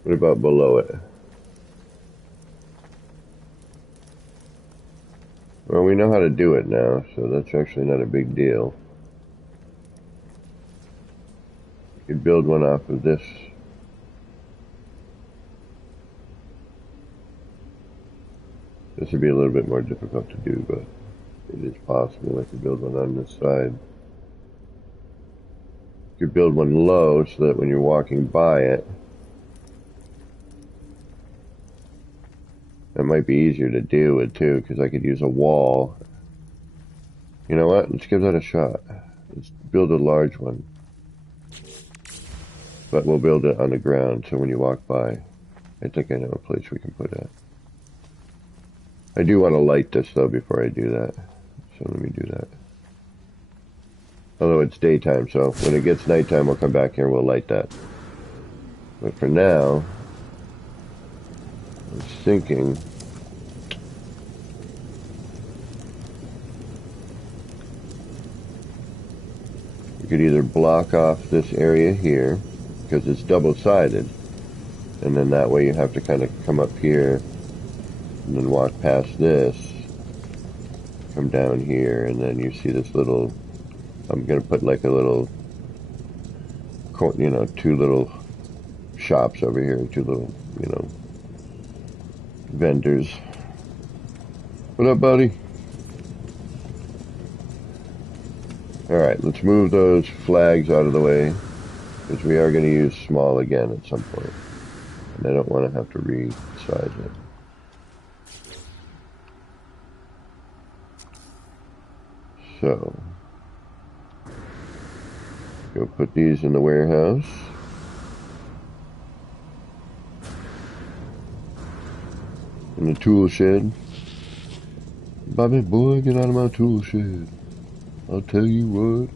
What about below it? Well, we know how to do it now, so that's actually not a big deal. You could build one off of this. This would be a little bit more difficult to do, but it is possible. I could build one on this side. You could build one low so that when you're walking by it, that might be easier to deal with too, because I could use a wall. You know what? Let's give that a shot. Let's build a large one. But we'll build it on the ground, so when you walk by, I think I know a place we can put it. I do want to light this though before I do that. So let me do that. Although it's daytime, so when it gets nighttime, we'll come back here and we'll light that. But for now, I was thinking... you could either block off this area here, because it's double-sided, and then that way you have to kind of come up here, and then walk past this, come down here, and then you see this little... I'm going to put like a little, you know, two little shops over here, two little, you know, vendors. What up, buddy? Alright, let's move those flags out of the way, because we are going to use small again at some point. And I don't want to have to resize it. So... go put these in the warehouse. In the tool shed. Bobby boy, get out of my tool shed. I'll tell you what.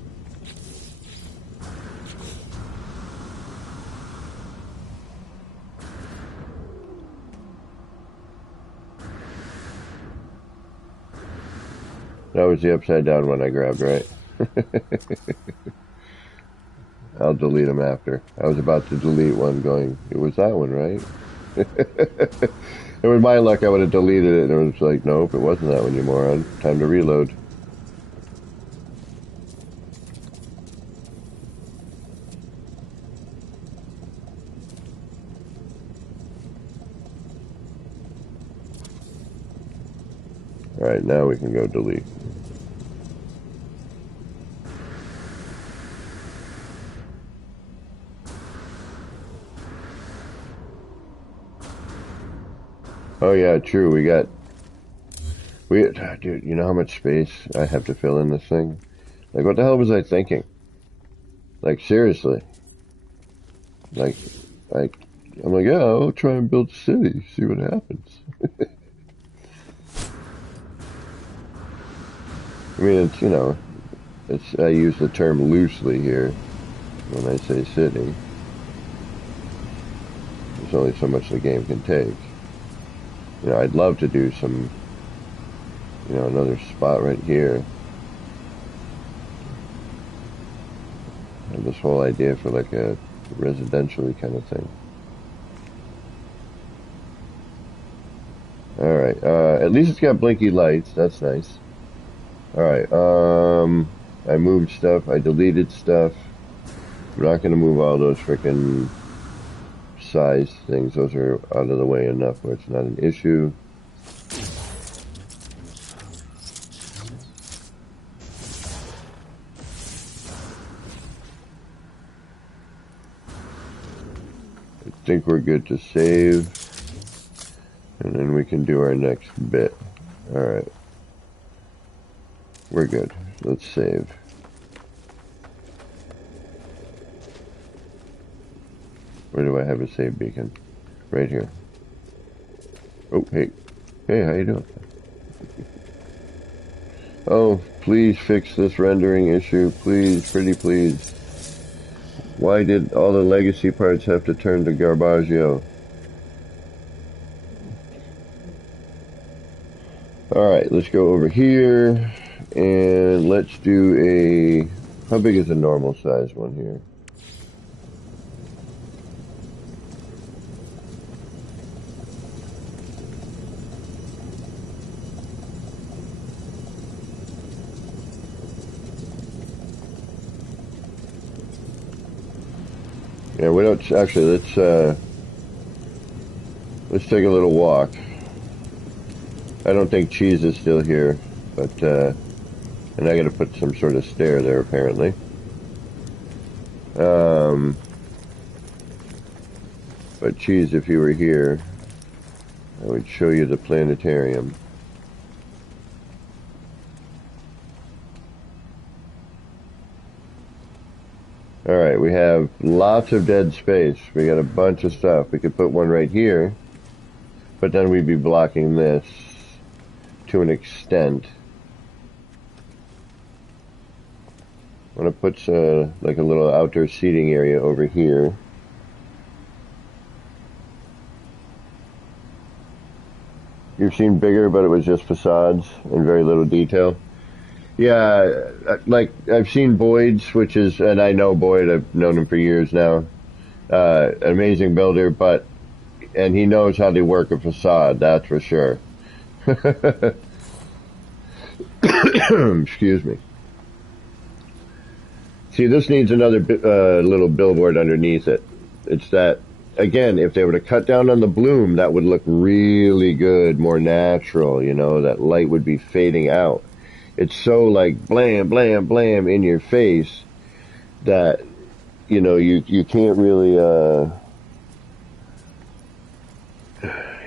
That was the upside down one I grabbed, right? I'll delete them after. I was about to delete one going, it was that one, right? It was my luck, I would have deleted it, and it was like, nope, it wasn't that one, you moron. Time to reload. Alright, now we can go delete. Oh yeah, true, dude, you know how much space I have to fill in this thing? Like, what the hell was I thinking? Like, seriously. Like, I'm like, yeah, I'll try and build a city, see what happens. I mean, it's, you know, I use the term loosely here when I say city. There's only so much the game can take. You know, I'd love to do some, you know, another spot right here. And this whole idea for like a residential kind of thing. Alright, at least it's got blinky lights. That's nice. Alright, I moved stuff. I deleted stuff. I'm not going to move all those frickin' size things. Those are out of the way enough where it's not an issue. I think we're good to save. And then we can do our next bit. Alright. We're good. Let's save. Where do I have a save beacon? Right here. Oh, hey. Hey, how you doing? Oh, please fix this rendering issue. Please, pretty please. Why did all the legacy parts have to turn to Garbaggio? Alright, let's go over here. And let's do a... How big is a normal size one here? Yeah, we don't actually. Let's take a little walk. I don't think Cheese is still here, but and I got to put some sort of stair there apparently. But Cheese, if you were here, I would show you the planetarium. Alright, we have lots of dead space. We got a bunch of stuff. We could put one right here, but then we'd be blocking this to an extent. I want to put like a little outdoor seating area over here. You've seen bigger, but it was just facades and very little detail. Yeah, like I've seen Boyd's, which is, and I know Boyd, I've known him for years now. Amazing builder, and he knows how to work a facade, that's for sure. Excuse me. See, this needs another little billboard underneath it. It's that, again, if they were to cut down on the bloom, that would look really good, more natural, you know, that light would be fading out. It's so like blam, blam, blam in your face that, you know, you can't really,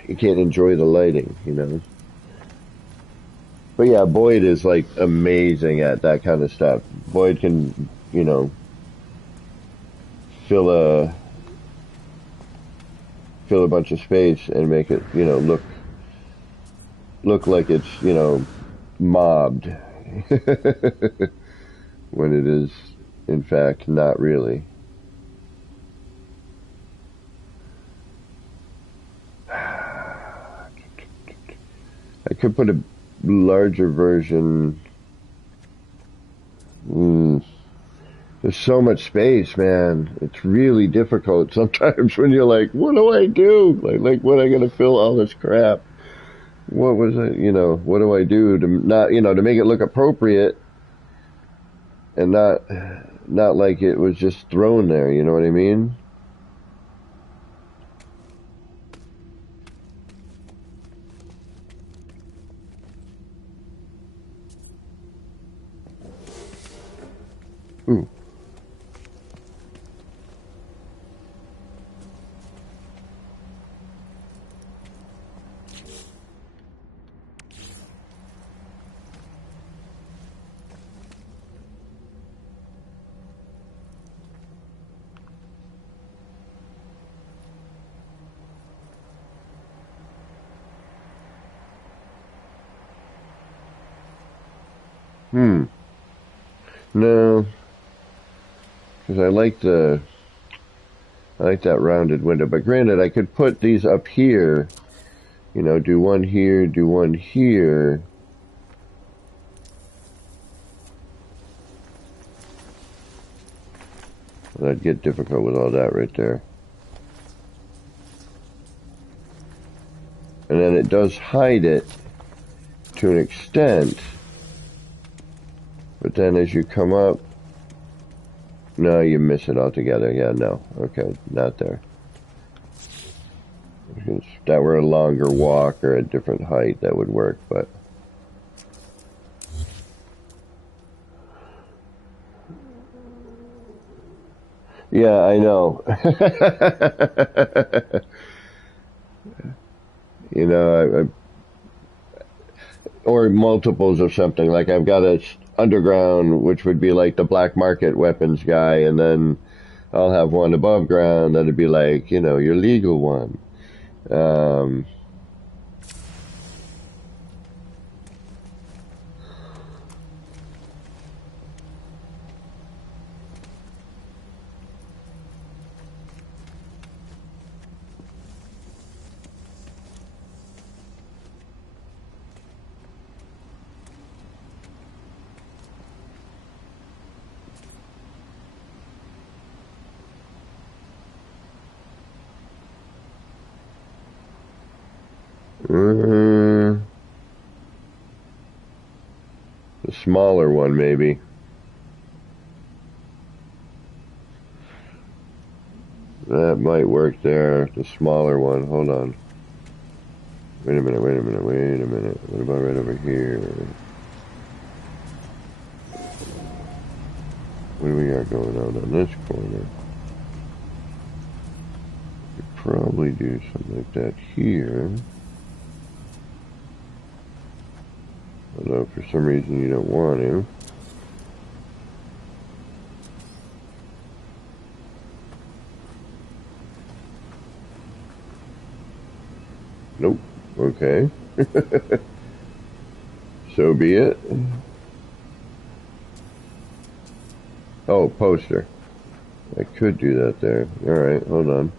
you can't enjoy the lighting, you know. But yeah, Boyd is like amazing at that kind of stuff. Boyd can, you know, fill a bunch of space and make it, you know, look like it's, you know, mobbed when it is in fact not really. I could put a larger version. There's so much space, man. It's really difficult sometimes when you're like, what do I do? Like what am I gonna fill all this crap? What was it, you know, what do I do to not, you know, to make it look appropriate and not like it was just thrown there, you know what I mean? Ooh. No, because I like that rounded window. But granted, I could put these up here. You know, do one here, do one here. That'd get difficult with all that right there. And then it does hide it to an extent. But then as you come up, no, you miss it altogether. Yeah, no. Okay, not there. If that were a longer walk or a different height, that would work, but... Yeah, I know. You know, or multiples of something. Like I've got a underground, which would be like the black market weapons guy, and then I'll have one above ground that'd be like, you know, your legal one. Um, uh, the smaller one, maybe. That might work there. The smaller one. Hold on. Wait a minute, wait a minute, wait a minute. What about right over here? What do we got going on this corner? Could probably do something like that here. Although for some reason you don't want to. Nope. Okay. So be it. Oh, poster. I could do that there. Alright, hold on.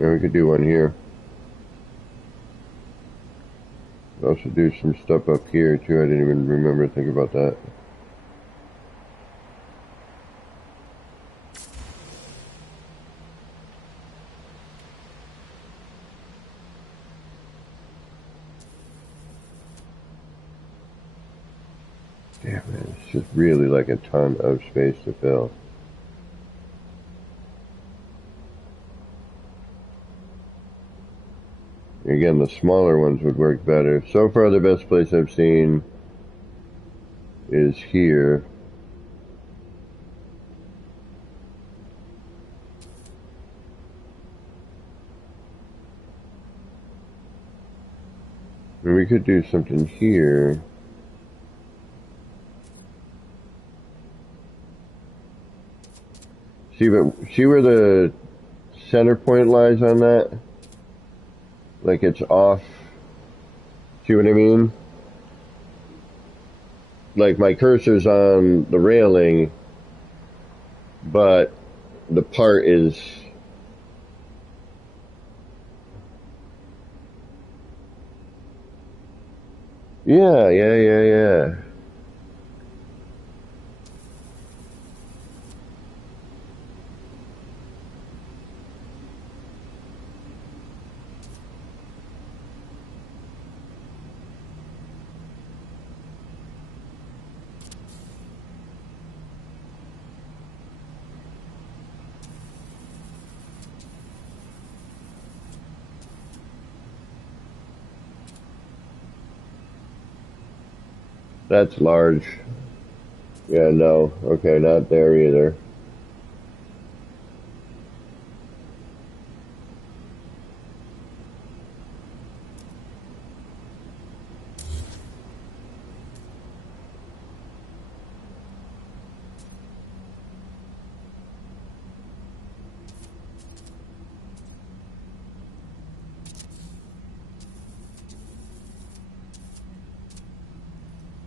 Yeah, we could do one here. Also do some stuff up here too. I didn't even remember to think about that. Damn it, it's just really like a ton of space to fill. Again, the smaller ones would work better. So far, the best place I've seen is here. And we could do something here. See where the center point lies on that? Like it's off. See what I mean? Like my cursor's on the railing, but the part is... Yeah. That's large. Yeah, no. Okay, not there either.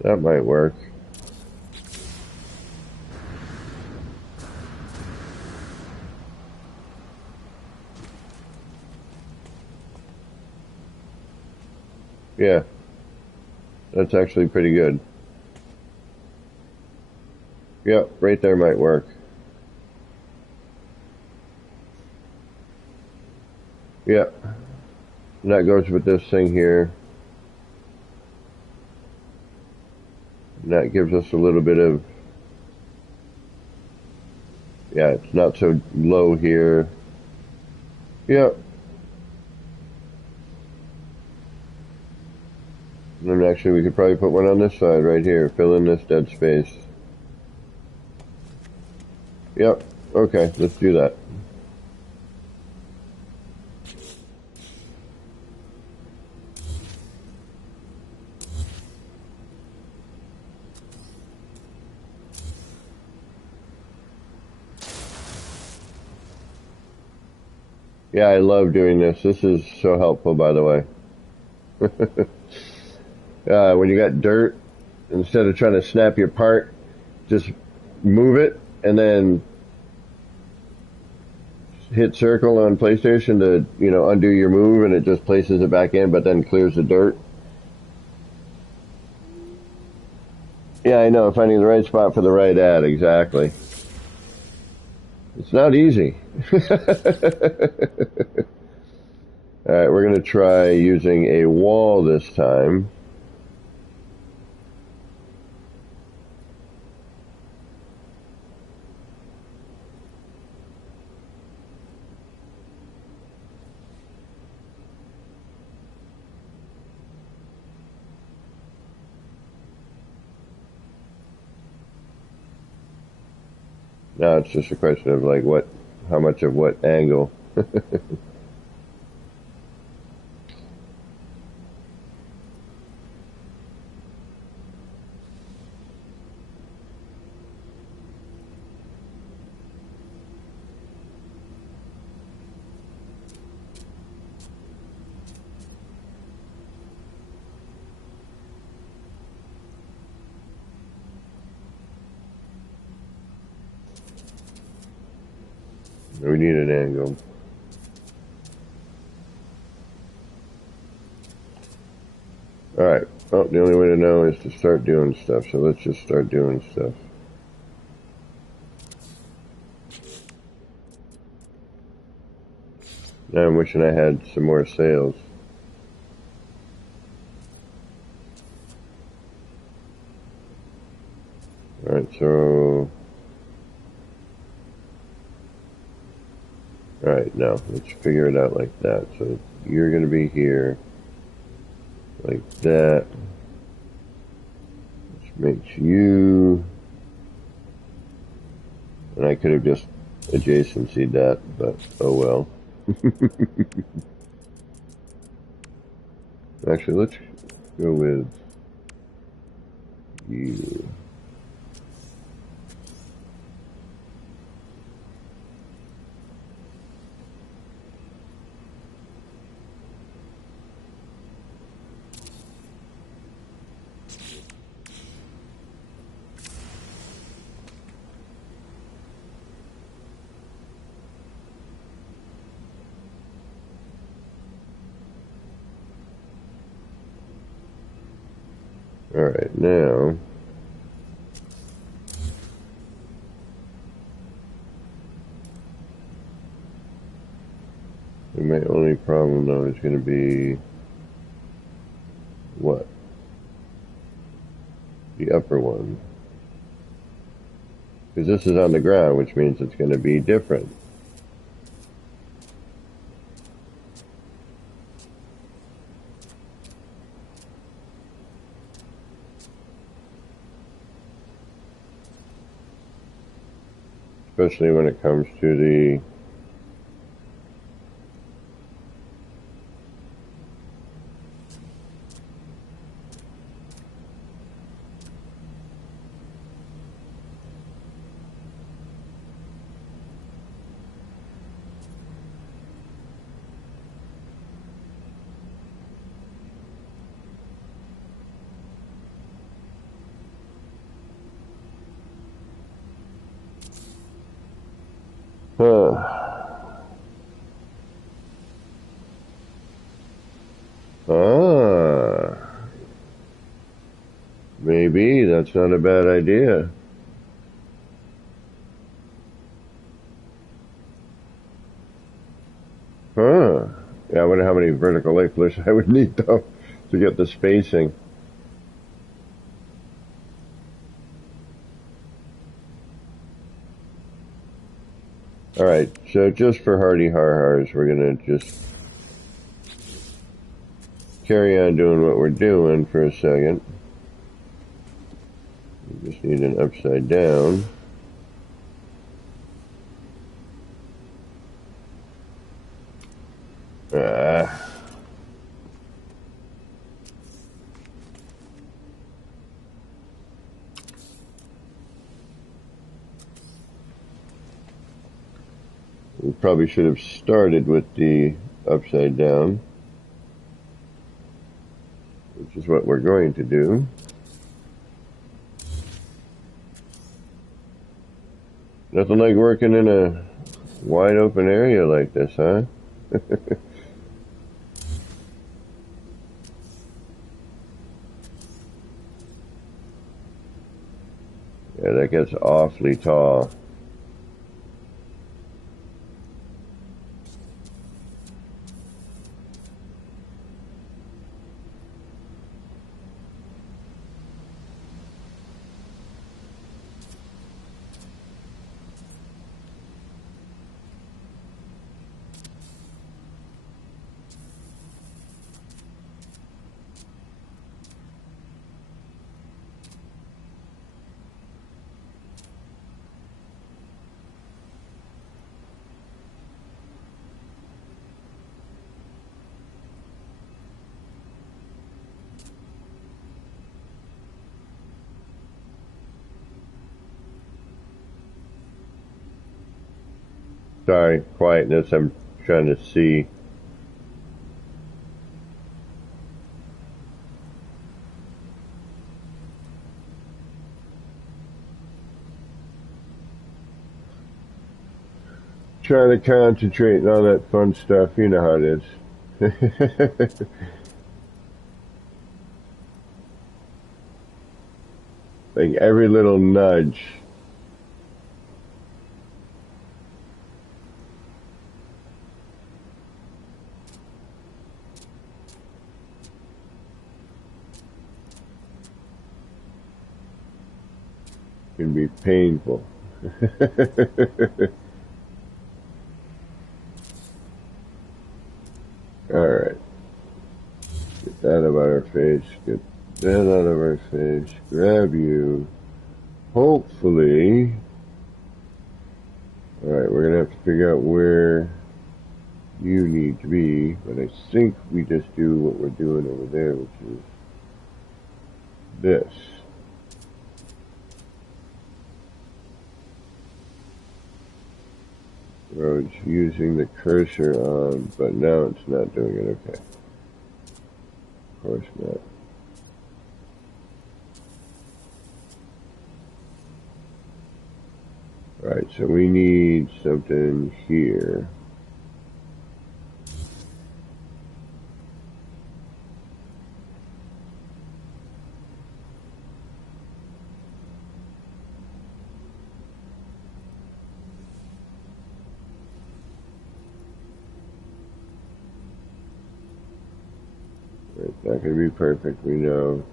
That might work. Yeah, that's actually pretty good. Yeah, right there might work. Yeah, and that goes with this thing here. And that gives us a little bit of, yeah, it's not so low here. Yeah, and then actually we could probably put one on this side right here, fill in this dead space. Yep, okay, let's do that. Yeah, I love doing this. This is so helpful, by the way. When you got dirt, instead of trying to snap your part, just move it and then hit circle on PlayStation to, undo your move, and it just places it back in, but then clears the dirt. Yeah, I know, finding the right spot for the right ad, exactly. It's not easy. Alright, we're going to try using a wall this time. Now it's just a question of like how much of what angle. We need an angle. Alright, well, the only way to know is to start doing stuff, so let's just start doing stuff. Now I'm wishing I had some more sails. Alright, so... Alright, now, let's figure it out like that. So, you're gonna be here. Like that. Which makes you... And I could have just adjacencied that, but oh well. Actually, let's go with you. Alright, now... My only problem though is going to be... What? The upper one. Because this is on the ground, which means it's going to be different. especially when it comes to the maybe that's not a bad idea. Huh. Yeah, I wonder how many vertical lifters I would need though to get the spacing. Alright, so just for hardy har-hars, we're gonna just carry on doing what we're doing for a second. We just need an upside down. We probably should have started with the upside down, which is what we're going to do. Nothing like working in a wide open area like this, huh? Yeah, that gets awfully tall. Sorry, quietness, I'm trying to see. Trying to concentrate on that fun stuff, you know how it is. Like every little nudge. Can be painful. Alright. Get that out of our face. Get that out of our face. Grab you. Hopefully. Alright, we're going to have to figure out where you need to be. But I think we just do what we're doing over there, which is this. I was using the cursor on, but now it's not doing it. Okay. Of course not. Right, so we need something here. It's not going to be perfect, we know.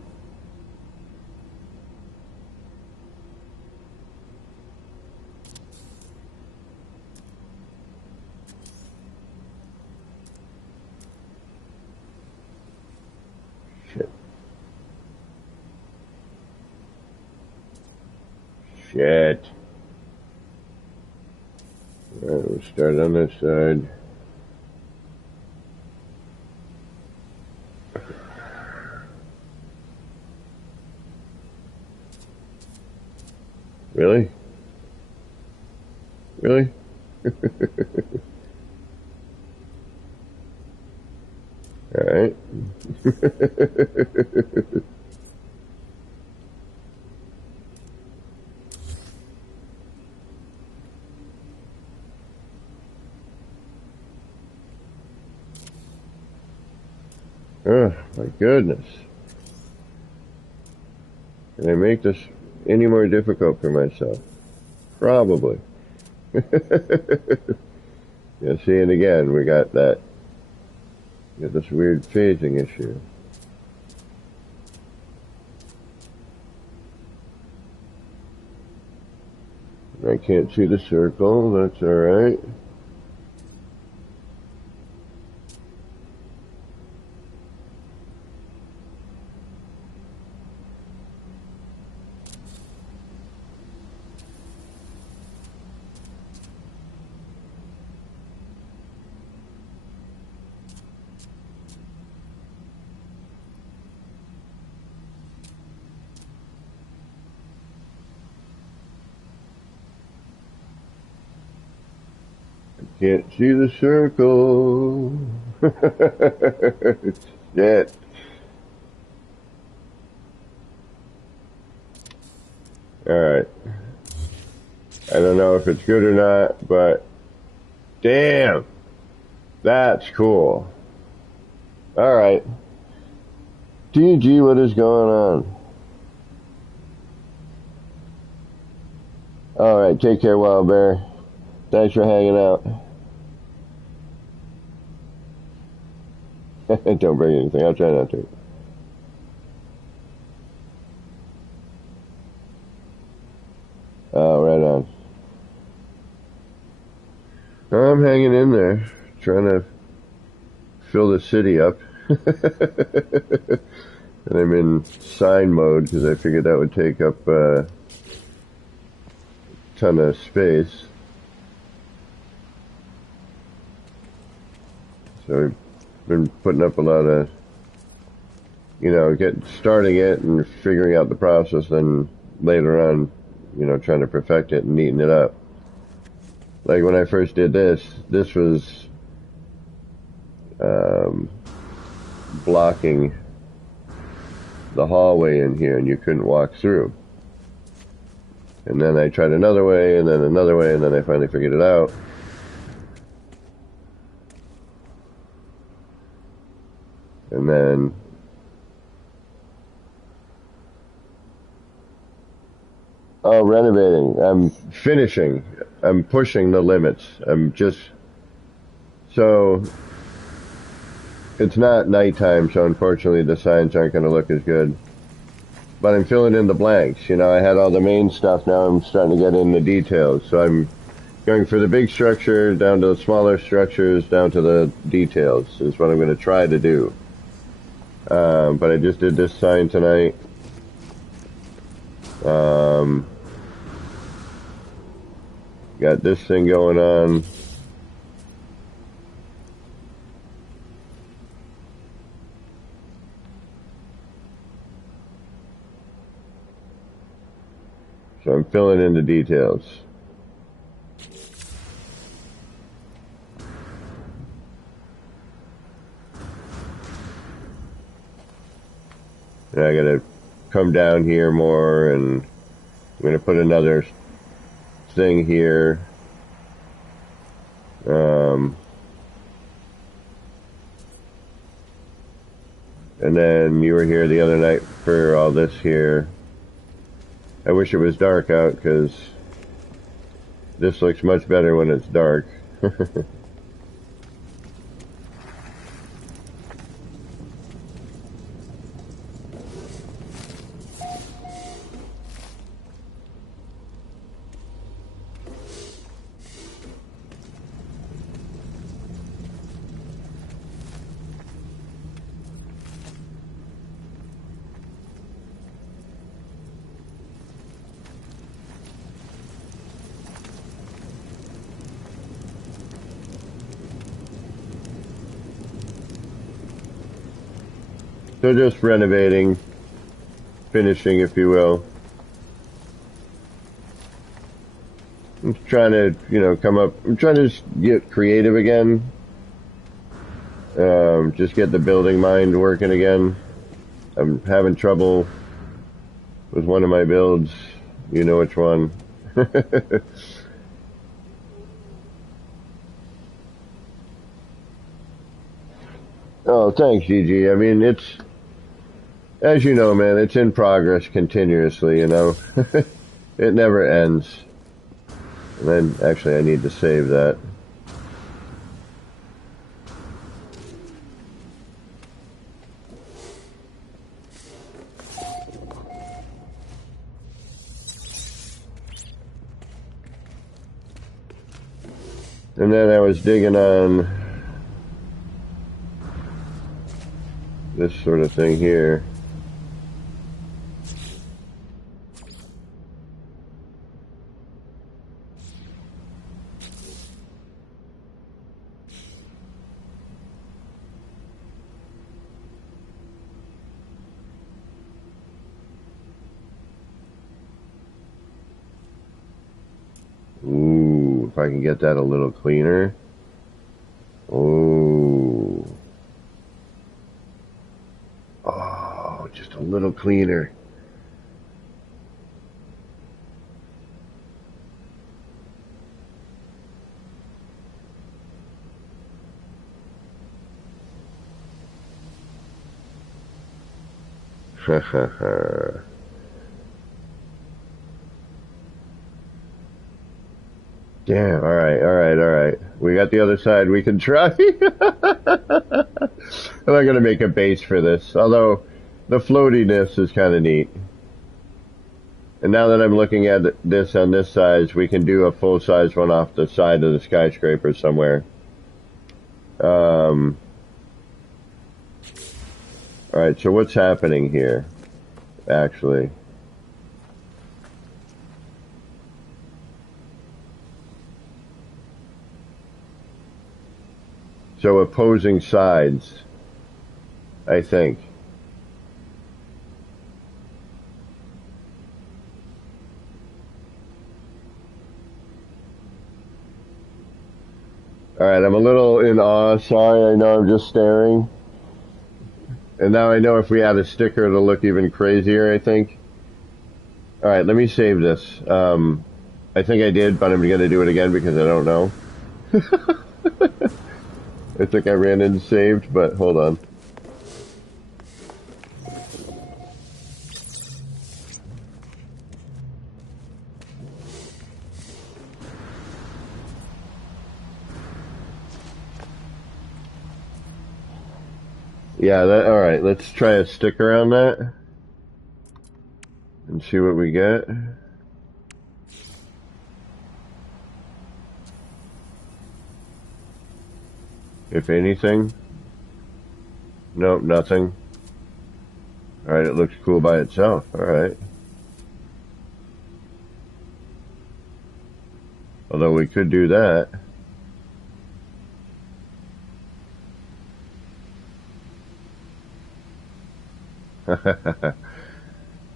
Shit. Shit. We'll start on this side. Really? Really? Alright. Oh, my goodness. Can I make this any more difficult for myself? Probably. Yeah, see, and again, we got this weird phasing issue. I can't see the circle, that's alright. Can't see the circle. Shit. Alright. I don't know if it's good or not, but damn. That's cool. Alright. DG, what is going on? Alright, take care, Wild Bear. Thanks for hanging out. Don't bring anything. I'll try not to. Oh, right on. I'm hanging in there, trying to fill the city up. And I'm in sign mode because I figured that would take up a ton of space. So we've been putting up a lot of, starting it and figuring out the process, then later on, trying to perfect it and neaten it up. Like when I first did this was blocking the hallway in here and you couldn't walk through. And then I tried another way and then another way and then I finally figured it out. And then renovating. I'm finishing. I'm pushing the limits. So it's not nighttime, so unfortunately the signs aren't going to look as good. But I'm filling in the blanks. I had all the main stuff, now I'm starting to get in the details. So I'm going for the big structure, down to the smaller structures, down to the details, is what I'm going to try to do. But I just did this sign tonight. Got this thing going on. So I'm filling in the details. And I gotta come down here more, and I'm gonna put another thing here. And then you were here the other night for all this here. I wish it was dark out, because this looks much better when it's dark. So just renovating, finishing, if you will. I'm trying to, come up. I'm trying to just get creative again. Just get the building mind working again. I'm having trouble with one of my builds. You know which one. Oh, thanks, Gigi. I mean, it's, as you know, man, it's in progress continuously, It never ends. And then, actually, I need to save that. And then I was digging on this sort of thing here. Ooh, if I can get that a little cleaner. Ooh. Oh, just a little cleaner. Ha ha ha. Damn, alright. We got the other side we can try. I'm not gonna make a base for this, although the floatiness is kind of neat. And now that I'm looking at this on this size, we can do a full-size one off the side of the skyscraper somewhere. Alright, so what's happening here, actually? So opposing sides, I think. Alright, I'm a little in awe. Sorry, I know I'm just staring. And now I know if we add a sticker, it'll look even crazier, I think. Alright, let me save this. I think I did, but I'm going to do it again because I don't know. I think I ran in saved, but hold on. Yeah, alright, let's try a sticker on that. And see what we get. If anything. Nope, nothing. Alright, it looks cool by itself. Alright. Although we could do that.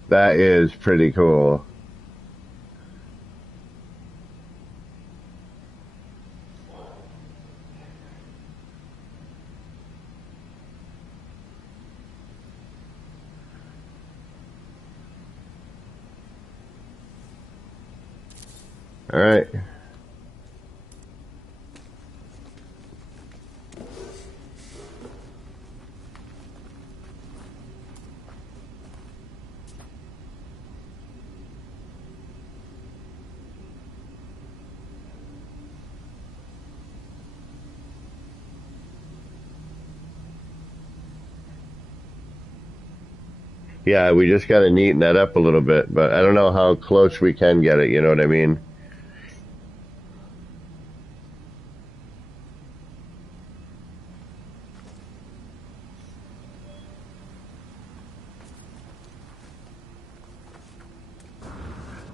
That is pretty cool. Alright. Yeah, we just gotta neaten that up a little bit, but I don't know how close we can get it, you know what I mean?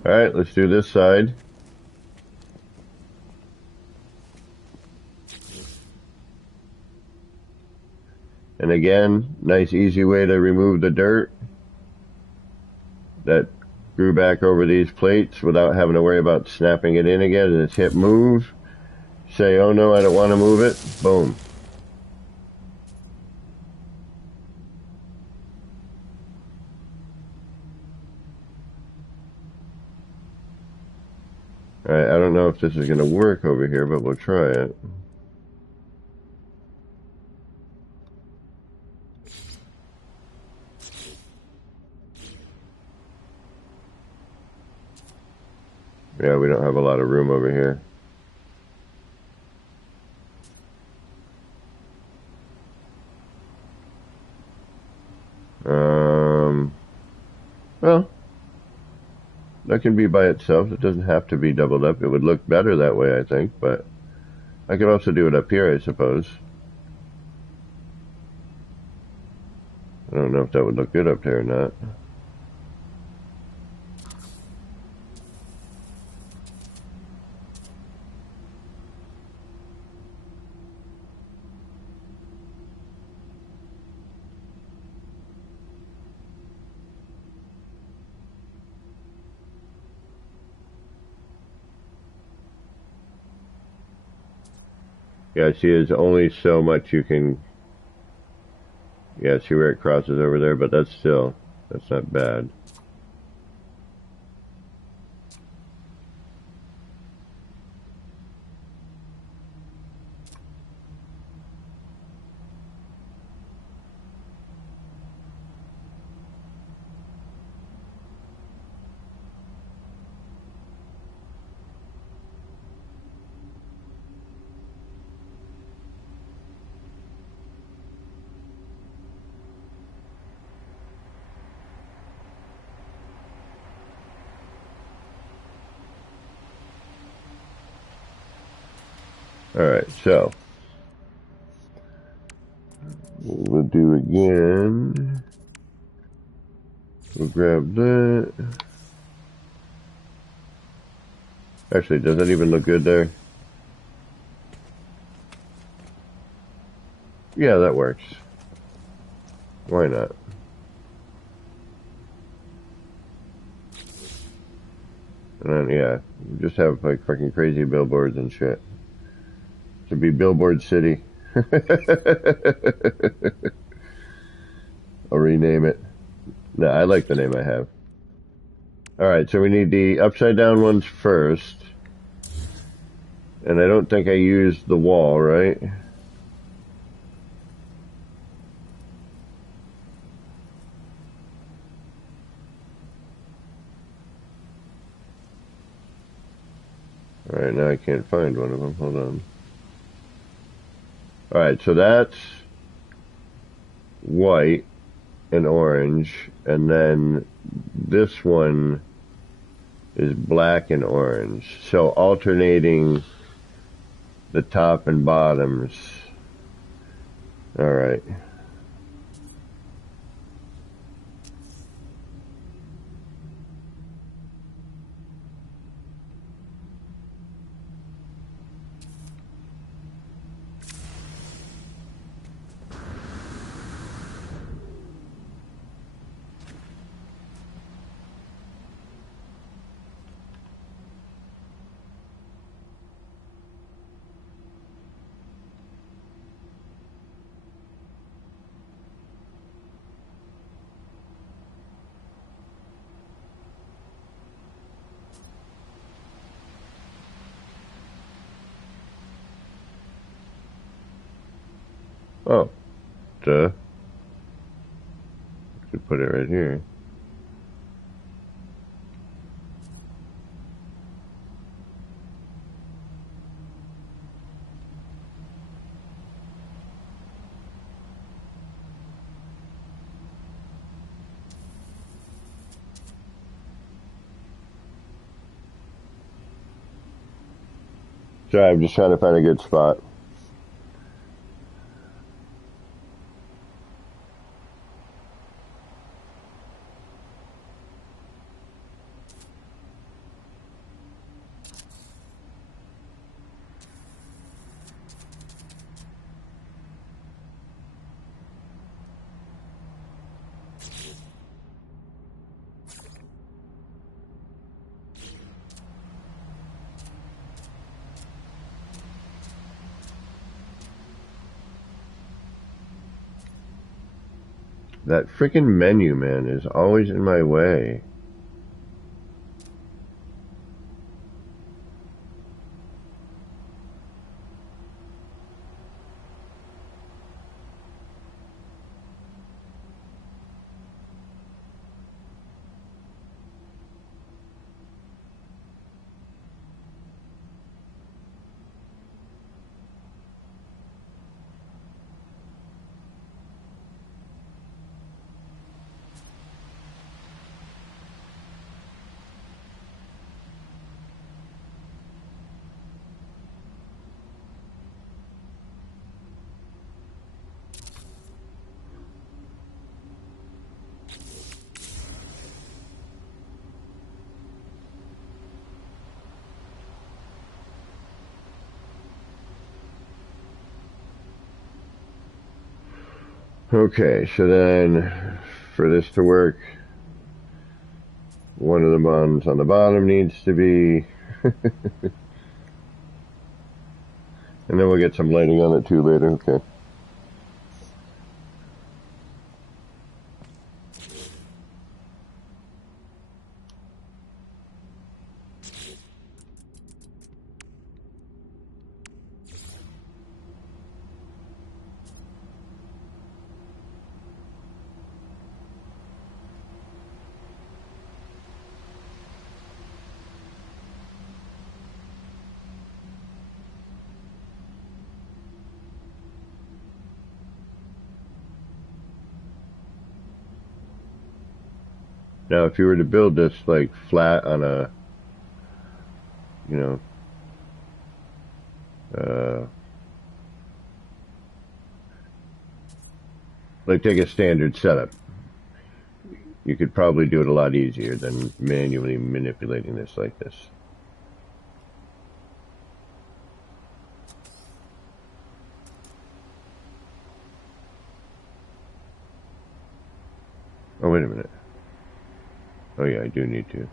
Alright, let's do this side. And And again, nice easy way to remove the dirt that grew back over these plates without having to worry about snapping it in again. And it's hit move. Say, oh no, I don't want to move it. Boom. Alright, I don't know if this is going to work over here, but we'll try it. Yeah, we don't have a lot of room over here. Well, that can be by itself. It doesn't have to be doubled up. It would look better that way, I think, but I could also do it up here, I suppose. I don't know if that would look good up there or not. Yeah, see, there's only so much you can... Yeah, see where it crosses over there, but that's not bad. Alright, so we'll do again. We'll grab that. Actually, does that even look good there? Yeah, that works. Why not? And then, yeah, just have like fucking crazy billboards and shit. To be Billboard City. I'll rename it. No, I like the name I have. Alright, so we need the upside down ones first. And I don't think I used the wall, right? Alright, now I can't find one of them. Hold on. Alright, so that's white and orange, and then this one is black and orange. So alternating the top and bottoms. Alright. Oh, duh. Could put it right here. Sorry, I'm just trying to find a good spot. That freaking menu, man, is always in my way. Okay, so then for this to work, one of the buttons on the bottom needs to be, and then we'll get some lighting on it too later, okay. Now, if you were to build this like flat on a, you know, like take a standard setup, you could probably do it a lot easier than manually manipulating this like this. Oh, wait a minute. Oh yeah, I do need to.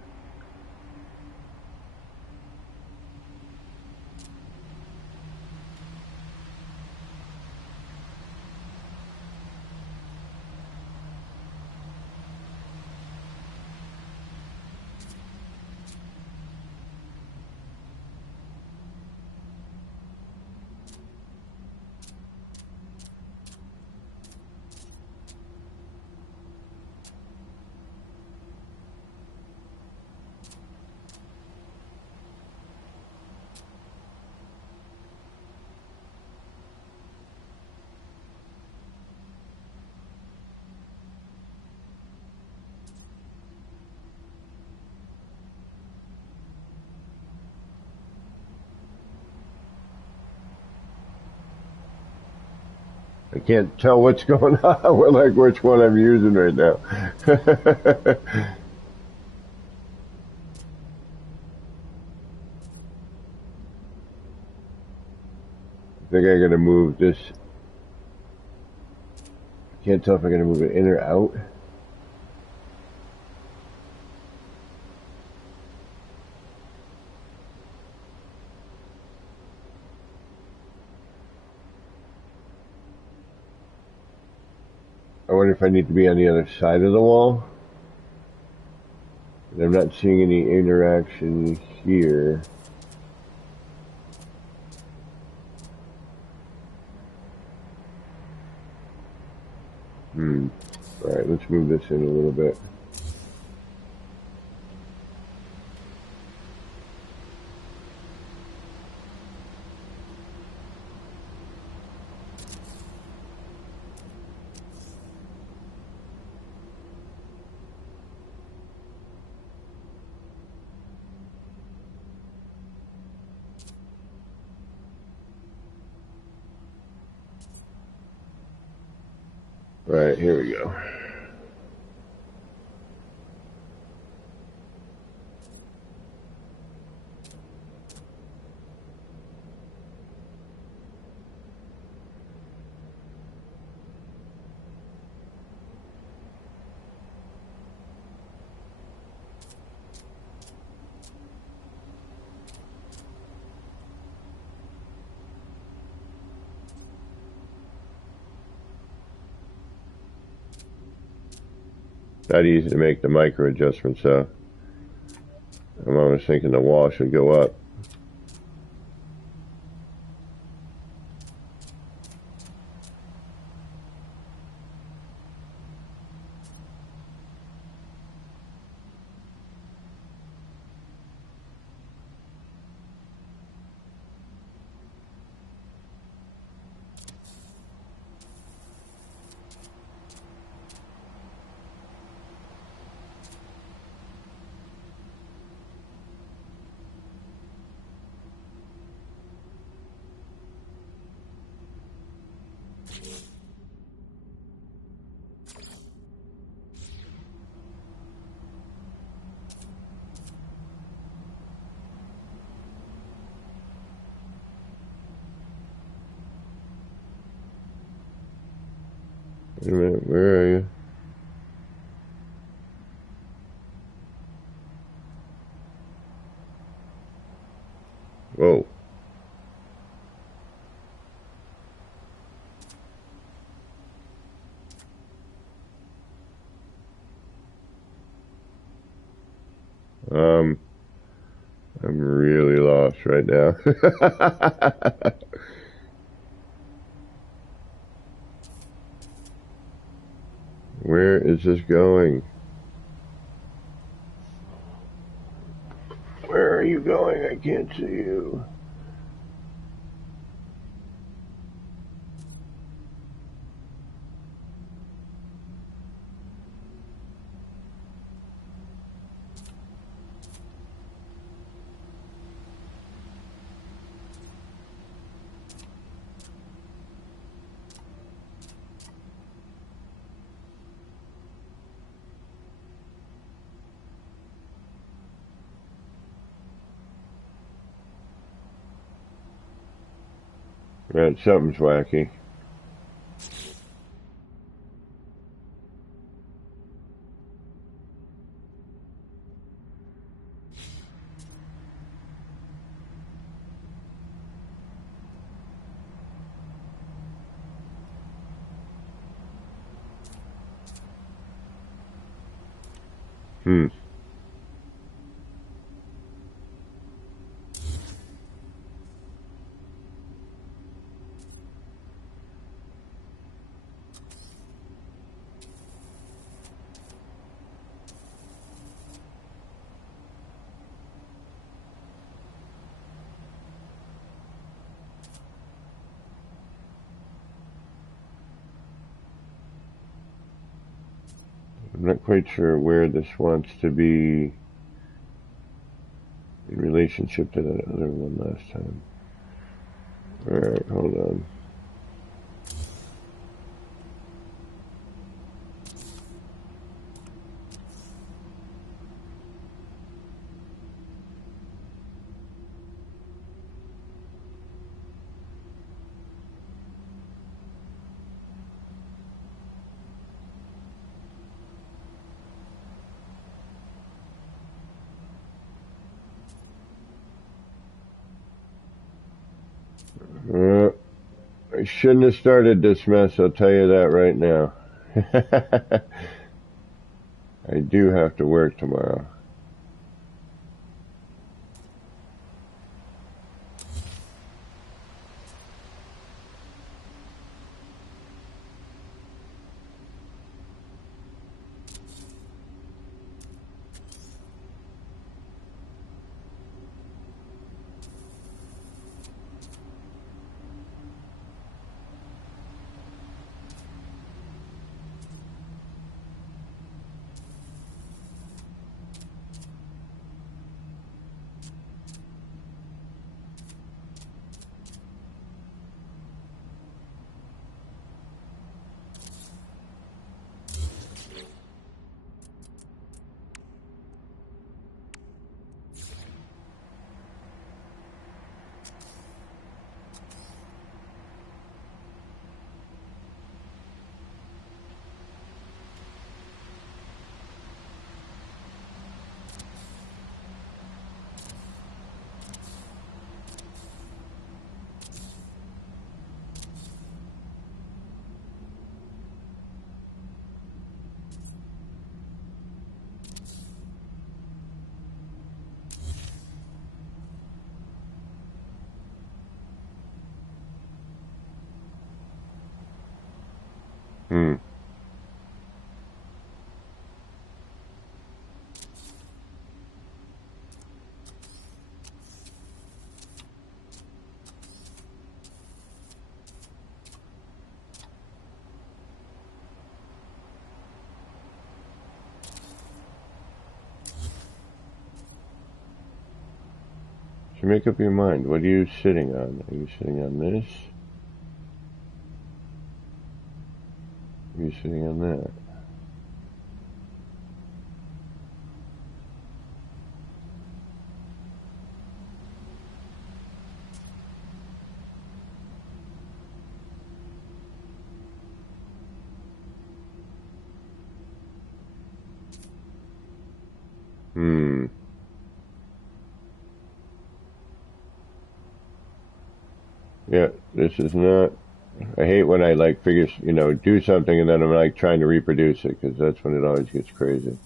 I can't tell what's going on with like which one I'm using right now. I think I gotta move this. I can't tell if I gotta move it in or out. I wonder if I need to be on the other side of the wall. I'm not seeing any interaction here. Alright, let's move this in a little bit. Alright, here we go. Not easy to make the micro adjustments, so I'm always thinking the wall should go up. Wait a minute, where are you? Whoa. I'm really lost right now. Where is this going? Where are you going? I can't see you. Right, something's wacky. Hmm. I'm not quite sure where this wants to be in relationship to that other one last time. Alright, hold on. I shouldn't have started this mess, I'll tell you that right now. I do have to work tomorrow. Hmm. So make up your mind. What are you sitting on? Are you sitting on this? Are you sitting on that? Hmm. Yeah, this is not. I hate when I like figure, do something and then I'm like trying to reproduce it because that's when it always gets crazy.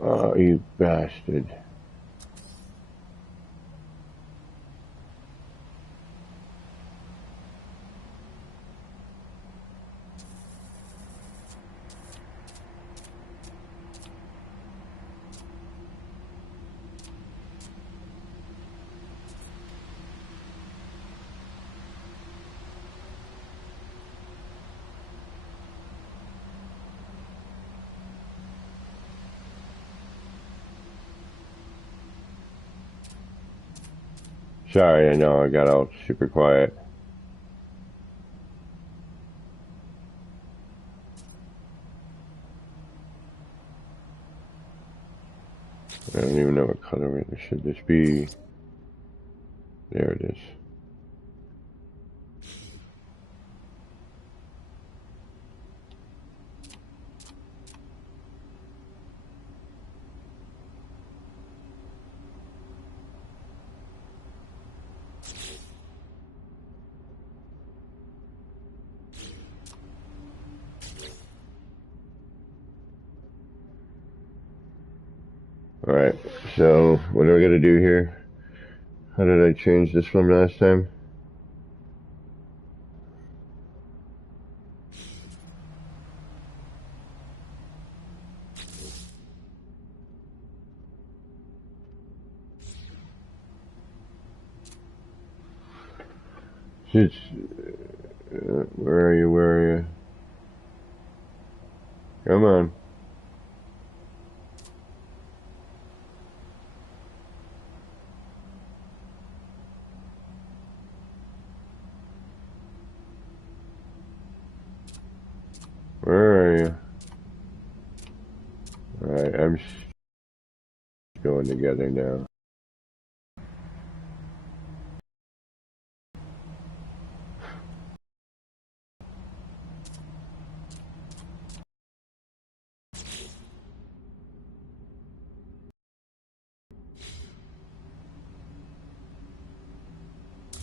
Oh, you bastard. Sorry, I know I got all super quiet. I don't even know what color it should this be. There it is. Alright, so what do I gotta do here? How did I change this from last time? It's, where are you? Where are you? Come on. Where are you? Alright, I'm going together now.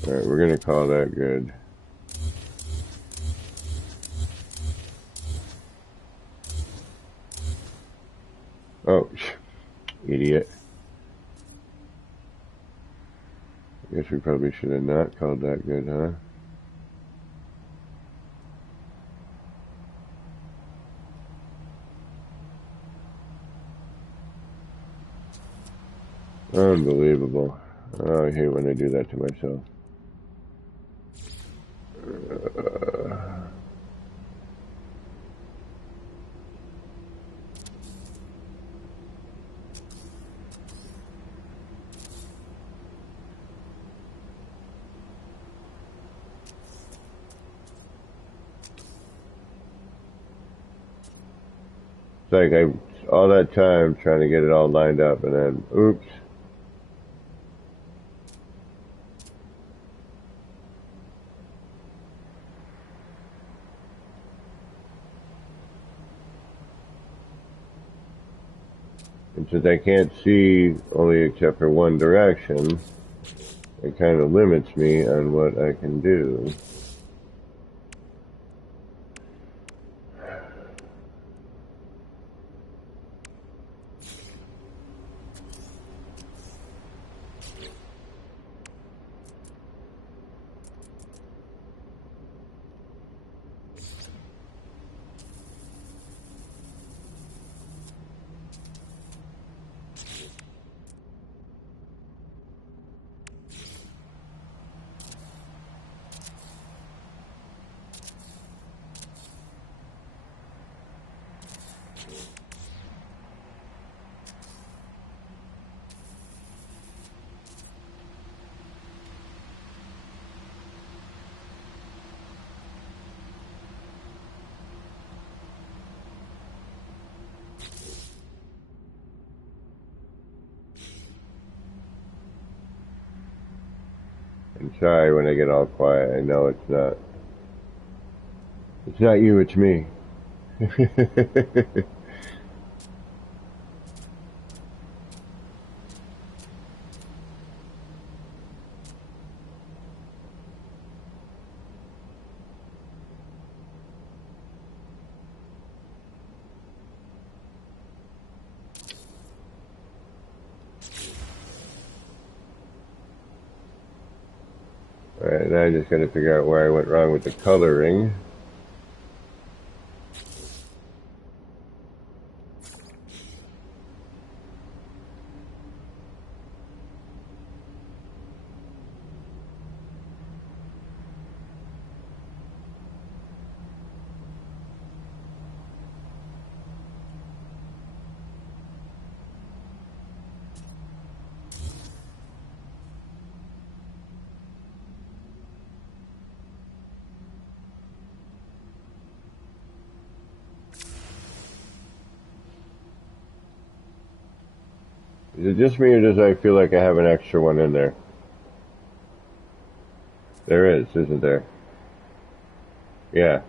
Alright, we're gonna call that good. Oh, idiot. I guess we probably should have not called that good, huh? Unbelievable. Oh, I hate when I do that to myself. like I all that time trying to get it all lined up, and then oops. And since I can't see only except for one direction, it kind of limits me on what I can do. I'm sorry when I get all quiet. I know it's not you, it's me. Alright, now I just gotta figure out where I went wrong with the coloring. Is it just me or does I feel like I have an extra one in there? There is, isn't there? Yeah.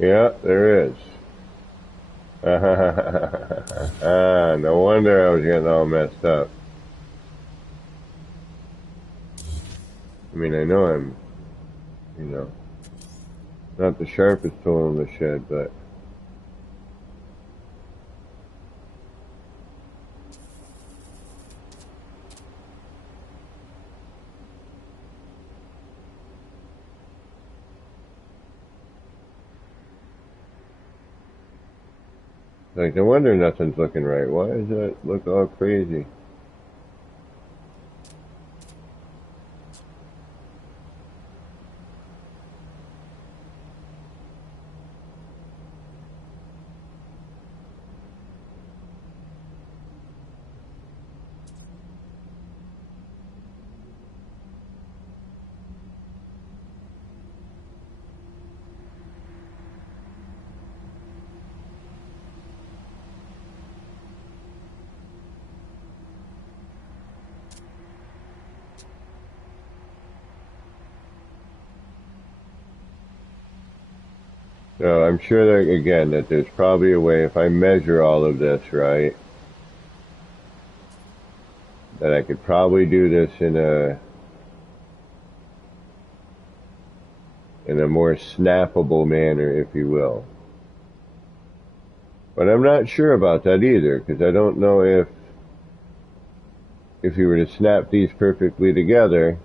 Yeah, there is. No wonder I was getting all messed up. I mean, I know I'm, not the sharpest tool in the shed, but like, no wonder nothing's looking right. Why does that look all crazy? So I'm sure that, again, that there's probably a way, if I measure all of this right, that I could probably do this in a more snappable manner, if you will. But I'm not sure about that either, because I don't know if you were to snap these perfectly together.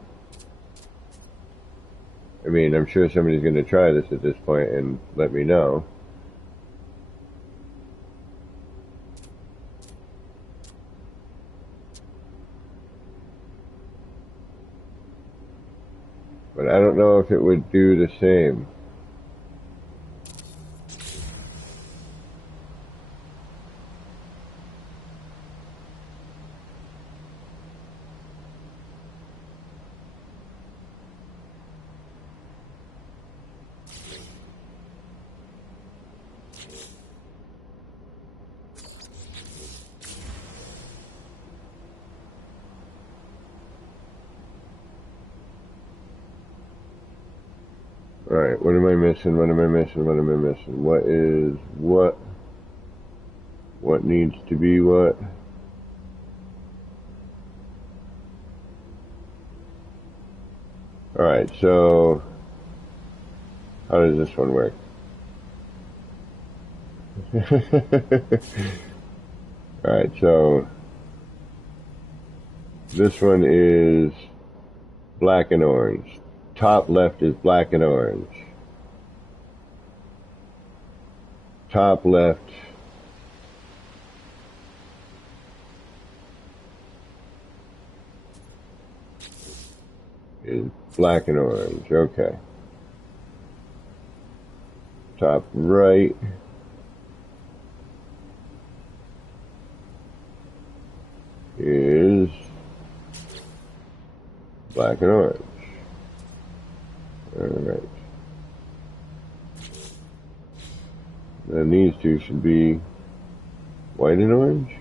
I mean, I'm sure somebody's going to try this at this point and let me know. But I don't know if it would do the same. Alright, what am I missing? What am I missing? What am I missing? What is what? What needs to be what? Alright, so how does this one work? Alright, so this one is black and orange. Top left is black and orange. Top left is black and orange. Okay. Top right is black and orange. Alright. Then these two should be white and orange.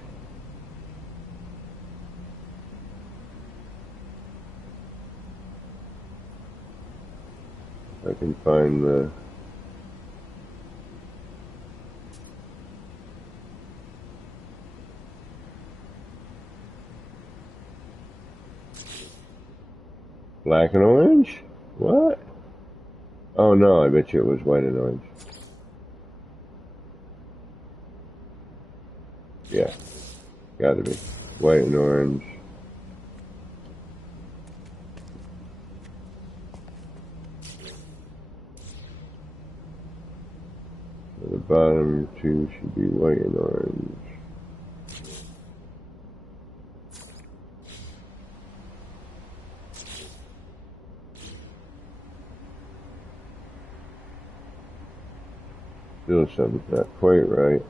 I can find the black and orange? What? Oh no, I bet you it was white and orange. Yeah, gotta be. White and orange. The bottom two should be white and orange. Still something's not quite right.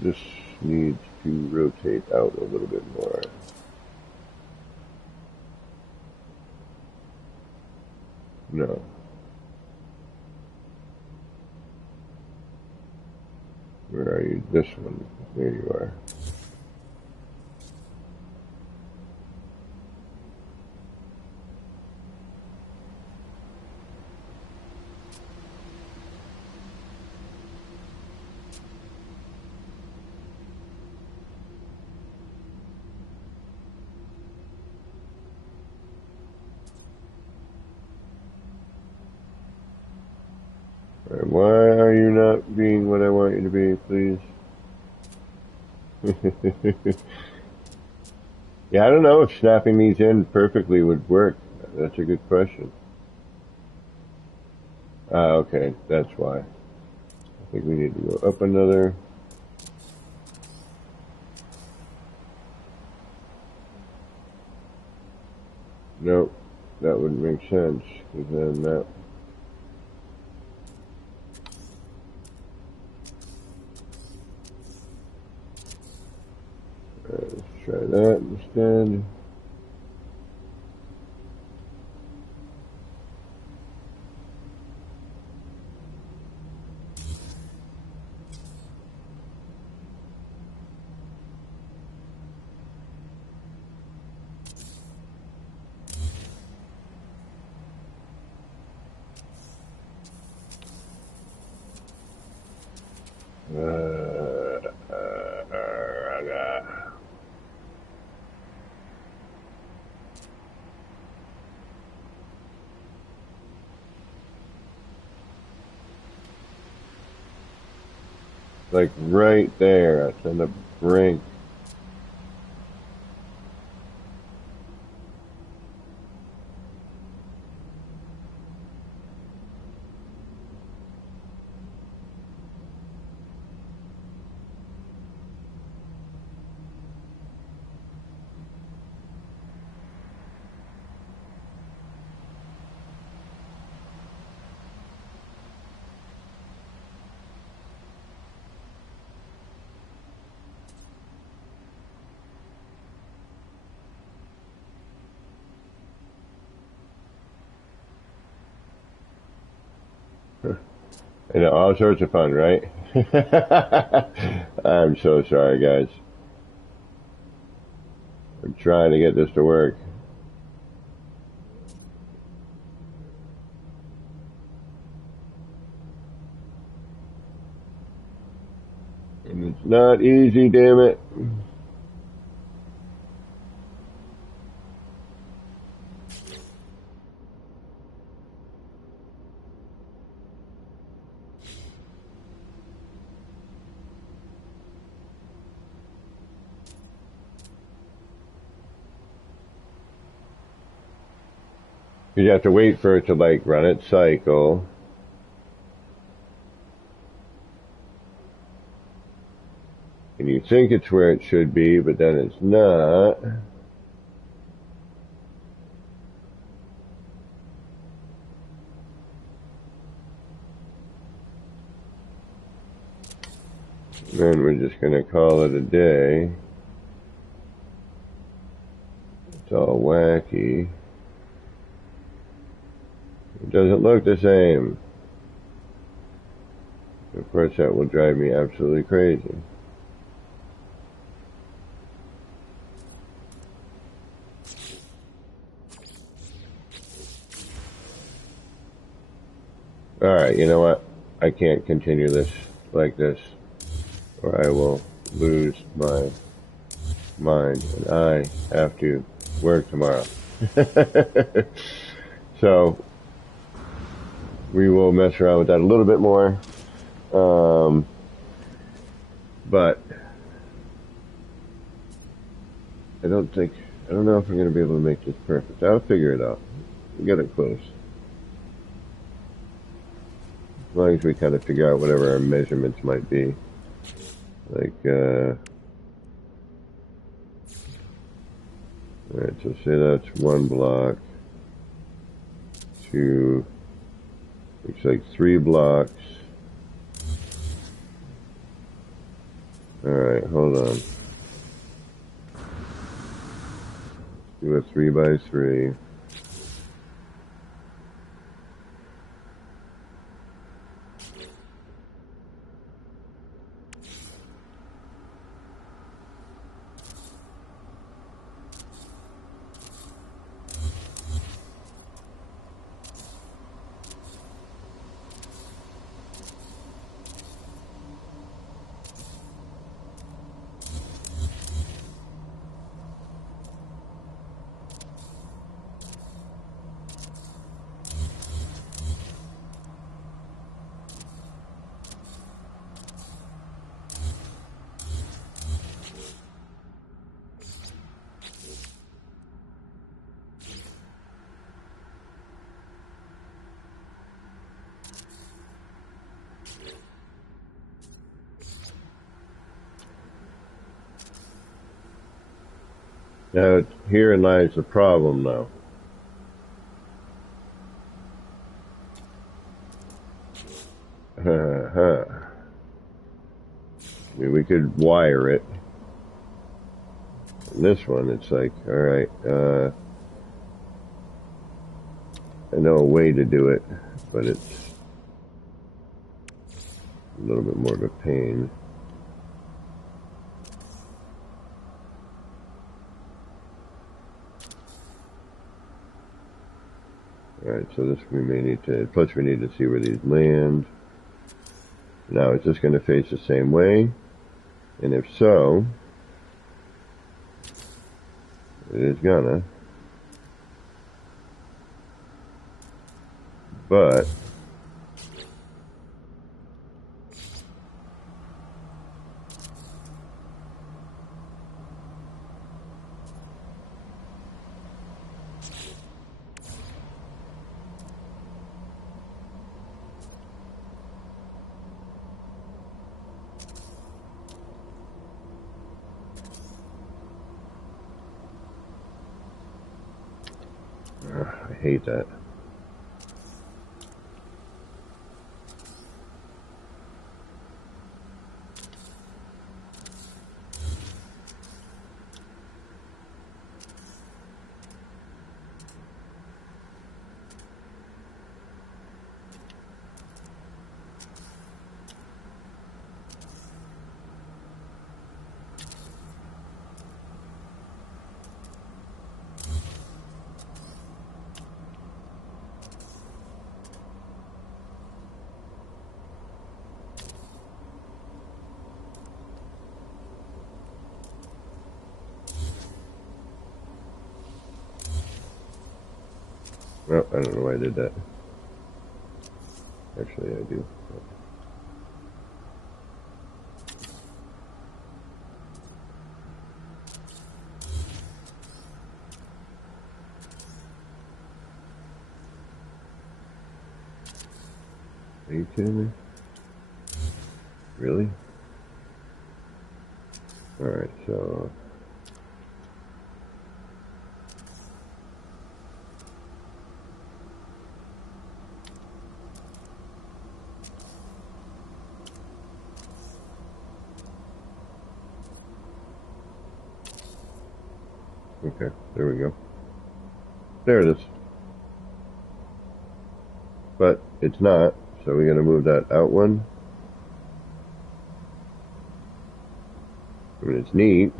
This needs to rotate out a little bit more. No. Where are you? This one. There you are. Why are you not being what I want you to be, please? Yeah, I don't know if snapping these in perfectly would work. That's a good question. Okay, that's why. I think we need to go up another. Nope, that wouldn't make sense, because then that... let's try that instead. Like right there, it's on the brink. You know, all sorts of fun, right? I'm so sorry, guys. I'm trying to get this to work. And it's not easy, damn it. You have to wait for it to like run its cycle. And you think it's where it should be, but then it's not. Then we're just going to call it a day. It's all wacky. It doesn't look the same. Of course, that will drive me absolutely crazy. Alright, you know what? I can't continue this like this, or I will lose my mind, and I have to work tomorrow. So, we will mess around with that a little bit more. But I don't know if I'm going to be able to make this perfect. I'll figure it out. We got it close. As long as we kind of figure out whatever our measurements might be. Like, alright, so say that's 1 block, 2, looks like 3 blocks. Alright, hold on. Do a 3 by 3. Now, herein lies the problem, though. I mean, we could wire it. And this one, it's like, alright, I know a way to do it, but it's a little bit more of a pain. Alright, so this we may need to, plus we need to see where these land. Now, is this going to face the same way? And if so, it is gonna. But, I hate that. Well, I don't know why I did that. Actually, I do. Are you kidding me? Really? Alright, so... Okay, there we go. There it is. But it's not, so we're going to move that out one. I mean, it's neat.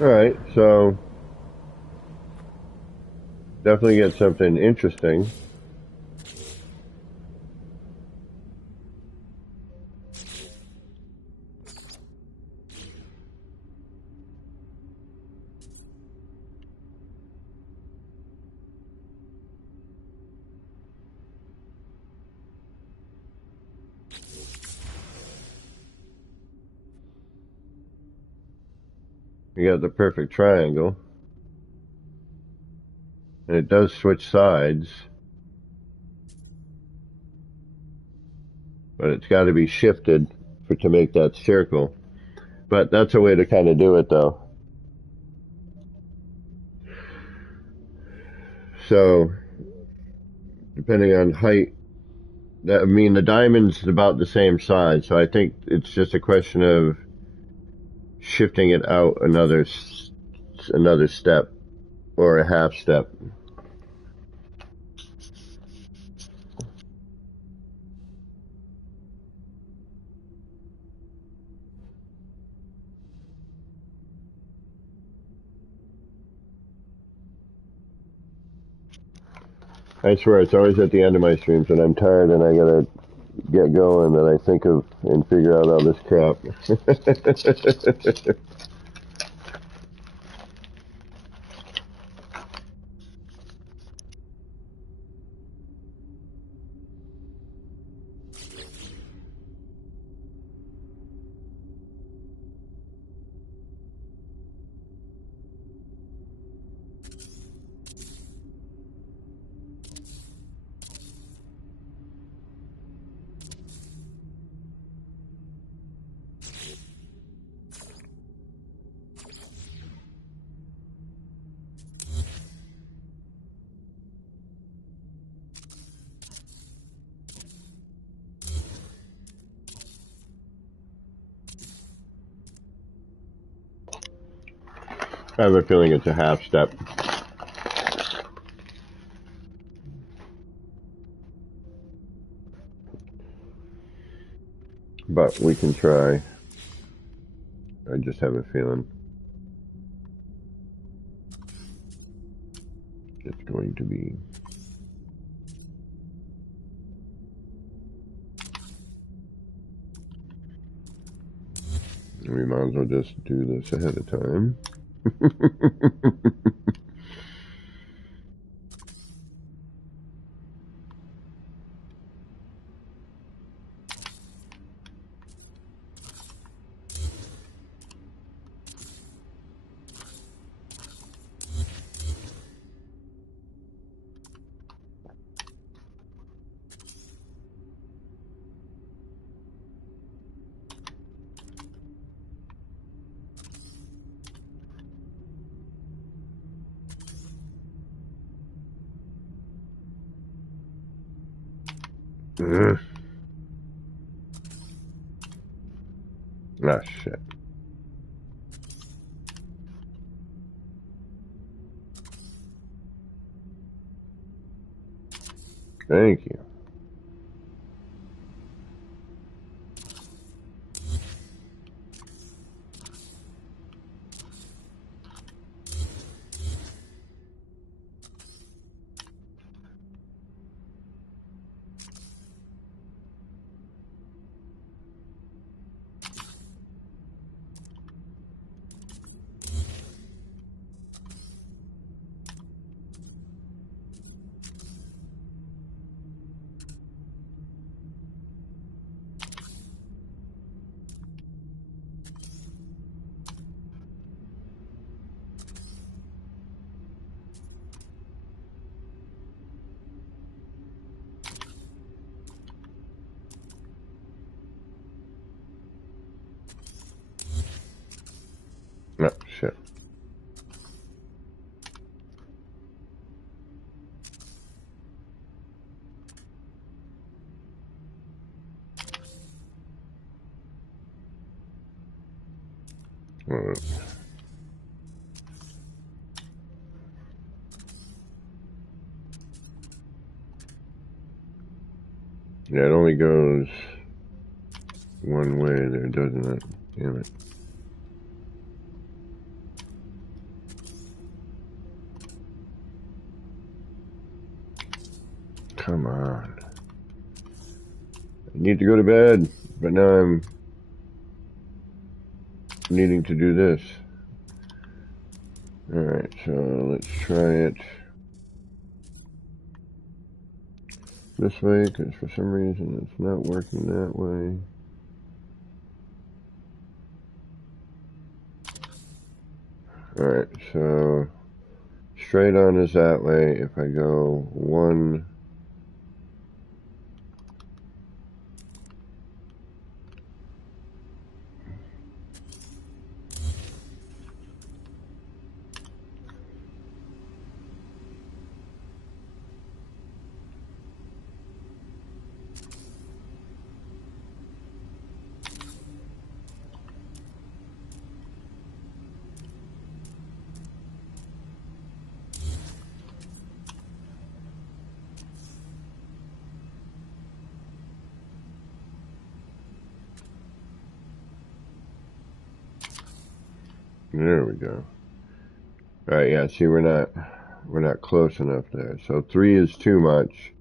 Alright, so... definitely get something interesting. You got the perfect triangle. And it does switch sides. But it's got to be shifted to make that circle. But that's a way to kind of do it, though. So, depending on height, I mean, the diamond's about the same size, so I think it's just a question of shifting it out another step or a half step. I swear, it's always at the end of my streams when I'm tired and I gotta get going that I think of and figure out all this crap. I have a feeling it's a half step. But we can try. I just have a feeling it's going to be. We might as well just do this ahead of time. Ah, shit. Thank you. No, shit. Alright. Yeah, it only goes one way there, doesn't it? Damn it. Come on. I need to go to bed, but now I'm needing to do this. Alright, so let's try it this way, because for some reason it's not working that way. Alright, so straight on is that way. If I go one, there we go. Alright, yeah, see we're not close enough there. So 3 is too much.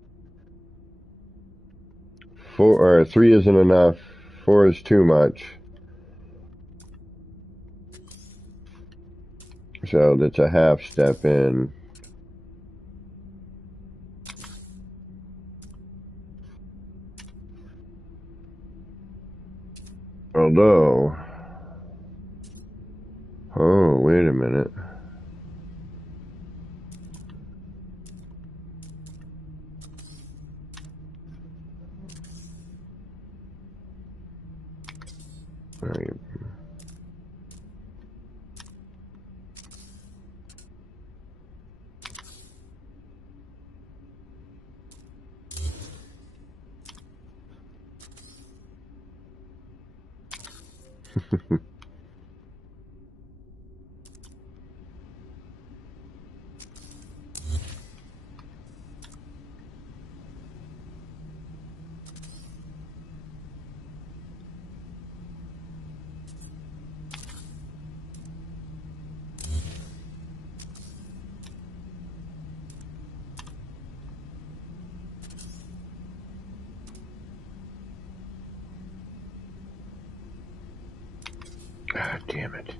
3 isn't enough. 4 is too much. So that's a half step in. Although, oh, wait a minute. All right. damn it.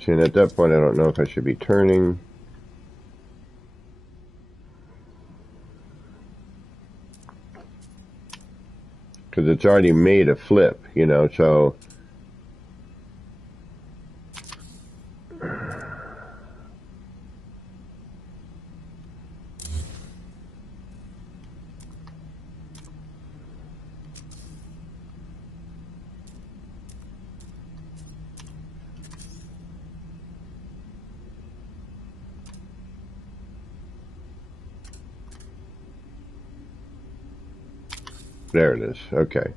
See, and at that point, I don't know if I should be turning. Because it's already made a flip, you know, so... There it is. Okay.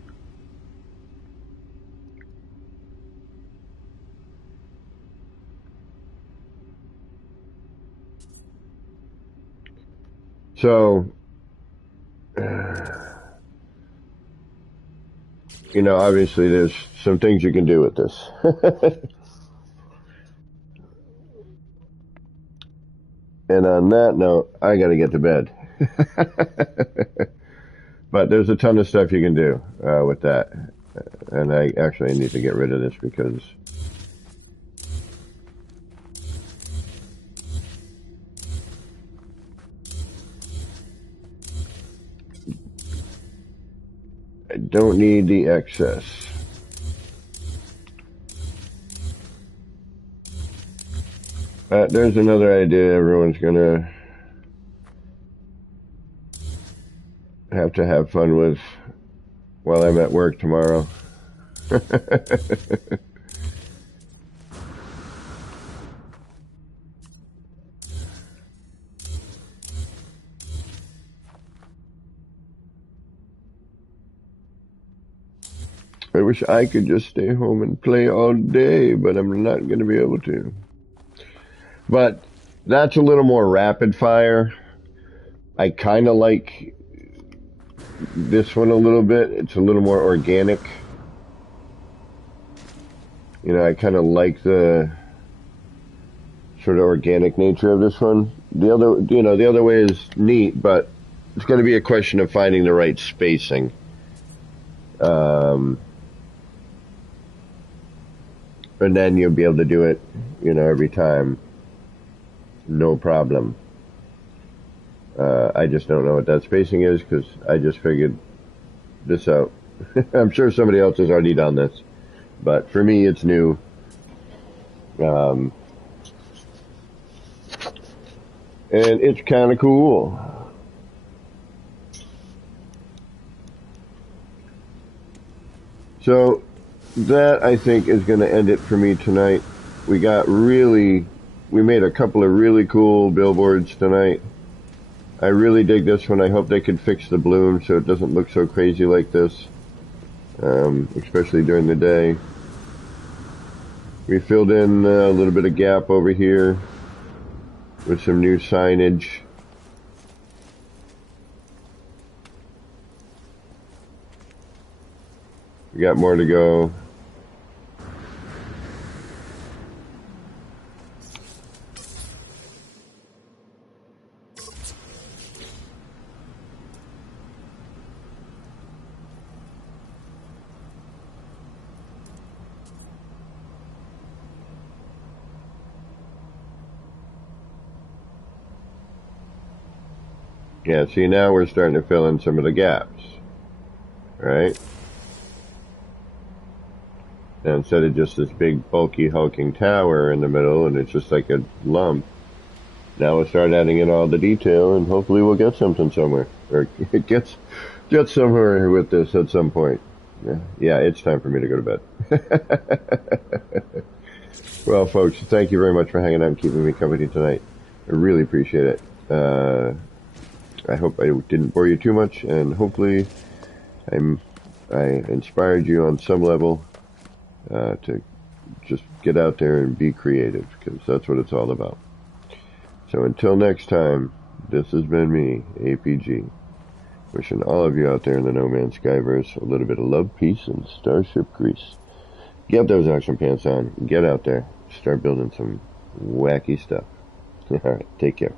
So, you know, obviously there's some things you can do with this. And on that note, I got to get to bed. But there's a ton of stuff you can do with that. And I actually need to get rid of this because I don't need the excess. There's another idea everyone's going to have fun with while I'm at work tomorrow. I wish I could just stay home and play all day, but I'm not going to be able to. But that's a little more rapid fire. I kind of like this one a little bit. It's a little more organic. You know, I kind of like the sort of organic nature of this one. The other way is neat, but it's going to be a question of finding the right spacing. And then you'll be able to do it, you know, every time. No problem. I just don't know what that spacing is because I just figured this out. I'm sure somebody else has already done this, but for me it's new. And it's kind of cool. So that, I think, is going to end it for me tonight. We made a couple of really cool billboards tonight. I really dig this one. I hope they can fix the bloom so it doesn't look so crazy like this, especially during the day. We filled in a little bit of gap over here with some new signage. We got more to go. Yeah, see, now we're starting to fill in some of the gaps, right? And instead of just this big, bulky, hulking tower in the middle, and it's just like a lump, now we'll start adding in all the detail, and hopefully we'll get something somewhere, or get somewhere with this at some point. Yeah, it's time for me to go to bed. Well, folks, thank you very much for hanging out and keeping me company tonight. I really appreciate it. I hope I didn't bore you too much, and hopefully I inspired you on some level to just get out there and be creative, because that's what it's all about. So until next time, this has been me, APG, wishing all of you out there in the No Man's Skyverse a little bit of love, peace, and starship grease. Get those action pants on, get out there, start building some wacky stuff. Alright, take care.